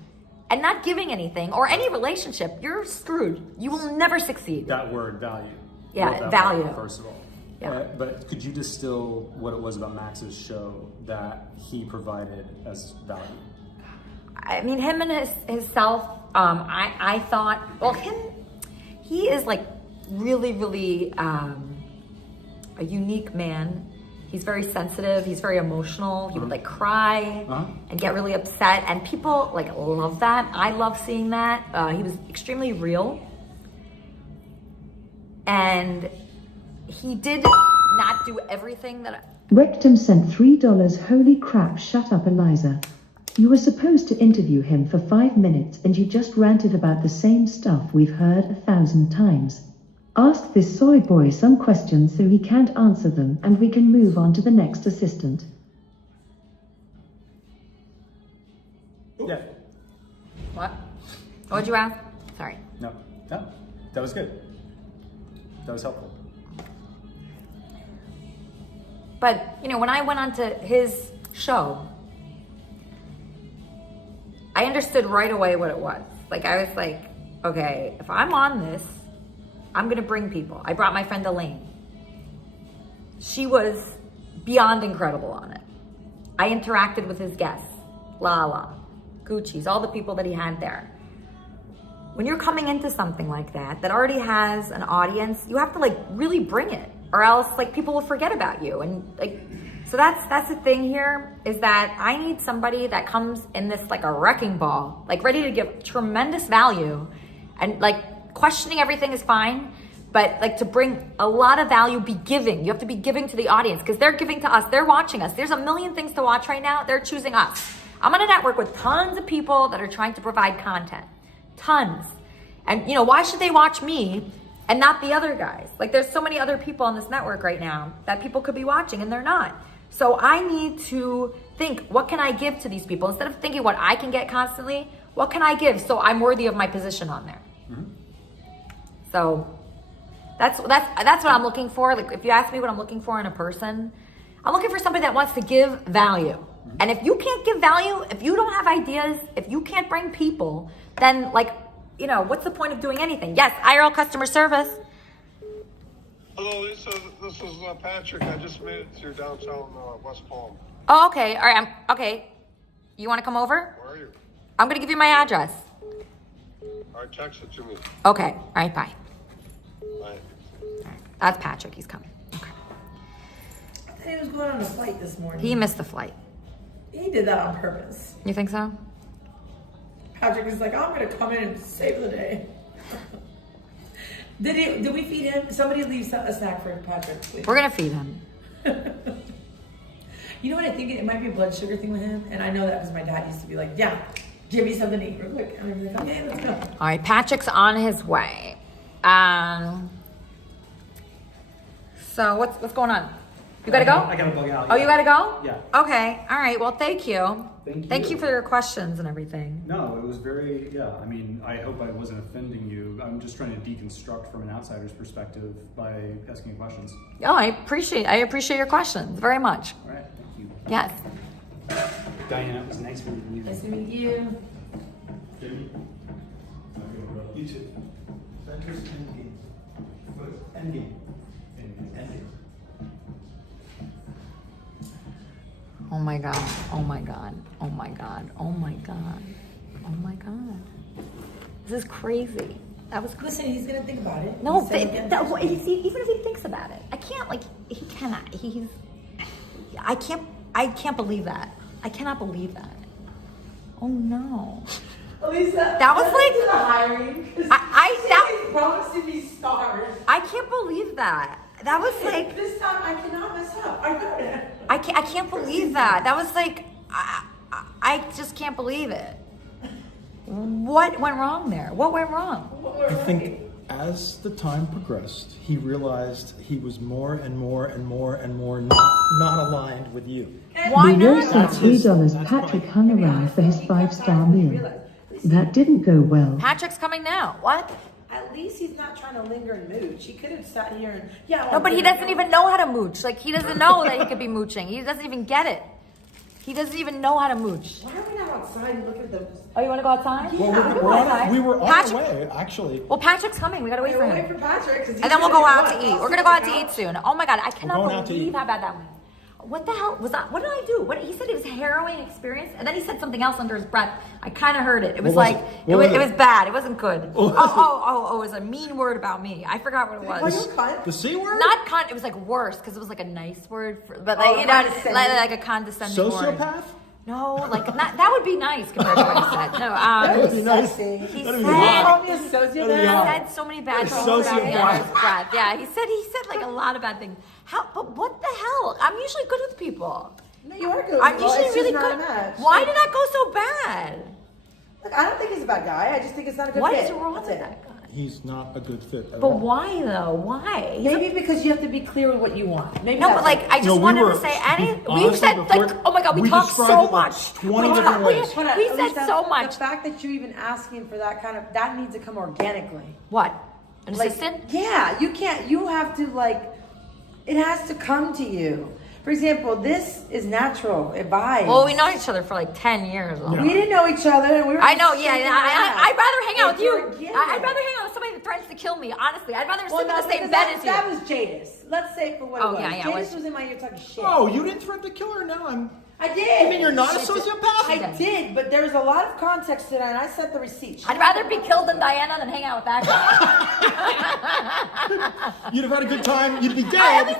and not giving anything or any relationship, you're screwed. You will never succeed. That word, value. Yeah, value. Word, first of all. Yeah. But could you distill what it was about Max's show that he provided as value? I mean, him and himself, I thought, well, he is like really, really a unique man. He's very sensitive. He's very emotional. He would like cry and get really upset. And people like love that. I love seeing that. He was extremely real. And he did not do everything that Rectum sent $3. Holy crap, shut up, Eliza. You were supposed to interview him for 5 minutes and you just ranted about the same stuff we've heard 1,000 times. Ask this soy boy some questions so he can't answer them and we can move on to the next assistant. Yeah. What? What'd you ask? Sorry. No, that was good. That was helpful. But, when I went onto his show, I understood right away what it was. Like, I was like, okay, if I'm on this, I'm going to bring people. I brought my friend Elaine. She was beyond incredible on it. I interacted with his guests, Lala, Gucci's, all the people that he had there. When you're coming into something like that already has an audience, you have to like really bring it, or else like people will forget about you. And like, so that's the thing here, is that I need somebody that comes in this like a wrecking ball, like ready to give tremendous value, and like questioning everything is fine, but like to bring a lot of value, be giving. You have to be giving to the audience because they're giving to us. They're watching us. There's a million things to watch right now. They're choosing us. I'm on a network with tons of people that are trying to provide content. Tons. And why should they watch me and not the other guys? Like there's so many other people on this network right now that people could be watching and they're not. So I need to think, what can I give to these people? Instead of thinking what I can get constantly, what can I give so I'm worthy of my position on there? So that's what I'm looking for. Like if you ask me what I'm looking for in a person, I'm looking for somebody that wants to give value. And if you can't give value, if you don't have ideas, if you can't bring people, then like, what's the point of doing anything? Yes, IRL customer service. Hello, Lisa. This is Patrick. I just made it to downtown West Palm. Oh, okay. All right. Okay. You want to come over? Where are you? I'm going to give you my address. All right, text it to me. Okay. All right. Bye. Bye. That's Patrick. He's coming. Okay. I thought he was going on a flight this morning. He missed the flight. He did that on purpose. You think so? Patrick was like, I'm gonna come in and save the day. Did we feed him? Somebody leave a snack for Patrick, please. We're gonna feed him. You know what I think? It might be a blood sugar thing with him. And I know that because my dad used to be like, yeah, give me something to eat real quick. And I'd be like, okay, let's go. All right, Patrick's on his way. So what's going on? You gotta go? I gotta bug out. Oh, you gotta go? Yeah. Okay. All right. Well, thank you. Thank you. For your questions and everything. No, it was very, I mean, I hope I wasn't offending you. I'm just trying to deconstruct from an outsider's perspective by asking questions. Oh, I appreciate your questions very much. All right, thank you. Yes. Diana, it was nice meeting you. Nice to meet you. You too. Avengers Endgame. Endgame. Endgame. Oh my god. Oh my god. Oh my god. Oh my god. Oh my god. This is crazy. That was Listen, he's gonna think about it. No, He said again, even if he thinks about it, I can't. Like, he cannot. I can't believe that. I cannot believe that. Oh no. Elisa, that was like the hiring. that promised to be stars. I can't believe that. That was like this time I cannot mess up. I got it. I can't believe that. That was like I just can't believe it. What went wrong there? What went wrong? I think as the time progressed, he realized he was more and more and more and more not aligned with you. Why We know not? for $3 Patrick hung around for his 5-star meal. That didn't go well. Patrick's coming now. What? At least he's not trying to linger and mooch. He could have sat here and No, but he doesn't even know how to mooch. Like, he doesn't know that he could be mooching. He doesn't even get it. He doesn't even know how to mooch. Why are we not outside and look at them? Oh, you want to go outside? Yeah, we were on Patrick- our way, actually. Well, Patrick's coming. We gotta wait for him. Wait for Patrick. And then we'll go out to eat. We're gonna go out to eat soon. Oh my god, I going cannot out to believe eat. how bad that went. What the hell was that? What did I do? What he said it was a harrowing experience, and then he said something else under his breath. I kind of heard it. It was What was like it? What was it it? was bad. It wasn't good. What was Oh, it was a mean word about me. I forgot what it was. The C word? Not it was like worse because it was like a nice word, but like like a condescending word. Sociopath? No, like that would be nice compared to what he said. No, That would be nice. He That'd be said, hot. He That'd be he hot. said so many bad A things about me sociopath. under his breath. Yeah, he said like a lot of bad things. But what the hell? I'm usually good with people. No, you are good. I'm Well, usually it's really just not good. a match. Why did that go so bad? Look, I don't think he's a bad guy. I just think it's not a good What fit. is wrong That's with it. that guy? He's not a good fit at But all. why though? Why? Maybe because you have to be clear with what you want. Maybe No, that's but like it. I just No, we wanted were- to say any. honestly, We've said before- like, oh my god, we we talked described so it like much. 20 We different talked- ways. Hold on, We said Elisa, so much. The fact that you're even asking for that needs to come organically. What? An Like, assistant? Yeah, you can't. You have to it has to come to you. For example, this is natural. It vibes. Well, we know each other for like 10 years. We didn't know each other. And we were I know, just yeah. shaking I'd rather hang out It's with you. organic. I'd rather hang out with somebody that threatens to kill me, honestly. I'd rather sleep in the same because bed as you. that was Jadis. Let's say for what Oh, it was. yeah, yeah, Jadis was- was in my ear talking shit. Oh, you didn't threaten to kill her? No, I did. You mean you're not a She did. sociopath? I did, but there's a lot of context to that, and I sent the receipt. I'd rather be killed than Diana than hang out with that guy. You'd have had a good time. You'd be dead. At least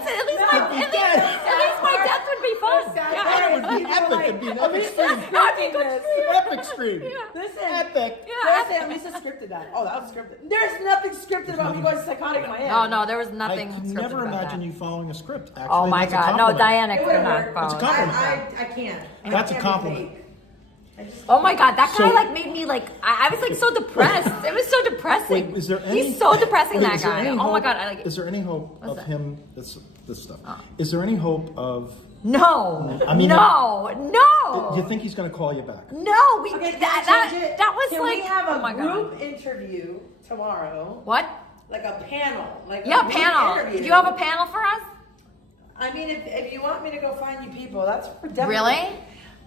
my death would be fun. It would be epic. It'd be an epic stream. That'd be good. Epic stream. Listen, Epic. Listen, Lisa scripted that. Oh, that was scripted. There's nothing scripted about me going psychotic in my head. No, there was I nothing could scripted never about imagine that. you following a script. Actually, Oh my that's a god, no, compliment. Diana It could would've not worked. follow. It's a compliment. I can't. That's a I can't be compliment. fake. Oh my god, that guy So- like made me like I was like so depressed. It was so depressing. Wait, is there any? He's so depressing, Wait, that is there guy. any Oh my hope- god, I like Is there any hope What's of that? him? This stuff. Is there any hope of? No. I mean, no. Do you think he's going to call you back? No, we Okay, that was Can like we have oh a my group god. interview tomorrow? What? Like a panel. Like Yeah, a group panel. interview. Do you have a panel for us? I mean, if you want me to go find you people, that's for definitely. Really?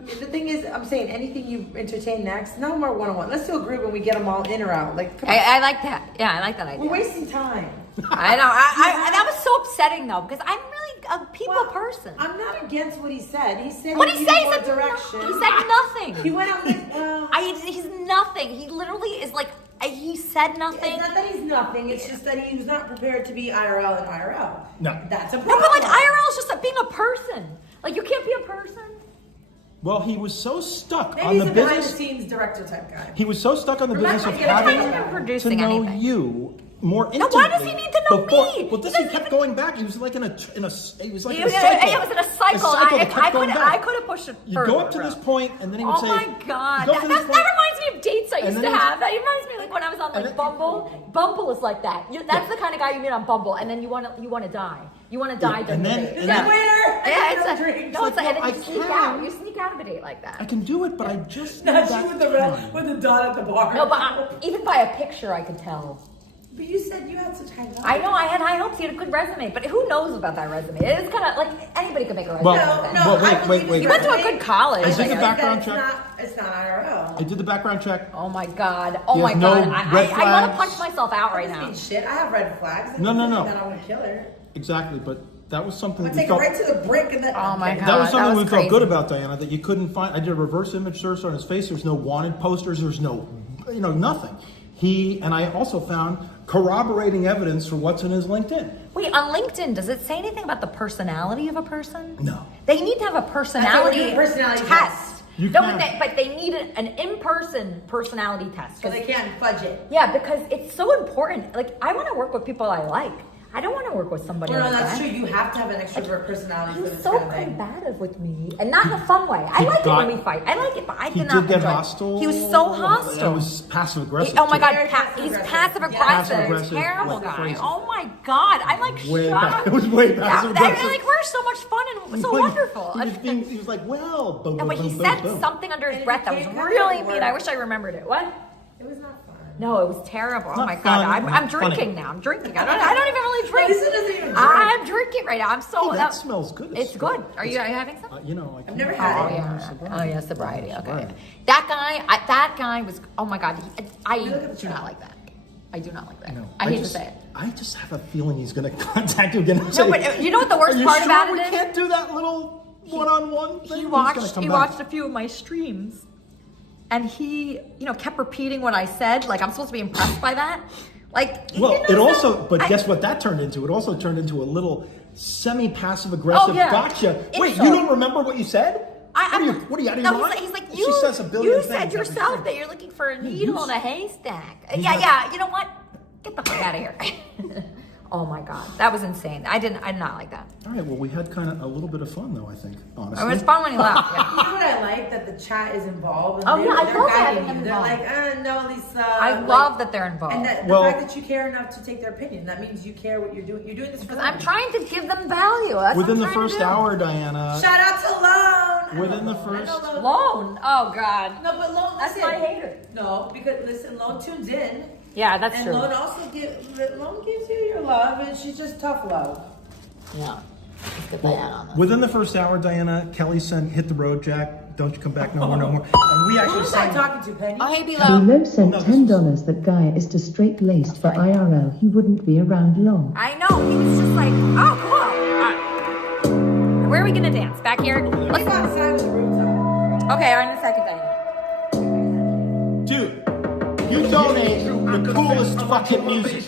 I mean, the thing is, I'm saying anything you entertain next, no more one-on-one. Let's do a group and we get them all in or out. Like, come on. I like that. Yeah, I like that idea. We're wasting time. I know. I that was so upsetting though because I'm really a people person. I'm not against what he said. He said What he he needed said? more He said direction. He said nothing. He went out with, he's nothing. He literally is like He said nothing. It's not that he's nothing. It's just that he was not prepared to be IRL and IRL. No. That's a No, problem. but like IRL is just being a person. Like you can't be a person. Well, he was so stuck Maybe on he's the a business. behind-the-scenes director type guy. He was so stuck on the business of Remember, he having hasn't been to producing know anything. you more intimately. No, why does he need to know me? Well, this he kept going back. He was like in a he was like It in a was cycle. in a cycle. that kept going back. I could have pushed it You further. go up to this point, and then he would Oh say, my god, you go up that to this point, reminds me of dates I And used then to he was- have. That reminds me like when I was on like Bumble. Bumble is like that. That's the kind of guy you meet on Bumble, and then you want to die. You want to die during and the then- date. and Yeah, then- yeah, it's no a, drinks. no, it's like, and then I you sneak can. out. You sneak out of a date like that. I can do it, but I just need Not that you with the time. with the dot at the bar. No, but even by a picture, I could tell. But you said you had such high hopes. I know I had high hopes. He had a good resume, but who knows about that resume? It's kind of like anybody could make a resume. Well, like that. well, I believe wait. He went to a good college. I did the think background that check. It's not IRL. I did the background check. Oh my god! Oh He my has no god! red I want to flags. punch myself out right That now. doesn't mean shit. I have red flags. No. Then I want to kill her. Exactly, but that was something I'm that gonna we take it felt. right to the brick and then. Oh my god! That was something we crazy. felt good about, Diana. That you couldn't find. I did a reverse image search on his face. There's no wanted posters. There's no, nothing. And I also found corroborating evidence for what's in his LinkedIn. Wait, on LinkedIn, does it say anything about the personality of a person? No. They need to have a personality, That's a personality test. You No, can. but they need an in-person personality test. So they can't fudge it. Yeah, because it's so important. Like, I want to work with people I like. I don't want to work with somebody Well, no, like that's that. true. You have to have an extrovert personality He for was this so kind of thing. combative with me, and not in a fun way. I He like it got- when we fight. I like it, but I He did not did get enjoy it. hostile. He was so hostile. It was passive aggressive. Oh my too. god, Very he's passive-aggressive. passive aggressive. Passive-aggressive, Terrible like guy. crazy. Oh my god, I'm like Way shocked. It was way passive aggressive. Like we're so much fun and so wonderful. He was like, well, boom, No, boom, but he boom, said boom. something under his And breath you that was can't have really that mean. word. I wish I remembered it. What? It was not fun. No, it was terrible. Oh Not my god, fun, I'm funny. drinking now. I'm drinking. I don't even really drink. Lisa doesn't even drink. I'm drinking right now. I'm so. Hey, that smells good. It's good. Are you having some? I've never Oh had it. yeah. Oh yeah, sobriety. Okay. Sobriety. That guy was. Oh my god. I do not like that. I do not like that. No, I hate just, to say it. I just have a feeling he's going to contact you again. And No, say, but you know what the worst "Are you part sure about we it is? can't do that little one-on-one thing. He He's gonna watched. come He back. watched a few of my streams, and he, kept repeating what I said. Like I'm supposed to be impressed by that. Like Well, it also, but guess what that turned into? It also turned into a little semi-passive aggressive Oh, yeah. gotcha. Wait, Insult. you don't remember what you said? What are you out of your No, mind? he's like She you. says a billion You things said every yourself day. that you're looking for a needle in a haystack. He's Yeah, not- yeah. You know what? Get the fuck out of here. Oh my god, that was insane. I did not like that. All right, well, we had kind of a little bit of fun, though, I think, honestly. It was fun when he left. Yeah. You know what I like? That the chat is involved. And Oh, yeah, I they're love guiding having you. them They're involved. like, no, Lisa. I love that they're involved. And that, the fact that you care enough to take their opinion, that means you care what you're doing. You're doing this for them. I'm trying to give them value. That's Within the what I'm trying to first do. hour, Diana. Shout out to Lone. Within the first. Loan. Oh god. No, but Lone, That's listen. my hater. No, because listen, Lone tunes in. Yeah, that's and true. Lone also Lone gives you your love, and she's just tough love. Yeah. Let's get that on there. Within the first hour, Diana, Kelly sent "Hit the Road, Jack. Don't you come back no more, no more." And we actually Who's I sang. talking to, Penny? Oh, hey, Below sent $10 that Gaia is too straight-laced for IRL. He wouldn't be around long. I know. He was just like, oh, cool. All right. Where are we gonna dance? Back here? Let's go outside with the rooms up. Okay, all right, in a second, Diana. Dude, you donate the coolest fucking music.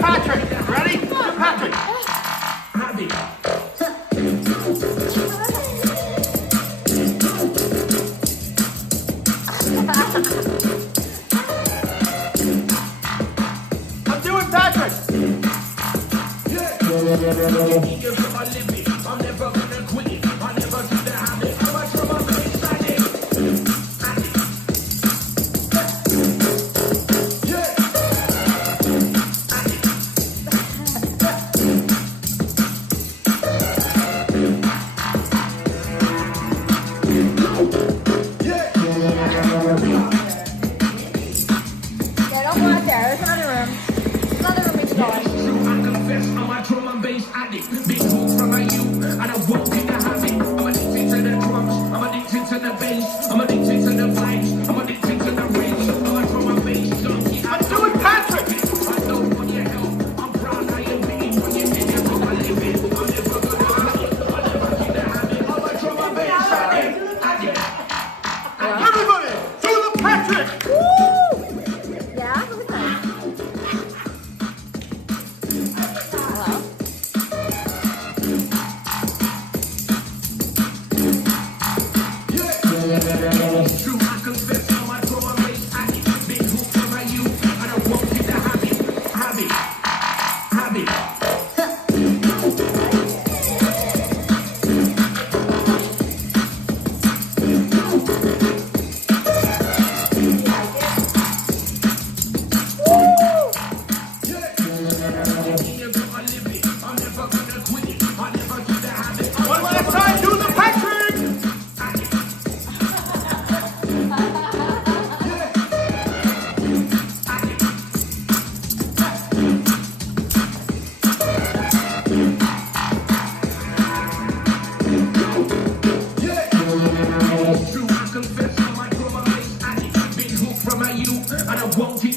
Patrick, ready? Patrick. I'm doing Patrick.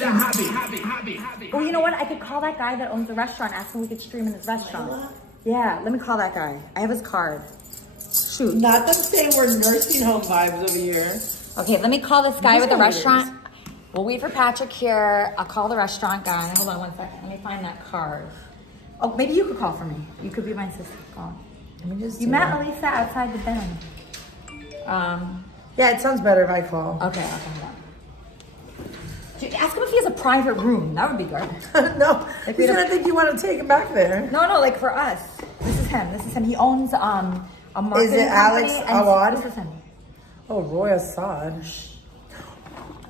Oh, you know what? I could call that guy that owns the restaurant, ask him if we could stream in his restaurant. Yeah, let me call that guy. I have his card. Shoot. Not them saying we're nursing home vibes over here. Okay, let me call this guy with the restaurant. We'll wait for Patrick here. I'll call the restaurant guy. Hold on one second. Let me find that card. Oh, maybe you could call for me. You could be my assistant. Call. Let me just. You met Elisa outside the bend. Yeah, it sounds better if I call. Okay, I'll call him. Ask him if he has a private room. That would be good. No, he's gonna think you want to take him back there. No, like for us. This is him. He owns a marketing Is it Alex company, and Awad? This is him. Oh, Roy Assad.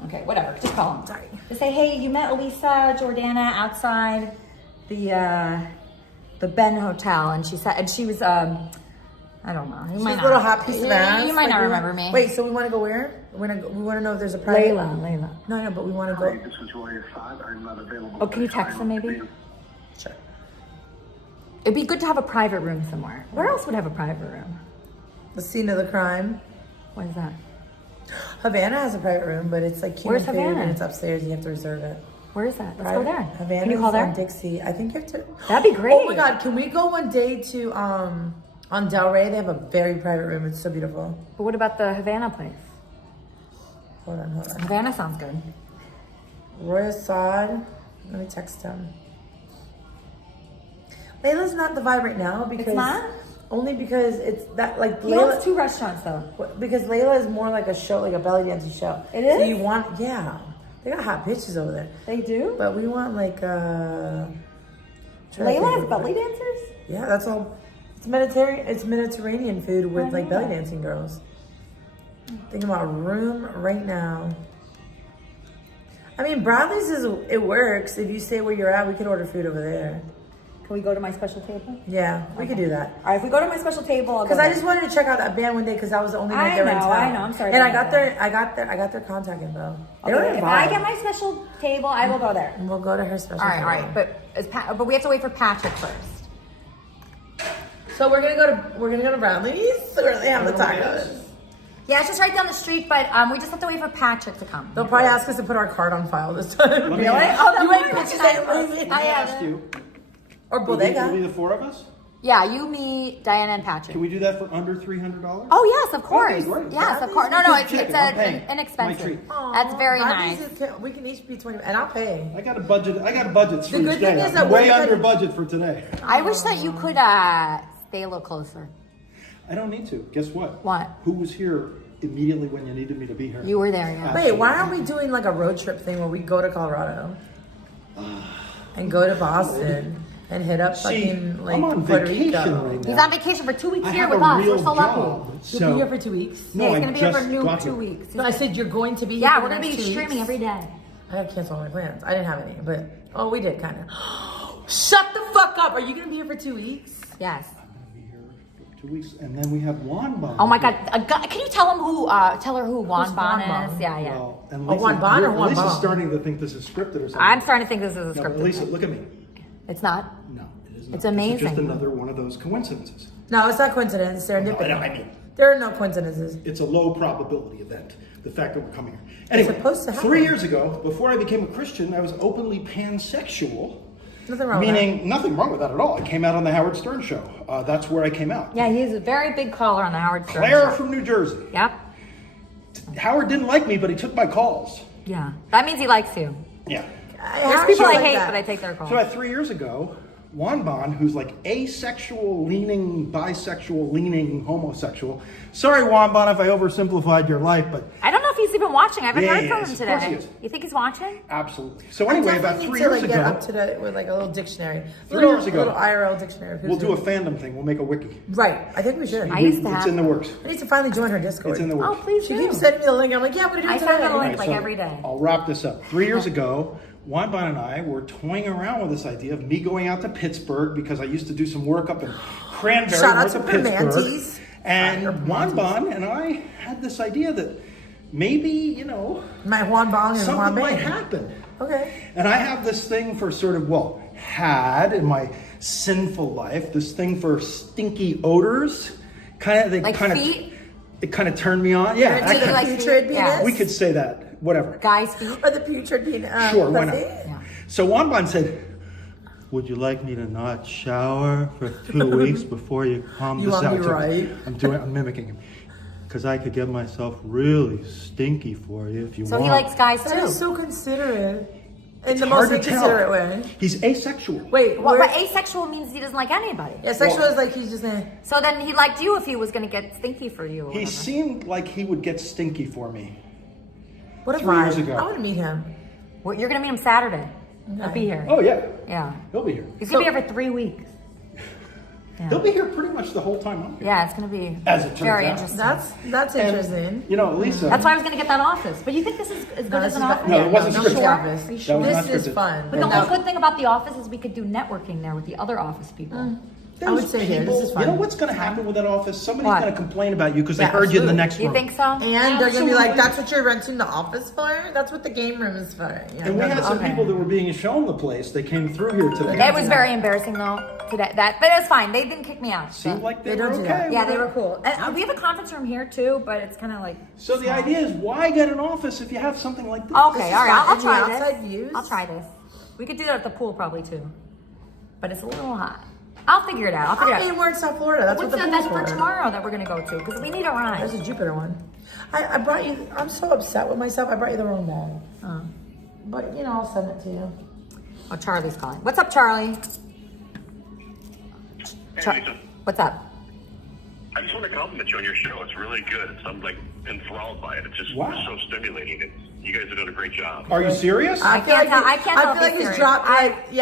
Okay, whatever. Just call him. Sorry. Just say, hey, you met Elisa Jordana outside the Ben Hotel, and she was I don't know. You might She's not. a little hot piece of ass. You might not remember me. Wait, so we want to go where? We want to know if there's a private. Layla. No, but we want to go. This is Roy Assad. I'm not available. Oh, can you text him maybe? Sure. It'd be good to have a private room somewhere. Where else would have a private room? The scene of the crime. What is that? Havana has a private room, but it's like Cuban Where's food Havana? and it's upstairs. You have to reserve it. Where is that? Let's go there. Havana. Can you call there? On Dixie. I think you have to. That'd be great. Oh my God! Can we go one day to on Del Rey? They have a very private room. It's so beautiful. But what about the Havana place? Hold on. Havana sounds good. Roy Assad. Let me text him. Layla's not the vibe right now because It's not? Only because it's that like He owns 2 restaurants though. Because Layla is more like a show, like a belly dancing show. It is? So you want, yeah. They got hot bitches over there. They do? But we want like Layla has belly dancers? Yeah, that's all. It's Mediterranean food with like belly dancing girls. Thinking about a room right now. I mean, Bradley's it works. If you stay where you're at, we could order food over there. Can we go to my special table? Yeah, we could do that. All right, if we go to my special table, I'll go Because I there. just wanted to check out that band one day because that was the only night they were in town. I know. I'm sorry. And I got their contact info. They Okay, don't if vibe. I get my special table, I will go there. And we'll go to her special All right. table. But we have to wait for Patrick first. So we're gonna go to Bradley's. Where they have the tacos. Yeah, it's just right down the street, but we just have to wait for Patrick to come. They'll probably ask us to put our card on file this time. Let me Really? ask- Oh, you Let ain't me bitches ask- ain't leaving. I ask have you. Or Will be bodega. the 4 of us? Yeah, you, me, Diana, and Patrick. Can we do that for under $300? Oh yes, of course. Okay, great. Yes, of course. No, it's I'm paying. My inexpensive. treat. That's very nice. We can each be 20, and I'll pay. I got a budget for The good each day. thing is I'm that way we're under gonna- budget for today. I wish that you could stay a little closer. I don't need to. Guess what? What? Who was here immediately when you needed me to be here? You were there, yeah. Wait, why aren't we doing like a road trip thing where we go to Colorado and go to Boston and hit up fucking like I'm on Puerto vacation Rico? right now. He's on vacation for 2 weeks I here have with a us. real We're so job, lucky. You'll so- be here for 2 weeks? No, Yeah, he's I gonna be here just for got 2 here. weeks. No, I said you're going to be here Yeah, for we're the gonna be next 2 streaming weeks? every day. I gotta cancel all my plans. I didn't have any, but we did kind of. Shut the fuck up! Are you gonna be here for 2 weeks? Yes. 2 weeks, and then we have Juan Bon. Oh my God! Can you tell him tell her who Juan Bon Juan is? Bon? Yeah. Well, and Oh, Juan Bon or Juan Lisa's Bon? starting to think this is scripted or something. I'm starting to think this is a No, script. but Lisa, look at me. It's not. No, it is not. It's This amazing. is just another one of those coincidences. No, it's not coincidence. Serendipity. No, I mean, there are no coincidences. it's a low probability event. The fact that we're coming here. Anyway, supposed to happen. 3 years ago, before I became a Christian, I was openly pansexual. Nothing wrong Meaning, nothing wrong with that at all. I came out on the Howard Stern show. That's where I came out. Yeah, he's a very big caller on the Howard Stern Claire show. from New Jersey. Yep. Howard didn't like me, but he took my calls. Yeah. That means he likes you. Yeah. There's people I hate, but I take their calls. So 3 years ago, Juan Bon, who's like asexual leaning, bisexual leaning, homosexual. Sorry, Juan Bon, if I oversimplified your life, but I don't know if he's even watching. I haven't Yeah, heard he from is. him Of course today. he is. You think he's watching? absolutely. So anyway, about 3 years Get ago, up to date with like a little dictionary. 3 years ago, little IRL dictionary. we'll do a fandom thing. We'll make a wiki. Right. I think we should. I used to It's have. in the works. I need to finally join her Discord. It's in the Oh, works. please She do. keeps sending me the link. I'm like, yeah, I'm gonna do it I today. send her the link Alright, like so every day. I'll wrap this up. 3 years ago, Juan Bon and I were toying around with this idea of me going out to Pittsburgh because I used to do some work up in Cranberry, Shout out north to of Pittsburgh. Primantes. And Juan Bon and I had this idea that maybe, My Juan Bong and Juan something might Bang. happen. Okay. And I have this thing for had in my sinful life, this thing for stinky odors. Like feet? It kind of turned me on. Yeah, You're into that the kind of- putrid Yeah. penis? we could say that. whatever. Guy's feet. Or the putrid penis. Sure, why not? pussy. Yeah. So Wanban said, would you like me to not shower for 2 weeks before you come? You This want me out?" right? I'm mimicking him. Because I could get myself really stinky for you if you So want. he likes guys That too. is so considerate. In It's the hard most to tell. inconsiderate way. He's asexual. Wait, Well, we're- but asexual means he doesn't like anybody. yeah, sexual is like he's just So then he liked you if he was gonna get stinky for you. Or He whatever. seemed like he would get stinky for me. What a 3 years vibe. ago. I want to meet him. Well, you're gonna meet him Saturday. He'll be here. Oh, yeah. Yeah. He'll be here. He's gonna be here for 3 weeks. Yeah. He'll be here pretty much the whole time I'm here. Yeah, it's gonna be As it turns very out. interesting. That's And, interesting. you know, Lisa. That's why I was gonna get that office. But you think this is as good as an office? No, it wasn't No, scripted. sure. That was This not is scripted. fun. But the whole good thing about the office is we could do networking there with the other office people. I would say here, this is fun. You know what's going to happen with that office? Somebody's What? going to complain about you because Yeah, they heard you in the absolutely. next room. You think so? And they're gonna be like, Absolutely. "That's what you're renting the office for? That's what the game room is for." Yeah, And we had some Okay. people that were being shown the place. They came through here today. It was very embarrassing though today. But it was fine. They didn't kick me out. Seemed so- like they They were don't do okay. that. Yeah, with they it. were cool. And we have a conference room here too, but it's kind of like. So the idea is, why get an office if you have something like this? Okay, all right. I'll fun. try And the this. outside views. I'll try this. We could do that at the pool probably too, but it's a little hot. I'll figure it out. I'll figure I it mean, out. we're in South Florida. That's What's what the that? pool's That's for for. tomorrow that we're gonna go to because we need a ride. There's a Jupiter one. I brought you. I'm so upset with myself. I brought you the wrong bag. Oh. But you know, I'll send it to you. Oh, Charlie's calling. What's up, Charlie? Hey, Lisa. What's up? I just want to compliment you on your show. It's really good. I'm like enthralled by it. It's just Wow. so stimulating. You guys are doing a great job. Are you serious? I can't tell. I can't tell I if feel like he's he's serious. dropped.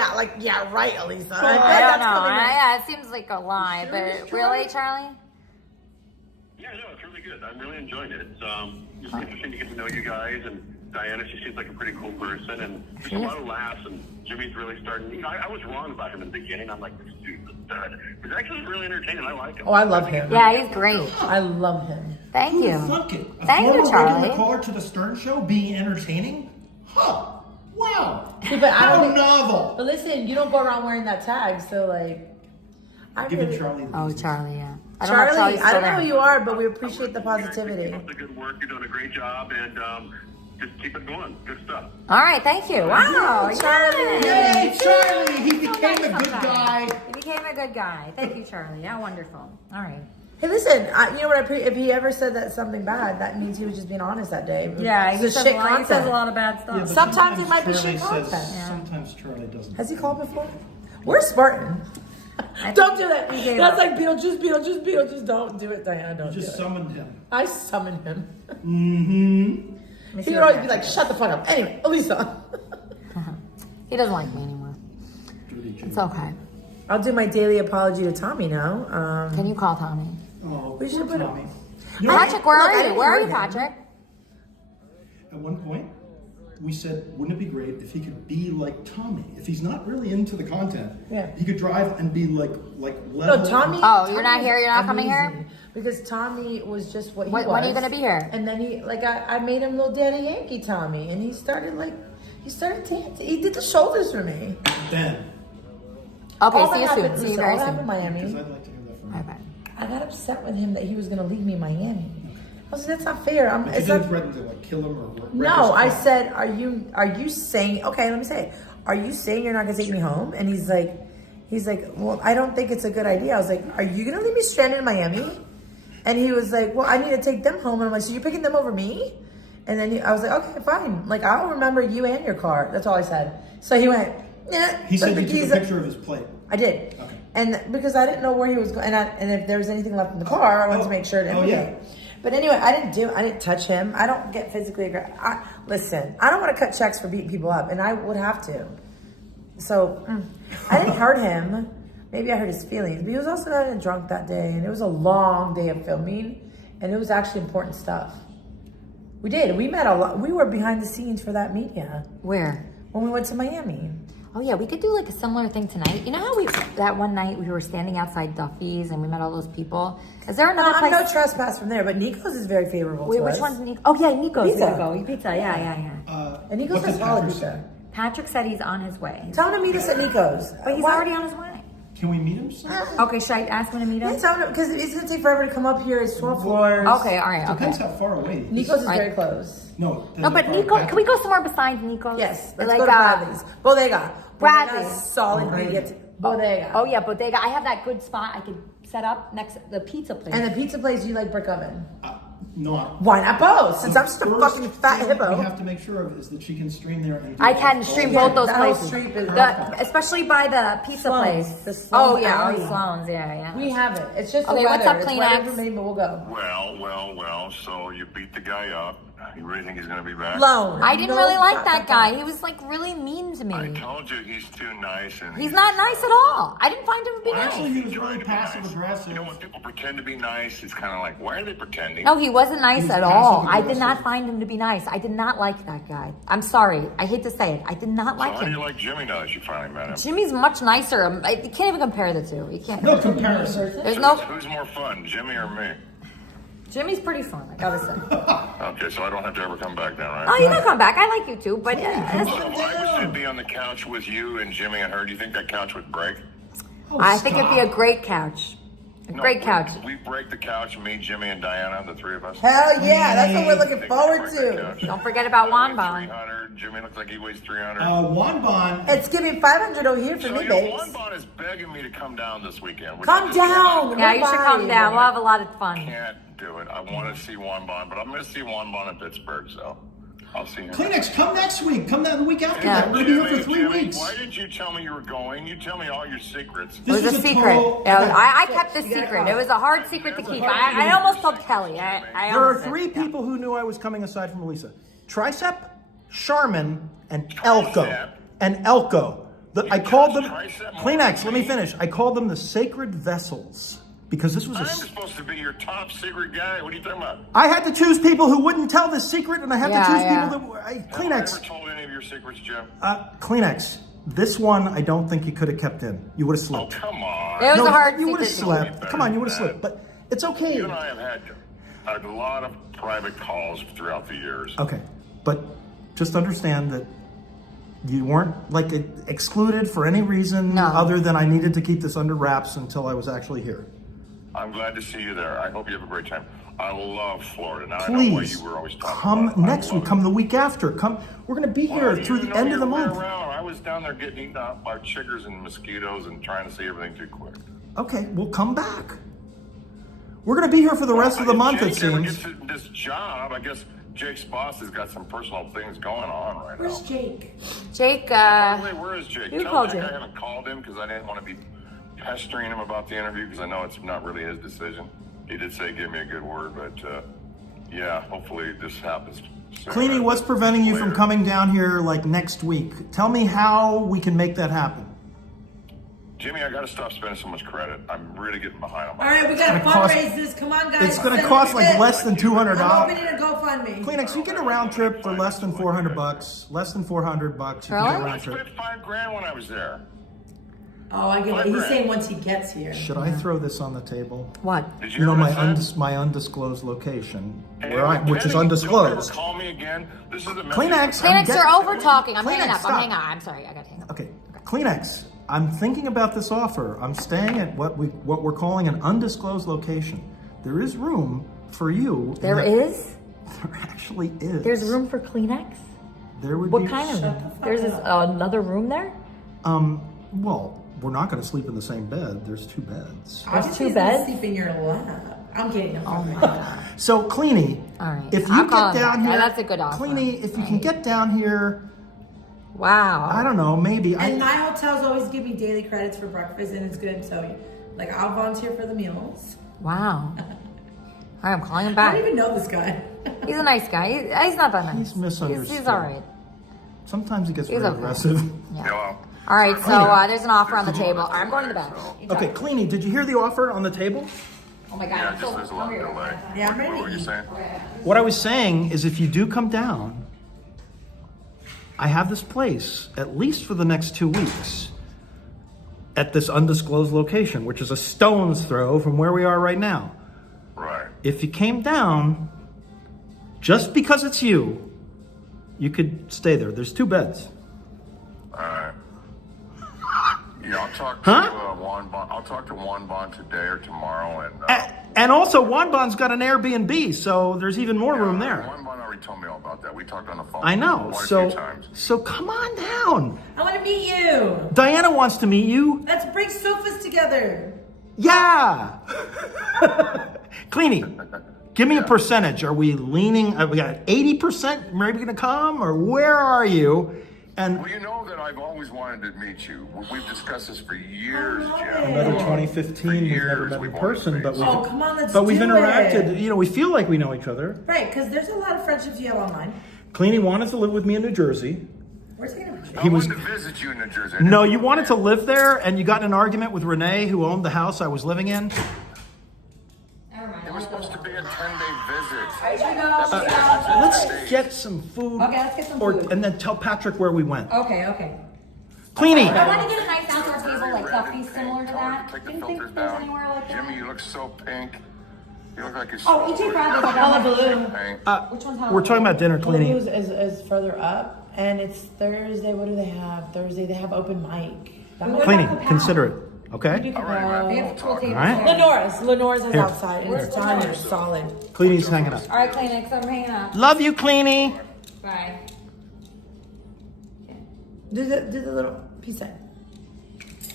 Yeah, right, Elisa. I feel like I don't that's know. coming in. Yeah, it seems like a lie, but really, Charlie? Yeah, no, it's really good. I'm really enjoying it. It's just interesting to get to know you guys, and Diana, she seems like a pretty cool person, and just a lot of laughs, and Jimmy's really starting. You know, I was wrong about him in the beginning. I'm like, this dude's a stud. He's actually really entertaining. I like him. Oh, I love him. Yeah, he's great. I love him. Thank Who'd you. have thunk it? A Thank you, former Charlie. regular caller to the Stern Show being entertaining? Huh. Wow. See, but I How don't think- novel. But listen, you don't go around wearing that tag, so like. I Giving really, Charlie the Oh, business. Charlie, yeah. I don't know if Charlie, Charlie's I still don't know there. who you are, but we appreciate the positivity. Keep up the good work. You're doing a great job, and just keep it going. Good stuff. All right, thank you. Wow, Charlie. Yay, Charlie! He became a good guy. He became a good guy. Thank you, Charlie. Yeah, wonderful. All right. Hey, listen, you know what? If he ever said that something bad, that means he was just being honest that day. Yeah, It's he a says, shit a lot, he content. says a lot of bad stuff. Yeah, but Sometimes it might be Charlie shit says- content. Sometimes Charlie doesn't. Has he called before? We're Spartan. Don't do that. he gave That's up. like Beetlejuice. Don't do it, Diana. Don't You do just it. summoned him. I summoned him. Mm-hmm. He would always be like, "Shut the fuck up." Anyway, Elisa. He doesn't like me anymore. It's okay. I'll do my daily apology to Tommy now. Can you call Tommy? Oh, We should put Tommy. Patrick, where Look, I are you? didn't Where are hurt you, him. Patrick? At one point, we said, wouldn't it be great if he could be like Tommy? If he's not really into the content, Yeah. he could drive and be like No, level. Tommy. Oh, you're not Tommy's here? You're not coming here? amazing. Because Tommy was just what he When was. are you gonna be here? And then I made him little Daddy Yankee Tommy, and he started dancing. He did the shoulders for me. Ben. Okay, All see you that soon. happened- See you listen, very all that happened soon. in Miami. Because I'd like to hear that from Bye you. bye. I got upset with him that he was gonna leave me in Miami. I was like, that's not fair. But you It's didn't not, threaten to like kill him or wreck no, I his car. said, are you saying? Okay, let me say, it. Are you saying you're not gonna take me home? And he's like, well, I don't think it's a good idea. I was like, are you gonna leave me stranded in Miami? And he was like, well, I need to take them home. And I'm like, so you're picking them over me? And then I was like, okay, fine. Like, I'll remember you and your car. That's all I said. So he went, yeah. He said you took a picture of his plate. I did. Okay. And because I didn't know where he was going, and if there was anything left in the car, I wanted to make sure to implicate. yeah. But anyway, I didn't touch him. I don't get physically aggressive. Listen, I don't want to cut checks for beating people up, and I would have to. So, I didn't hurt him. Maybe I hurt his feelings, but he was also not drunk that day, and it was a long day of filming, and it was actually important stuff. We did. We met a lot. We were behind the scenes for that media. Where? When we went to Miami. Oh yeah, we could do like a similar thing tonight. You know how that one night we were standing outside Duffy's and we met all those people? Is there another I'm place? no trespass from there, but Nico's is very favorable Wait, to which us. one's Nico? Oh yeah, Nico's. Pizza. Nico. Pizza. Yeah. And Nico's what has did solid Patrick pizza. Patrick said he's on his way. Tell him to meet us at Nico's. But he's Why- already on his way. Can we meet him somewhere? Okay, should I ask him to meet him? Because it's gonna take forever to come up here. It's 12 floors. Okay, all right, okay. Depends how far away. Nico's is very close. No. No, but Nico, can we go somewhere besides Nico's? Yes, let's like go to Bradley's. Bodega. Bradley's. Bodega's solid. Bodega. Oh yeah, Bodega. I have that good spot I could set up next to the pizza place. And the pizza place, you like brick oven? No. Why not both? Since The I'm just a first fucking fat thing hippo. we have to make sure of is that she can stream there. And do I can stream both those that whole places. street is Especially by the pizza Sloan's. place. The Sloan's Oh yeah, area. Sloan's. Yeah. We have it. It's just Okay, the weather. what's up, It's Kleenex? weather for me, but we'll go. Well. So you beat the guy up. You really think he's going to be back? Sloan. I didn't really like that guy. He was like really mean to me. I told you he's too nice. And He's not nice at all. I didn't find him to be nice. Actually, he was really passive aggressive. You know, when people pretend to be nice, it's kind of like, why are they pretending? No, he wasn't nice He's at all. I passive did not find him to be nice. I did not like that guy. I'm sorry. I hate to say it. I did not So like how do him. you like Jimmy now that you finally met him? Jimmy's much nicer. You can't even compare the two. You can't. No comparison. There's So no. Who's more fun, Jimmy or me? Jimmy's pretty fun. I gotta say. Okay, so I don't have to ever come back then, right? Oh, you can come back. I like you too, but So if I was to be on the couch with you and Jimmy and her, do you think that couch would break? I think it'd be a great couch. A great couch. We break the couch, me, Jimmy, and Diana, the three of us. Hell yeah, that's what we're looking forward to. Don't forget about Wanbon. 300. Jimmy looks like he weighs 300. Wanbon. It's giving 500 over here for So, me, you know, babes. Wanbon is begging me to come down this weekend. which Come I just down. Yeah, you should come down. We'll have a lot of fun. can't do it. I want to see Wanbon, but I'm going to see Wanbon in Pittsburgh, so I'll see him. Kleenex, come next week. Come the week after Yeah. that. We're going to be here for 3 Jimmy, weeks. why didn't you tell me you were going? You tell me all your secrets. It was a secret. total- I kept the secret. It was a hard secret to keep. I almost told Kelly. I There are almost did. 3 people who knew I was coming aside from Elisa. Tricep, Charmin, and Elko. And Elko. I called them, Kleenex, let me finish. I called them the sacred vessels. Because this was I'm supposed to be your top secret guy. What are you talking about? I had to choose people who wouldn't tell this secret, and I had to choose Yeah. people that Have I Kleenex. ever told any of your secrets, Jim? Kleenex. This one, I don't think you could have kept in. You would have Oh, slipped. come on. It was a hard You would have secret to keep. slipped. Come on, you would have slipped. But it's okay. You and I have had a lot of private calls throughout the years. Okay, but just understand that you weren't like excluded for any reason other than I needed to keep this under wraps until I was actually here. I'm glad to see you there. I hope you have a great time. I love Florida. Now I know why Please you were always talking come about it. next week. Come the week after. Come. We're gonna be here through the end of the month. I was down there getting eaten up by chiggers and mosquitoes and trying to see everything too quick. Okay, we'll come back. We're gonna be here for the rest of the month. It Jake ever seems. gets this job, I guess Jake's boss has got some personal things going on right Where's now. Jake? Jake, By the way, where is Jake? you Tell called Jake Jake. I haven't called him because I didn't want to be pestering him about the interview because I know it's not really his decision. He did say give me a good word, but yeah, hopefully this happens soon. Cleanie, what's preventing you from coming down here like next week? Tell me how we can make that happen. Jimmy, I got to stop spending so much credit. I'm really getting behind on my All right, we gotta It's gonna fundraise this. Come on, guys. It's gonna Send cost me like bits. less than $200. I'm opening a GoFundMe. Kleenex, you get a round trip for less than $400. Less than $400. You can get a I round trip. spent $5,000 when I was there. Oh, I get it. He's saying once he gets here. Should I throw this on the table? What? Did You know hear my what I said? my undisclosed location, Hey, which is Kenny, undisclosed. Don't ever call me again. This is the Kleenex, Kleenex, you're over talking. I'm Kleenex, hanging up. stop. I'm hanging up. I'm sorry. I got to hang up. Okay, Kleenex. I'm thinking about this offer. I'm staying at what we're calling an undisclosed location. There is room for you. There is? There actually is. There's room for Kleenex? There would What be. kind of room? There's another room there? Well, we're not going to sleep in the same bed. There's 2 beds. There's 2 He's beds? Sleep in your lap. I'm kidding. Oh my God. So, Cleanie, All right. if I'll you call get him down back. here, That's a good offer. Cleanie, if you can get down here, wow. I don't know, maybe. And my hotels always give me daily credits for breakfast, and it's good. So, like, I'll volunteer for the meals. Wow. All right, I'm calling him I back. don't even know this guy. He's a nice guy. He's not that nice. He's misunderstood. He's all right. Sometimes he gets He's very okay. aggressive. Yeah. All right, so there's an offer on the table. All right, I'm going to the back. Okay, Cleanie, did you hear the offer on the table? Oh my God, Yeah, I'm so just there's a lot of hungry. delay. Yeah, I'm ready What to were you eat. saying? What I was saying is if you do come down, I have this place, at least for the next 2 weeks, at this undisclosed location, which is a stone's throw from where we are right now. Right. If you came down, just because it's you could stay there. There's 2 beds. All right. Yeah, I'll talk Huh? to Juan Bon. I'll talk to Juan Bon today or tomorrow, And also, Juan Bon's got an Airbnb, so there's even more room there. Juan Bon already told me all about that. We talked on the phone. I know. quite a So, few times. so come on down. I want to meet you. Diana wants to meet you. Let's break sofas together. Yeah. Cleanie, give me a percentage. Are we leaning? We got 80%. Maybe gonna come, or where are you? And Well, you know that I've always wanted to meet you. We've discussed this for years, Jim. another 2015. We've never met in person, but we've Oh, come on, let's we've do interacted. it. You know, we feel like we know each other. Right, because there's a lot of friendships you have online. Cleanie wanted to live with me in New Jersey. Where's he gonna I wanted to visit you in New Jersey. No, you wanted to live there, and you got in an argument with Renee, who owned the house I was living in. It was supposed to be a 10-day visit. Let's get some food. Okay, let's get some or, food. And then tell Patrick where we went. Okay. Cleanie. I want to get a nice outdoor table, like Duffy's, similar to that. Take Do the you think filters there's down. anywhere like that? Jimmy, you look so pink. You look like you're Oh, EJ Bradley's like Hullabaloo. Which one's We're talking about dinner, Cleanie. Hullabaloo's is further up, and it's Thursday. What do they have? Thursday, they have open mic. Cleanie, consider it. Okay? We have pool All right. Lenore's is Here. outside, and it's on there, solid. Cleanie's hanging up. All right, Kleenex, I'm hanging up. Love you, Cleanie. Bye. Do the little peace sign.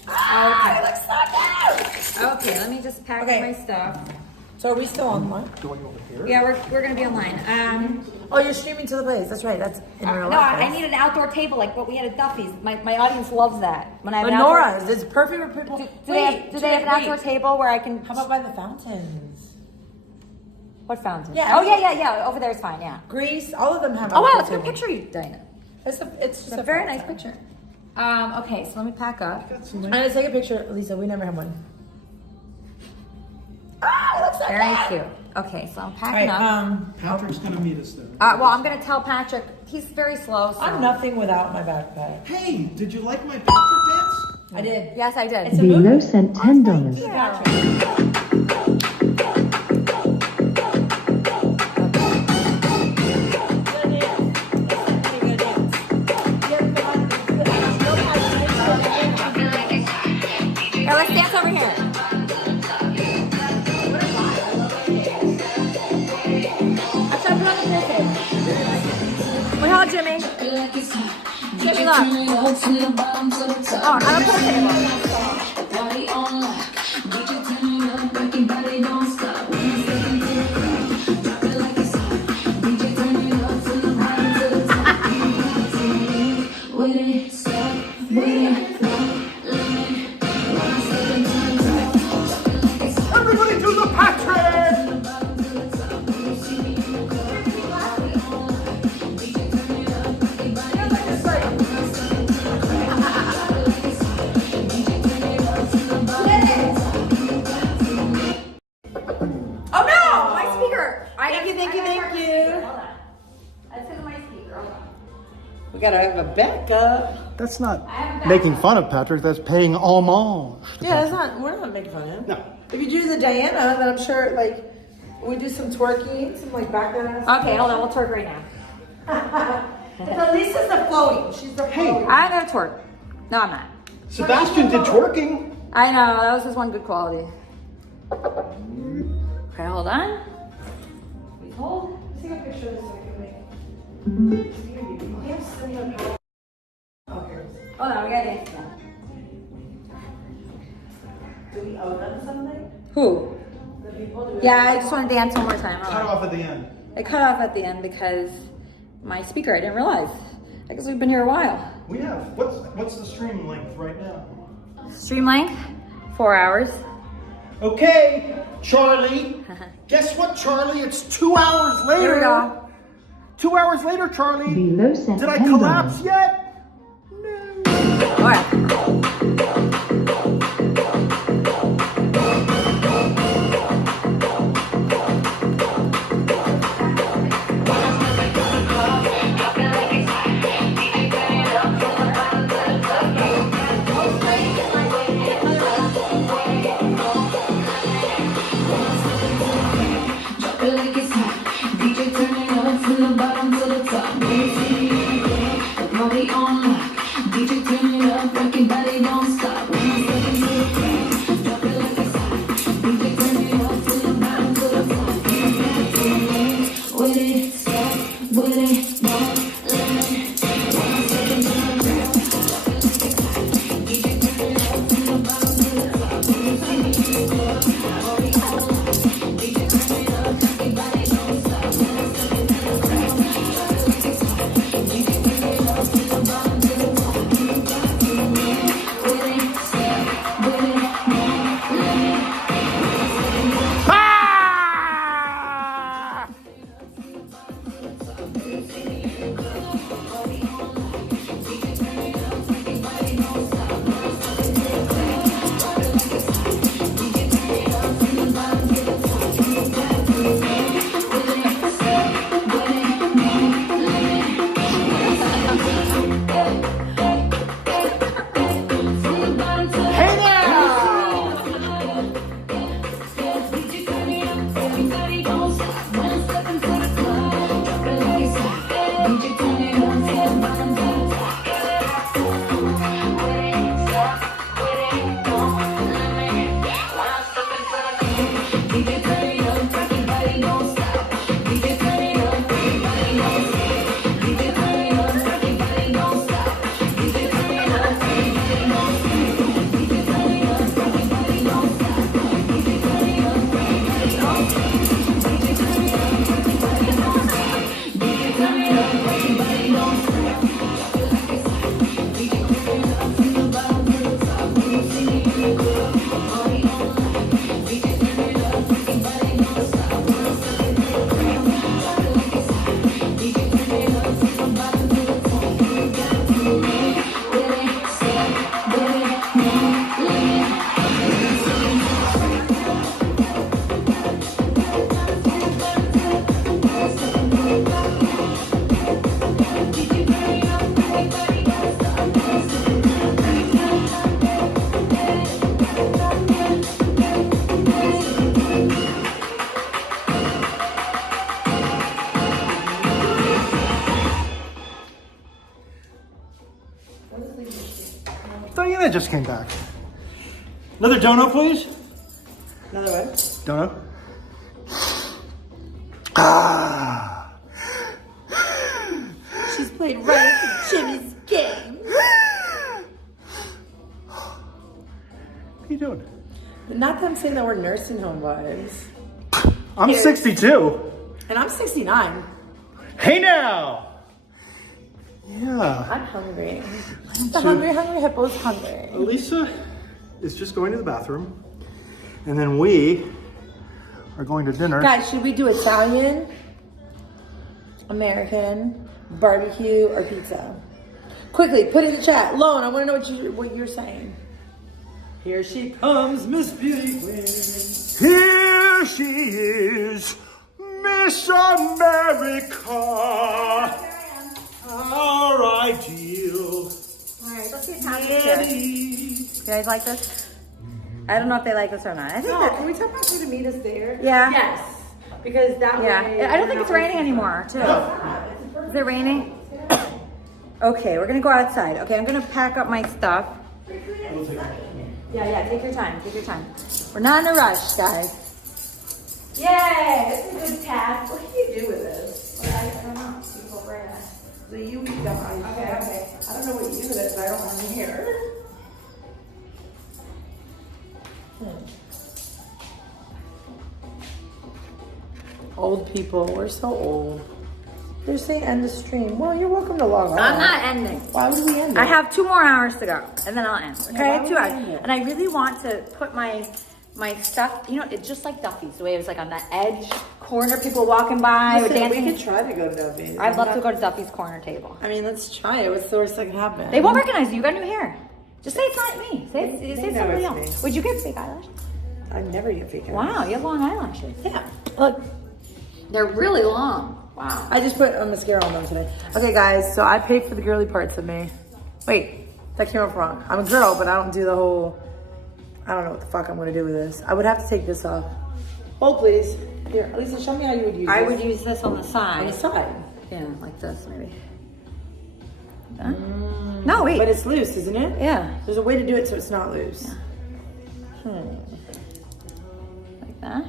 Okay. It looks so good. Okay, let me just pack my stuff. So are we still online? Yeah, we're gonna be online. Oh, you're streaming to the place. That's right. That's in real No, life. I need an outdoor table like what we had at Duffy's. My audience loves that. When I have an Lenore's. outdoor- It's perfect for people. Do they have an outdoor table where I can? How about by the fountains? What fountain? Yeah. Oh yeah. Over there is fine. Yeah. Greece. All of them have. Oh wow, outdoor it's a good tables. picture, you Diana. It's just a very nice picture. Okay, so let me pack up. I'm gonna take a picture, Elisa. We never have one. Ah, it looks so Very good. cute. Okay, so I'm All packing right, up. Patrick's gonna meet us there. Well, I'm gonna tell Patrick. He's very slow. So. I'm nothing without my backpack. Hey, did you like my Patrick dance? I did. Yes, I did. Below sent $10. Yeah, let's dance over here. Wait, hold on, Jimmy. Jimmy, look. Oh, I don't put a table. Everybody do the Patrick! Oh no, my speaker. Thank you. Hold on. That's because of my speaker. Hold on. We gotta have a backup. That's not making fun of Patrick. That's paying homage. Yeah, that's not. We're not making fun of him. No. If you do the Diana, then I'm sure like we do some twerking, some like back dance. Okay, hold on. We'll twerk right now. Lisa's the floating. She's the floating. I'm gonna twerk. No, I'm not. Sebastian did twerking. I know. That was his one good quality. Okay, hold on. Please hold. Let's take a picture of this so we can Hold on, we got it. Do we owe them something? Who? The people? Yeah, I just want to dance one more time. Cut off at the end. I cut off at the end because my speaker, I didn't realize. I guess we've been here a while. We have. What's the stream length right now? Stream length, 4 hours. Okay, Charlie. Guess what, Charlie? It's 2 hours later. Here we go. 2 hours later, Charlie. Below sent Did I $10. collapse yet? All right. DJ turn it up, rock your body, don't stop. Diana just came back. Another donut, please. Another one? Donut. Ah. She's played right into Jimmy's game. What are you doing? But not that I'm saying that we're nursing home wives. I'm 62. And I'm 69. Hey now. Yeah. I'm hungry. The hungry hippo's hungry. Elisa is just going to the bathroom, and then we are going to dinner. Guys, should we do Italian, American, barbecue, or pizza? Quickly, put in the chat. Lone, I want to know what you're saying. Here she comes, Miss Beauty Queen. Here she is, Miss America. Our ideal. Alright, let's see Italian. You guys like this? I don't know if they like this or not. I think that, Can we tell Pastor to meet us there? Yeah. Yes. Because that way... I don't think it's raining anymore, too. Is it raining? Okay, we're gonna go outside. Okay, I'm gonna pack up my stuff. Yeah, take your time, take your time. We're not in a rush, guys. Yay, it's a good task. What do you do with this? I don't know. You go for it. So you eat them. Okay. I don't know what you do with it, but I don't want to hear. Old people, we're so old. They're saying end the stream. Well, you're welcome to log on. I'm not ending. Why would we end it? I have 2 more hours to go, and then I'll end. Okay, why would 2 we hours. end it? And I really want to put my stuff. You know, it's just like Duffy's. The way it was like on the edge corner, people walking by or Listen, dancing. we could try to go to Duffy's. I'd love to go to Duffy's corner table. I mean, let's try it. What's the worst that can happen? They won't recognize you. You got new hair. Just say it's not me. Say it's They know somebody it's else. me. Would you get fake eyelashes? I never get fake Wow, eyelashes. you have long eyelashes. Yeah. Look. They're really long. Wow. I just put a mascara on them today. Okay, guys, so I paid for the girly parts of me. Wait, that came up wrong. I'm a girl, but I don't do the whole... I don't know what the fuck I'm going to do with this. I would have to take this off. Hold, please. Here, Elisa, show me how you would use I this. would use this on the side. On the side? Yeah, like this, maybe. Huh? No, wait. But it's loose, isn't it? Yeah. There's a way to do it so it's not loose. Like that.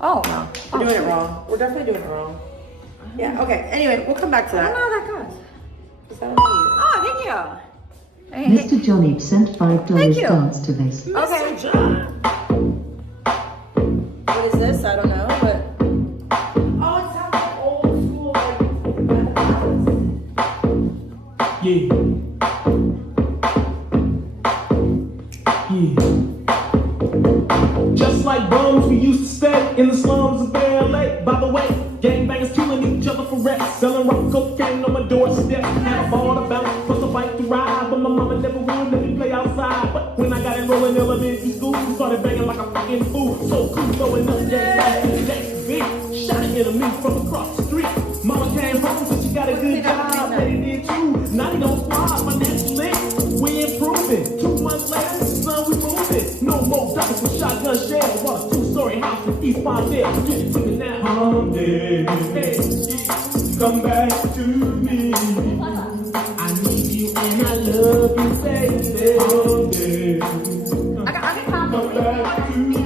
Oh. No, we're doing it wrong. We're definitely doing it wrong. Yeah, okay. Anyway, we'll come back to I that. don't know how that goes. I don't know either. Oh, thank you. Mr. Johnny sent $5 Thank you. dance to this. Okay. What is this? I don't know, but... Oh, it sounds like old school, Yeah. Just like bones, we used to stay in the slums of LA. By the way, gangbangers killing each other for rest, selling rock cocaine on my doorstep. Had a ball to bounce, plus a bike to ride, but my mama never would let me play outside. But when I got enrolled in elementary school, we started banging like a fucking fool. So cool, throwing up gangbang to the next beat. Shot an enemy from across the street. Mama came home, said she got a good job, Daddy did too. Now they don't squad, my next lit. We improving. 2 months later, son, we moving. No more ducks with shotgun shells. Want a 2-story house in East Palmdale. Get it to me now. Palmdale. Hey, come back to me. I need you and I love you, baby. Palmdale. Come back to me.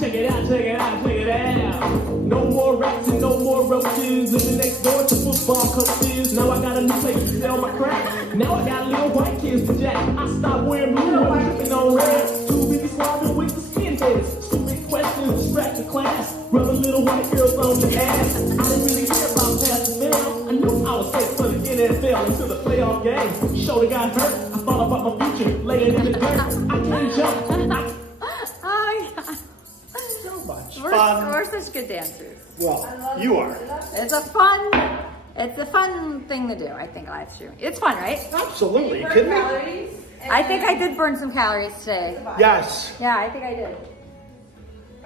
Check it out, check it out, check it out. No more rats and no more roaches. Living next door to football coaches. Now I got a new place to sell my crack. Now I got little white kids to jack. I stopped wearing blue and tripping on red. Too busy swabbing with the skinheads. Stupid questions distract the class. Rubbing little white girls on the ass. I didn't really hear about Pastor Phil. I knew I was set for the NFL until the playoff game. Shoulder got hurt. I thought about my future laying in the dirt. I can't jump. We're such good dancers. Well, you are. It's a fun thing to do, I think, live streaming. It's fun, right? Absolutely. You kidding me? I think I did burn some calories today. Yes. Yeah, I think I did.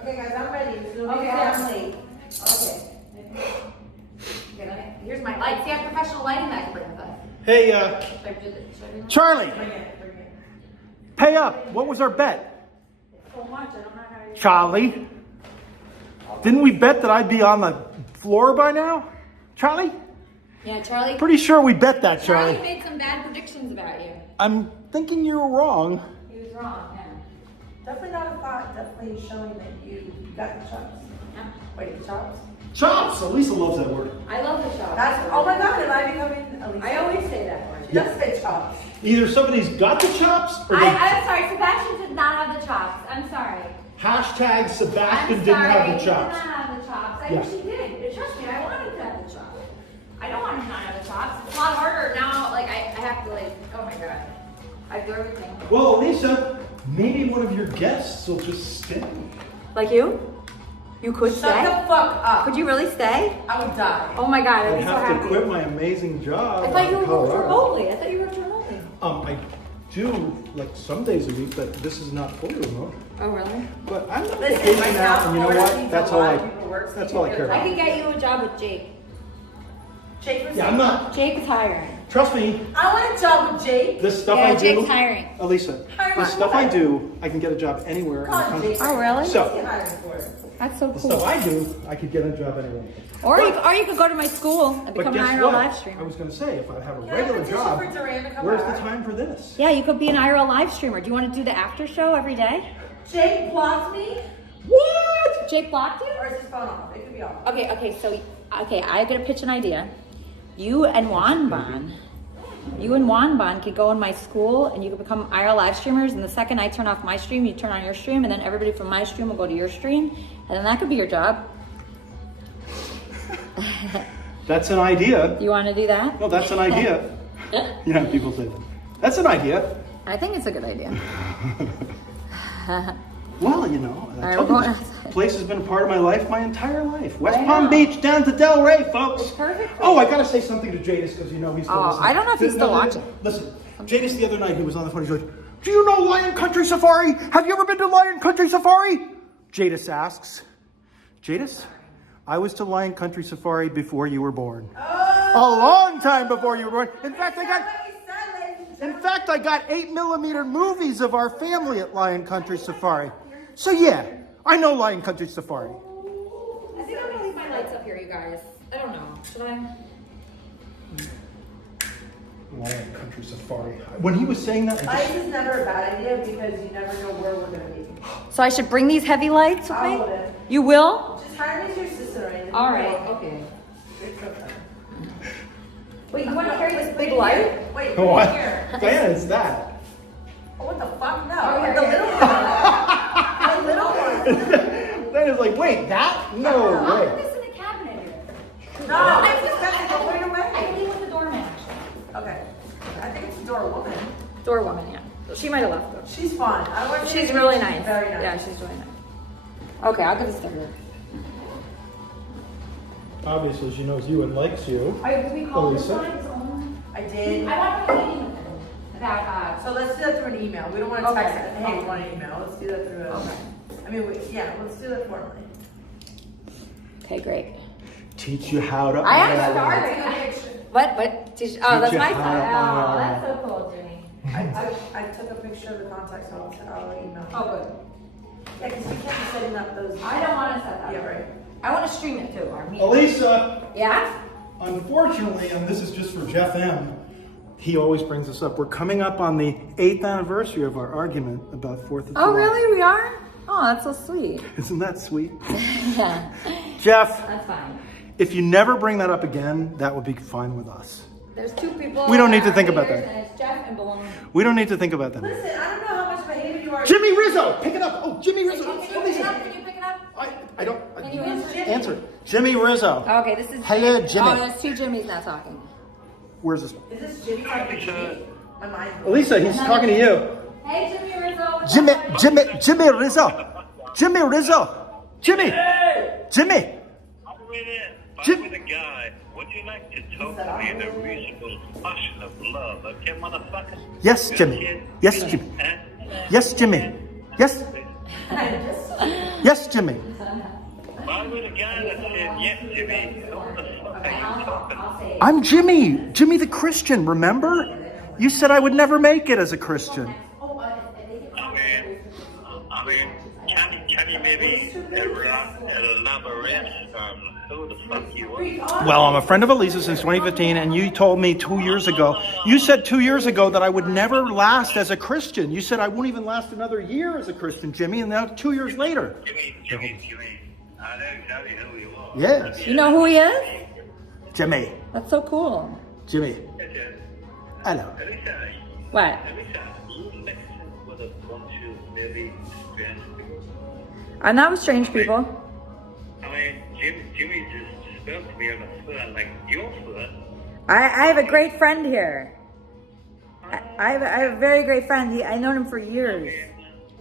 Okay, guys, I'm ready. Okay, I'm late. Okay, here's my lights. See, I have professional lighting that I can bring with us. Hey, Charlie. Pay up. What was our bet? So much, I don't know how to... Charlie. Didn't we bet that I'd be on the floor by now? Charlie? Yeah, Charlie. Pretty sure we bet that, Charlie Charlie. made some bad predictions about you. I'm thinking you were wrong. He was wrong, yeah. Definitely not a thought. Definitely showing that you got the chops. Yeah. Wait, the chops? Chops! Elisa loves that word. I love the chops. That's, oh my God, am I becoming Elisa? I always say that word. She does say chops. Either somebody's got the chops or they... I'm sorry, Sebastian did not have the chops. I'm sorry. Hashtag Sebastian I'm didn't sorry, have he the did chops. not have the chops. I Yeah. wish he did. Trust me, I wanted to have the chops. I don't want to not have the chops. It's a lot harder now. Like, I have to, like, oh my God. I do everything. Well, Elisa, maybe one of your guests will just stay. Like you? You could Shut stay? the fuck up. Could you really stay? I would die. Oh my God, I'd I be so have to happy. quit my amazing job. I thought you in worked Colorado. remotely. I thought you worked remotely. I do like some days a week, but this is not fully remote. Oh, really? But I'm on Listen, vacation right now, now, and you know Florida what? That's a all lot I. of people work, so That's you all I can care get I about. could get you a job with Jake. Jake was Yeah, I'm not. Jake is hiring. Trust me. I want a job with Jake. This stuff Yeah, I do. Jake's hiring. Elisa, Hiring the stuff what? I do, I can get a job anywhere in the Come on, country. Jake. Oh, really? So- Get hired for it. That's so The cool. stuff I do, I could get a job anywhere. Or you could go to my school and But become an guess IRL what? live I streamer. was going to say, if I have a Can I regular petition job, for Duran to come where's back? the time for this? Yeah, you could be an IRL live streamer. Do you want to do the after show every day? Jake blocked me? What? Jake blocked you? Or is his phone off? It could be off. Okay, so I gotta pitch an idea. You and Wanban could go in my school and you could become IRL live streamers, and the second I turn off my stream, you turn on your stream, and then everybody from my stream will go to your stream, and then that could be your job. That's an idea. You want to do that? No, that's an idea. Yeah, people say that. That's an idea. I think it's a good idea. Well, you know, I right, told we're you going this outside. place has been a part of my life my entire life. West I Palm know. Beach down to Delray, folks. It's perfect for Oh, you. I gotta say something to Jadis because you know he's still Oh, listening. I don't know if he's still No, watching. Listen, Jadis the other night he was on the phone. He's like, "Do you know Lion Country Safari? Have you ever been to Lion Country Safari?" Jadis asks. Jadis, I was to Lion Country Safari before you were born. A long time before you were born. In fact, I got 8mm movies of our family at Lion Country Safari. So yeah, I know Lion Country Safari. I think I'm gonna leave my lights up here, you guys. I don't know. Should I? Lion Country Safari. When he was saying that, Lights is never a bad idea because you never know where we're gonna be. So I should bring these heavy lights with I me? wouldn't. You will? Just hire me as your assistant, right? All right. Okay. Wait, you want to carry this big light? Wait, what? here. Diana, it's that. Oh, what the fuck? No. Oh, the little one. The little one. Diana's like, wait, that? No I'll put way. this in the cabinet here. No, I just got to go right I away. can leave with the doorman, actually. Okay. I think it's a door woman. Door woman, yeah. She might have left, though. She's fun. I don't want you She's to really think nice. Very nice. Yeah, she's really nice. Okay, I'll give this to her. Obviously, she knows you and likes you. Did we call this Elisa. one? His own? I did. I want to have a meeting with him about, So let's do that through an email. We don't want to text Okay. it. Hey, we want an email. Let's do that through a. Okay. I mean, let's do that formally. Okay, great. Teach you how to. I am IRL. starving. What? Oh, that's Teach my you how to side. Oh, IRL. that's so cool, Jimmy. I took a picture of the contact, so I'll email. Oh, good. Yeah, because you can't be setting up those. I don't want to set that Yeah, up. right. I want to stream it too. Our meeting. Elisa, Yeah? unfortunately, and this is just for Jeff M., he always brings this up. We're coming up on the 8th anniversary of our argument about 4th of July. Oh, really? We are? Oh, that's so sweet. Isn't that sweet? Yeah. Jeff, That's fine. if you never bring that up again, that would be fine with us. There's two people. We don't need to that are think about haters, that. And it's Jeff and Baloney. We don't need to think about that. Listen, I don't know how much behavior you are. Jimmy Rizzo, pick it up. Oh, Jimmy Rizzo. Can you pick it up? Can you pick it up? I don't. Can you answer it? Answer it. Jimmy Rizzo. Oh, okay, this is. Hello, Jimmy. Oh, there's two Jimmys now talking. Where's this? Is this Jimmy talking to me? My mind. Elisa, he's talking to you. Hey, Jimmy Rizzo. Jimmy Rizzo. Jimmy Rizzo. Jimmy. Jimmy. I'm with a guy. Would you like to talk to me in a reasonable fashion of love, okay, motherfucker? Yes, Jimmy. Yes, Jimmy. Yes, Jimmy. Yes. Yes, Jimmy. I'm with a guy that said, yes, Jimmy. What the fuck are you talking? I'm Jimmy. Jimmy the Christian, remember? You said I would never make it as a Christian. I mean, can you maybe elaborate who the fuck you are. Well, I'm a friend of Elisa since 2015, and you told me 2 years ago, you said 2 years ago that I would never last as a Christian. You said I wouldn't even last another year as a Christian, Jimmy, and now 2 years later. Jimmy, I know exactly who you are. Yes. You know who he is? Jimmy. That's so cool. Jimmy. Hello. What? With a bunch of really strange people. I'm not with strange people. I mean, Jimmy just spoke to me on the phone, like your phone. I have a great friend here. I have a very great friend. I've known him for years.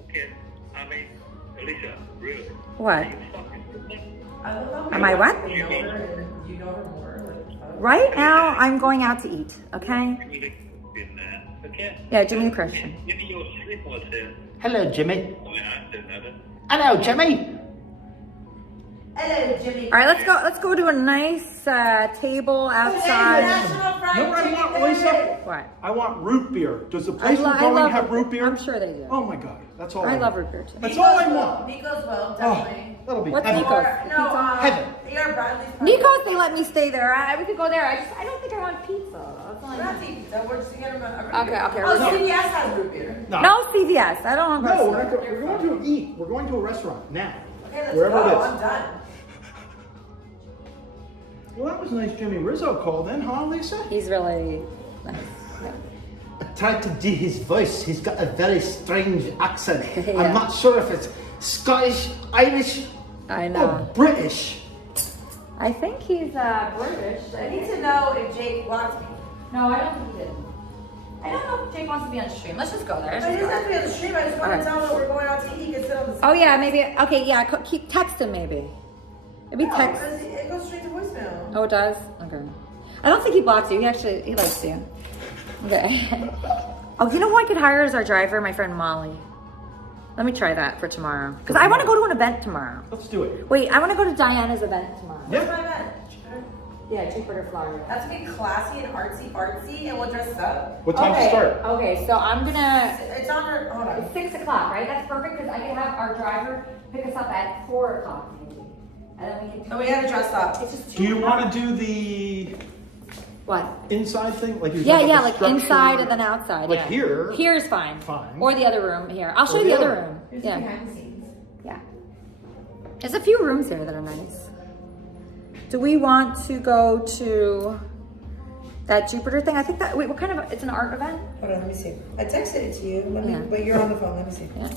Okay, I mean, Elisa, really. What? Am I what? Right now, I'm going out to eat, okay? Okay. Yeah, Jimmy the Christian. Maybe your sleep was there. Hello, Jimmy. I mean, I don't know that. Hello, Jimmy. Hello, Jimmy. All right, let's go to a nice table outside. You know what I want, Elisa? What? I want root beer. Does the place we're I going love have root beer? I'm sure they do. Oh my God, that's all I I love want. root beer too. That's all I want. Nico's well, Oh, definitely. that'll be What's heaven. Nico's? No, Heaven. your Bradley's. Nico's, they let me stay there. We could go there. I don't think I want pizza. That's all I We're not want. eating pizza. We're just getting a root Okay, beer. okay, Oh, root beer. CVS has root beer. No CVS. I don't want to No, go. we're going to eat. We're going to a restaurant now. Okay, let's Wherever go. it is. I'm done. Well, that was nice Jimmy Rizzo called in, huh, Lisa? He's really nice. I tried to do his voice. He's got a very strange accent. Yeah. I'm not sure if it's Scottish, Irish, I know. or British. I think he's British. I need to know if Jake blocked me. No, I don't think he did. I don't know if Jake wants to be on stream. Let's just go there. But he doesn't have to be on the stream. I just want Alright. to tell him that we're going out to eat. He can sit on the Oh yeah, maybe. Okay, yeah. Keep text him maybe. Maybe No, text. because it goes straight to voicemail. Oh, it does. Okay. I don't think he blocks you. He likes you. Okay. Oh, you know who I could hire as our driver? My friend Molly. Let me try that for tomorrow. Because I want to go to an event tomorrow. Let's do it. Wait, I want to go to Diana's event tomorrow. What's my event? Yeah, Jupiter, Florida. That's gonna be classy and artsy, and we'll dress it up. What time to start? Okay, so I'm gonna. It's on her. Hold on. It's 6 o'clock, right? That's perfect because I can have our driver pick us up at 4 o'clock maybe, and then we can. And we gotta dress up. It's just Do you want to do the what? Inside thing? Like you Yeah, talk yeah, about like the inside structure? and then outside. Like yeah. here? Here's fine. Fine. Or the other room here. I'll show Or you the the other other room. Here's Yeah. behind the scenes. Yeah. There's a few rooms here that are nice. Do we want to go to that Jupiter thing? I think that, wait, what kind of, it's an art event? Hold on, let me see. I texted it to you, let me, Yeah. but you're on the phone. Let me see. Yeah.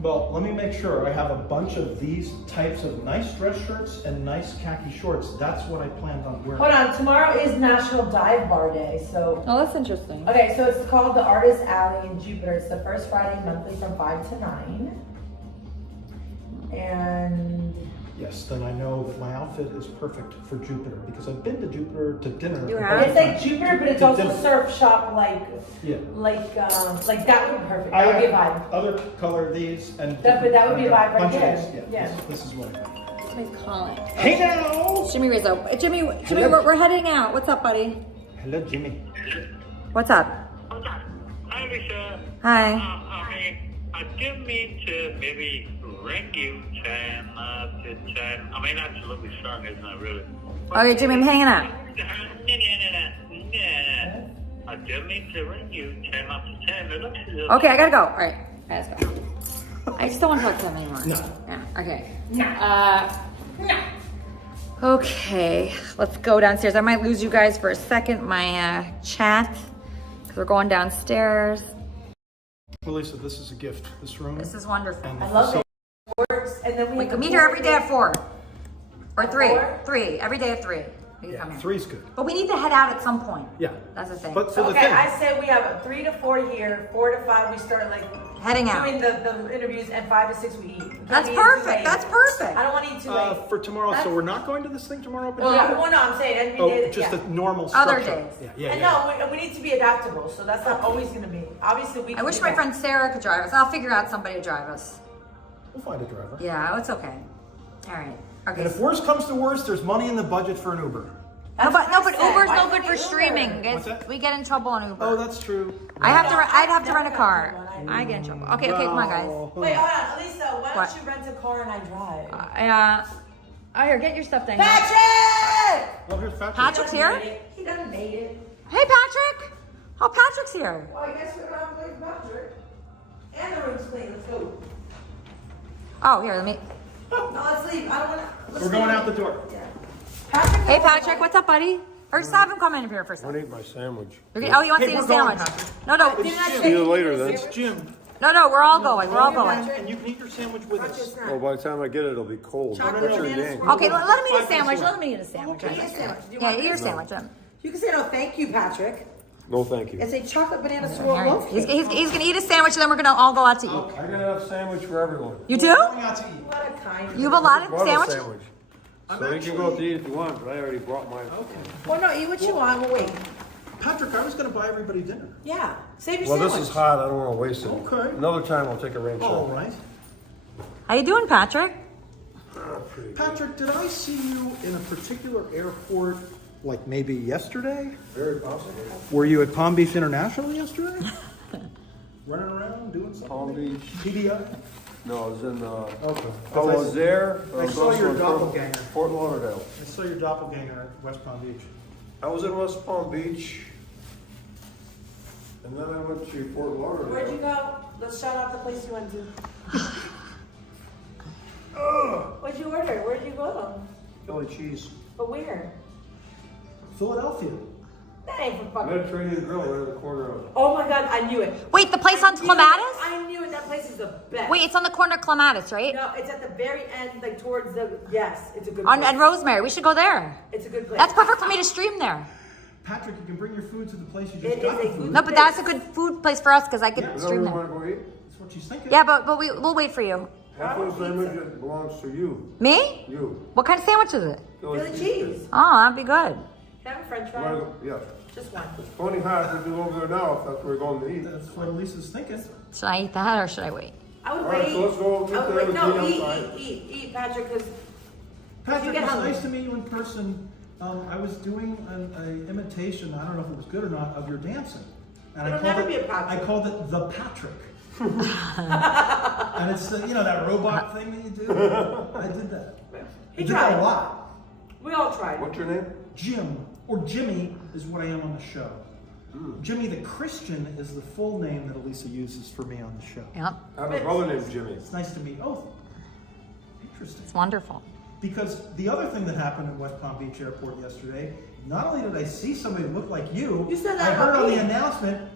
Well, let me make sure I have a bunch of these types of nice dress shirts and nice khaki shorts. That's what I planned on wearing. Hold on, tomorrow is National Dive Bar Day, so. Oh, that's interesting. Okay, so it's called the Artist Alley in Jupiter. It's the first Friday monthly from 5 to 9. And Yes, then I know that my outfit is perfect for Jupiter because I've been to Jupiter to dinner. You a have? bunch it's of like times. Jupiter, but it's To also dinner. surf shop like Yeah. that would be perfect. I That would be a have vibe. other color these and That would be a vibe right bunch of there. these. Yeah. This is what I have. Somebody's calling. Hey now! Jimmy Rizzo. Jimmy, Hello. we're heading out. What's up, buddy? Hello, Jimmy. What's up? Hi, Lisa. Hi. I mean, I didn't mean to maybe ring you saying I mean, that's a lovely song, isn't it, really? Okay, Jimmy, I'm hanging out. I didn't mean to ring you 10 after 10. It looks as if- Okay, I gotta go. All right, let's go. I just don't want to talk to him anymore. No. Yeah, okay. No. Okay, let's go downstairs. I might lose you guys for a second, my chat, because we're going downstairs. Well, Lisa, this is a gift. This room. This is wonderful. And I love so- it. Works, and then We can meet here every day at 4. Or 3. 4? 3. Every day at 3. We can Yeah, come here. 3's good. But we need to head out at some point. Yeah. That's the thing. But for the Okay, thing. I say we have 3 to 4 here, 4 to 5 we start like Heading out. doing the interviews, and 5 to 6 we eat. That's Don't eat too perfect. late. That's perfect. I don't want to eat too late. For tomorrow, so That's- we're not going to this thing tomorrow? Well, no, I'm saying every Oh, day. just yeah. a normal Other structure. days. Yeah, And yeah. no, we need to be adaptable, so that's not always going to be. Obviously, we. I can wish do my that. friend Sarah could drive us. I'll figure out somebody to drive us. We'll find a driver. Yeah, it's okay. All right. Okay. And if worst comes to worst, there's money in the budget for an Uber. No, but what I said. Uber's Why no do good we for Uber? streaming. What's that? We get in trouble on Uber. Oh, that's true. I'd have to rent a car. I get in trouble. Okay, come on, guys. Wait, hold on, Elisa. Why What? don't you rent a car and I drive? Oh, here, get your stuff done. Patrick! Oh, here's Patrick. Patrick's here? He done made it. Hey, Patrick. Oh, Patrick's here. Well, I guess we're gonna have to wait for Patrick. And the room's clean. Let's go. Oh, here, let me. No, let's leave. I don't wanna. We're going out the door. Hey, Patrick, what's up, buddy? Or just have him come in here first. I want to eat my sandwich. Oh, he wants to eat a sandwich. No, no. See you later then. It's Jim. No, we're all going. We're all going. And you can eat your sandwich with us. Well, by the time I get it, it'll be cold. Chocolate What's your bananas name? from- Okay, let him eat a sandwich. Let him eat a sandwich. Okay, eat a sandwich. Do you Yeah, want eat your this? sandwich. You can say no, thank you, Patrick. No, thank you. It's a chocolate banana swirl loaf. He's going to eat a sandwich, and then we're going to all go out to eat. I got enough sandwich for everyone. You do? What a kind. You have a lot of Brought a sandwiches? sandwich. So you can go out to eat if you want, but I already brought mine. Well, no, eat what you want. We'll wait. Patrick, I was going to buy everybody dinner. Yeah. Save your Well, sandwich. this is hot. I don't want to waste it. Okay. Another time I'll take a rain check. All right. How you doing, Patrick? Patrick, did I see you in a particular airport, like maybe yesterday? Very possible. Were you at Palm Beach International yesterday? Running around, doing something? Palm Beach. PDI? No, I was in. Okay. I was there. I saw your doppelganger. Fort Lauderdale. I saw your doppelganger at West Palm Beach. I was in West Palm Beach, and then I went to Fort Lauderdale. Where'd you go? Let's shout out the place you went to. What'd you order? Where'd you go? Philly cheese. But where? Philadelphia. That ain't for fucking. Mediterranean Grill right in the corner of. Oh my god, I knew it. Wait, the place on Clematis? I knew it. That place is the best. Wait, it's on the corner of Clematis, right? No, it's at the very end, like towards the. Yes, it's a good. On place. and Rosemary. We should go there. It's a good place. That's perfect for me to stream there. Patrick, you can bring your food to the place you It just got is a the food. No, but that's a good food place for us because I could Is that stream where you there. want to go eat? That's what she's thinking. Yeah, but we'll wait for you. Half of the sandwich belongs to you. Me? You. What kind of sandwich is it? Philly cheese. Oh, that'd be good. Can I have a French fry? Wanna go- Yeah. Just one. It's plenty hot to do over there now if that's where we're going to eat. That's what Elisa's thinking. Should I eat that or should I wait? I would All right, wait. so let's go I would get wait. the No, everything outside. eat, Patrick, because Patrick, get it's hungry. nice to meet you in person. I was doing an imitation, I don't know if it was good or not, of your dancing. And It'll never be a Patrick. I called it the Patrick. And it's the, that robot thing that you do. I did that. He I did tried. that a lot. We all tried. What's your name? Jim, or Jimmy, is what I am on the show. Jimmy the Christian is the full name that Elisa uses for me on the show. Yep. I have a brother named Jimmy. It's nice to meet. Oh, interesting. It's wonderful. Because the other thing that happened in West Palm Beach Airport yesterday, not only did I see somebody that looked like you, You said that I heard about on me. the announcement,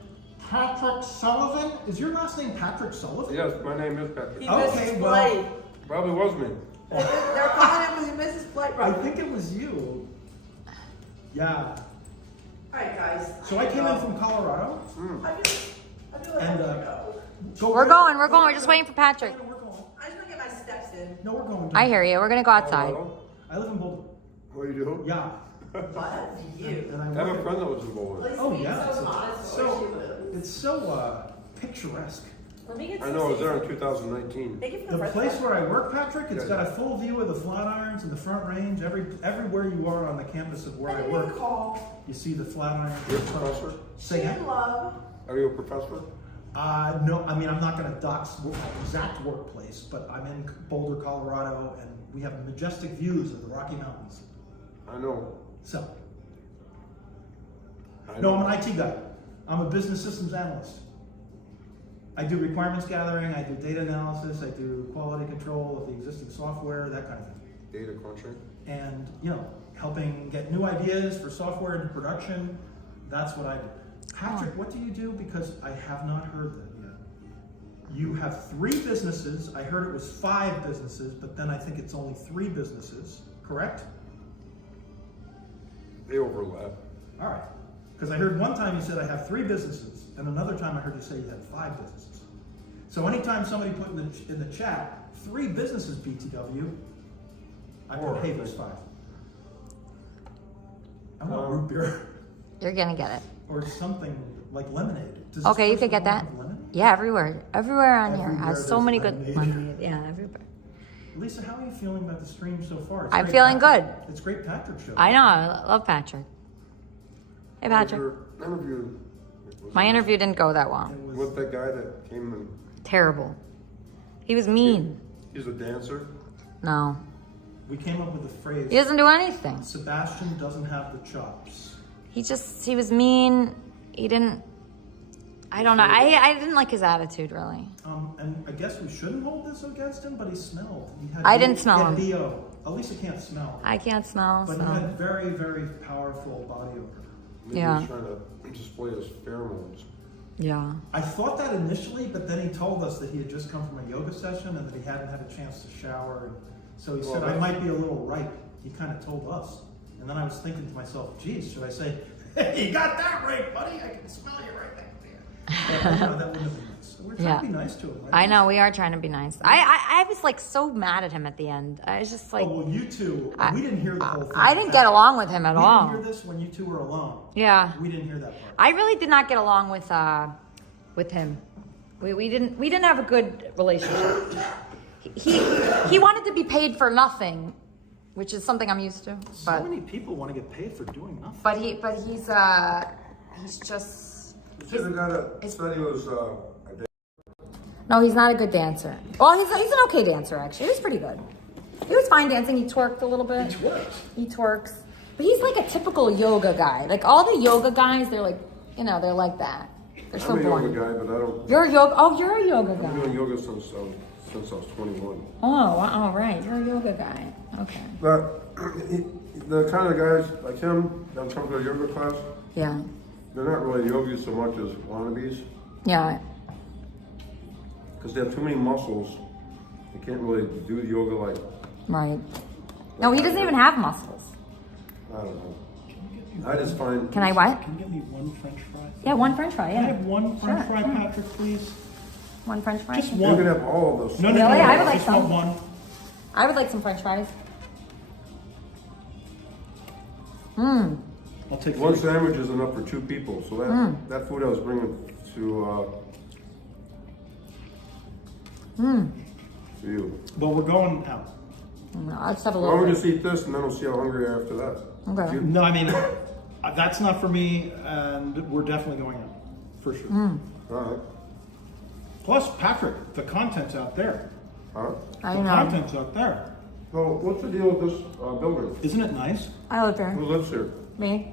Patrick Sullivan. Is your last name Patrick Sullivan? Yes, my name is Patrick. He Okay, missed his well- flight. Probably was me. They're calling him he missed his flight, I right? think it was you. Yeah. Alright, guys. So I came in from Colorado. I feel like And, I should go. We're going. We're just waiting for Patrick. I just want to get my steps in. No, we're going. I hear you. We're going to go outside. I live in Boulder. What do you do? Yeah. What? You. And I have a friend that was in Boulder. Oh yeah. It's so picturesque. Let me get I know, I was there in 2019. The place where I work, Patrick, it's got a full view of the Flatirons and the Front Range. Everywhere you are on the campus of where I work, you see the Flatirons. You're a professor? Say again? Love. Are you a professor? No, I mean, I'm not going to dox my exact workplace, but I'm in Boulder, Colorado, and we have majestic views of the Rocky Mountains. I know. So, I no, know. I'm an IT guy. I'm a business systems analyst. I do requirements gathering, I do data analysis, I do quality control of the existing software, that kind of thing. Data crunching. And, helping get new ideas for software into production, that's what I do. Patrick, what do you do? Because I have not heard that yet. You have 3 businesses. I heard it was 5 businesses, but then I think it's only 3 businesses, correct? They overlap. All right. Because I heard one time you said I have 3 businesses, and another time I heard you say you had 5 businesses. So anytime somebody put in the chat, 3 businesses BTW, I go, hey, there's 5. I want root beer. You're going to get it. Or something like lemonade. Does Okay, this you could person get that. have lemonade? Yeah, everywhere. Everywhere on here Everywhere has so there's many good lemonade. lemonade. Yeah, everywhere. Lisa, how are you feeling about the stream so far? It's I'm great feeling Patrick. good. It's great Patrick show. I know. I love Patrick. Hey, Patrick. Your interview My interview didn't go that well. With that guy that came and Terrible. He was mean. he's a dancer. No. We came up with a phrase. He doesn't do anything. Sebastian doesn't have the chops. He was mean. He didn't, I don't know. I didn't like his attitude, really. And I guess we shouldn't hold this against him, but he smelled. I didn't smell him. He had BO. Elisa can't smell. I can't smell, But so. he had very, very powerful body odor. Maybe Yeah. he's trying to display his pheromones. Yeah. I thought that initially, but then he told us that he had just come from a yoga session and that he hadn't had a chance to shower. And so he said, I might be a little ripe. He kind of told us. And then I was thinking to myself, geez, should I say, hey, you got that right, buddy? I can smell you right back there. But, that wouldn't have been nice. So we're trying to be nice to him. Right? I know, we are trying to be nice. I was like so mad at him at the end. I was just like. Oh, well, you two, we didn't hear the whole thing. I didn't get along with him at all. We didn't hear this when you two were alone. Yeah. We didn't hear that part. I really did not get along with him. We didn't have a good relationship. He wanted to be paid for nothing, which is something I'm used to. So many people want to get paid for doing nothing. But he's just. Is he the guy that said he was No, he's not a good dancer. Well, he's an okay dancer, actually. He was pretty good. He was fine dancing. He twerked a little bit. He twerks. But he's like a typical yoga guy. Like all the yoga guys, they're like, they're like that. They're so I'm a boring. yoga guy, but I don't. You're a yoga. Oh, you're a yoga guy. I've been doing yoga since I was 21. Oh, wow, right. You're a yoga guy. Okay. But the kind of guys like him that come to a yoga class, Yeah. they're not really yogis so much as wannabes. Yeah. Because they have too many muscles. They can't really do yoga like. Right. No, he doesn't even have muscles. I don't know. I just find. Can I what? Can you get me one French fry? Yeah, one French fry. Yeah. Can I have one French fry, Sure. Patrick, please? One French fry. Just You one. can have all of those. No, Really? I would like just want some. one. I would like some French fries. I'll take One 3. sandwich is enough for 2 people. So that food I was bringing to for you. Well, we're going out. No, I'll just have a Why little don't we bit. just eat this and then we'll see how hungry I am after that. Okay. No, I mean, that's not for me, and we're definitely going out. For sure. All right. Plus, Patrick, the content's out there. Huh? I The know. content's out there. So what's the deal with this building? Isn't it nice? I live there. Who lives here? Me?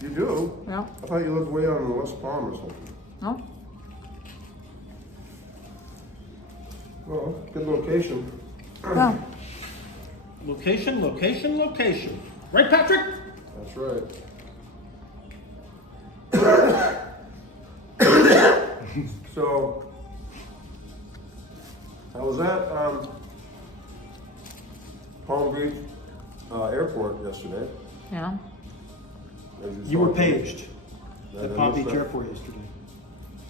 You do? No. I thought you lived way out in West Palm or something. No. Well, good location. No. Location, location, location. Right, Patrick? That's right. So, I was at Palm Beach Airport yesterday. Yeah. As You were saw today. paged And at I Palm missed Beach that. Airport yesterday.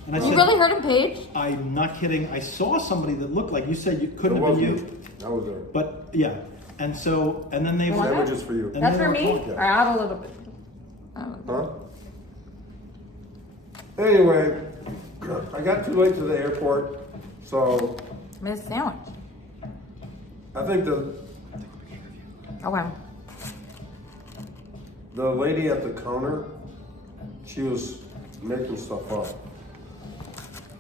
And I You said, really heard him, Paige? I'm not kidding. I saw somebody that looked like you said you couldn't It have been wasn't you. me. I was there. But yeah. And so, and then they You want that? Sandwiches for you. And That's they for were me? talking. Or I have a little bit. Huh? Anyway, I got too late to the airport, so I made a sandwich. I think Okay. the lady at the counter, she was making stuff up.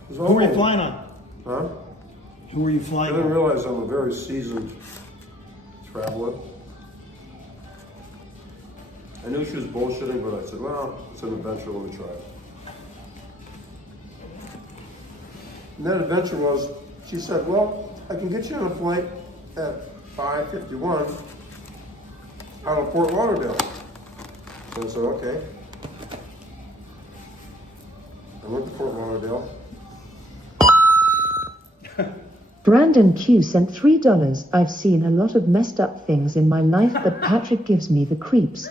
Who were you flying on? Huh? Who were you I flying didn't on? realize I'm a very seasoned traveler. I knew she was bullshitting, but I said, well, it's an adventure, let me try it. And that adventure was, she said, well, I can get you on a flight at 5:51 out of Fort Lauderdale. So I said, okay. I went to Fort Lauderdale. Brandon Q sent $3. I've seen a lot of messed up things in my life, but Patrick gives me the creeps.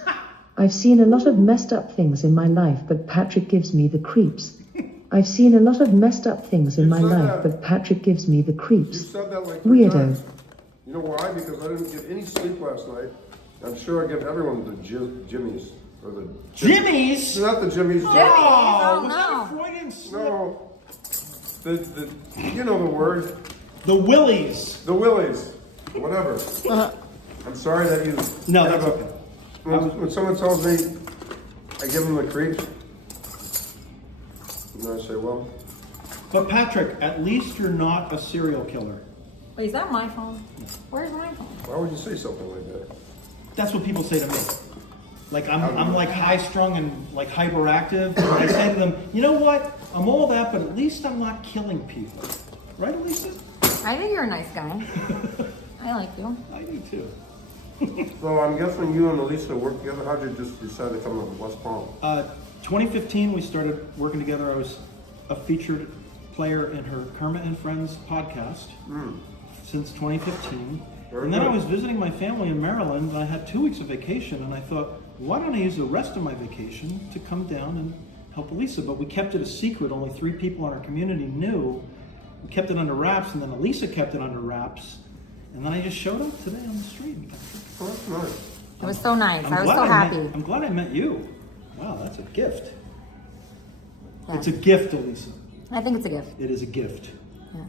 I've seen a lot of messed up things in my life, but Patrick gives me the creeps. I've seen a lot of messed up things in my You said life, that. but Patrick gives me the You creeps. said that like 3 Weirdo. times. You know why? Because I didn't get any sleep last night. I'm sure I give everyone the Jimmys. Or the Jimmy's? Not the Jimmys. Oh, was no. that a Freudian slip? No. The you know the word. The Willies. The Willies. Whatever. I'm sorry that you. No, have that's a- okay. When someone tells me I give them the creeps, And I say, well, But Patrick, at least you're not a serial killer. Wait, is that my phone? Where's my phone? why would you say something like that? That's what people say to me. Like I'm like high strung and like hyperactive. And I say to them, you know what? I'm all that, but at least I'm not killing people. Right, Elisa? I think you're a nice guy. I like you. I do too. So I'm guessing you and Elisa work together. How'd you just decide to come to West Palm? 2015, we started working together. I was a featured player in her Kermit and Friends podcast since 2015. And then I was visiting my family in Maryland, and I had 2 weeks of vacation, and I thought, why don't I use the rest of my vacation to come down and help Elisa? But we kept it a secret. Only 3 people in our community knew. We kept it under wraps, and then Elisa kept it under wraps. And then I just showed up today on the street. Oh, that's nice. It was so nice. I was glad so happy. I'm glad I met you. Wow, that's a gift. Yeah. It's a gift, Elisa. I think it's a gift. It is a gift. Yeah.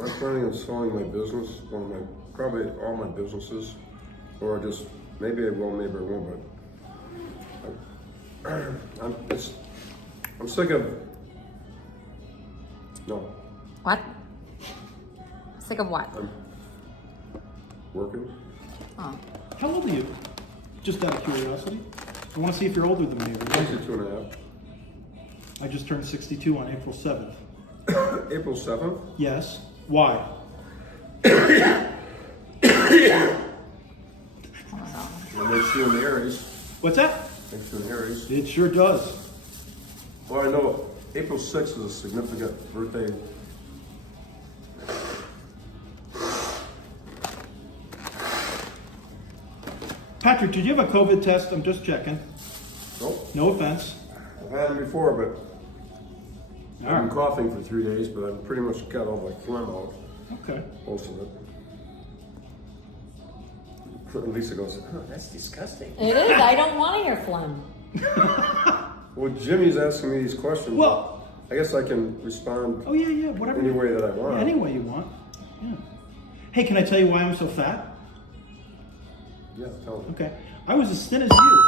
I'm planning on selling my business, probably all my businesses, or just, maybe I will, maybe I won't, but I'm sick of, no, What? Sick of what? I'm working. Oh. How old are you? Just out of curiosity. I want to see if you're older than me. 22.5. I just turned 62 on April 7th. April 7th? Yes. Why? It makes you an Aries. What's that? Makes you an Aries. It sure does. Well, I know April 6th is a significant birthday. Patrick, did you have a COVID test? I'm just checking. Nope. No offense. I've had them before, but I've been right. coughing for 3 days, but I've pretty much got all my phlegm out. Okay. Most of it. Lisa goes, oh, that's disgusting. It is. I don't want to hear phlegm. Well, Jimmy's asking me these questions. Well, I guess I can respond Oh, yeah, whatever. any way that I want. Yeah, any way you want. Yeah. Hey, can I tell you why I'm so fat? Yeah, tell me. Okay. I was as thin as you.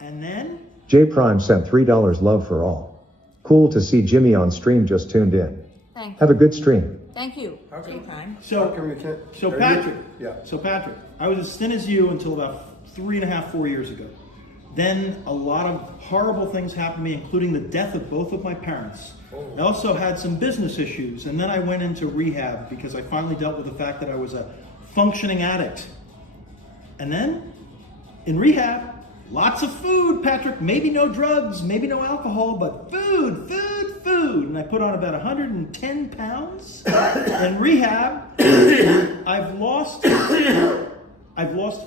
And then J Prime sent $3 love for all. Cool to see Jimmy on stream, just tuned in. Thank Have a good stream. Thank you. How come- Time. How come you can't? So are you- Patrick, Yeah. So Patrick, I was as thin as you until about 3.5, 4 years ago. Then a lot of horrible things happened to me, including the death of both of my parents. I also had some business issues, and then I went into rehab because I finally dealt with the fact that I was a functioning addict. And then, in rehab, lots of food, Patrick. Maybe no drugs, maybe no alcohol, but food. And I put on about 110 pounds. In rehab, I've lost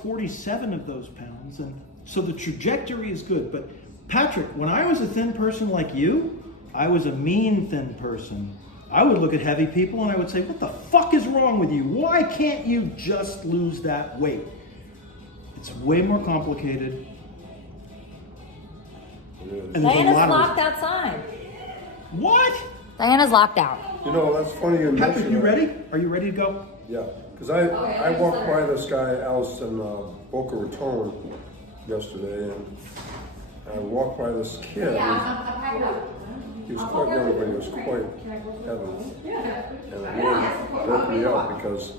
47 of those pounds, and so the trajectory is good. But Patrick, when I was a thin person like you, I was a mean thin person. I would look at heavy people and I would say, what the fuck is wrong with you? Why can't you just lose that weight? It's way more complicated. And there's a Diana's lot of locked outside. What? Diana's locked out. You know, that's funny you Patrick, mention you that. ready? Are you ready to go? Yeah, because I walked by this guy out in Boca Raton yesterday, and I walked by this kid. He was quite young, but he was quite heavy. And it really woke me up because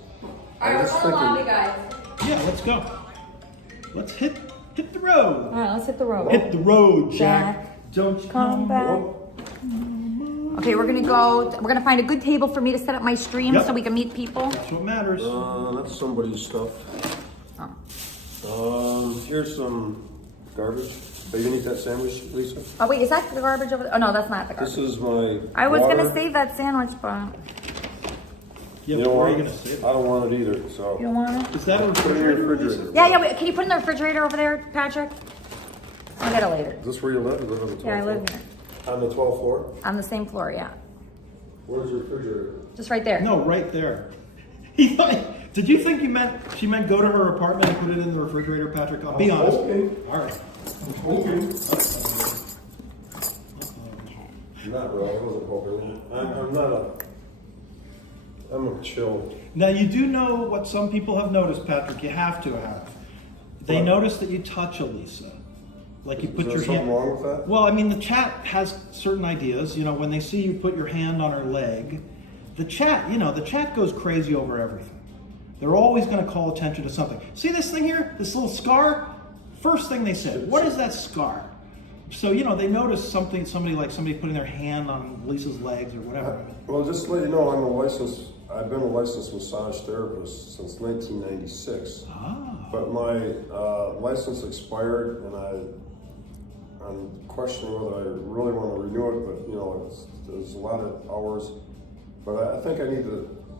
I was thinking, Yeah, let's go. Let's hit the road. All right, let's hit the road. Hit the road, Jack. Don't you Come back. Okay, we're gonna find a good table for me to set up my stream Yep. so we can meet people. That's what matters. that's somebody's stuff. Here's some garbage. Are you gonna eat that sandwich, Lisa? Oh wait, is that the garbage over there? Oh no, that's not the garbage. This is my I was water. gonna save that sandwich, but Yeah, You but know where are you what? gonna save it? I don't want it either, so. you don't want it? Is that a Put it in your refrigerator. Yeah, wait, can you put it in the refrigerator over there, Patrick? I'll get it later. Is this where you live? You live on the 12th Yeah, I live floor? here. On the 12th floor? On the same floor, yeah. Where's your refrigerator? Just right there. No, right there. He thought. Did you think she meant go to her apartment and put it in the refrigerator, Patrick? I'll be honest. Okay. All right. Okay. Not really. I wasn't hoping. I'm a chill. Now you do know what some people have noticed, Patrick. You have to have. They What? notice that you touch Elisa. Like you Is put there your something hand. wrong with that? Well, I mean, the chat has certain ideas. You know, when they see you put your hand on her leg, the chat goes crazy over everything. They're always going to call attention to something. See this thing here? This little scar? First thing they said, what is that scar? So, they notice somebody putting their hand on Lisa's legs or whatever. Well, just to let you know, I've been a licensed massage therapist since 1996. But my license expired, and I'm questioning whether I really want to renew it, but there's a lot of hours. But I think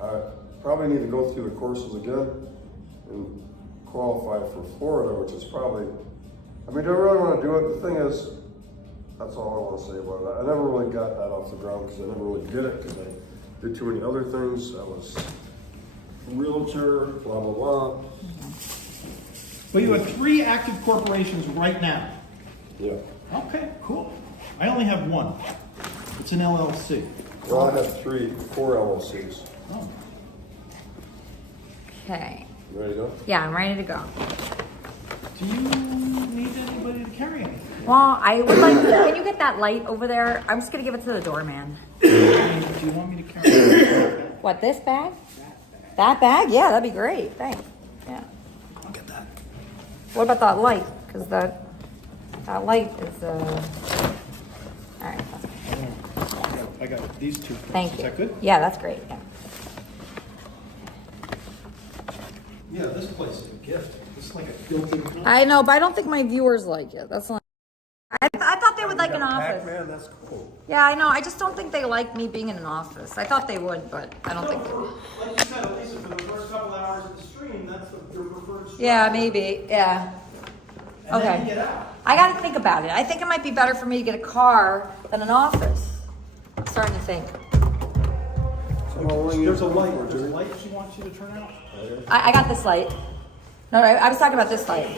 I probably need to go through the courses again and qualify for Florida, which is probably, do I really want to do it? The thing is, that's all I want to say about it. I never really got that off the ground because I never really did it because I did too many other things. I was a realtor, blah, blah, blah. But you have 3 active corporations right now. Yeah. Okay, cool. I only have one. It's an LLC. Well, I have 4 LLCs. Oh. Okay. You ready to go? Yeah, I'm ready to go. Do you need anybody to carry anything? Well, I would like to, can you get that light over there? I'm just going to give it to the doorman. Do you want me to carry it? What, this bag? That bag? Yeah, that'd be great. Thanks. Yeah. I'll get that. What about that light? Because that light is, all right. I got these 2. Thank you. Is that good? Yeah, that's great. Yeah. Yeah, this place is a gift. It's like a filtered. I know, but I don't think my viewers like it. That's not. I thought they would like an office. Pac-Man, that's cool. Yeah, I know. I just don't think they like me being in an office. I thought they would, but I don't think they would. Like you said, Elisa, for the first couple hours of the stream, that's your preferred structure. Yeah, maybe. Yeah. And Okay. then you get out. I got to think about it. I think it might be better for me to get a car than an office. I'm starting to think. There's a light. There's a light she wants you to turn out. I got this light. No, I was talking about this light.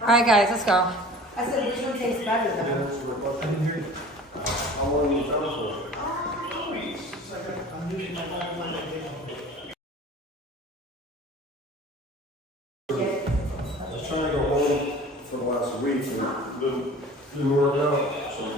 All right, guys, let's go. I said, which one tastes better though? I didn't hear you. How long are you down for? I was trying to go home for the last week and didn't work out. So